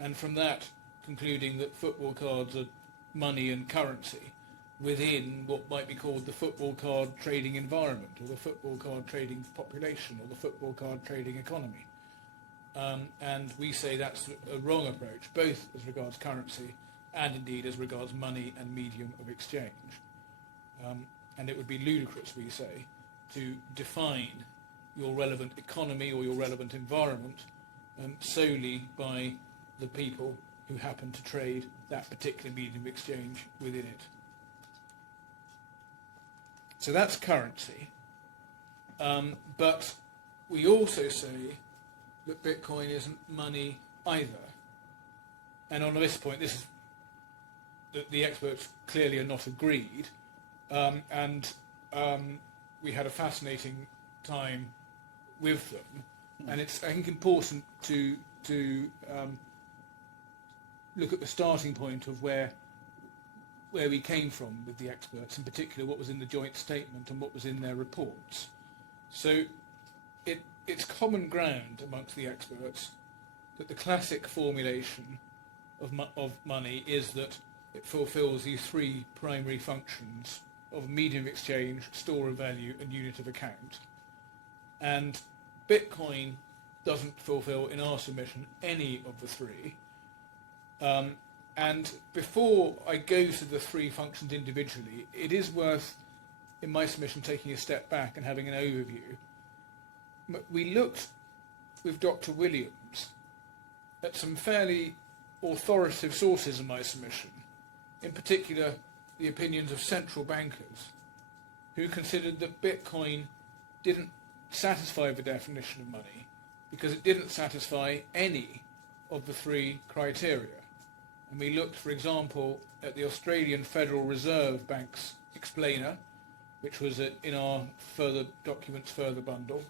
and from that concluding that football cards are money and currency within what might be called the football card trading environment, or the football card trading population, or the football card trading economy. And we say that's a wrong approach, both as regards currency and indeed as regards money and medium of exchange. And it would be ludicrous, we say, to define your relevant economy or your relevant environment solely by the people who happen to trade that particular medium of exchange within it. So that's currency. But we also say that Bitcoin isn't money either. And on this point, this is the experts clearly are not agreed. And we had a fascinating time with them. And it's, I think, important to look at the starting point of where we came from with the experts, in particular what was in the joint statement and what was in their reports. So it's common ground amongst the experts that the classic formulation of money is that it fulfills these three primary functions of medium of exchange, store of value, and unit of account. And Bitcoin doesn't fulfill, in our submission, any of the three. And before I go to the three functions individually, it is worth, in my submission, taking a step back and having an overview. We looked with Dr. Williams at some fairly authoritative sources in my submission, in particular the opinions of central bankers, who considered that Bitcoin didn't satisfy the definition of money because it didn't satisfy any of the three criteria. And we looked, for example, at the Australian Federal Reserve Bank's explainer, which was in our further documents bundle,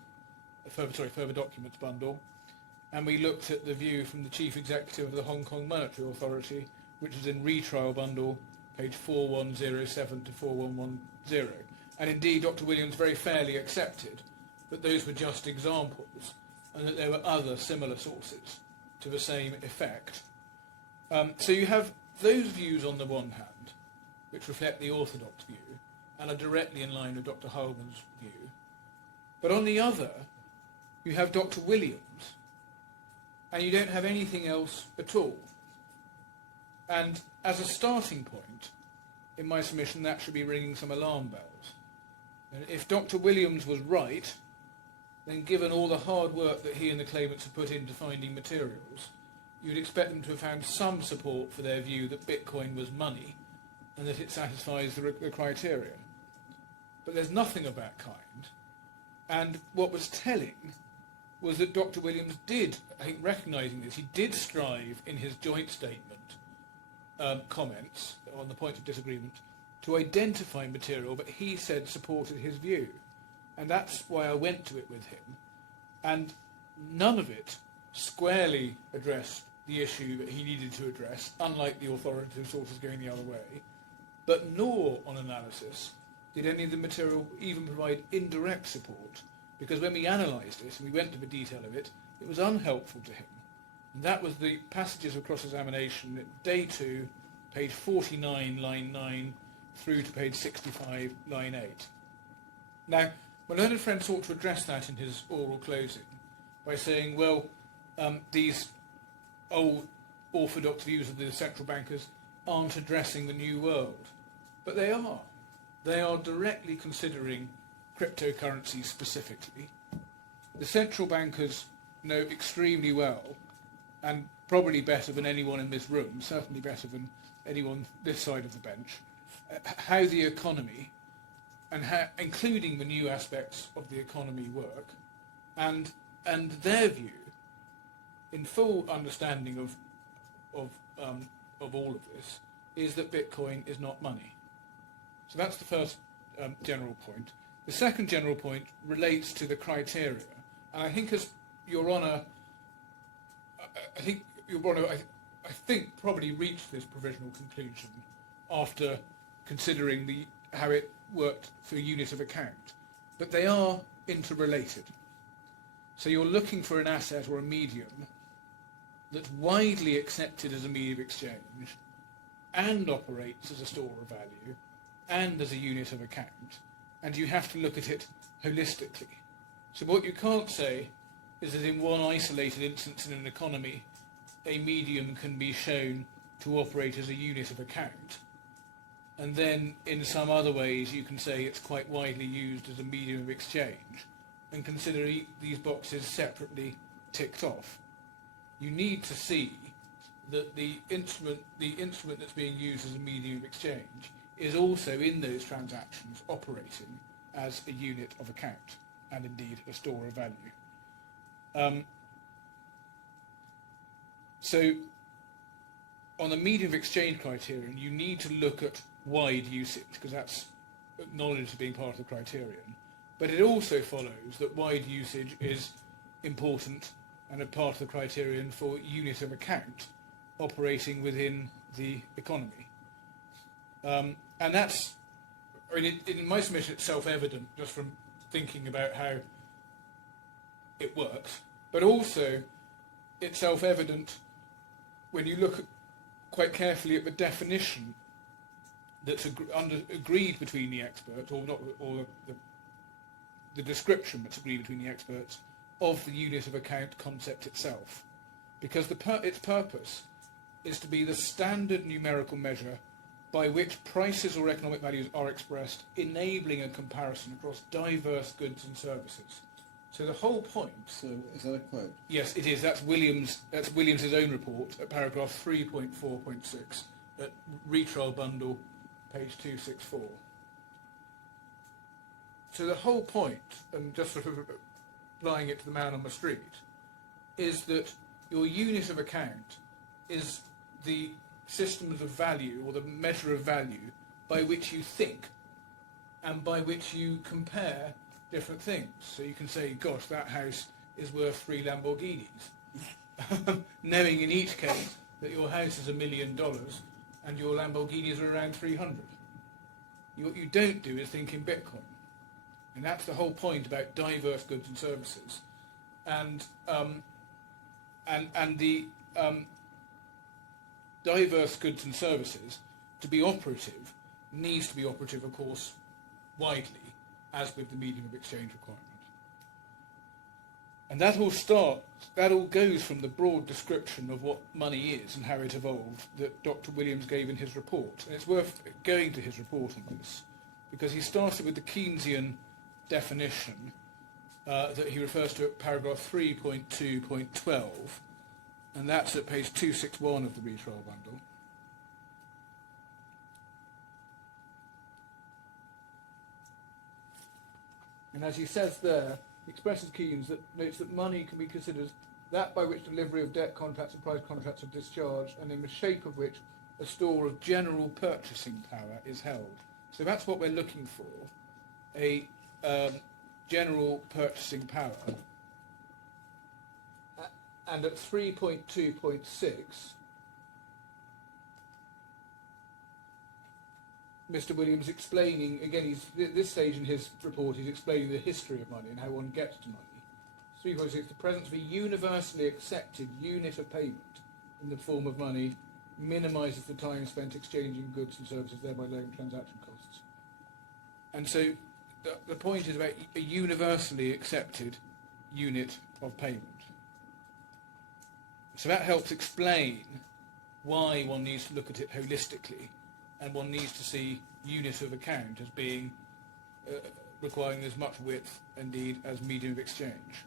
and we looked at the view from the Chief Executive of the Hong Kong Monetary Authority, which is in retrial bundle, page 4107 to 4110. And indeed, Dr. Williams very fairly accepted that those were just examples, and that there were other similar sources to the same effect. So you have those views on the one hand, which reflect the orthodox view, and are directly in line with Dr. Holman's view. But on the other, you have Dr. Williams, and you don't have anything else at all. And as a starting point, in my submission, that should be ringing some alarm bells. And if Dr. Williams was right, then given all the hard work that he and the claimants have put into finding materials, you'd expect them to have found some support for their view that Bitcoin was money and that it satisfies the criteria. But there's nothing of that kind. And what was telling was that Dr. Williams did, I think recognising this, he did strive in his joint statement comments on the point of disagreement to identify material that he said supported his view. And that's why I went to it with him. And none of it squarely addressed the issue that he needed to address, unlike the authoritative sources going the other way, but nor on analysis did any of the material even provide indirect support, because when we analysed it and we went to the detail of it, it was unhelpful to him. And that was the passages of cross-examination at day 2, page 49, line 9, through to page 65, line 8. Now, my learned friend sought to address that in his oral closing by saying, well, these old orthodox views of the central bankers aren't addressing the new world. But they are. They are directly considering cryptocurrencies specifically. The central bankers know extremely well, and probably better than anyone in this room, certainly better than anyone this side of the bench, how the economy, and how, including the new aspects of the economy, work, and their view, in full understanding of all of this, is that Bitcoin is not money. So that's the first general point. The second general point relates to the criteria, and I think, as Your Honour, I think probably reached this provisional conclusion after considering how it worked for a unit of account, but they are interrelated. So you're looking for an asset or a medium that's widely accepted as a medium of exchange and operates as a store of value and as a unit of account, and you have to look at it holistically. So what you can't say is that in one isolated instance in an economy, a medium can be shown to operate as a unit of account, and then in some other ways you can say it's quite widely used as a medium of exchange, and consider these boxes separately ticked off. You need to see that the instrument that's being used as a medium of exchange is also in those transactions operating as a unit of account, and indeed a store of value. So on the medium of exchange criterion, you need to look at wide usage, because that's acknowledged as being part of the criterion. But it also follows that wide usage is important and a part of the criterion for unit of account operating within the economy. And that's, I mean, in my submission it's self-evident just from thinking about how it works, but also it's self-evident when you look quite carefully at the definition that's agreed between the experts, or the description that's agreed between the experts of the unit of account concept itself, because its purpose is to be the standard numerical measure by which prices or economic values are expressed, enabling a comparison across diverse goods and services. So the whole point... So is that a quote? Yes, it is. That's Williams' own report at paragraph 3.4.6 at Retrial Bundle, page 264. So the whole point, and just sort of applying it to the man on the street, is that your unit of account is the systems of value or the measure of value by which you think and by which you compare different things. So you can say, gosh, that house is worth 3 Lamborghinis, knowing in each case that your house is $1 million and your Lamborghinis are around 300. What you don't do is think in Bitcoin. And that's the whole point about diverse goods and services. And the diverse goods and services, to be operative, needs to be operative, of course, widely, as with the medium of exchange requirement. And that all goes from the broad description of what money is and how it evolved that Dr. Williams gave in his report. And it's worth going to his report on this, because he started with the Keynesian definition that he refers to at paragraph 3.2.12, and that's at page 261 of the Retrial Bundle. And as he says there, he expresses Keynes that notes that money can be considered that by which delivery of debt contracts and price contracts are discharged, and in the shape of which a store of general purchasing power is held. So that's what we're looking for, a general purchasing power. And at 3.2.6, Mr. Williams explaining, again, he's at this stage in his report, he's explaining the history of money and how one gets to money. 3.6, the presence of a universally accepted unit of payment in the form of money minimises the time spent exchanging goods and services, thereby lowering transaction costs. And so the point is about a universally accepted unit of payment. So that helps explain why one needs to look at it holistically, and one needs to see unit of account as being requiring as much width, indeed, as medium of exchange.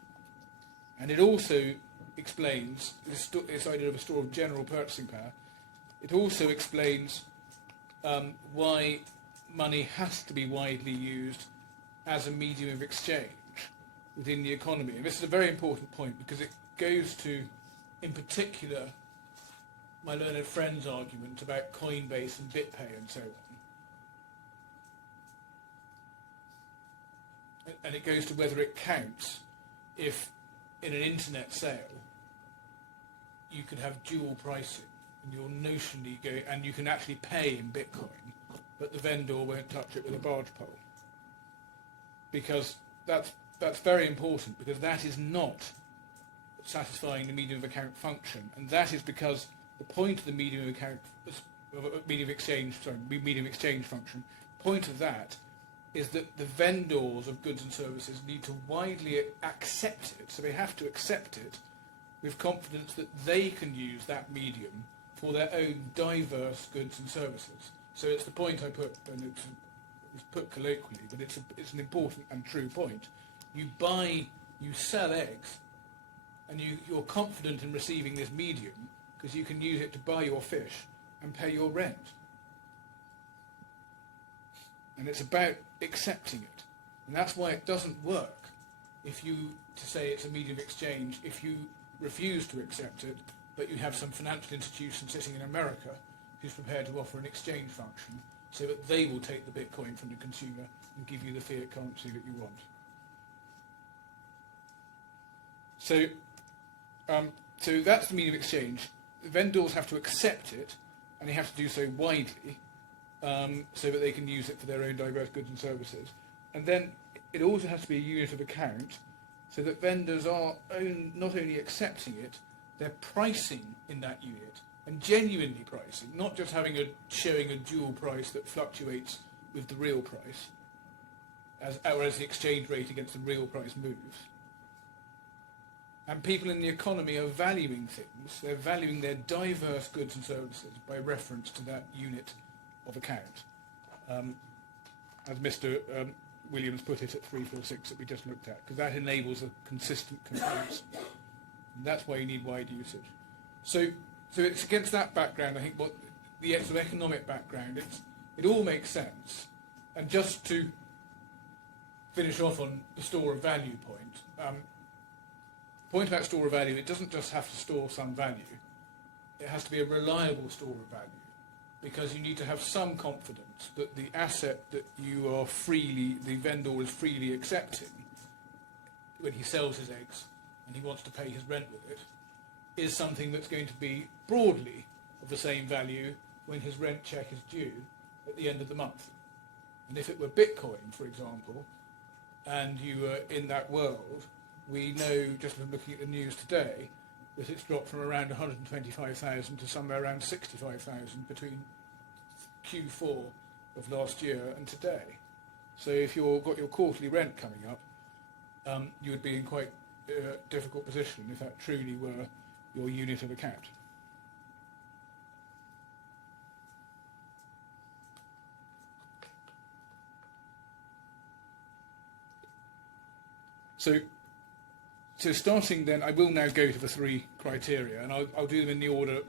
And it also explains this idea of a store of general purchasing power. It also explains why money has to be widely used as a medium of exchange within the economy. And this is a very important point, because it goes to, in particular, my learned friend's argument about Coinbase and BitPay and so on. And it goes to whether it counts if, in an internet sale, you can have dual pricing, and you'll notionally go, and you can actually pay in Bitcoin, but the vendor won't touch it with a barge pole. Because that's very important, because that is not satisfying the medium of account function, and that is because the point of the medium of exchange function, point of that is that the vendors of goods and services need to widely accept it, so they have to accept it with confidence that they can use that medium for their own diverse goods and services. So it's the point I put, and it's put colloquially, but it's an important and true point. You sell eggs, and you're confident in receiving this medium because you can use it to buy your fish and pay your rent. And it's about accepting it. And that's why it doesn't work to say it's a medium of exchange if you refuse to accept it, but you have some financial institution sitting in America who's prepared to offer an exchange function so that they will take the Bitcoin from the consumer and give you the fiat currency that you want. So that's the medium of exchange. The vendors have to accept it, and they have to do so widely, so that they can use it for their own diverse goods and services. And then it also has to be a unit of account, so that vendors are not only accepting it, they're pricing in that unit, and genuinely pricing, not just showing a dual price that fluctuates with the real price, or as the exchange rate against the real price moves. And people in the economy are valuing things. They're valuing their diverse goods and services by reference to that unit of account. As Mr. Williams put it at 346 that we just looked at, because that enables a consistent comparison. And that's why you need wide usage. So it's against that background, I think, what the sort of economic background, it all makes sense. And just to finish off on the store of value point, point about store of value, it doesn't just have to store some value. It has to be a reliable store of value, because you need to have some confidence that the asset that you are the vendor is freely accepting when he sells his eggs and he wants to pay his rent with it, is something that's going to be broadly of the same value when his rent check is due at the end of the month. And if it were Bitcoin, for example, and you were in that world, we know, just from looking at the news today, that it's dropped from around 125,000 to somewhere around 65,000 between Q4 of last year and today. So if you've got your quarterly rent coming up, you would be in quite a difficult position if that truly were your unit of account. So starting then, I will now go to the three criteria, and I'll do them in the order: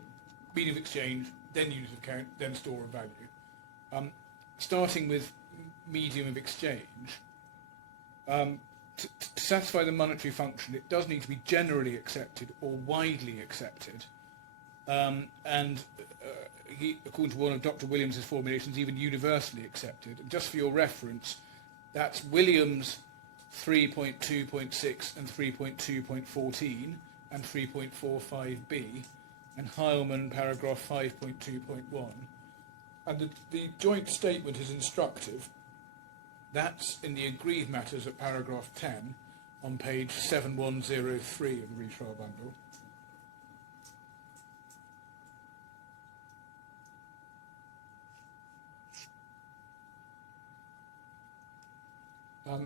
medium of exchange, then unit of account, then store of value. Starting with medium of exchange, to satisfy the monetary function, it does need to be generally accepted or widely accepted, and according to one of Dr. Williams's formulations, even universally accepted. And just for your reference, that's Williams 3.2.6 and 3.2.14 and 3.45b, and Heilman paragraph 5.2.1. And the joint statement is instructive. That's in the agreed matters at paragraph 10 on page 7103 of the retrial bundle.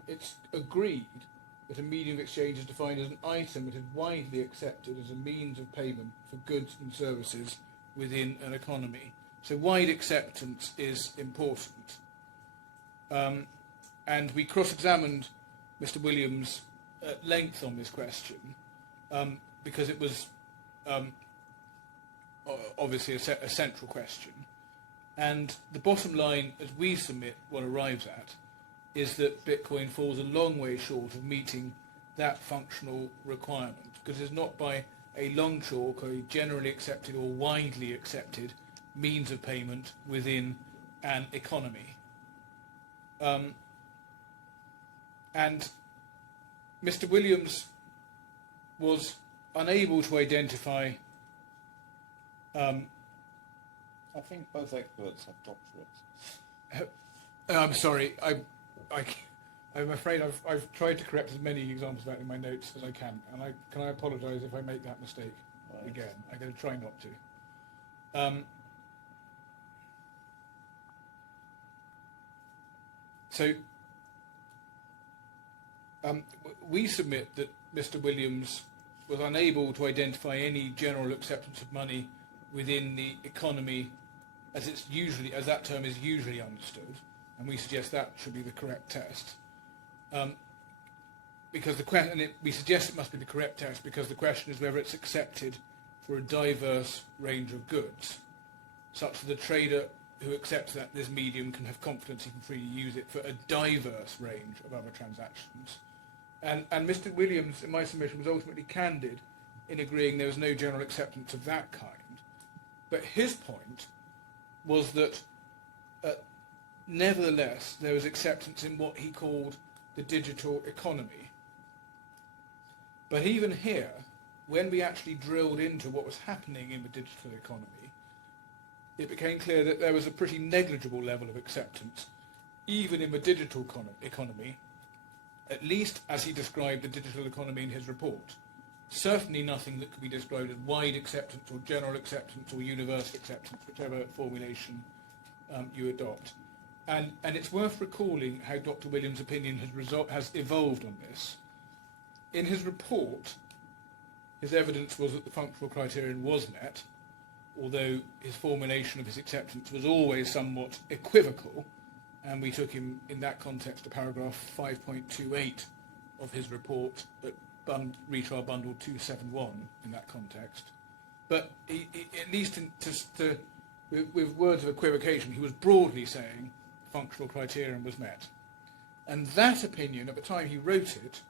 It's agreed that a medium of exchange is defined as an item that is widely accepted as a means of payment for goods and services within an economy. So wide acceptance is important. And we cross-examined Mr. Williams at length on this question, because it was obviously a central question. And the bottom line, as we submit what arrives at, is that Bitcoin falls a long way short of meeting that functional requirement, because it's not by a long chalk a generally accepted or widely accepted means of payment within an economy. And Mr. Williams was unable to identify. I think both experts have doctorates. I'm sorry, I'm afraid I've tried to correct as many examples of that in my notes as I can, and I apologise if I make that mistake again. I'm going to try not to. We submit that Mr. Williams was unable to identify any general acceptance of money within the economy as that term is usually understood, and we suggest that should be the correct test. We suggest it must be the correct test because the question is whether it's accepted for a diverse range of goods, such that the trader who accepts that this medium can have confidence he can freely use it for a diverse range of other transactions. And Mr. Williams, in my submission, was ultimately candid in agreeing there was no general acceptance of that kind. But his point was that nevertheless there was acceptance in what he called the digital economy. But even here, when we actually drilled into what was happening in the digital economy, it became clear that there was a pretty negligible level of acceptance, even in the digital economy, at least as he described the digital economy in his report. Certainly nothing that could be described as wide acceptance or general acceptance or universal acceptance, whichever formulation you adopt. And it's worth recalling how Dr. Williams' opinion has evolved on this. In his report, his evidence was that the functional criterion was met, although his formulation of his acceptance was always somewhat equivocal, and we took him in that context to paragraph 5.28 of his report at retrial bundle 271 in that context. But he, at least with words of equivocation, he was broadly saying the functional criterion was met. And that opinion, at the time he wrote it,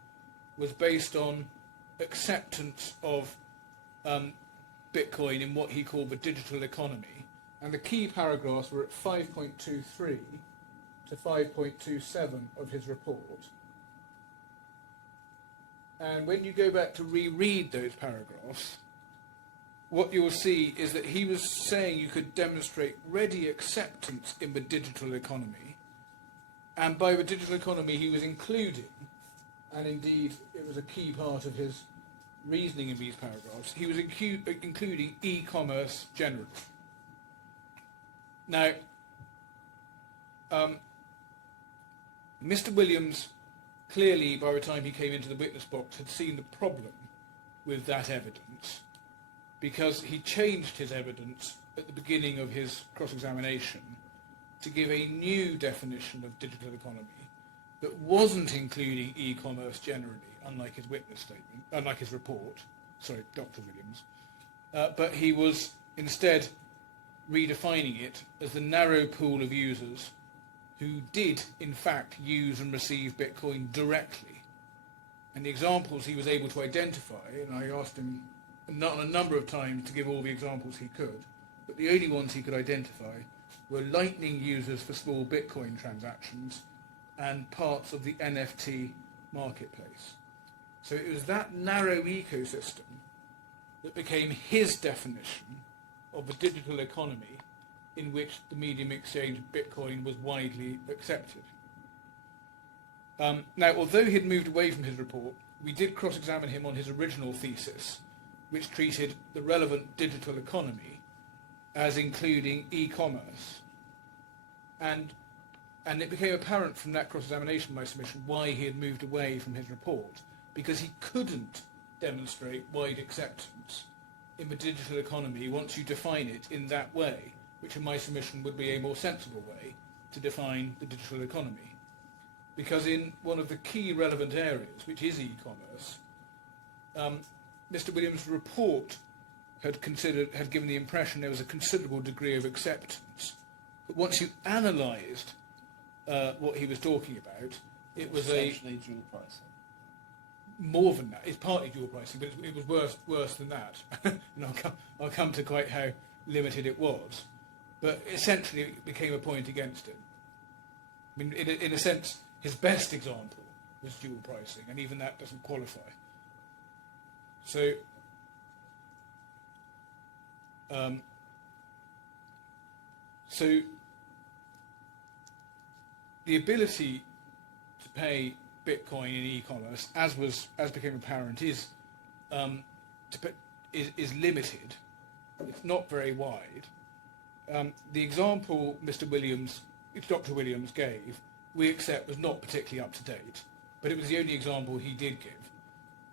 was based on acceptance of Bitcoin in what he called the digital economy. And the key paragraphs were at 5.23 to 5.27 of his report. And when you go back to reread those paragraphs, what you'll see is that he was saying you could demonstrate ready acceptance in the digital economy. And by the digital economy he was including, and indeed it was a key part of his reasoning in these paragraphs, he was including e-commerce generally. Now, Mr. Williams clearly, by the time he came into the witness box, had seen the problem with that evidence, because he changed his evidence at the beginning of his cross-examination to give a new definition of digital economy that wasn't including e-commerce generally, unlike his witness statement, unlike his report, sorry, Dr. Williams, but he was instead redefining it as the narrow pool of users who did, in fact, use and receive Bitcoin directly. And the examples he was able to identify, and I asked him not a number of times to give all the examples he could, but the only ones he could identify were Lightning users for small Bitcoin transactions and parts of the NFT marketplace. So it was that narrow ecosystem that became his definition of the digital economy in which the medium exchange Bitcoin was widely accepted. Now, although he had moved away from his report, we did cross-examine him on his original thesis, which treated the relevant digital economy as including e-commerce. And it became apparent from that cross-examination of my submission why he had moved away from his report, because he couldn't demonstrate wide acceptance in the digital economy once you define it in that way, which in my submission would be a more sensible way to define the digital economy. Because in one of the key relevant areas, which is e-commerce, Mr. Williams' report had given the impression there was a considerable degree of acceptance. But once you analysed what he was talking about, it was essentially dual pricing. More than that. It's partly dual pricing, but it was worse than that. And I'll come to quite how limited it was. But essentially it became a point against him. I mean, in a sense, his best example was dual pricing, and even that doesn't qualify. So, the ability to pay Bitcoin in e-commerce, as became apparent, is limited. It's not very wide. The example Dr. Williams gave, we accept was not particularly up to date, but it was the only example he did give,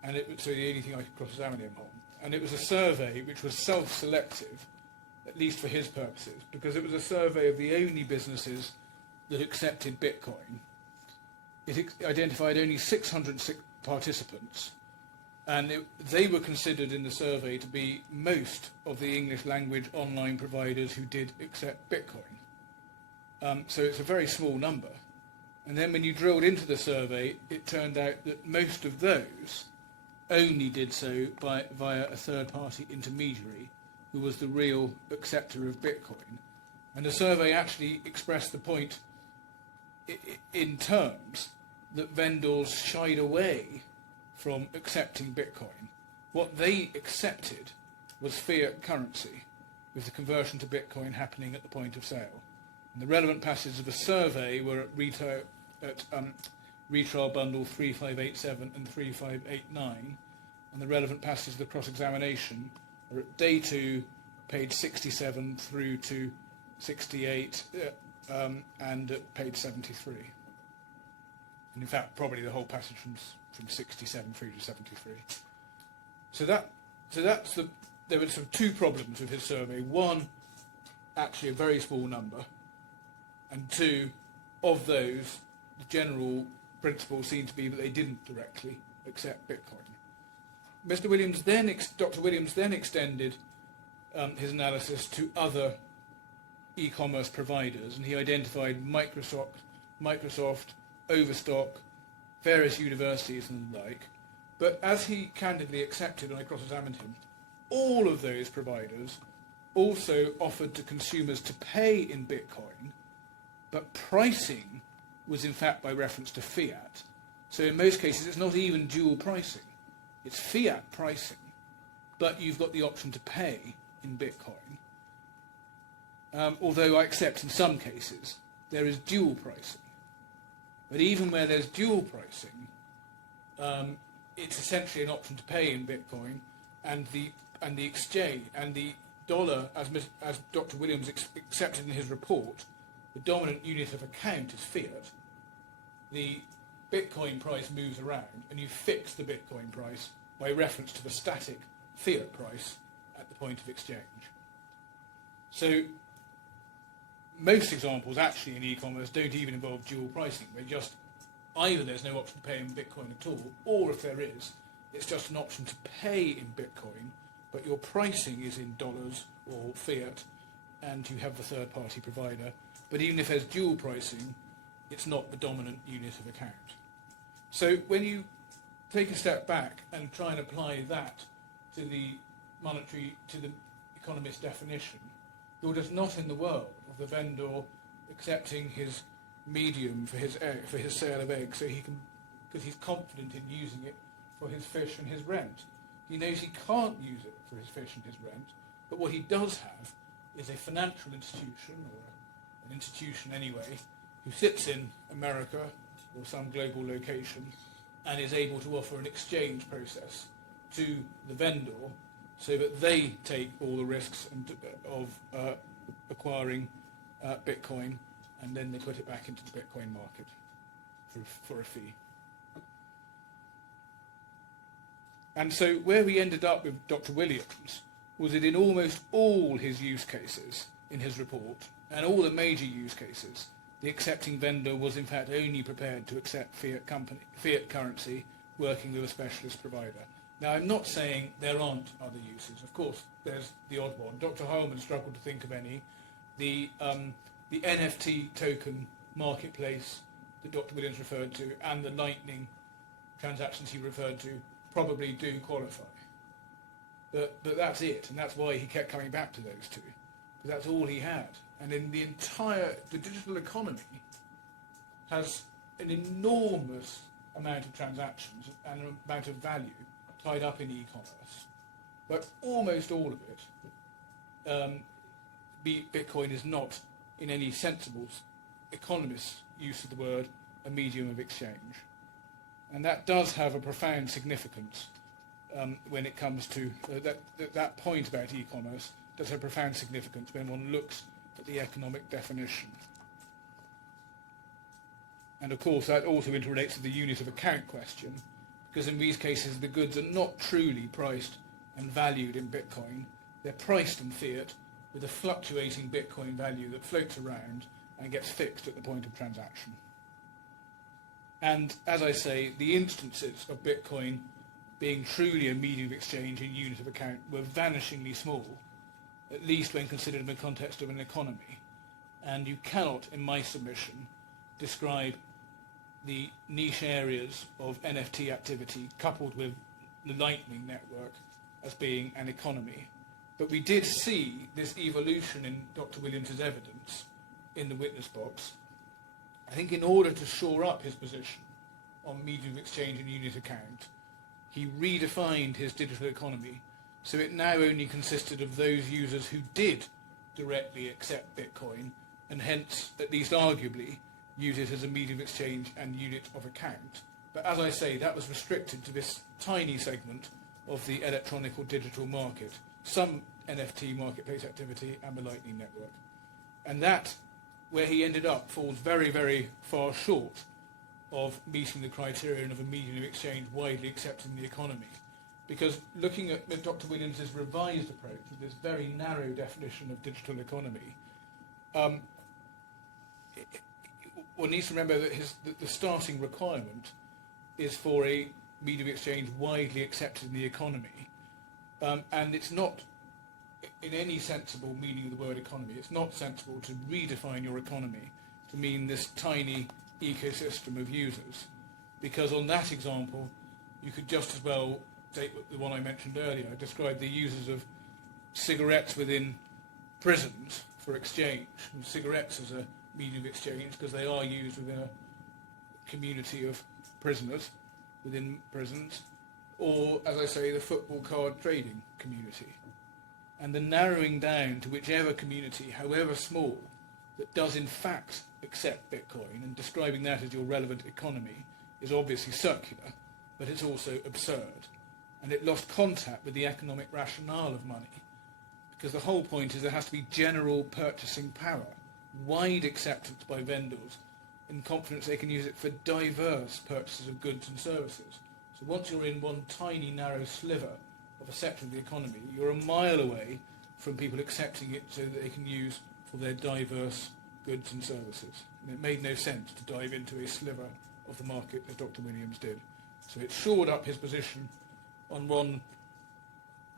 and so the only thing I could cross-examine him on. And it was a survey which was self-selective, at least for his purposes, because it was a survey of the only businesses that accepted Bitcoin. It identified only 606 participants, and they were considered in the survey to be most of the English language online providers who did accept Bitcoin. So it's a very small number. And then when you drilled into the survey, it turned out that most of those only did so via a third-party intermediary who was the real acceptor of Bitcoin. And the survey actually expressed the point in terms that vendors shied away from accepting Bitcoin. What they accepted was fiat currency, with the conversion to Bitcoin happening at the point of sale. And the relevant passages of the survey were at retrial bundle 3587 and 3589, and the relevant passages of the cross-examination are at day 2, page 67 through to 68, and at page 73. And in fact, probably the whole passage from 67 through to 73. So So there were sort of two problems with his survey. One, actually a very small number, and two, of those, the general principle seemed to be that they didn't directly accept Bitcoin. Dr. Williams then extended his analysis to other e-commerce providers, and he identified Microsoft, Overstock, various universities and the like. But as he candidly accepted, and I cross-examined him, all of those providers also offered to consumers to pay in Bitcoin, but pricing was in fact by reference to fiat. So in most cases it's not even dual pricing, it's fiat pricing, but you've got the option to pay in Bitcoin. Although I accept in some cases there is dual pricing. But even where there's dual pricing, it's essentially an option to pay in Bitcoin, and the exchange and the dollar, as Dr. Williams accepted in his report, the dominant unit of account is fiat. The Bitcoin price moves around, and you fix the Bitcoin price by reference to the static fiat price at the point of exchange. So most examples actually in e-commerce don't even involve dual pricing. They just, either there's no option to pay in Bitcoin at all, or if there is, it's just an option to pay in Bitcoin, but your pricing is in dollars or fiat, and you have the third-party provider. But even if there's dual pricing, it's not the dominant unit of account. So when you take a step back and try and apply that to the economist definition, you're just not in the world of the vendor accepting his medium for his sale of eggs, so because he's confident in using it for his fish and his rent. He knows he can't use it for his fish and his rent, but what he does have is a financial institution, or an institution anyway, who sits in America or some global location and is able to offer an exchange process to the vendor so that they take all the risks of acquiring Bitcoin, and then they put it back into the Bitcoin market for a fee. And so where we ended up with Dr. Williams was that in almost all his use cases in his report, and all the major use cases, the accepting vendor was in fact only prepared to accept fiat currency working with a specialist provider. Now, I'm not saying there aren't other uses. Of course, there's the odd one. Dr. Heilman struggled to think of any. The NFT token marketplace that Dr. Williams referred to, and the Lightning transactions he referred to, probably do qualify. But that's it, and that's why he kept coming back to those two, because that's all he had. And in the digital economy has an enormous amount of transactions and an amount of value tied up in e-commerce. But almost all of it, Bitcoin is not, in any sensible economist's use of the word, a medium of exchange. And that does have a profound significance when it comes to that point about e-commerce does have profound significance when one looks at the economic definition. And of course that also interrelates to the unit of account question, because in these cases the goods are not truly priced and valued in Bitcoin. They're priced in fiat with a fluctuating Bitcoin value that floats around and gets fixed at the point of transaction. And as I say, the instances of Bitcoin being truly a medium of exchange in unit of account were vanishingly small, at least when considered in the context of an economy. And you cannot, in my submission, describe the niche areas of NFT activity coupled with the Lightning Network as being an economy. But we did see this evolution in Dr. Williams's evidence in the witness box. I think in order to shore up his position on medium of exchange and unit account, he redefined his digital economy so it now only consisted of those users who did directly accept Bitcoin and hence, at least arguably, use it as a medium of exchange and unit of account. But as I say, that was restricted to this tiny segment of the electronic or digital market, some NFT marketplace activity and the Lightning Network. And that, where he ended up, falls very, very far short of meeting the criterion of a medium of exchange widely accepted in the economy. Because looking at Dr. Williams's revised approach with this very narrow definition of digital economy, one needs to remember that the starting requirement is for a medium of exchange widely accepted in the economy, and it's not, in any sensible meaning of the word economy, it's not sensible to redefine your economy to mean this tiny ecosystem of users, because on that example you could just as well take the one I mentioned earlier. I described the users of cigarettes within prisons for exchange, and cigarettes as a medium of exchange because they are used within a community of prisoners within prisons, or, as I say, the football card trading community. And the narrowing down to whichever community, however small, that does in fact accept Bitcoin, and describing that as your relevant economy, is obviously circular, but it's also absurd. And it lost contact with the economic rationale of money, because the whole point is there has to be general purchasing power, wide acceptance by vendors, in confidence they can use it for diverse purchases of goods and services. So once you're in one tiny narrow sliver of a sector of the economy, you're a mile away from people accepting it so that they can use for their diverse goods and services. And it made no sense to dive into a sliver of the market as Dr. Williams did. So it shored up his position on one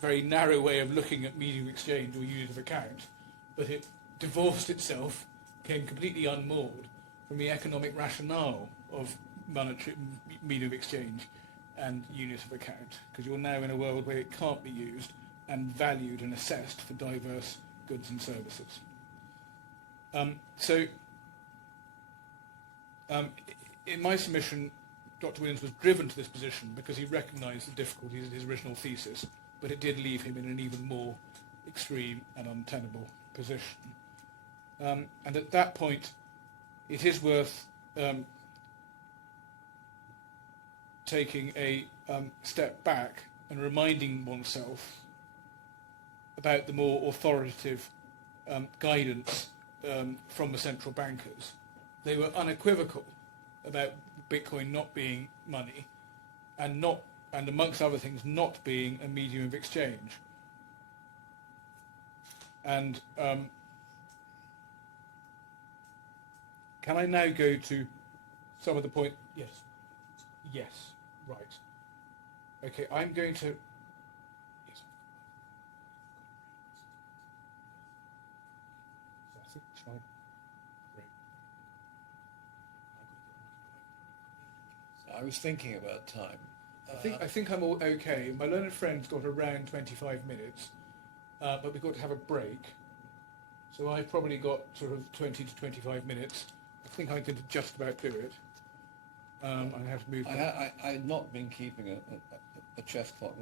very narrow way of looking at medium of exchange or unit of account, but it divorced itself, became completely unmoored from the economic rationale of monetary medium of exchange and unit of account, because you're now in a world where it can't be used and valued and assessed for diverse goods and services. In my submission, Dr. Williams was driven to this position because he recognised the difficulties of his original thesis, but it did leave him in an even more extreme and untenable position. And at that point, it is worth taking a step back and reminding oneself about the more authoritative guidance from the central bankers. They were unequivocal about Bitcoin not being money and amongst other things, not being a medium of exchange. And can I now go to some of the point? Yes, right. Okay, I'm going to. Yes. I was thinking about time. I think I'm all okay. My learned friend's got around 25 minutes, but we've got to have a break. So I've probably got sort of 20 to 25 minutes. I think I could just about do it. I have to move. I've not been keeping a chess clock.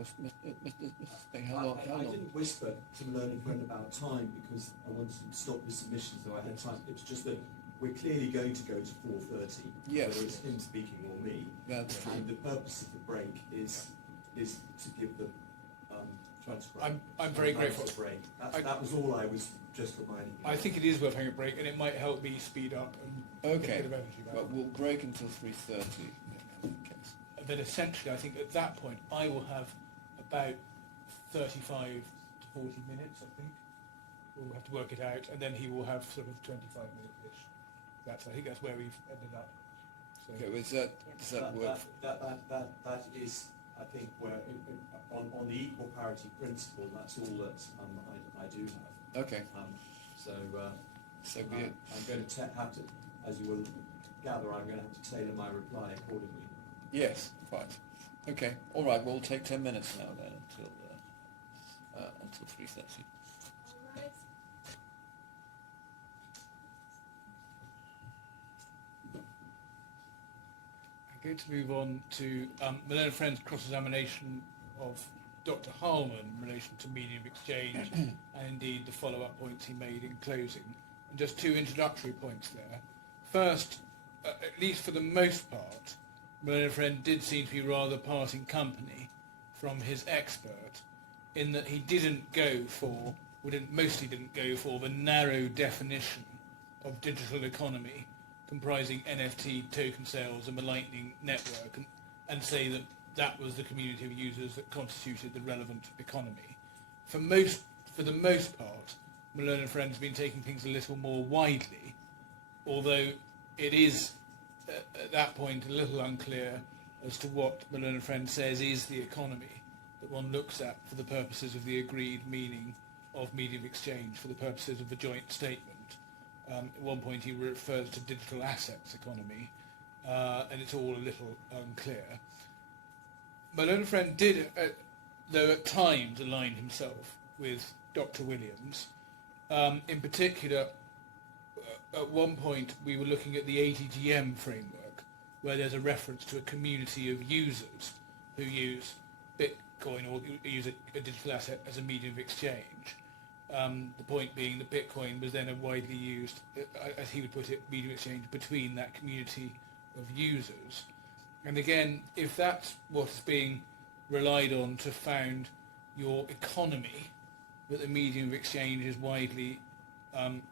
How long? I didn't whisper to the learned friend about time because I wanted to stop the submission so I had time. It's just that we're clearly going to go to 4:30. Yes. Whether it's him speaking or me. That's true. And the purpose of the break is to give the transcript. I'm very grateful. Break. That was all I was just reminding you. I think it is worth having a break, and it might help me speed up and get a bit of energy back. But we'll break until 3:30 in that case. But essentially, I think at that point, I will have about 35 to 40 minutes, I think. We'll have to work it out, and then he will have sort of 25 minutes-ish. I think that's where we've ended up. So. Okay, does that work? That is, I think, where on the equal parity principle, that's all that I do have. Okay. So be it. I'm going to have to, as you will gather, I'm going to have to tailor my reply accordingly. Yes, quite. Okay. All right. We'll take 10 minutes now then until 3:30. I'm going to move on to my learned friend's cross-examination of Dr. Harman in relation to medium of exchange and indeed the follow-up points he made in closing. And just two introductory points there. First, at least for the most part, my learned friend did seem to be rather parting company from his expert in that he mostly didn't go for the narrow definition of digital economy comprising NFT token sales and the Lightning Network, and say that that was the community of users that constituted the relevant economy. For the most part, Malone and Friends have been taking things a little more widely, although it is at that point a little unclear as to what Malone and Friends says is the economy that one looks at for the purposes of the agreed meaning of medium of exchange, for the purposes of the joint statement. At one point he refers to digital assets economy, and it's all a little unclear. Malone and Friend did, though at times, align himself with Dr. Williams. In particular, at one point we were looking at the ATGM framework, where there's a reference to a community of users who use Bitcoin or use a digital asset as a medium of exchange. The point being that Bitcoin was then a widely used, as he would put it, medium of exchange between that community of users. And again, if that's what's being relied on to found your economy that the medium of exchange is widely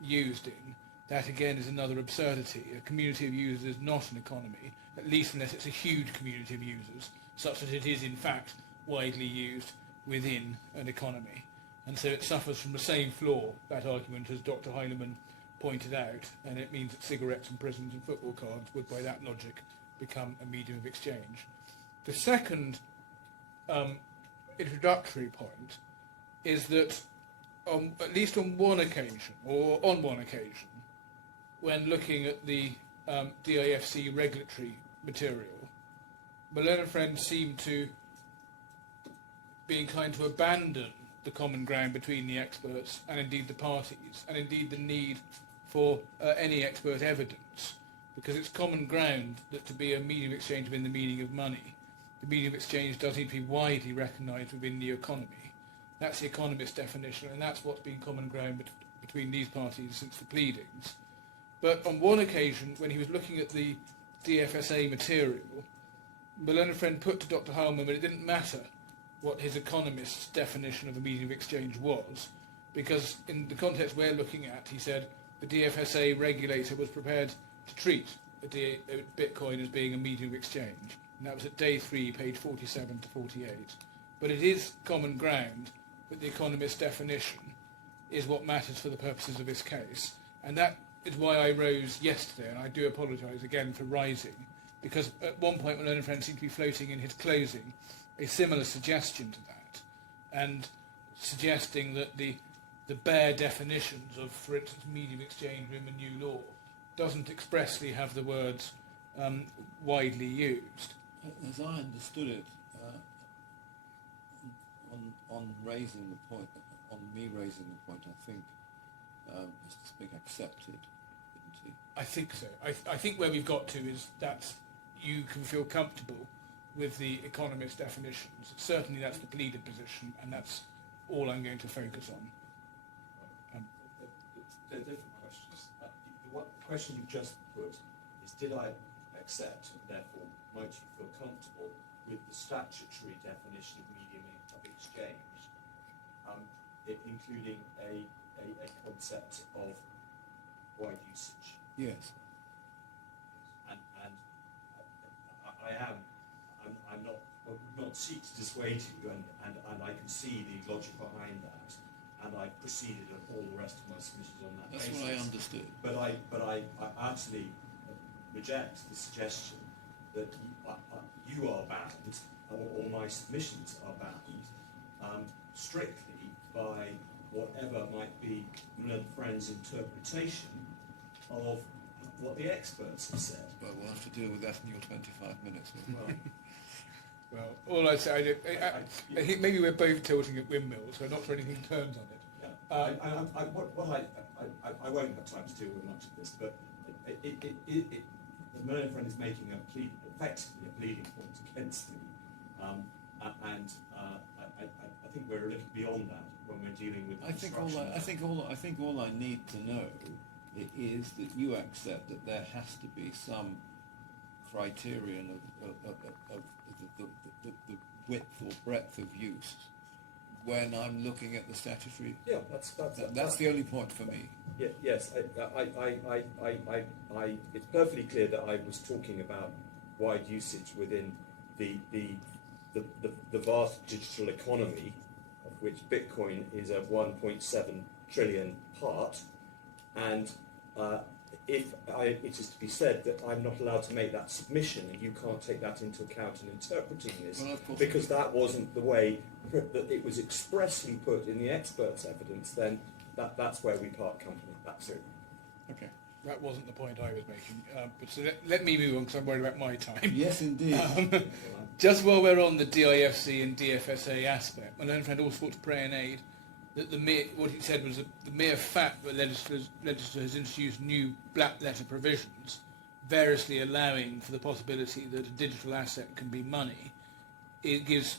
used in, that again is another absurdity. A community of users is not an economy, at least unless it's a huge community of users, such that it is in fact widely used within an economy. And so it suffers from the same flaw, that argument, as Dr. Heinemann pointed out, and it means that cigarettes and prisons and football cards would, by that logic, become a medium of exchange. The second introductory point is that at least on one occasion, when looking at the DIFC regulatory material, Malone and Friends seem to be inclined to abandon the common ground between the experts and indeed the parties, and indeed the need for any expert evidence, because it's common ground that to be a medium of exchange within the meaning of money, the medium of exchange does need to be widely recognised within the economy. That's the economist's definition, and that's what's been common ground between these parties since the pleadings. But on one occasion, when he was looking at the DFSA material, Malone and Friend put to Dr. Heilman that it didn't matter what his economist's definition of a medium of exchange was, because in the context we're looking at, he said the DFSA regulator was prepared to treat a Bitcoin as being a medium of exchange. And that was at day 3, page 47 to 48. But it is common ground that the economist's definition is what matters for the purposes of this case. And that is why I rose yesterday, and I do apologise again for rising, because at one point Malone and Friend seemed to be floating in his closing a similar suggestion to that, and suggesting that the bare definitions of, for instance, medium exchange in the new law doesn't expressly have the words widely used. As I understood it, on raising the point, on me raising the point, I think Mr. Spink accepted, didn't he? I think so. I think where we've got to is that you can feel comfortable with the economist's definitions. Certainly that's the pleaded position, and that's all I'm going to focus on. They're different questions. The question you've just put is, did I accept, and therefore might you feel comfortable with the statutory definition of medium of exchange, including a concept of wide usage? Yes. And I'm not, I would not seek to dissuade you, and I can see the logic behind that, and I proceeded on all the rest of my submissions on that That's basis. what I understood. But I utterly reject the suggestion that you are bound, or my submissions are bound, strictly by whatever might be Malone and Friends' interpretation of what the experts have said. But we'll have to deal with that in your 25 minutes. Well, all I'd say, I think maybe we're both tilting at windmills, so not sure anything turns on it. Yeah. I won't have time to deal with much of this, but the Malone and Friend is making effectively a pleading point against me, and I think we're a little beyond that when we're dealing with. I think all I need to know is that you accept that there has to be some criterion of the width or breadth of use when I'm looking at the statutory. Yeah, that's the only point for me. Yeah, yes, it's perfectly clear that I was talking about wide usage within the the vast digital economy, of which Bitcoin is a 1.7 trillion part, and it is to be said that I'm not allowed to make that submission, and you can't take that into account in interpreting this, because that wasn't the way that it was expressly put in the experts' evidence, then that's where we part company. That's it. Okay. That wasn't the point I was making. But so let me move on, because I'm worried about my time. Yes, indeed. Just while we're on the DIFC and DFSA aspect, my learned friend also thought to pray and aid that what he said was that the mere fact that legislature has introduced new black letter provisions, variously allowing for the possibility that a digital asset can be money, it gives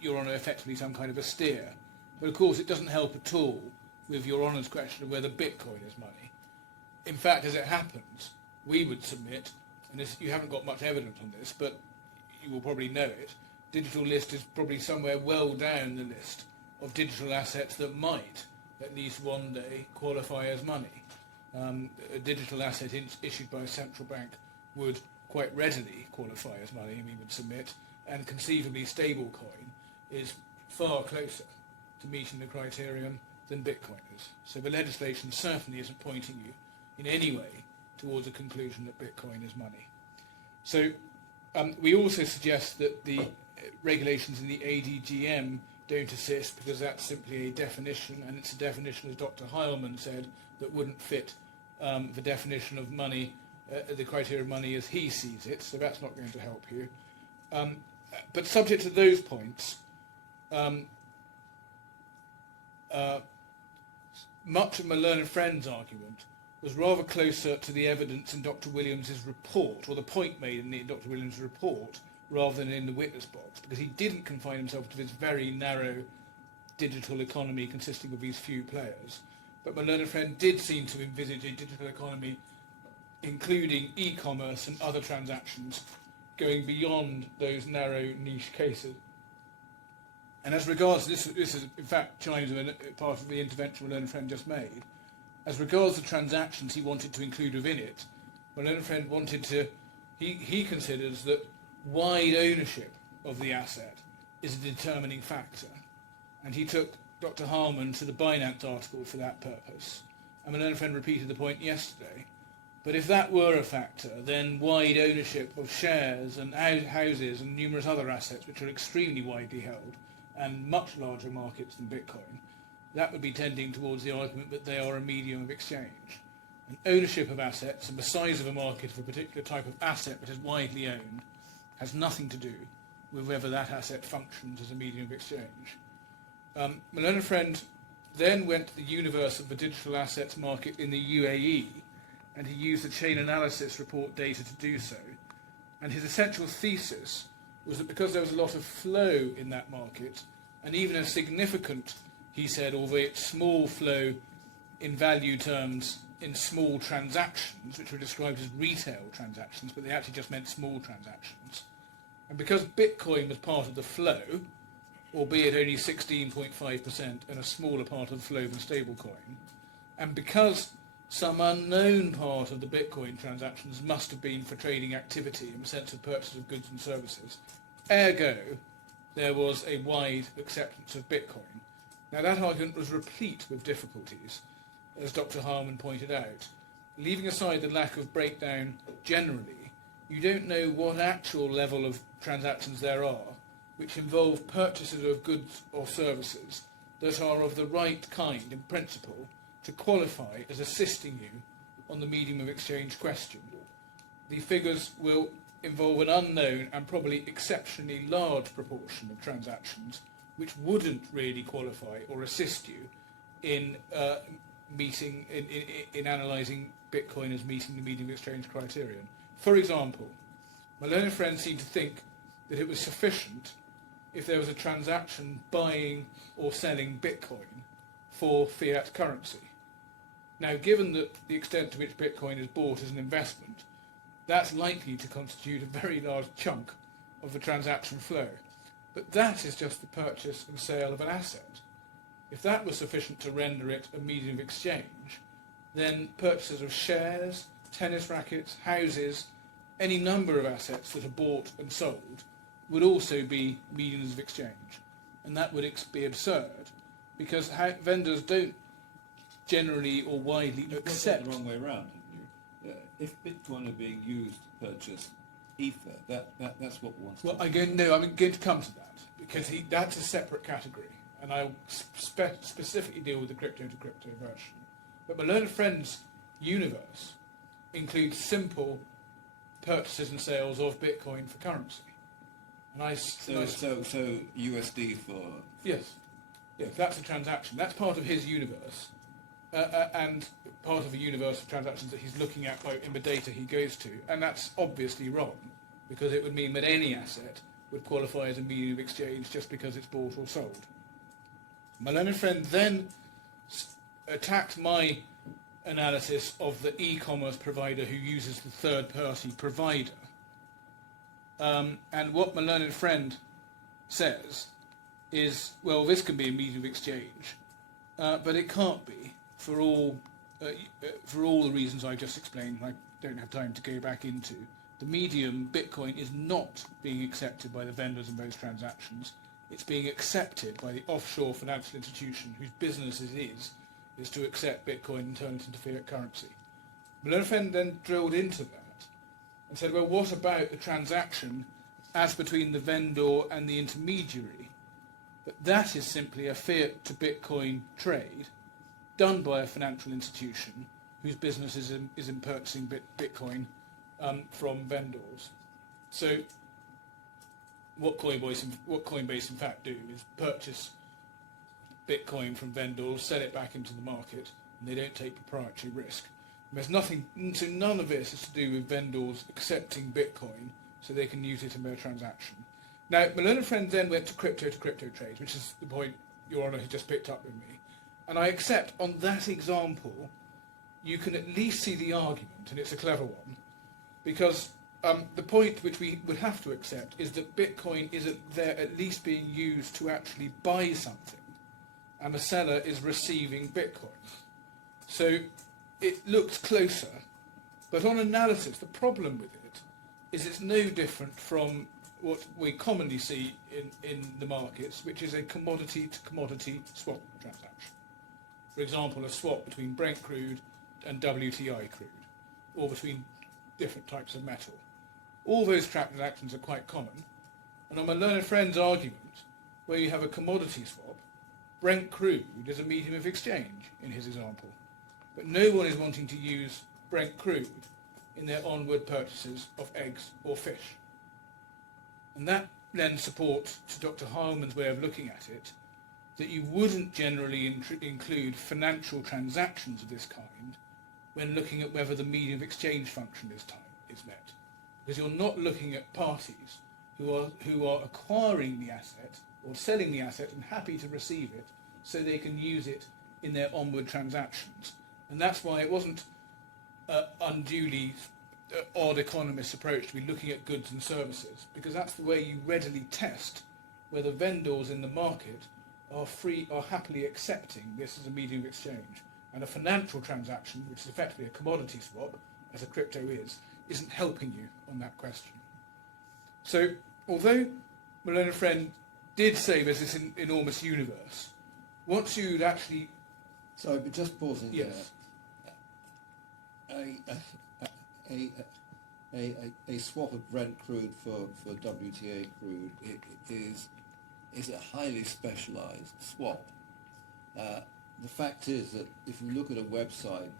Your Honour effectively some kind of a steer. But of course it doesn't help at all with Your Honour's question of whether Bitcoin is money. In fact, as it happens, we would submit, and you haven't got much evidence on this, but you will probably know it, digital list is probably somewhere well down the list of digital assets that might, at least one day, qualify as money. A digital asset issued by a central bank would quite readily qualify as money, we would submit, and conceivably stablecoin is far closer to meeting the criterion than Bitcoin is. So the legislation certainly isn't pointing you in any way towards a conclusion that Bitcoin is money. So we also suggest that the regulations in the ADGM don't assist, because that's simply a definition, and it's a definition, as Dr. Heilman said, that wouldn't fit the definition of money, the criteria of money as he sees it, so that's not going to help you. But subject to those points, much of my learned friend's argument was rather closer to the evidence in Dr. Williams's report, or the point made in Dr. Williams' report, rather than in the witness box, because he didn't confine himself to this very narrow digital economy consisting of these few players. But my learned friend did seem to envisage a digital economy including e-commerce and other transactions going beyond those narrow niche cases. And as regards, this is in fact chimes with part of the intervention my learned friend just made, as regards the transactions he wanted to include within it, my learned friend wanted to, he considers that wide ownership of the asset is a determining factor. And he took Dr. Harman to the Binance article for that purpose. And my learned friend repeated the point yesterday. But if that were a factor, then wide ownership of shares and houses and numerous other assets which are extremely widely held and much larger markets than Bitcoin, that would be tending towards the argument that they are a medium of exchange. And ownership of assets and the size of a market for a particular type of asset that is widely owned has nothing to do with whether that asset functions as a medium of exchange. My learned friend then went to the universe of the digital assets market in the UAE, and he used the chain analysis report data to do so. And his essential thesis was that because there was a lot of flow in that market, and even a significant, he said, albeit small flow in value terms in small transactions, which were described as retail transactions, but they actually just meant small transactions. And because Bitcoin was part of the flow, albeit only 16.5% and a smaller part of the flow than stablecoin, and because some unknown part of the Bitcoin transactions must have been for trading activity in the sense of purchase of goods and services, ergo, there was a wide acceptance of Bitcoin. Now that argument was replete with difficulties, as Dr. Harman pointed out. Leaving aside the lack of breakdown generally, you don't know what actual level of transactions there are which involve purchases of goods or services that are of the right kind in principle to qualify as assisting you on the medium of exchange question. The figures will involve an unknown and probably exceptionally large proportion of transactions which wouldn't really qualify or assist you in analysing Bitcoin as meeting the medium of exchange criterion. For example, my learned friend seemed to think that it was sufficient if there was a transaction buying or selling Bitcoin for fiat currency. Now, given that the extent to which Bitcoin is bought as an investment, that's likely to constitute a very large chunk of the transaction flow. But that is just the purchase and sale of an asset. If that was sufficient to render it a medium of exchange, then purchases of shares, tennis rackets, houses, any number of assets that are bought and sold would also be mediums of exchange. And that would be absurd, because vendors don't generally or widely You've got accept... it the wrong way around, haven't you? If Bitcoin are being used to purchase ether, that's what we want to Well, talk I'm going to come to that, because that's a separate category, and I'll specifically deal with the crypto-to-crypto version. But my learned friend's universe includes simple purchases and sales of Bitcoin for currency. And So USD for... Yes, that's a transaction. That's part of his universe, and part of a universe of transactions that he's looking at in the data he goes to. And that's obviously wrong, because it would mean that any asset would qualify as a medium of exchange just because it's bought or sold. My learned friend then attacked my analysis of the e-commerce provider who uses the third-party provider. And what my learned friend says is, well, this can be a medium of exchange, but it can't be for all the reasons I just explained. I don't have time to go back into. The medium, Bitcoin, is not being accepted by the vendors in those transactions. It's being accepted by the offshore financial institution whose business it is to accept Bitcoin and turn it into fiat currency. My learned friend then drilled into that and said, well, what about the transaction as between the vendor and the intermediary? But that is simply a fiat to Bitcoin trade done by a financial institution whose business is in purchasing Bitcoin from vendors. So what Coinbase in fact do is purchase Bitcoin from vendors, sell it back into the market, and they don't take proprietary risk. There's nothing, so none of this is to do with vendors accepting Bitcoin so they can use it in their transaction. Now, my learned friend then went to crypto trades, which is the point Your Honour has just picked up with me. And I accept on that example, you can at least see the argument, and it's a clever one, because the point which we would have to accept is that Bitcoin is there at least being used to actually buy something, and the seller is receiving Bitcoin. So it looks closer, but on analysis, the problem with it is it's no different from what we commonly see in the markets, which is a commodity-to-commodity swap transaction. For example, a swap between Brent crude and WTI crude, or between different types of metal. All those transactions are quite common, and on my learned friend's argument, where you have a commodity swap, Brent crude is a medium of exchange in his example, but no one is wanting to use Brent crude in their onward purchases of eggs or fish. And that then supports, to Dr. Heilman's way of looking at it, that you wouldn't generally include financial transactions of this kind when looking at whether the medium of exchange function is met. Because you're not looking at parties who are acquiring the asset or selling the asset and happy to receive it so they can use it in their onward transactions. And that's why it wasn't unduly odd economist approach to be looking at goods and services, because that's the way you readily test whether vendors in the market are happily accepting this as a medium of exchange. And a financial transaction, which is effectively a commodity swap, as a crypto isn't helping you on that question. So, although my learned friend did say there's this enormous universe, once you'd actually... Sorry, but just pausing there. Yes. A swap of Brent crude for WTA crude is a highly specialised swap. The fact is that if you look at a website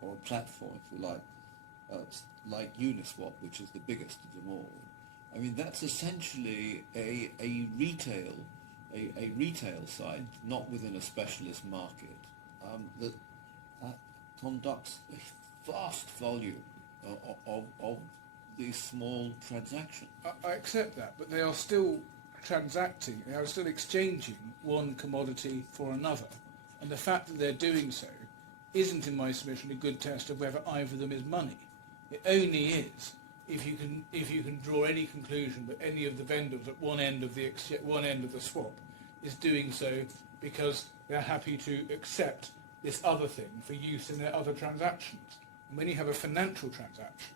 or a platform, if you like Uniswap, which is the biggest of them all, I mean that's essentially a retail site, not within a specialist market, that conducts a vast volume of these small transactions. I accept that, but they are still transacting, they are still exchanging one commodity for another. And the fact that they're doing so isn't, in my submission, a good test of whether either of them is money. It only is if you can draw any conclusion that any of the vendors at one end of the swap is doing so because they're happy to accept this other thing for use in their other transactions. And when you have a financial transaction,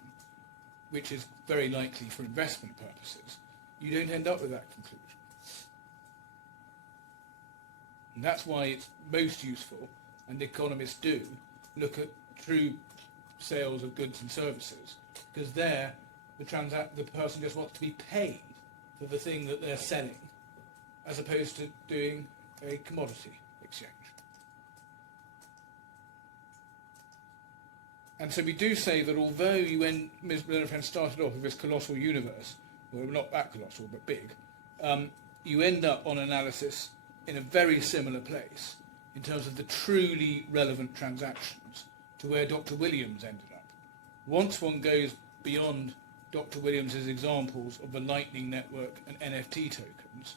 which is very likely for investment purposes, you don't end up with that conclusion. And that's why it's most useful, and economists do, look at true sales of goods and services, because there the person just wants to be paid for the thing that they're selling, as opposed to doing a commodity exchange. And so we do say that although Ms. Blennerfan started off with this colossal universe, well, not that colossal, but big, you end up on analysis in a very similar place in terms of the truly relevant transactions to where Dr. Williams ended up. Once one goes beyond Dr. Williams's examples of the Lightning Network and NFT tokens,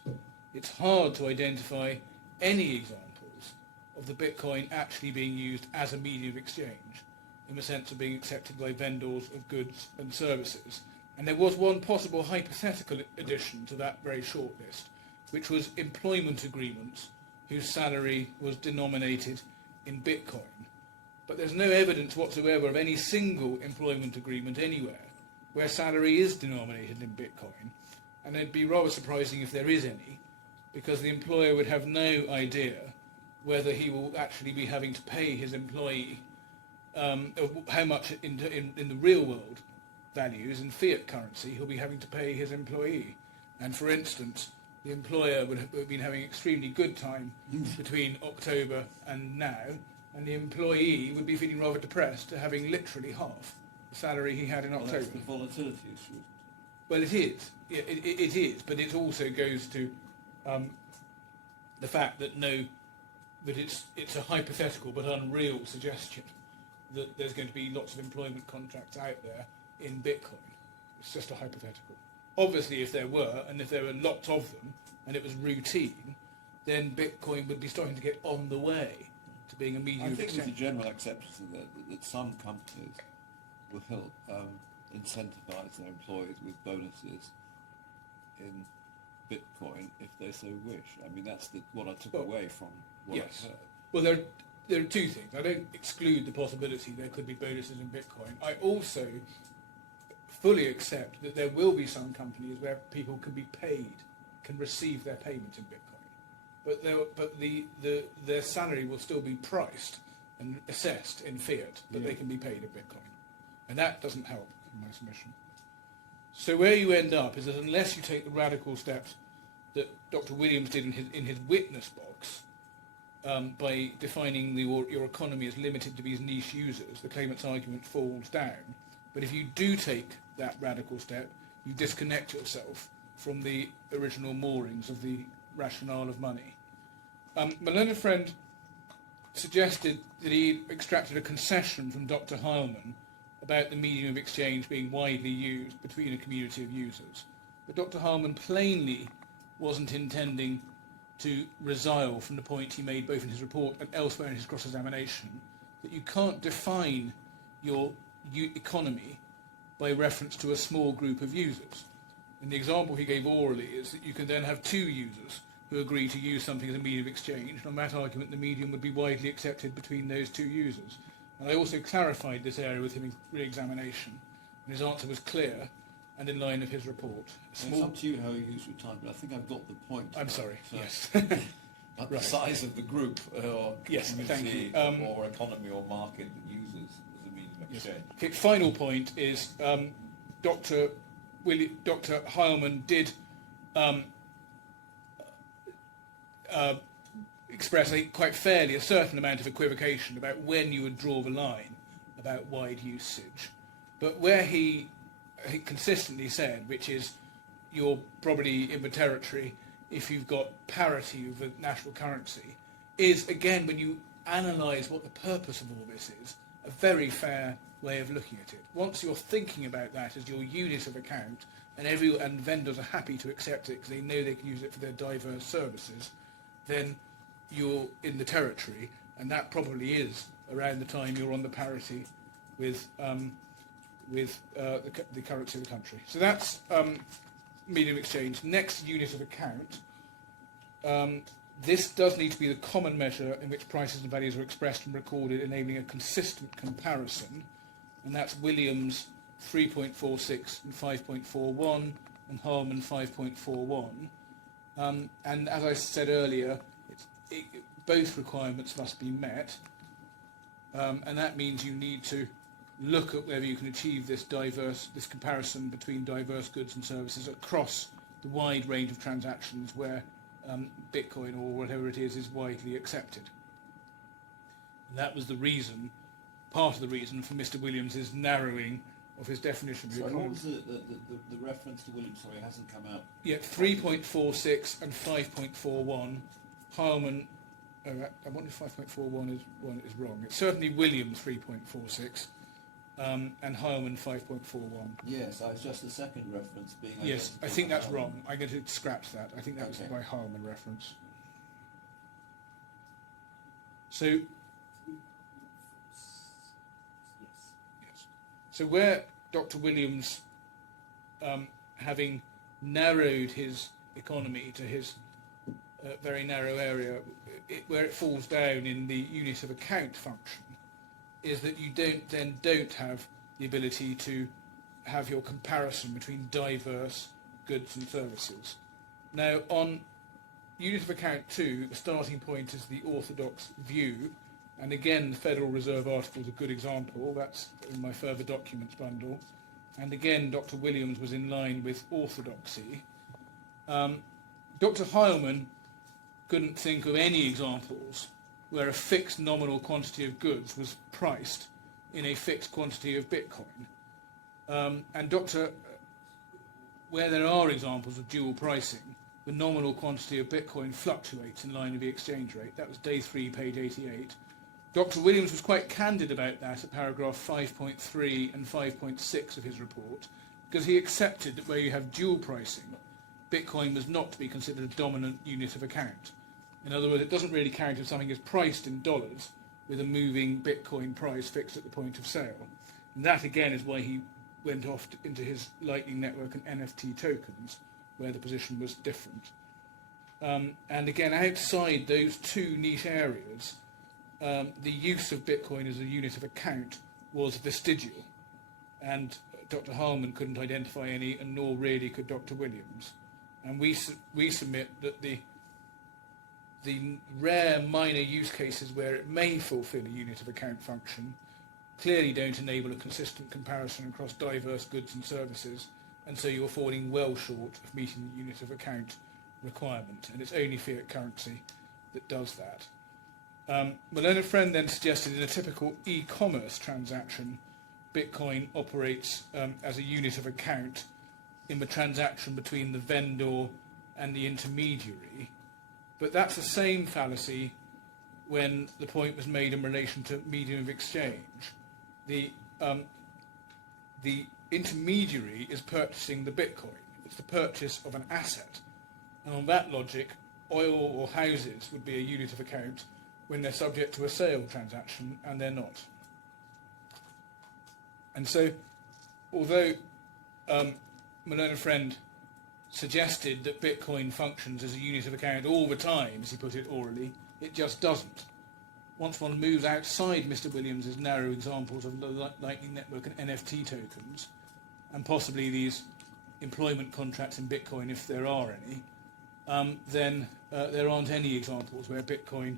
it's hard to identify any examples of the Bitcoin actually being used as a medium of exchange, in the sense of being accepted by vendors of goods and services. And there was one possible hypothetical addition to that very short list, which was employment agreements whose salary was denominated in Bitcoin. But there's no evidence whatsoever of any single employment agreement anywhere where salary is denominated in Bitcoin. And it'd be rather surprising if there is any, because the employer would have no idea whether he will actually be having to pay his employee how much in the real world values in fiat currency he'll be having to pay his employee. And for instance, the employer would have been having extremely good time between October and now, and the employee would be feeling rather depressed to having literally half the salary he had in October. That's the volatility issue. Well, it is. It is, but it also goes to the fact that it's a hypothetical but unreal suggestion that there's going to be lots of employment contracts out there in Bitcoin. It's just a hypothetical. Obviously, if there were, and if there were lots of them, and it was routine, then Bitcoin would be starting to get on the way to being a medium of I think exchange. there's a general acceptance of that some companies will help incentivise their employees with bonuses in Bitcoin if they so wish. I mean, that's what I took away from what Yes. I heard. Well, there are two things. I don't exclude the possibility there could be bonuses in Bitcoin. I also fully accept that there will be some companies where people can be paid, can receive their payment in Bitcoin, but their salary will still be priced and assessed in fiat, but they can be paid in Bitcoin, and that doesn't help in my submission. So where you end up is that unless you take the radical steps that Dr. Williams did in his witness box, by defining your economy as limited to these niche users, the claimant's argument falls down. But if you do take that radical step, you disconnect yourself from the original moorings of the rationale of money. My learned friend suggested that he extracted a concession from Dr. Heilman about the medium of exchange being widely used between a community of users. But Dr. Heilman plainly wasn't intending to resile from the point he made both in his report and elsewhere in his cross-examination, that you can't define your economy by reference to a small group of users. And the example he gave orally is that you can then have two users who agree to use something as a medium of exchange, and on that argument the medium would be widely accepted between those two users. And I also clarified this area with him in re-examination, and his answer was clear and in line with his report. It's up to you how you use your time, but I think I've got the point. I'm sorry, So, yes. At Right. the size of the group or Yes, community thank you. or economy or market that uses as a medium of Yes. exchange. Okay, final point is Dr. Heilman did express, I think, quite fairly a certain amount of equivocation about when you would draw the line about wide usage. But where he consistently said, which is you're probably in the territory if you've got parity with the national currency, is, again, when you analyse what the purpose of all this is, a very fair way of looking at it. Once you're thinking about that as your unit of account, and vendors are happy to accept it because they know they can use it for their diverse services, then you're in the territory, and that probably is around the time you're on the parity with the currency of the country. So that's medium exchange. Next unit of account. This does need to be the common measure in which prices and values are expressed and recorded, enabling a consistent comparison, and that's Williams 3.46 and 5.41, and Harman 5.41. And as I said earlier, both requirements must be met, and that means you need to look at whether you can achieve this comparison between diverse goods and services across the wide range of transactions where Bitcoin or whatever it is widely accepted. And that was the reason, part of the reason for Mr. Williams' narrowing of his definition of Sorry, economy. what was the reference to Williams? Sorry, it hasn't come out. Yeah, 3.46 and 5.41. Harman, I wonder if 5.41 is wrong. It's certainly Williams 3.46 and Harman 5.41. Yes, it's just the second reference being... Yes, I think that's wrong. I'm going to scratch that. I think that was Okay. by Harman reference. So, yes. So where Dr. Williams, having narrowed his economy to his very narrow area, where it falls down in the unit of account function, is that you don't have the ability to have your comparison between diverse goods and services. Now, on unit of account 2, the starting point is the orthodox view, and again, the Federal Reserve article is a good example. That's in my further documents bundle. And again, Dr. Williams was in line with orthodoxy. Dr. Heilman couldn't think of any examples where a fixed nominal quantity of goods was priced in a fixed quantity of Bitcoin. Where there are examples of dual pricing, the nominal quantity of Bitcoin fluctuates in line with the exchange rate. That was day 3, page 88. Dr. Williams was quite candid about that at paragraph 5.3 and 5.6 of his report, because he accepted that where you have dual pricing, Bitcoin was not to be considered a dominant unit of account. In other words, it doesn't really count if something is priced in dollars with a moving Bitcoin price fixed at the point of sale. And that, again, is why he went off into his Lightning Network and NFT tokens, where the position was different. And again, outside those two niche areas, the use of Bitcoin as a unit of account was vestigial. And Dr. Harman couldn't identify any, and nor really could Dr. Williams. And we submit that the rare minor use cases where it may fulfill a unit of account function clearly don't enable a consistent comparison across diverse goods and services, and so you're falling well short of meeting the unit of account requirement, and it's only fiat currency that does that. My learned friend then suggested in a typical e-commerce transaction, Bitcoin operates as a unit of account in the transaction between the vendor and the intermediary. But that's the same fallacy when the point was made in relation to medium of exchange. The intermediary is purchasing the Bitcoin. It's the purchase of an asset. And on that logic, oil or houses would be a unit of account when they're subject to a sale transaction, and they're not. And so, although my learned friend suggested that Bitcoin functions as a unit of account all the time, as he put it orally, it just doesn't. Once one moves outside Mr. Williams' narrow examples of the Lightning Network and NFT tokens, and possibly these employment contracts in Bitcoin, if there are any, then there aren't any examples where Bitcoin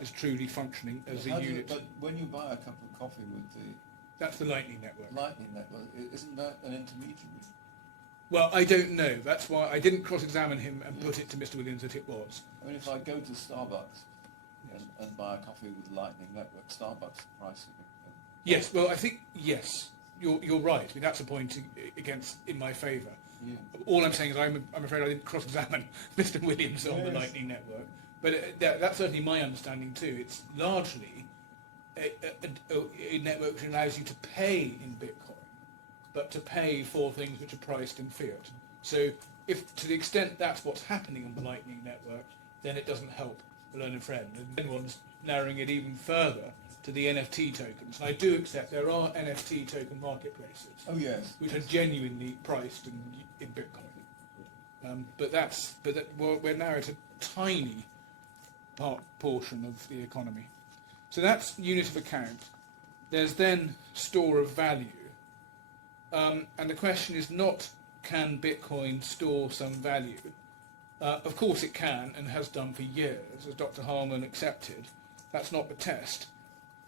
is truly functioning as a unit. But when you buy a cup of coffee with the That's the Lightning Network. Lightning Network, isn't that an intermediary? Well, I don't know. That's why I didn't cross-examine him and put it to Mr. Williams that it was. I mean, if I go to Starbucks and buy a coffee with Lightning Network, Starbucks pricing. Yes, well, I think, yes, you're right. I mean, that's a point in my favour. Yeah. All I'm saying is I'm afraid I didn't cross-examine Mr. Williams on the Lightning Network. But that's certainly my understanding too. It's largely a network which allows you to pay in Bitcoin, but to pay for things which are priced in fiat. So if to the extent that's what's happening on the Lightning Network, then it doesn't help the learned friend. And then one's narrowing it even further to the NFT tokens. And I do accept there are NFT token marketplaces which are genuinely priced in Bitcoin. But we're now at a tiny portion of the economy. So that's unit of account. There's then store of value. And the question is not, can Bitcoin store some value? Of course it can, and has done for years, as Dr. Harman accepted. That's not the test.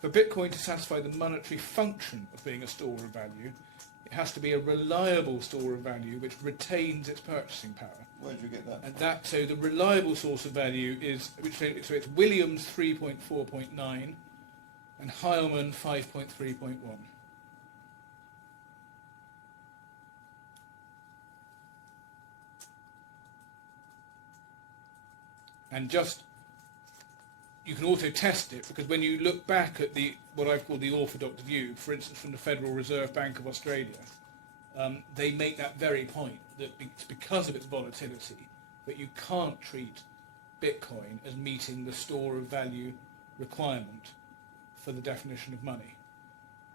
For Bitcoin to satisfy the monetary function of being a store of value, it has to be a reliable store of value which retains its purchasing power. Where did you get that? And so the reliable source of value is, so it's Williams 3.4.9 and Heilman 5.3.1. And just, you can also test it, because when you look back at what I call the orthodox view, for instance from the Federal Reserve Bank of Australia, they make that very point, that it's because of its volatility that you can't treat Bitcoin as meeting the store of value requirement for the definition of money.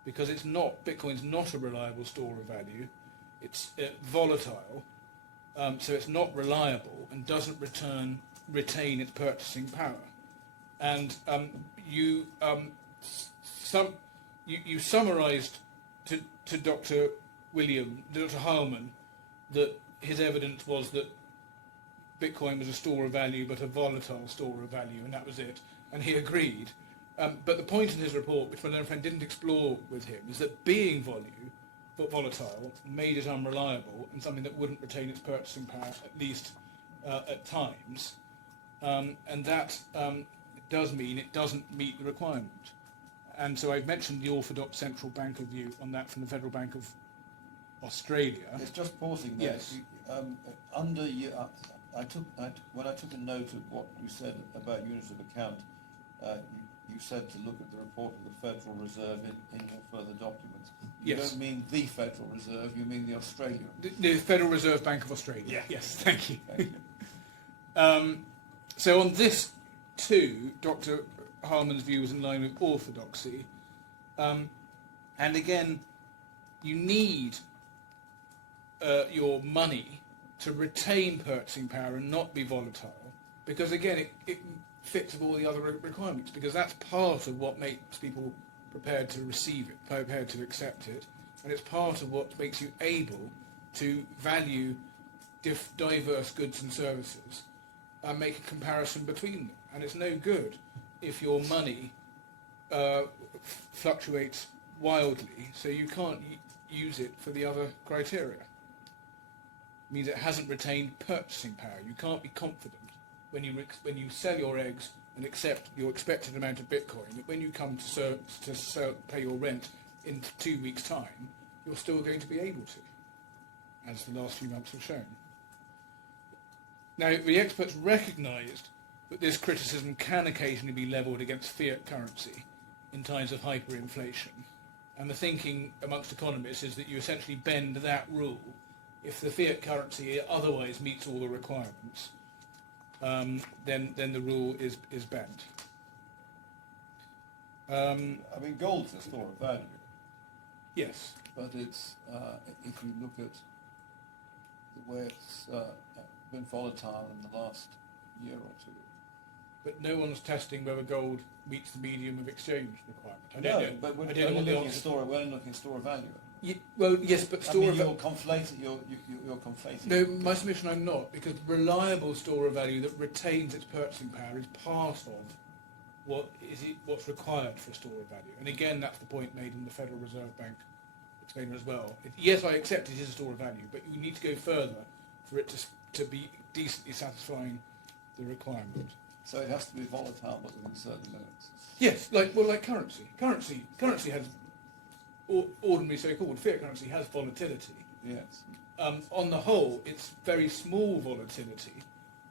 Because Bitcoin's not a reliable store of value, it's volatile, so it's not reliable and doesn't retain its purchasing power. And you summarised to Dr. Heilman, that his evidence was that Bitcoin was a store of value, but a volatile store of value, and that was it. And he agreed. But the point in his report, which my learned friend didn't explore with him, is that being volatile made it unreliable and something that wouldn't retain its purchasing power, at least at times. And that does mean it doesn't meet the requirement. And so I've mentioned the orthodox central banker view on that from the Federal Bank of Australia. It's just pausing there. Yes. When I took a note of what you said about units of account, you said to look at the report of the Federal Reserve in your further documents. You Yes. don't mean the Federal Reserve, you mean the Australian. The Federal Reserve Bank of Australia. Yeah. Yes, thank you. Thank you. So on this too, Dr. Harman's view was in line with orthodoxy. And again, you need your money to retain purchasing power and not be volatile, because again it fits with all the other requirements, because that's part of what makes people prepared to receive it, prepared to accept it, and it's part of what makes you able to value diverse goods and services and make a comparison between them. And it's no good if your money fluctuates wildly, so you can't use it for the other criteria. It means it hasn't retained purchasing power. You can't be confident when you sell your eggs and accept your expected amount of Bitcoin that when you come to pay your rent in 2 weeks' time, you're still going to be able to, as the last few months have shown. Now, the experts recognised that this criticism can occasionally be levelled against fiat currency in times of hyperinflation. And the thinking amongst economists is that you essentially bend that rule. If the fiat currency otherwise meets all the requirements, then the rule is bent. I mean, gold's a store of value, Yes. but it's if you look at the way it's been volatile in the last year or two. But no one's testing whether gold meets the medium of exchange requirement. I No, don't know. but we're I don't know only what the looking at answer- we're only looking at store of value. Well, yes, but I store mean, of you're conflating. You're conflating. No, my submission I'm not, because reliable store of value that retains its purchasing power is part of what's required for a store of value. And again, that's the point made in the Federal Reserve Bank explainer as well. Yes, I accept it is a store of value, but you need to go further for it to be decently satisfying the requirement. So it has to be volatile, but within certain limits. Yes, like currency. Currency has ordinary so-called fiat currency has volatility. Yes. On the whole, it's very small volatility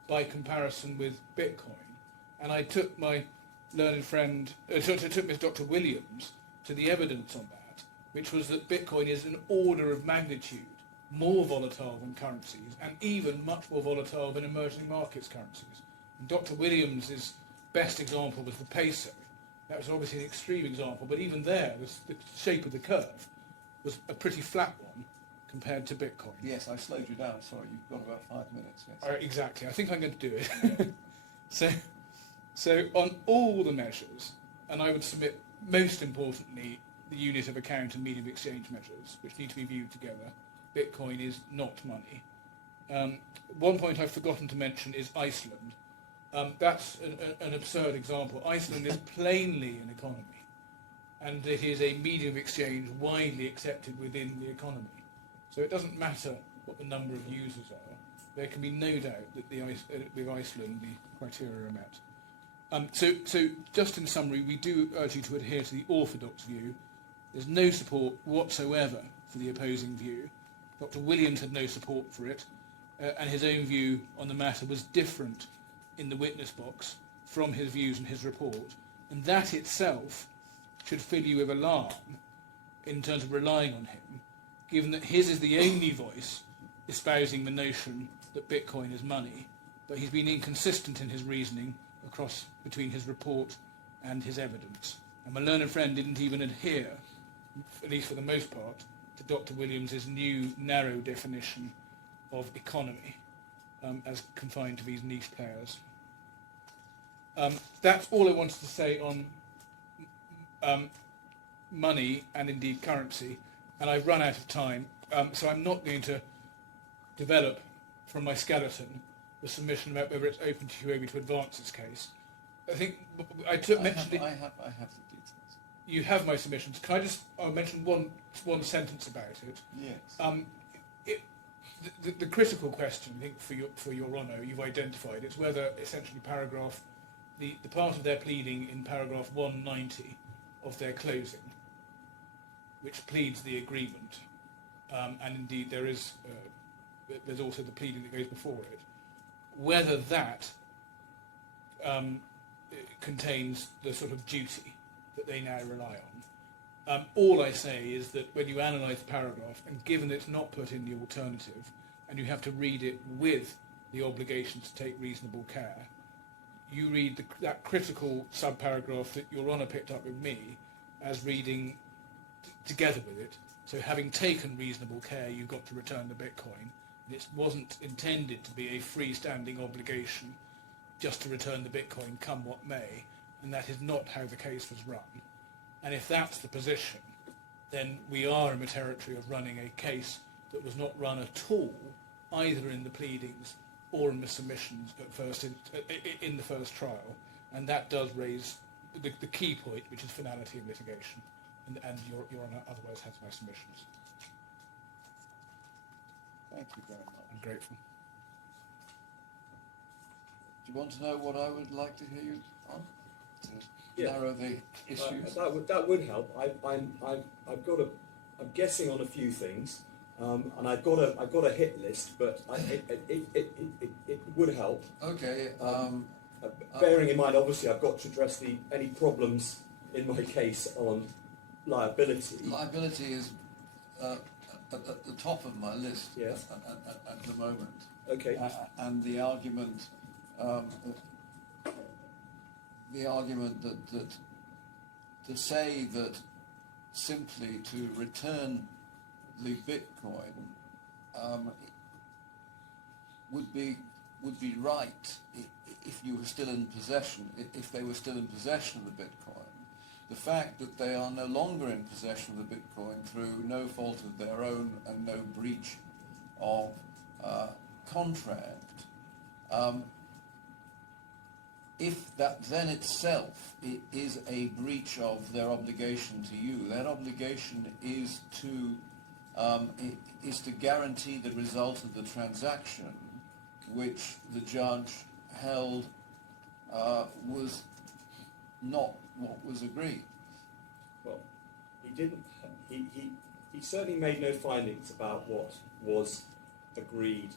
by comparison with Bitcoin. And I took my learned friend, took Miss Dr. Williams to the evidence on that, which was that Bitcoin is an order of magnitude more volatile than currencies, and even much more volatile than emerging markets currencies. And Dr. Williams's best example was the peso. That was obviously an extreme example, but even there, the shape of the curve was a pretty flat one compared to Bitcoin. Yes, I slowed you down. Sorry, you've got about 5 minutes. Yes. Exactly. I think I'm going to do it. So on all the measures, and I would submit most importantly the unit of account and medium of exchange measures, which need to be viewed together, Bitcoin is not money. One point I've forgotten to mention is Iceland. That's an absurd example. Iceland is plainly an economy, and it is a medium of exchange widely accepted within the economy. So it doesn't matter what the number of users are. There can be no doubt that with Iceland the criteria are met. So just in summary, we do urge you to adhere to the orthodox view. There's no support whatsoever for the opposing view. Dr. Williams had no support for it, and his own view on the matter was different in the witness box from his views in his report, and that itself should fill you with alarm in terms of relying on him, given that his is the only voice espousing the notion that Bitcoin is money, but he's been inconsistent in his reasoning between his report and his evidence. And my learned friend didn't even adhere, at least for the most part, to Dr. Williams's new narrow definition of economy as confined to these niche players. That's all I wanted to say on money and indeed currency, and I've run out of time, so I'm not going to develop from my skeleton the submission about whether it's open to HUOBI to advance this case. I think I mentioned it. I have the details. You have my submissions. Can I just mention one sentence about it? Yes. The critical question, I think, for your honour, you've identified, it's whether essentially the part of their pleading in paragraph 190 of their closing, which pleads the agreement, and indeed there's also the pleading that goes before it, whether that contains the sort of duty that they now rely on. All I say is that when you analyse the paragraph, and given that it's not put in the alternative, and you have to read it with the obligation to take reasonable care, you read that critical subparagraph that Your Honour picked up with me as reading together with it. So having taken reasonable care, you've got to return the Bitcoin. And it wasn't intended to be a freestanding obligation just to return the Bitcoin come what may, and that is not how the case was run. And if that's the position, then we are in the territory of running a case that was not run at all, either in the pleadings or in the submissions in the first trial, and that does raise the key point, which is finality of litigation, and Your Honour otherwise has my submissions. Thank you very much. I'm grateful. Do you want to know what I would like to hear you on to Yeah. narrow the issues? That would help. I'm guessing on a few things, and I've got a hit list, but it would help. Okay. Bearing in mind, obviously, I've got to address any problems in my case on liability. Liability is at the top of my list. Yes. At the moment. Okay. And the argument that to say that simply to return the Bitcoin would be right if you were still in possession, if they were still in possession of the Bitcoin. The fact that they are no longer in possession of the Bitcoin through no fault of their own and no breach of contract, if that then itself is a breach of their obligation to you, that obligation is to guarantee the result of the transaction, which the judge held was not what was agreed. Well, he didn't. He certainly made no findings about what was agreed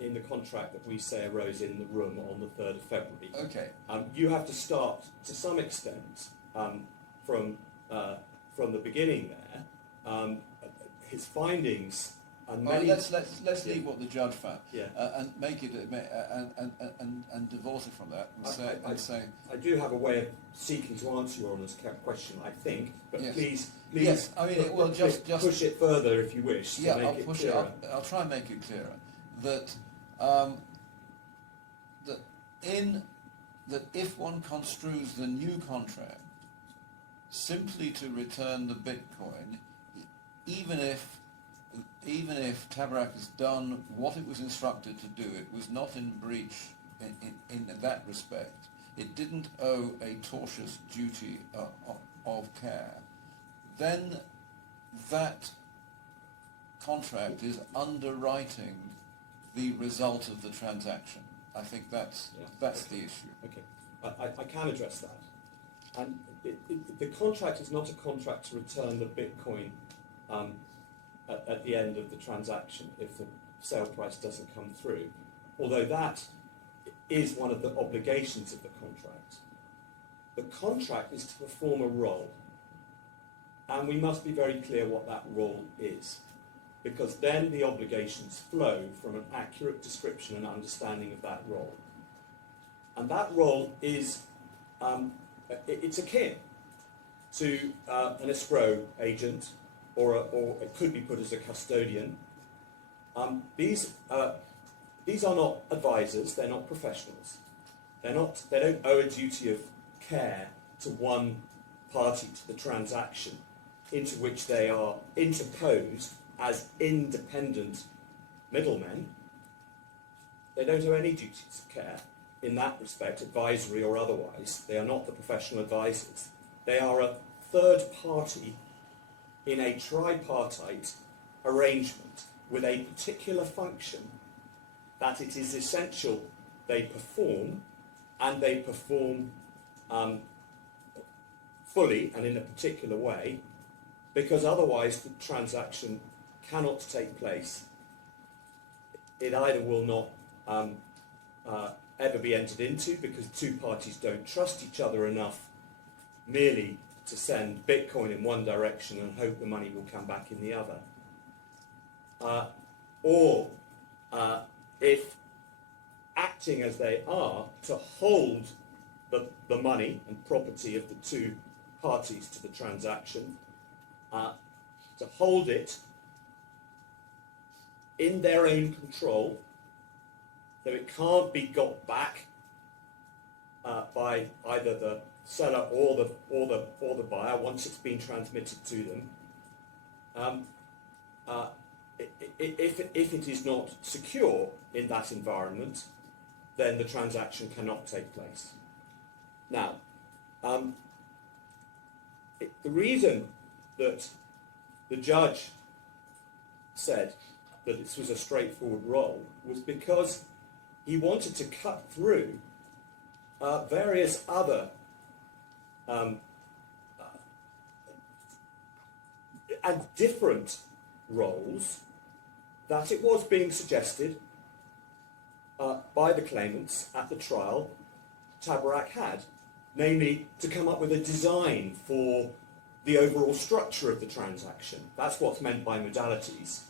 in the contract that we say arose in the room on the 3rd of February. Okay. You have to start to some extent from the beginning there. His findings. Well, let's leave what the judge found, Yeah. and make it and divorce it from that and say. I do have a way of seeking to answer Your Honour's question, I think, but Yes. please. Yes, I mean, well, just push it further if you wish. To Yeah, make I'll it push clearer. it. I'll try and make it clearer that that if one construes the new contract simply to return the Bitcoin, even if TABARAK has done what it was instructed to do, it was not in breach in that respect. It didn't owe a tortious duty of care. Then that contract is underwriting the result of the transaction. I think that's the issue. Okay, I can address that. And the contract is not a contract to return the Bitcoin at the end of the transaction if the sale price doesn't come through, although that is one of the obligations of the contract. The contract is to perform a role, and we must be very clear what that role is, because then the obligations flow from an accurate description and understanding of that role. And that role is, it's akin to an escrow agent, or it could be put as a custodian. These are not advisors, they're not professionals. They don't owe a duty of care to one party to the transaction into which they are interposed as independent middlemen. They don't owe any duties of care in that respect, advisory or otherwise. They are not the professional advisors. They are a third party in a tripartite arrangement with a particular function that it is essential they perform, and they perform fully and in a particular way, because otherwise the transaction cannot take place. It either will not ever be entered into because two parties don't trust each other enough merely to send Bitcoin in one direction and hope the money will come back in the other. Or if acting as they are to hold the money and property of the two parties to the transaction, to hold it in their own control, so it can't be got back by either the seller or the buyer once it's been transmitted to them. If it is not secure in that environment, then the transaction cannot take place. Now, the reason that the judge said that this was a straightforward role was because he wanted to cut through various other and different roles that it was being suggested by the claimants at the trial TABARAK had, namely to come up with a design for the overall structure of the transaction. That's what's meant by modalities.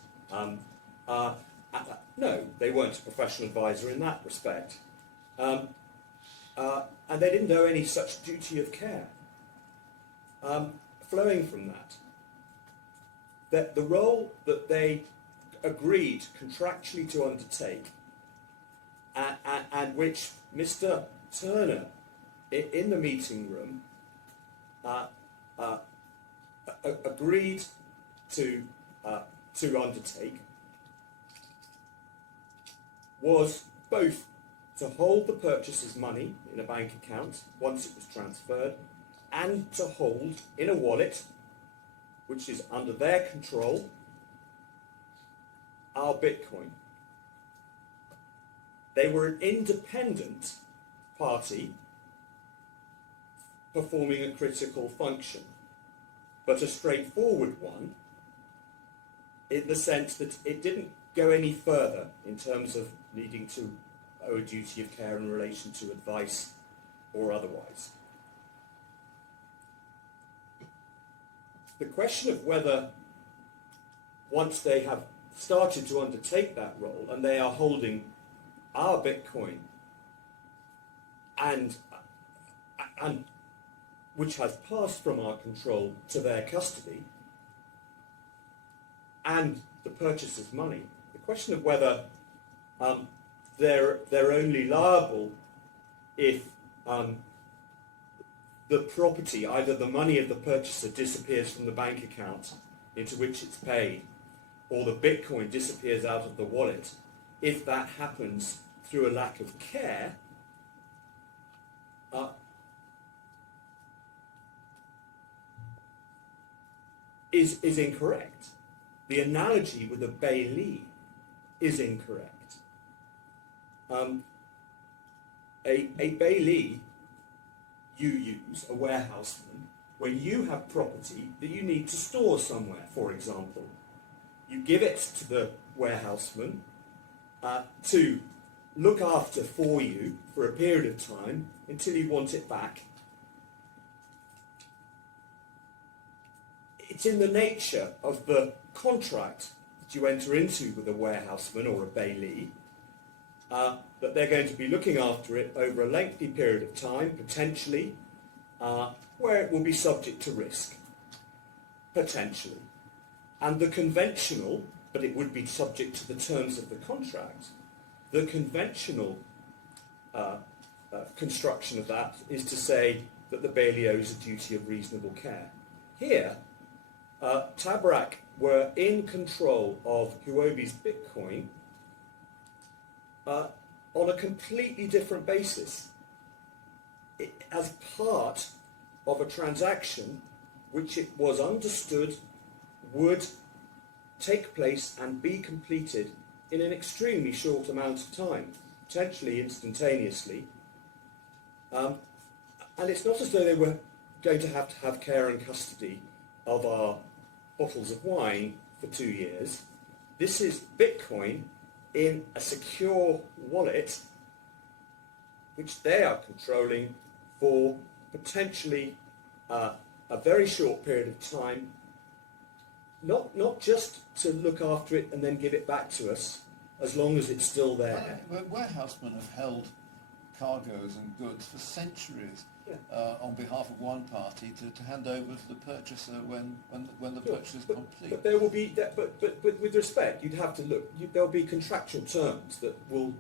No, they weren't a professional advisor in that respect. And they didn't know any such duty of care. Flowing from that the role that they agreed contractually to undertake, and which Mr. Turner in the meeting room agreed to undertake, was both to hold the purchaser's money in a bank account once it was transferred, and to hold in a wallet, which is under their control, our Bitcoin. They were an independent party performing a critical function, but a straightforward one in the sense that it didn't go any further in terms of needing to owe a duty of care in relation to advice or otherwise. The question of whether, once they have started to undertake that role and they are holding our Bitcoin and which has passed from our control to their custody, and the purchaser's money, the question of whether they're only liable if the property, either the money of the purchaser disappears from the bank account into which it's paid, or the Bitcoin disappears out of the wallet, if that happens through a lack of care, is incorrect. The analogy with a bailee is incorrect. A bailee you use, a warehouseman, when you have property that you need to store somewhere, for example. You give it to the warehouseman to look after for you for a period of time until you want it back. It's in the nature of the contract that you enter into with a warehouseman or a bailee that they're going to be looking after it over a lengthy period of time, potentially, where it will be subject to risk, potentially. And the conventional, but it would be subject to the terms of the contract, the conventional construction of that is to say that the bailee owes a duty of reasonable care. Here, TABARAK were in control of HUOBI's Bitcoin on a completely different basis, as part of a transaction which it was understood would take place and be completed in an extremely short amount of time, potentially instantaneously. And it's not as though they were going to have care and custody of our bottles of wine for 2 years. This is Bitcoin in a secure wallet which they are controlling for potentially a very short period of time, not just to look after it and then give it back to us as long as it's still there. Well, warehousemen have held cargoes and goods for centuries on behalf of one party to hand over to the purchaser when the purchase is complete. But there will be, but with respect, you'd have to look. There'll be contractual terms that will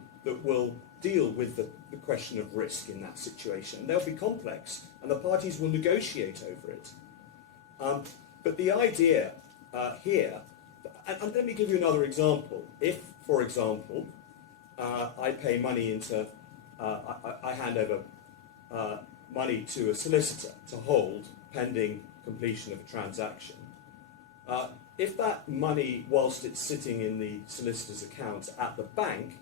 deal with the question of risk in that situation. They'll be complex, and the parties will negotiate over it. But the idea here, and let me give you another example. If, for example, I pay money into, I hand over money to a solicitor to hold pending completion of a transaction. If that money, whilst it's sitting in the solicitor's account at the bank,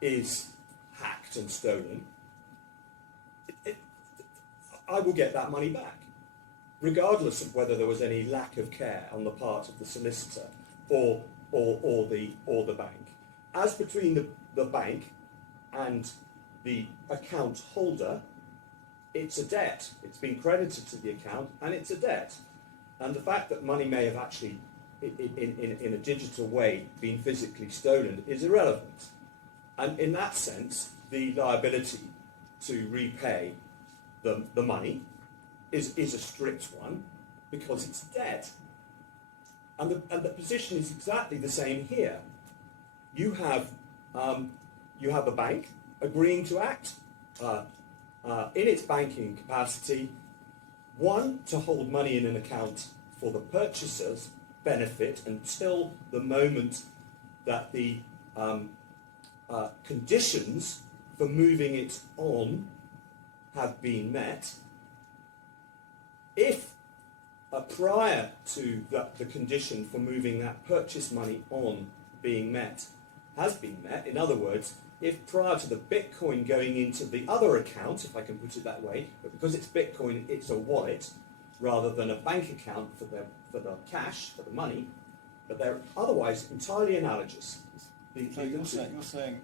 is hacked and stolen, I will get that money back, regardless of whether there was any lack of care on the part of the solicitor or the bank. As between the bank and the account holder, it's a debt. It's been credited to the account, and it's a debt. And the fact that money may have actually, in a digital way, been physically stolen is irrelevant. And in that sense, the liability to repay the money is a strict one, because it's debt. And the position is exactly the same here. You have a bank agreeing to act in its banking capacity, one, to hold money in an account for the purchaser's benefit until the moment that the conditions for moving it on have been met. If prior to the condition for moving that purchase money on being met has been met, in other words, if prior to the Bitcoin going into the other account, if I can put it that way, but because it's Bitcoin, it's a wallet rather than a bank account for the cash, for the money, but they're otherwise entirely analogous. So you're saying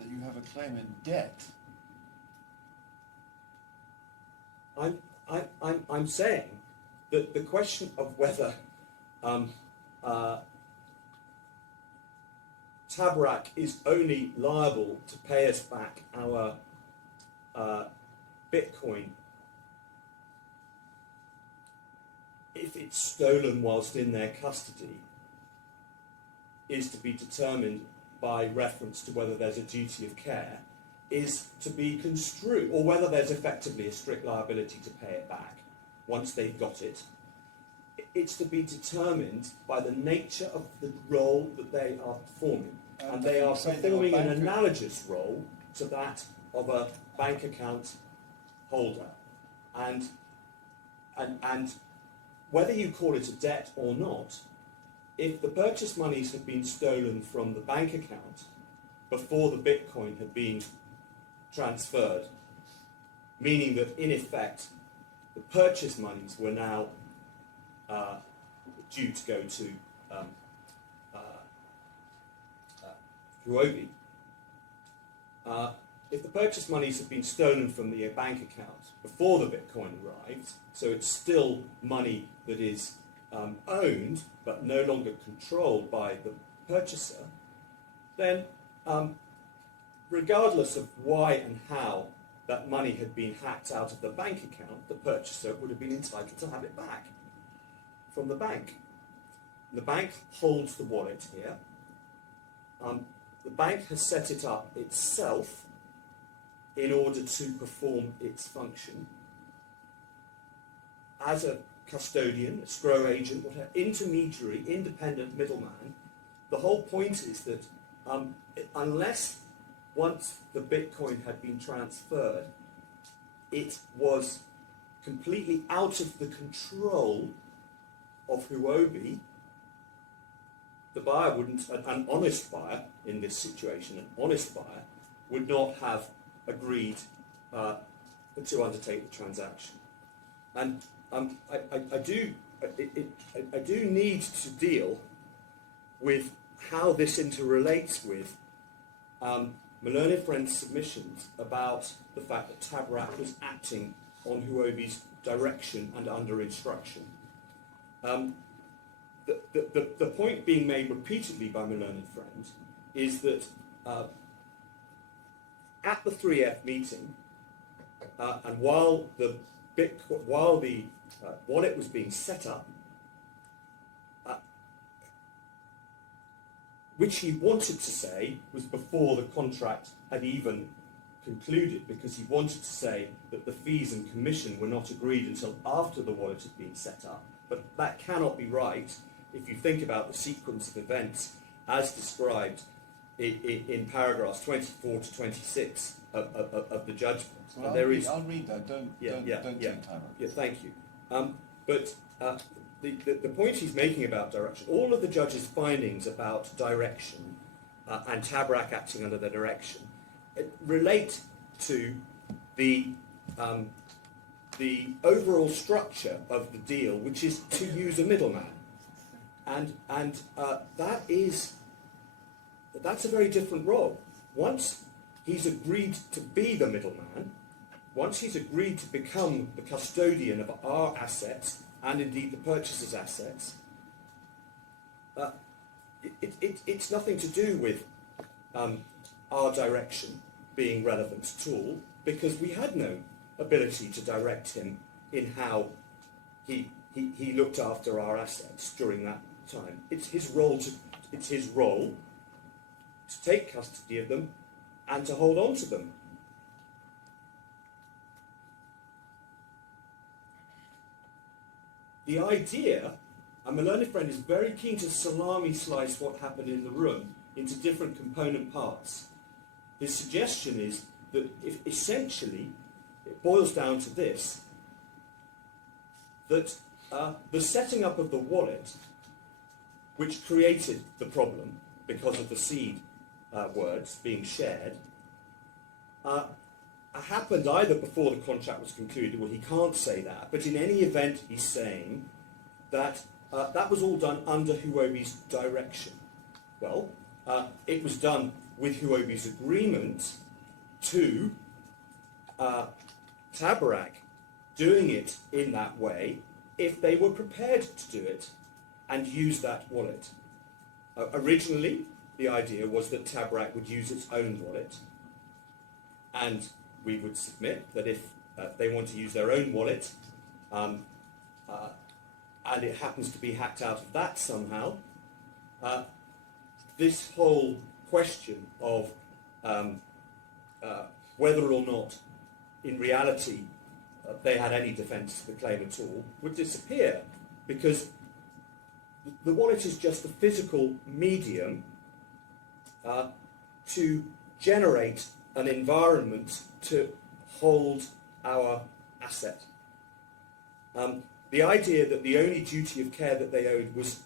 that you have a claim in debt? I'm saying that the question of whether TABARAK is only liable to pay us back our Bitcoin if it's stolen whilst in their custody is to be determined by reference to whether there's a duty of care, is to be construed, or whether there's effectively a strict liability to pay it back once they've got it, it's to be determined by the nature of the role that they are performing. And they are performing an analogous role to that of a bank account holder. And whether you call it a debt or not, if the purchase monies had been stolen from the bank account before the Bitcoin had been transferred, meaning that in effect the purchase monies were now due to go to HUOBI, if the purchase monies have been stolen from the bank account before the Bitcoin arrived, so it's still money that is owned but no longer controlled by the purchaser, then regardless of why and how that money had been hacked out of the bank account, the purchaser would have been entitled to have it back from the bank. The bank holds the wallet here. The bank has set it up itself in order to perform its function as a custodian, escrow agent, whatever, intermediary, independent middleman. The whole point is that unless once the Bitcoin had been transferred, it was completely out of the control of HUOBI, the buyer wouldn't, an honest buyer in this situation, an honest buyer would not have agreed to undertake the transaction. And I do need to deal with how this interrelates with my learned friend's submissions about the fact that TABARAK was acting on HUOBI's direction and under instruction. The point being made repeatedly by my learned friend is that at the 3F meeting, and while the wallet was being set up, which he wanted to say was before the contract had even concluded, because he wanted to say that the fees and commission were not agreed until after the wallet had been set up. But that cannot be right if you think about the sequence of events as described in paragraphs 24 to 26 of the judgment. Well, I'll read that. Don't take time. Yeah, thank you. But the point he's making about direction, all of the judge's findings about direction and TABARAK acting under their direction relate to the overall structure of the deal, which is to use a middleman, and that's a very different role. Once he's agreed to be the middleman, once he's agreed to become the custodian of our assets and indeed the purchaser's assets, it's nothing to do with our direction being relevant at all, because we had no ability to direct him in how he looked after our assets during that time. It's his role to take custody of them and to hold on to them. The idea, and my learned friend is very keen to salami slice what happened in the room into different component parts. His suggestion is that if essentially it boils down to this, that the setting up of the wallet, which created the problem because of the seed words being shared, happened either before the contract was concluded, well, he can't say that, but in any event he's saying that that was all done under HUOBI's direction. Well, it was done with HUOBI's agreement to TABARAK doing it in that way if they were prepared to do it and use that wallet. Originally, the idea was that TABARAK would use its own wallet, and we would submit that if they want to use their own wallet, and it happens to be hacked out of that somehow, this whole question of whether or not in reality they had any defence to the claim at all would disappear, because the wallet is just the physical medium to generate an environment to hold our asset. The idea that the only duty of care that they owed was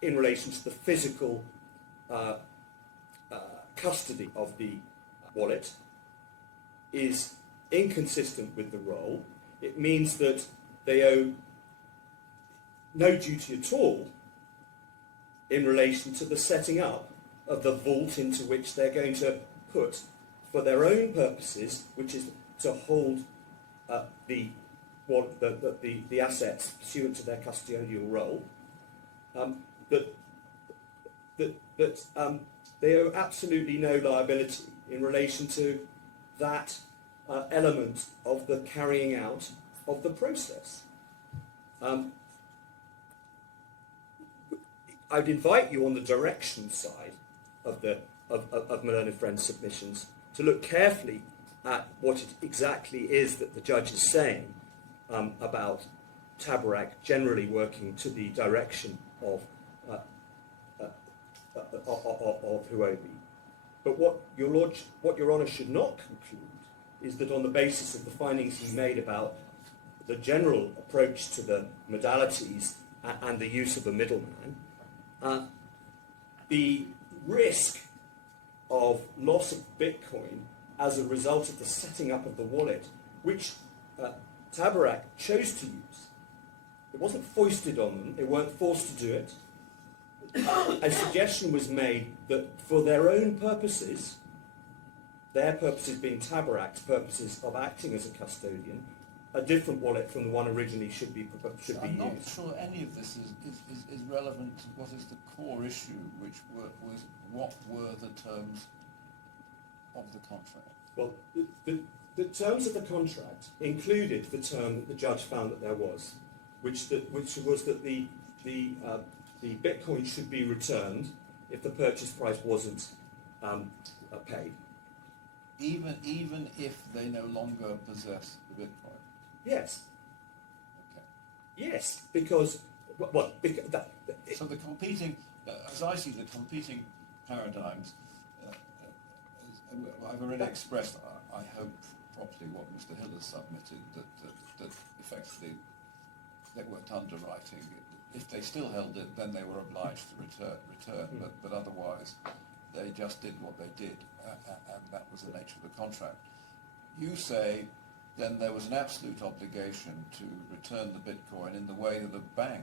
in relation to the physical custody of the wallet is inconsistent with the role. It means that they owe no duty at all in relation to the setting up of the vault into which they're going to put, for their own purposes, which is to hold the assets pursuant to their custodial role, they owe absolutely no liability in relation to that element of the carrying out of the process. I'd invite you on the direction side of Malone & Friends submissions to look carefully at what it exactly is that the judge is saying about TABARAK generally working to the direction of HUOBI. But what Your Honour should not conclude is that on the basis of the findings he made about the general approach to the modalities and the use of a middleman, the risk of loss of Bitcoin as a result of the setting up of the wallet, which TABARAK chose to use. It wasn't foisted on them, they weren't forced to do it. A suggestion was made that for their own purposes, their purposes being TABARAK's purposes of acting as a custodian, a different wallet from the one originally should be used. I'm not sure any of this is relevant to what is the core issue, which was what were the terms of the contract. Well, the terms of the contract included the term that the judge found that there was, which was that the Bitcoin should be returned if the purchase price wasn't paid. Even if they no longer possess the Bitcoin. Yes. Okay. Yes, because So the competing, as I see the competing paradigms, I've already expressed, I hope properly, what Mr. Hill has submitted, that effectively they weren't underwriting. If they still held it, then they were obliged to return. But otherwise, they just did what they did, and that was the nature of the contract. You say then there was an absolute obligation to return the Bitcoin in the way that a bank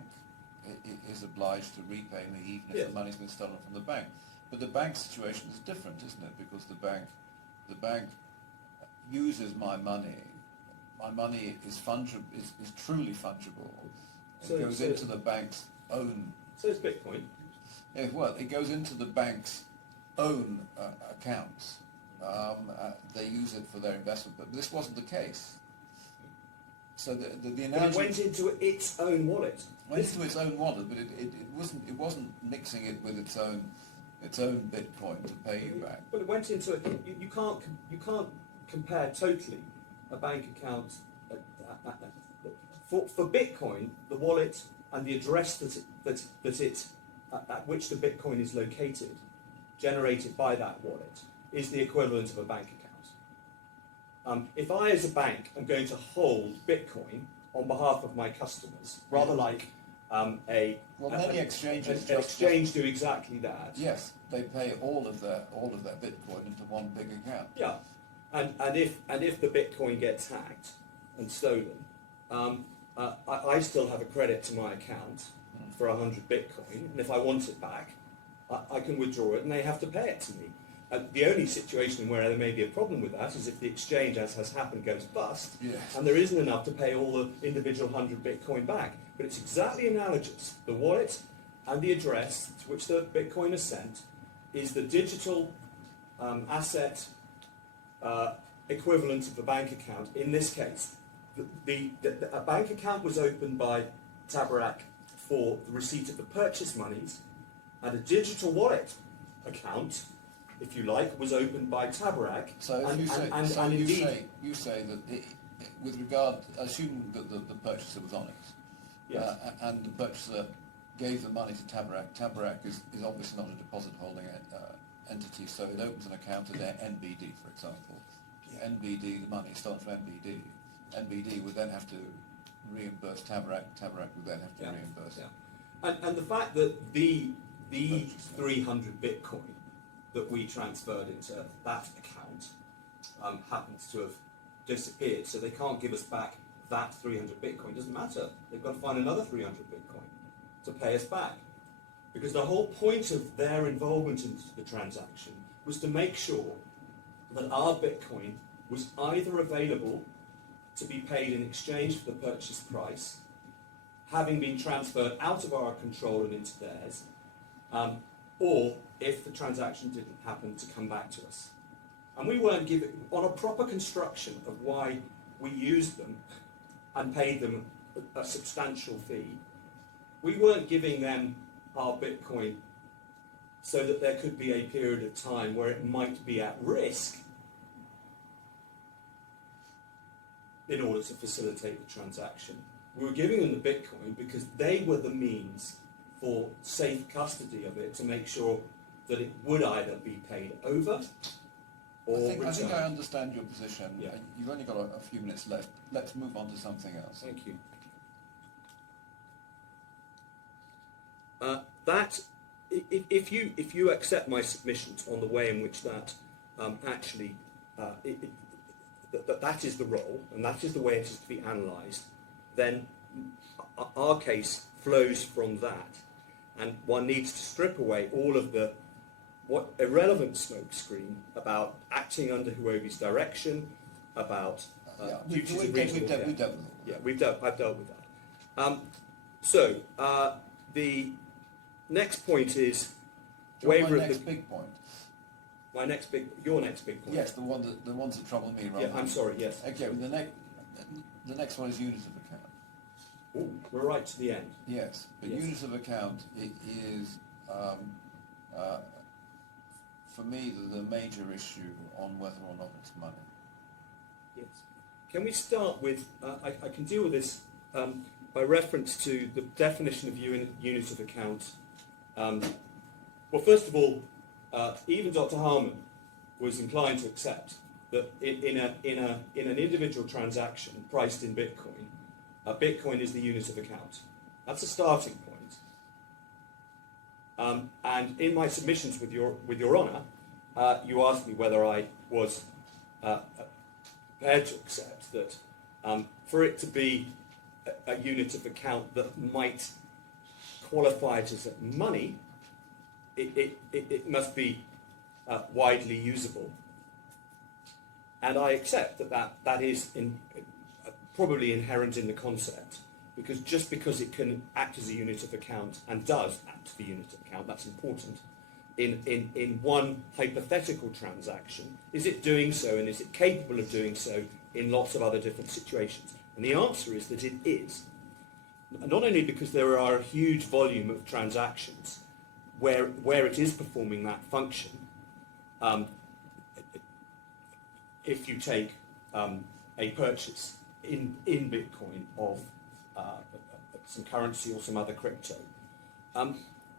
is obliged to repay me even if the money's been stolen from the bank. But the bank situation is different, isn't it? Because the bank uses my money. My money is fungible, is truly fungible. It goes into the bank's own. So it's Bitcoin. Yeah, well, it goes into the bank's own accounts. They use it for their investment, but this wasn't the case. So the analogy, it went into its own wallet. Went into its own wallet, but it wasn't mixing it with its own Bitcoin to pay you back. But it went into it. You can't compare totally a bank account for Bitcoin. The wallet and the address at which the Bitcoin is located, generated by that wallet, is the equivalent of a bank account. If I, as a bank, am going to hold Bitcoin on behalf of my customers, rather like many exchanges exchange do exactly that. Yes, they pay all of their Bitcoin into one big account. Yeah, and if the Bitcoin gets hacked and stolen, I still have a credit to my account for 100 Bitcoin, and if I want it back, I can withdraw it, and they have to pay it to me. The only situation where there may be a problem with that is if the exchange, as has happened, goes bust, and there isn't enough to pay all the individual 100 Bitcoin back. But it's exactly analogous. The wallet and the address to which the Bitcoin is sent is the digital asset equivalent of the bank account. In this case, a bank account was opened by TABARAK for the receipt of the purchase monies, and a digital wallet account, if you like, was opened by TABARAK. So you say that with regard, assuming that the purchaser was honest, Yes. and the purchaser gave the money to TABARAK. TABARAK is obviously not a deposit holding entity, so it opens an account at NBD, for example. NBD, the money starts from NBD. NBD would then have to reimburse TABARAK. TABARAK would then have to reimburse. Yeah. And the fact that the 300 Bitcoin that we transferred into that account happens to have disappeared, so they can't give us back that 300 Bitcoin. Doesn't matter. They've got to find another 300 Bitcoin to pay us back. Because the whole point of their involvement in the transaction was to make sure that our Bitcoin was either available to be paid in exchange for the purchase price, having been transferred out of our control and into theirs, or if the transaction didn't happen, to come back to us. And we weren't given, on a proper construction of why we used them and paid them a substantial fee, we weren't giving them our Bitcoin so that there could be a period of time where it might be at risk in order to facilitate the transaction. We were giving them the Bitcoin because they were the means for safe custody of it, to make sure that it would either be paid over or returned. I think I understand your position. Yeah. You've only got a few minutes left. Let's move on to something else. Thank you. If you accept my submissions on the way in which that that is the role and that is the way it is to be analysed, then our case flows from that, and one needs to strip away all of the irrelevant smokescreen about acting under HUOBI's direction, about duties of reasonable care. We've dealt with all that. I've dealt with that. The next point is waiver of the big point. your next big point. Yes, the ones that trouble me. Yeah, I'm sorry. Yes. Okay. The next one is units of account. Ooh, we're right to the end. Yes, but Yes. units of account is for me the major issue on whether or not it's money. Yes. Can we start with? I can deal with this by reference to the definition of unit of account. Well, first of all, even Dr. Harman was inclined to accept that in an individual transaction priced in Bitcoin, Bitcoin is the unit of account. That's a starting point. And in my submissions with your honour, you asked me whether I was prepared to accept that for it to be a unit of account that might qualify it as money, it must be widely usable. And I accept that is probably inherent in the concept, because just because it can act as a unit of account, and does act as a unit of account, that's important, in one hypothetical transaction, is it doing so, and is it capable of doing so in lots of other different situations? And the answer is that it is. Not only because there are a huge volume of transactions where it is performing that function. If you take a purchase in Bitcoin of some currency or some other crypto,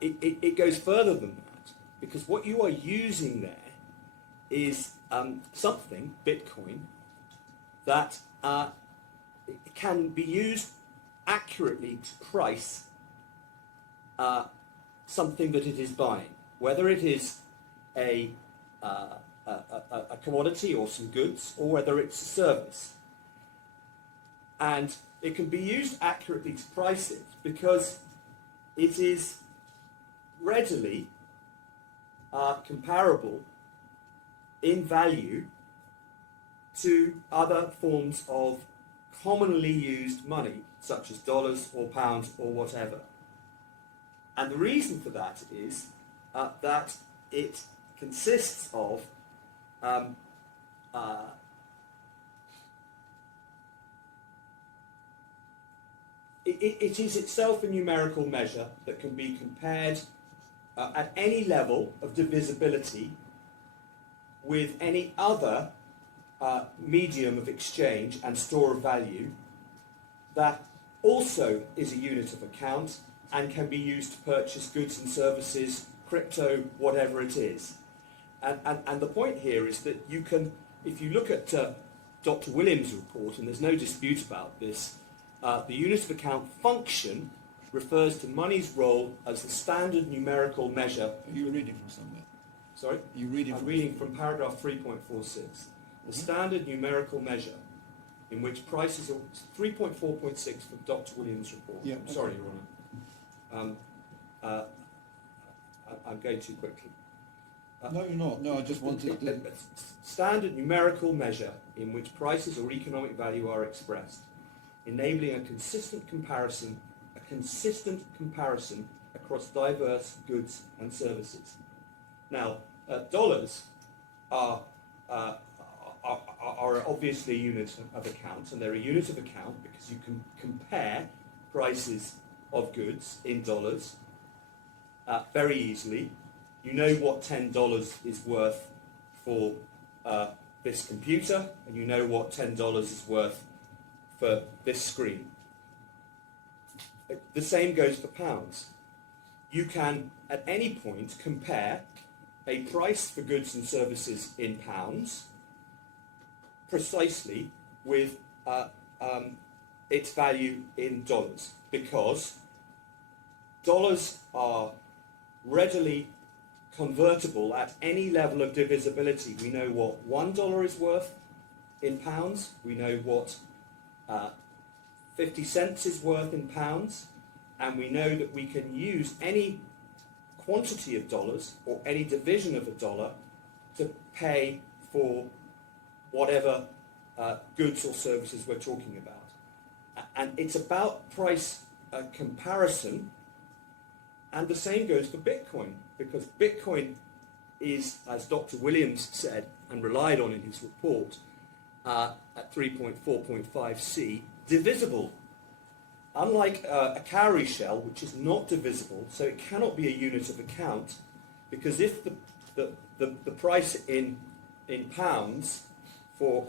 it goes further than that, because what you are using there is something, Bitcoin, that can be used accurately to price something that it is buying, whether it is a commodity or some goods, or whether it's a service. And it can be used accurately to price it because it is readily comparable in value to other forms of commonly used money, such as dollars or pounds or whatever. And the reason for that is that it consists of it is itself a numerical measure that can be compared at any level of divisibility with any other medium of exchange and store of value that also is a unit of account and can be used to purchase goods and services, crypto, whatever it is. And the point here is that you can, if you look at Dr. Williams' report, and there's no dispute about this, the unit of account function refers to money's role as the standard numerical measure. Are you reading from somewhere? Sorry? I'm reading from paragraph 3.46. The standard numerical measure in which prices are 3.4.6 from Dr. Williams' report. Yeah, I'm sorry, Your Honour. I'm going too quickly. No, you're not. No, I just wanted to... Standard numerical measure in which prices or economic value are expressed, enabling a consistent comparison across diverse goods and services. Now, dollars are obviously a unit of account, and they're a unit of account because you can compare prices of goods in dollars very easily. You know what $10 is worth for this computer, and you know what $10 is worth for this screen. The same goes for pounds. You can, at any point, compare a price for goods and services in pounds precisely with its value in dollars, because dollars are readily convertible at any level of divisibility. We know what $1 is worth in pounds, we know what 50 cents is worth in pounds, and we know that we can use any quantity of dollars or any division of a dollar to pay for whatever goods or services we're talking about. And it's about price comparison, and the same goes for Bitcoin, because Bitcoin is, as Dr. Williams said and relied on in his report at 3.4.5c, divisible. Unlike a cowrie shell, which is not divisible, so it cannot be a unit of account, because if the price in pounds for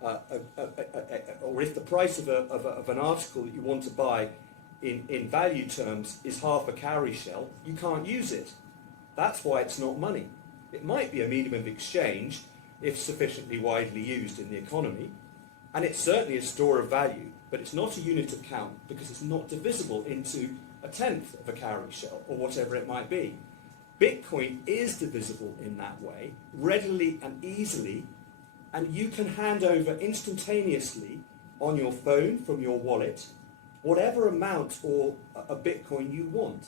or if the price of an article that you want to buy in value terms is half a cowrie shell, you can't use it. That's why it's not money. It might be a medium of exchange if sufficiently widely used in the economy, and it's certainly a store of value, but it's not a unit of count because it's not divisible into a tenth of a cowrie shell or whatever it might be. Bitcoin is divisible in that way, readily and easily, and you can hand over instantaneously on your phone from your wallet whatever amount or a Bitcoin you want.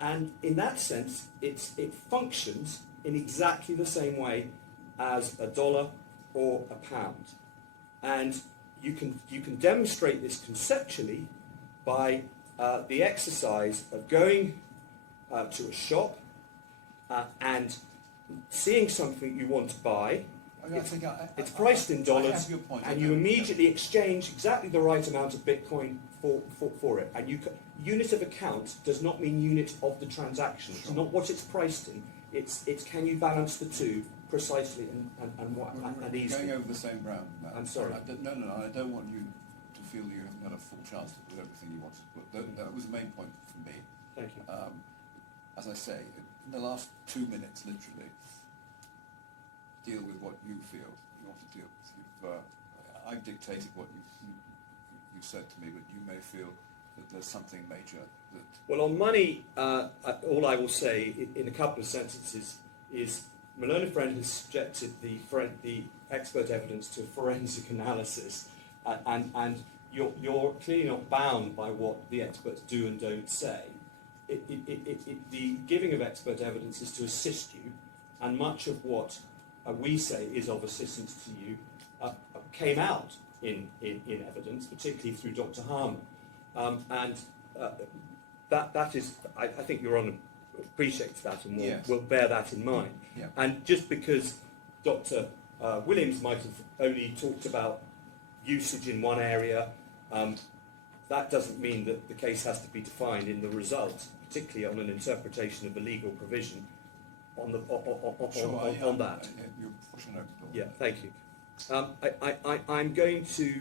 And in that sense, it functions in exactly the same way as a dollar or a pound. And you can demonstrate this conceptually by the exercise of going to a shop and seeing something you want to buy. It's priced in dollars, and you immediately exchange exactly the right amount of Bitcoin for it. And unit of account does not mean unit of the transaction. It's not what it's priced in. It's can you balance the two precisely and easily. Going over the same ground. I'm sorry. No, I don't want you to feel you haven't got a full chance to do everything you wanted to put. That was the main point for me. Thank you. As I say, in the last 2 minutes, literally, deal with what you feel you want to deal with. I've dictated what you said to me, but you may feel that there's something major that... Well, on money, all I will say in a couple of sentences is my learned friend has subjected the expert evidence to forensic analysis, and you're clearly not bound by what the experts do and don't say. The giving of expert evidence is to assist you, and much of what we say is of assistance to you came out in evidence, particularly through Dr. Harmer. And that is, I think Your Honour appreciates that and will bear that in mind. Yeah. And just because Dr. Williams might have only talked about usage in one area, that doesn't mean that the case has to be defined in the result, particularly on an interpretation of a legal provision on that. You're pushing over the door. Yeah, thank you. I'm going to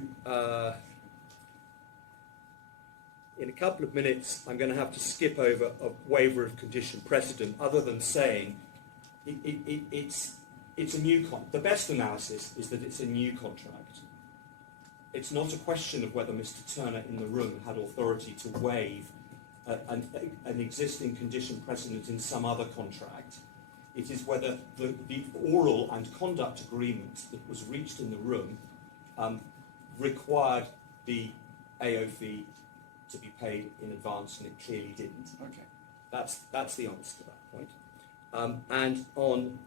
in a couple of minutes, I'm going to have to skip over a waiver of condition precedent, other than saying it's a new the best analysis is that it's a new contract. It's not a question of whether Mr. Turner in the room had authority to waive an existing condition precedent in some other contract. It is whether the oral and conduct agreement that was reached in the room required the AO fee to be paid in advance, and it clearly didn't. Okay. That's the answer to that point. And on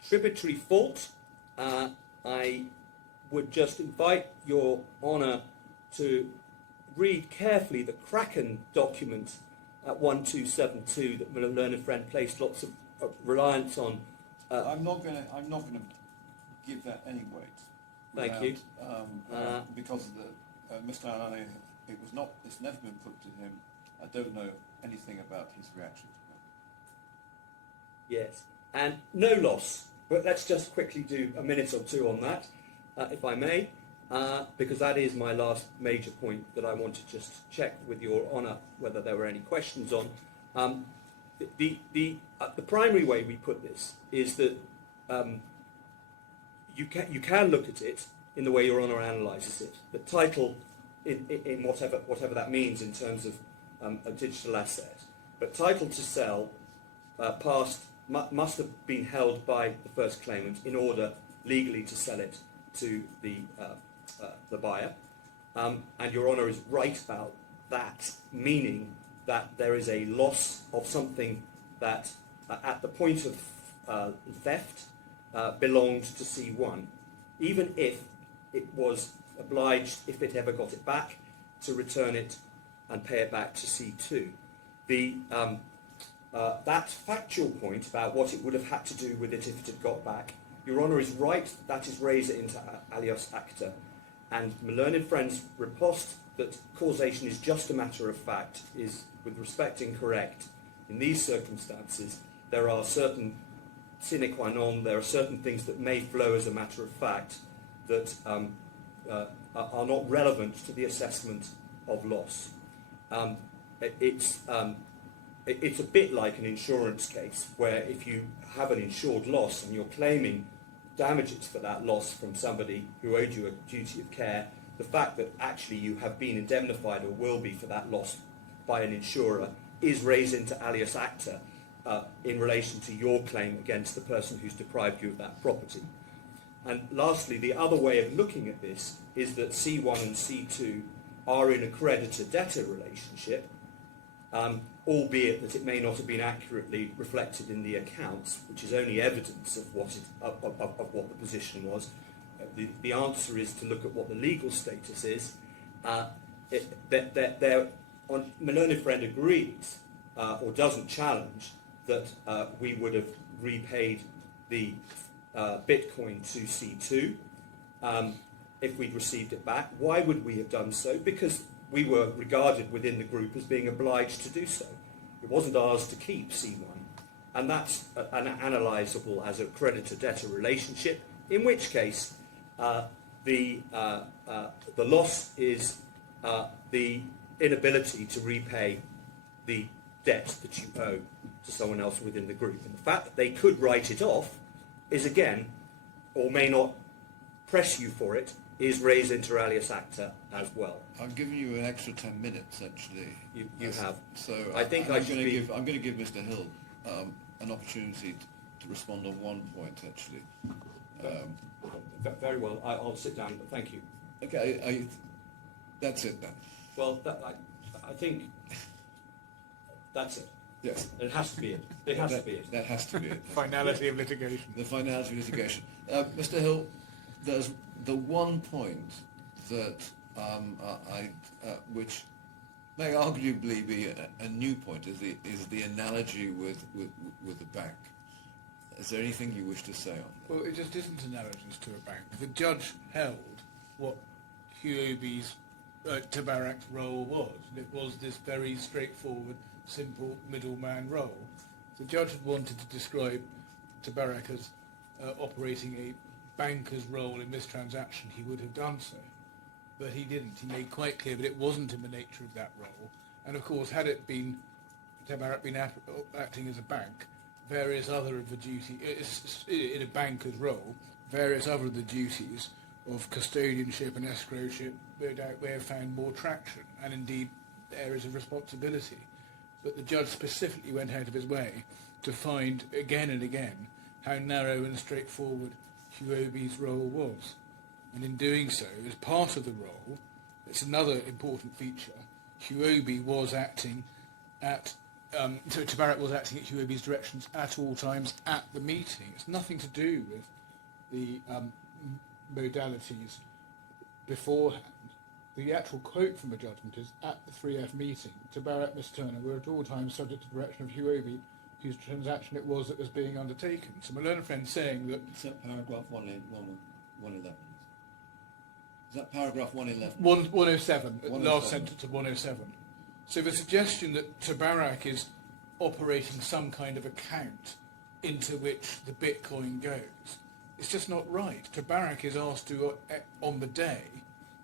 contributory fault, I would just invite Your Honour to read carefully the Kraken document at 1272 that my learned friend placed lots of reliance on. I'm not going to give that any weight. Thank you. Because Mr. Alani, it's never been put to him. I don't know anything about his reaction to it. Yes, and no loss. But let's just quickly do a minute or two on that, if I may, because that is my last major point that I want to just check with Your Honour whether there were any questions on. The primary way we put this is that you can look at it in the way Your Honour analyses it. The title, in whatever that means in terms of a digital asset, but title to sell must have been held by the first claimant in order legally to sell it to the buyer. And Your Honour is right about that, meaning that there is a loss of something that at the point of theft belonged to C1, even if it was obliged, if it ever got it back, to return it and pay it back to C2. That factual point about what it would have had to do with it if it had got back, Your Honour is right, that is raised inter alios acta, and my learned friend's riposte that causation is just a matter of fact is, with respect, incorrect. In these circumstances, there are certain sine qua non, there are certain things that may flow as a matter of fact that are not relevant to the assessment of loss. It's a bit like an insurance case, where if you have an insured loss and you're claiming damages for that loss from somebody who owed you a duty of care, the fact that actually you have been indemnified or will be for that loss by an insurer is raised into alias acta in relation to your claim against the person who's deprived you of that property. And lastly, the other way of looking at this is that C1 and C2 are in a creditor-debtor relationship, albeit that it may not have been accurately reflected in the accounts, which is only evidence of what the position was. The answer is to look at what the legal status is. My learned friend agrees, or doesn't challenge, that we would have repaid the Bitcoin to C2 if we'd received it back. Why would we have done so? Because we were regarded within the group as being obliged to do so. It wasn't ours to keep C1, and that's analysable as a creditor-debtor relationship, in which case the loss is the inability to repay the debt that you owe to someone else within the group. And the fact that they could write it off is, again, or may not press you for it, is raised inter alias acta as well. I've given you an extra 10 minutes, actually. You have. So I'm going to give Mr. Hill an opportunity to respond on one point, actually. Very well. I'll sit down, but thank you. Okay, that's it then. Well, I think that's it. Yes. It has to be it. It has to be it. That has to be it. Finality of litigation. The finality of litigation. Mr. Hill, there's the one point that which may arguably be a new point is the analogy with the bank. Is there anything you wish to say on that? Well, it just isn't analogous to a bank. The judge held what HUOBI's TABARAK's role was. And it was this very straightforward, simple middleman role. The judge had wanted to describe TABARAK as operating banker's role in this transaction, he would have done so. But he didn't. He made quite clear that it wasn't in the nature of that role. And of course, had it been TABARAK been acting as a bank, various other of the duties in a banker's role, various other of the duties of custodianship and escrowship, no doubt, may have found more traction, and indeed areas of responsibility. But the judge specifically went out of his way to find again and again how narrow and straightforward HUOBI's role was. And in doing so, as part of the role, it's another important feature, HUOBI was acting at, so TABARAK was acting at HUOBI's directions at all times at the meeting. It's nothing to do with the modalities beforehand. The actual quote from the judgment is, at the 3F meeting, TABARAK, Miss Turner were at all times subject to the direction of HUOBI, whose transaction it was that was being undertaken. So my learned friend saying that... Is that paragraph 111? Is that paragraph 111? 107, 107. last sentence of 107. So the suggestion that TABARAK is operating some kind of account into which the Bitcoin goes, it's just not right. TABARAK is asked to, on the day,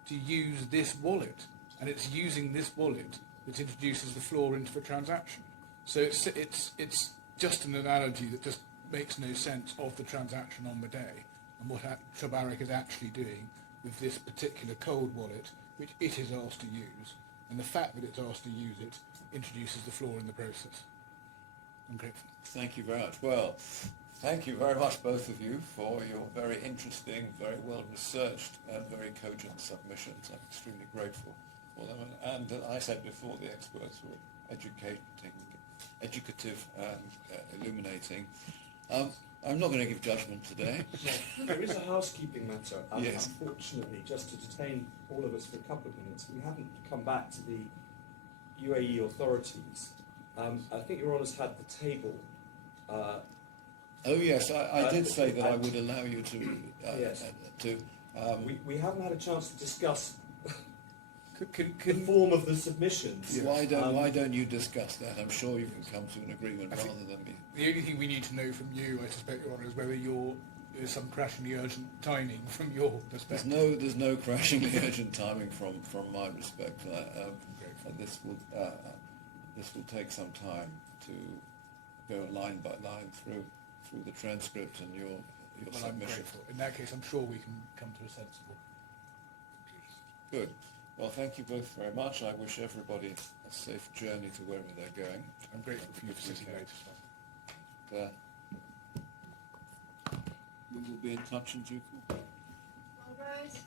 to use this wallet, and it's using this wallet that introduces the floor into the transaction. So it's just an analogy that just makes no sense of the transaction on the day and what TABARAK is actually doing with this particular cold wallet, which it is asked to use, and the fact that it's asked to use it introduces the flaw in the process. I'm grateful. Thank you very much. Well, thank you very much, both of you, for your very interesting, very well-researched and very cogent submissions. I'm extremely grateful for them. And I said before, the experts were educative and illuminating. I'm not going to give judgment today. There is a housekeeping matter. Yes. Unfortunately, just to detain all of us for a couple of minutes, we haven't come back to the UAE authorities. I think Your Honour's had the table. Oh yes, I did say that I would allow you to. Yes. We haven't had a chance to discuss the form of the submissions. Yes. Why don't you discuss that? I'm sure you can come to an agreement rather than me. The only thing we need to know from you, I suspect, Your Honour, is whether there's some crashingly urgent timing from your perspective. There's no crashingly urgent timing from my respect. This will take some time to go line by line through the transcript and your Well, I'm submission. grateful. In that case, I'm sure we can come to a sensible conclusion. Good. Well, thank you both very much. I wish everybody a safe journey to wherever they're going. I'm grateful for you for sitting late as well. We will be in touch in due course. All rise.